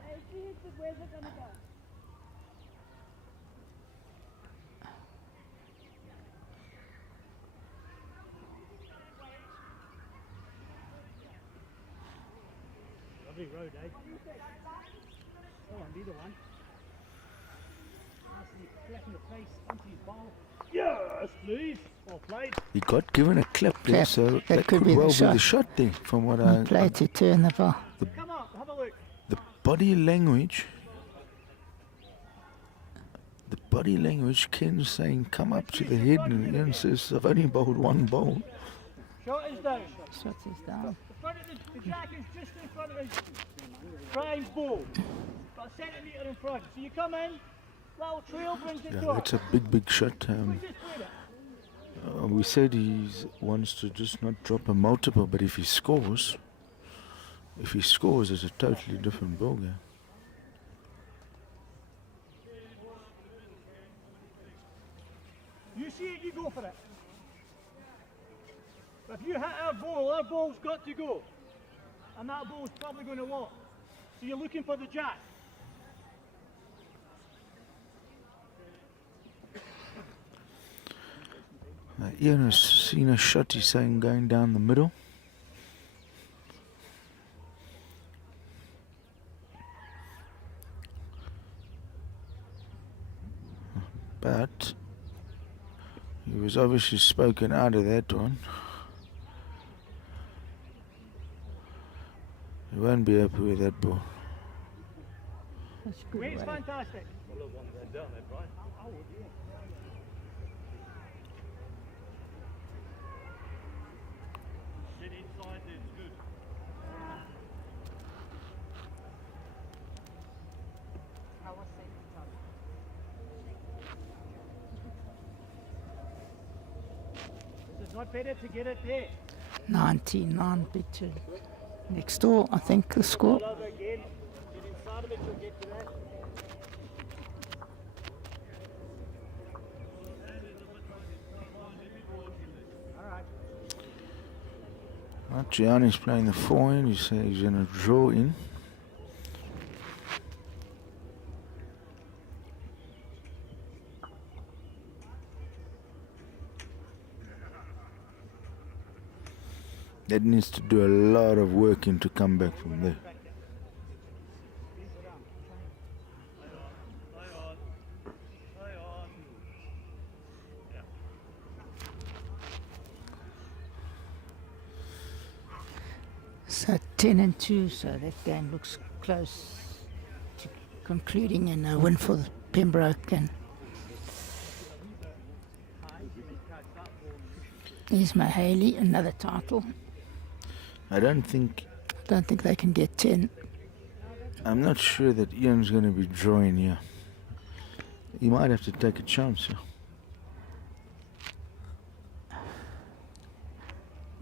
Hey, if she hits it, where's it gonna go? Lovely road, eh? Go on, be the one. Nicely flat in the face, onto his ball. Yes, please. Well played. He got given a clip there, Clip. so That that could could be the well be the shot. shot there, from what He played to turn the ball. Come on, have a look. the body language. The body language, Ken's saying, come up to the head, and Ian says, I've only bowled one bowl. Shot is down. Shot is down. The front of the jack is just in front of his prime ball. About a centimetre in front. So you come in, little trail brings it Yeah, to that's a big shot. We just played it. We said he wants to just not drop a multiple, but if he scores, it's a totally different ballgame. You see it, you go for it. But if you hit our ball's got to go. And that ball's probably going to walk. So you're looking for the jack. Ian has seen a shot, he's saying, going down the middle. But he was obviously spoken out of that one. He won't be happy with that ball. That's good. Weight's Way. fantastic. Get inside there, it's good. This is not better to get it there. 99 picture. Next door, I think, the score. All over again. Get inside of it, you'll get to that. Right, Gianni's playing the 4 in, he says he's going to draw in. That needs to do a lot of work in to come back from there. So 10 and 2, so that game looks close to concluding in a win for Pembroke. And here's Mahaley, another title. I don't think They can get 10. I'm not sure that Ian's going to be drawing here. He might have to take a chance here.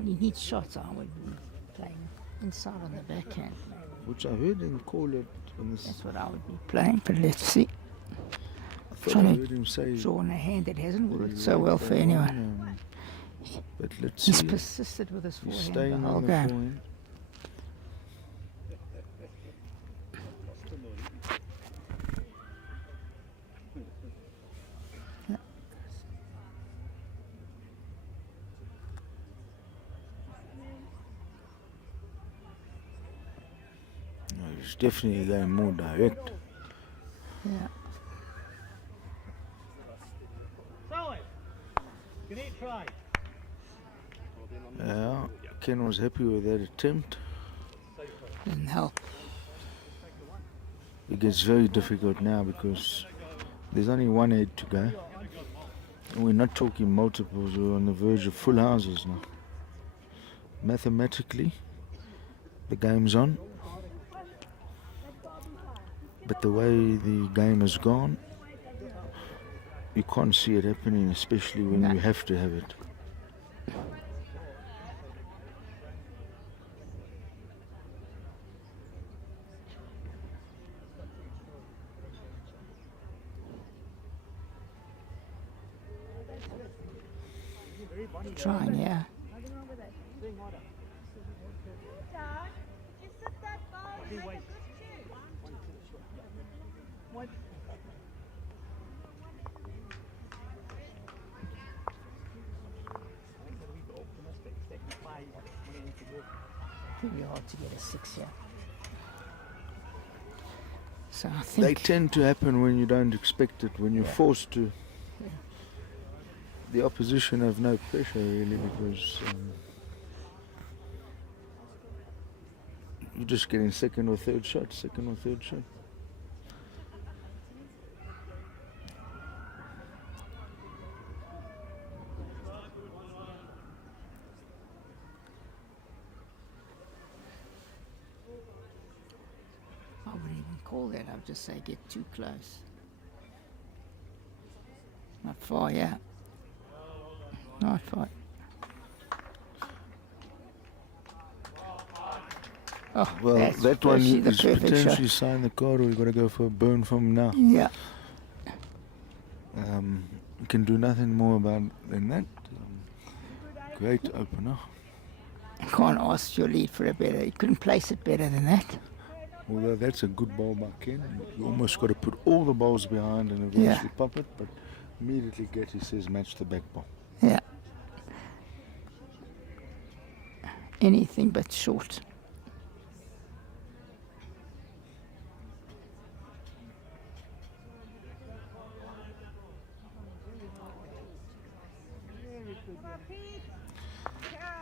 When he needs shots, I would be playing inside on the backhand. Which I heard him call it on this. That's what I would be playing, but let's see. I thought I Trying heard him say. to draw on a hand that hasn't that he worked so liked well that for one, anyone. but let's He's see. persisted with his He's forehand staying the whole on the game. forehand. No, he's definitely going more direct. Yeah. Solid. Good eight try. Yeah, Ken was happy with that attempt. Didn't help. It gets very difficult now because there's only one head to go. And we're not talking multiples, we're on the verge of full houses now. Mathematically, the game's on. But the way the game has gone, you can't see it happening, especially when No. you have to have it. Trying, yeah. Dad, you set that ball and make a good shoot. Really hard to get a 6 here. So I They think tend to happen when you don't expect it, when you're forced to. The opposition have no pressure really because you're just getting second or third shot. I wouldn't even call that. I'd just say get too close. Not far, yeah. Not far. Oh, Well, that's that one virtually the is perfect potentially shot. sign the card, or you got to go for a burn from now. Yeah. You can do nothing more about than that. Great opener. You can't ask your lead for a better. You couldn't place it better than that. Although that's a good ball by Ken. You almost got to put all the balls behind and eventually pop it, but immediately Getty says match the back ball. Yeah. Anything but short.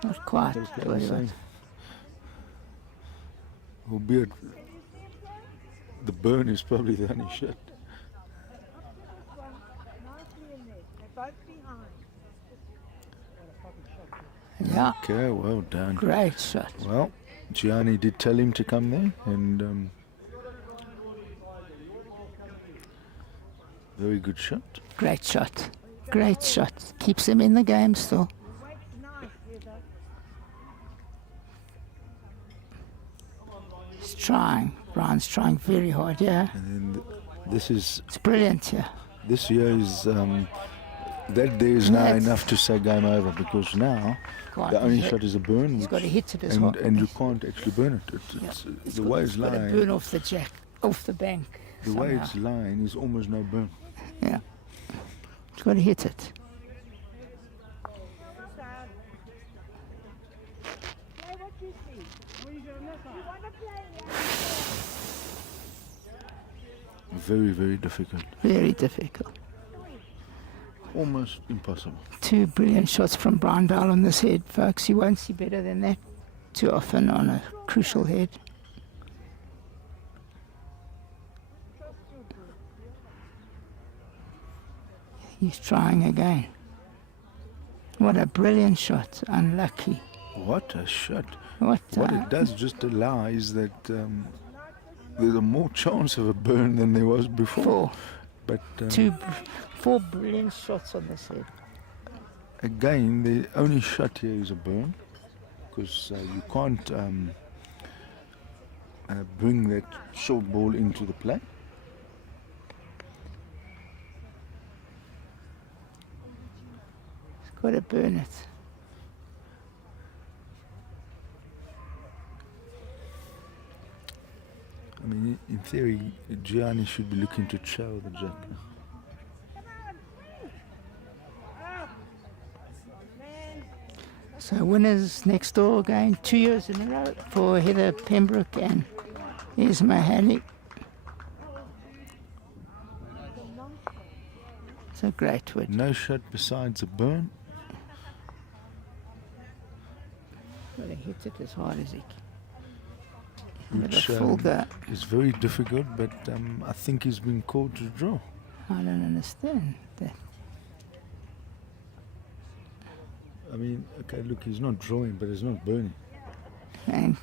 Not quite. That's what Very I'm good. saying. Albeit the burn is probably the only shot. Nicely in there. They're both behind. Yeah. Okay, well done. Great shot. Well, Gianni did tell him to come there, and very good shot. Great shot. Great shot. Keeps him in the game still. Wake's nice, Heather. He's trying. Brian's trying very hard, yeah. And then this is It's brilliant, yeah. this year is that there is now That's- enough to say game over, because now Can't the only hit. shot is a burn, He's got to hit it as well. and you can't actually burn it. It's He's the got- way he's it's got to lying. burn off the jack, off the bank. The way somehow. it's lying is almost no burn. Yeah. He's got to hit it. Play what you see. What are you doing this You side? want to play, yeah? Very, very difficult. Very difficult. Almost impossible. Two brilliant shots from Brian Dahl on this head, folks. You won't see better than that too often on a crucial head. He's trying again. What a brilliant shot. Unlucky. What a shot. What It does just allow is that there's a more chance of a burn than there was before. four. But Four brilliant shots on this head. again, the only shot here is a burn. because you can't bring that short ball into the play. He's got to burn it. I mean, in theory, Gianni should be looking to chow the jack. So winners next door again 2 years in a row for Heather Pembroke and Esma Haley. It's a great win. No shot besides a burn. Got to hit it as hard as he can. With a Which full go. is very difficult, but I think he's been called to draw. I don't understand that. I mean, okay, look, he's not drawing, but he's not burning. And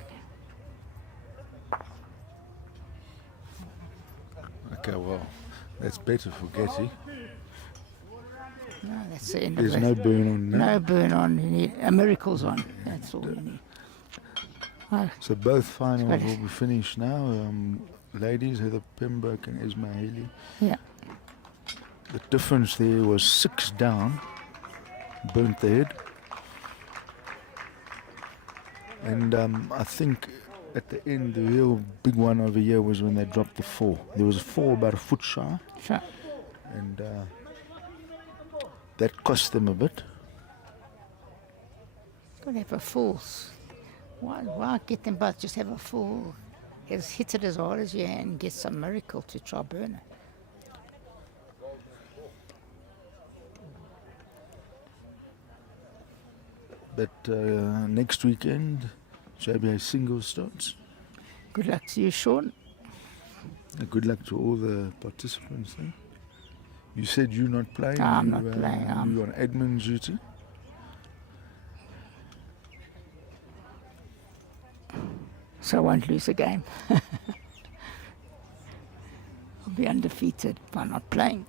Okay, well, that's better for Getty. no, that's the end of There's it. no burn on now. No burn on. You need a miracle's on. That's all you need. Oh, So both finals Good. will be finished now. Ladies, Heather Pembroke and Esma Haley. yeah. The difference there was 6 down, burnt the head. And I think at the end, the real big one over here was when they dropped the 4. There was a 4 about a foot shy, Sure. and that cost them a bit. Got to have a full. Why get them both? Just have a full. Just hit it as hard as you can and get some miracle to try burn it. But next weekend, JBA singles starts. Good luck to you, Sean. Good luck to all the participants there. You said you're not playing. I'm you, not playing, You're on admin duty. So I won't lose a game. I'll be undefeated by not playing.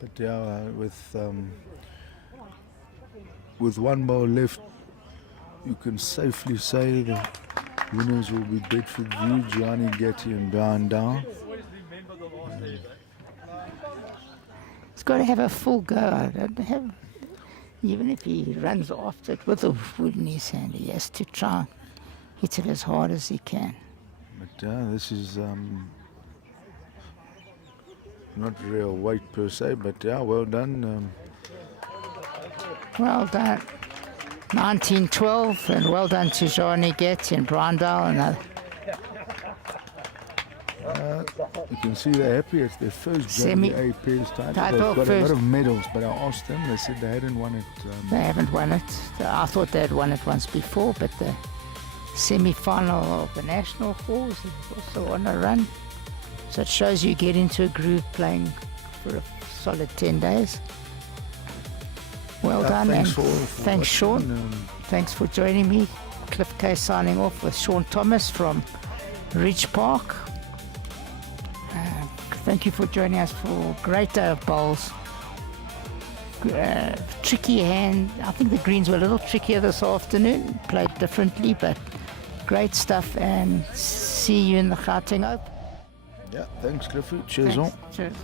But yeah, with one ball left, you can safely say the winners will be Bedford View, Gianni Getty and Brian Down. He's got to have a full go. I don't have, even if he runs after it with a wood in his hand, he has to try and hit it as hard as he can. But this is not real weight per se, but yeah, well done. Well done. 1912, and well done to Johnny Getty and Brandal and other. You can see they're happy. It's their first Semi- JBA pairs title. title They've got a lot first. of medals, but I asked them, they said they hadn't won it. They haven't won it. I thought they'd won it once before, but the semi-final of the national fours is also on a run. So it shows you get into a groove playing for a solid 10 days. Well done, and thanks Sean. Thanks for joining me. Cliff K signing off with Sean Thomas from Ridge Park. Thank you for joining us for great day of bowls. Tricky hand. I think the greens were a little trickier this afternoon. Played differently, but great stuff. And see you in the Gauteng Open. Yeah, thanks Cliffy. Cheers on. Cheers.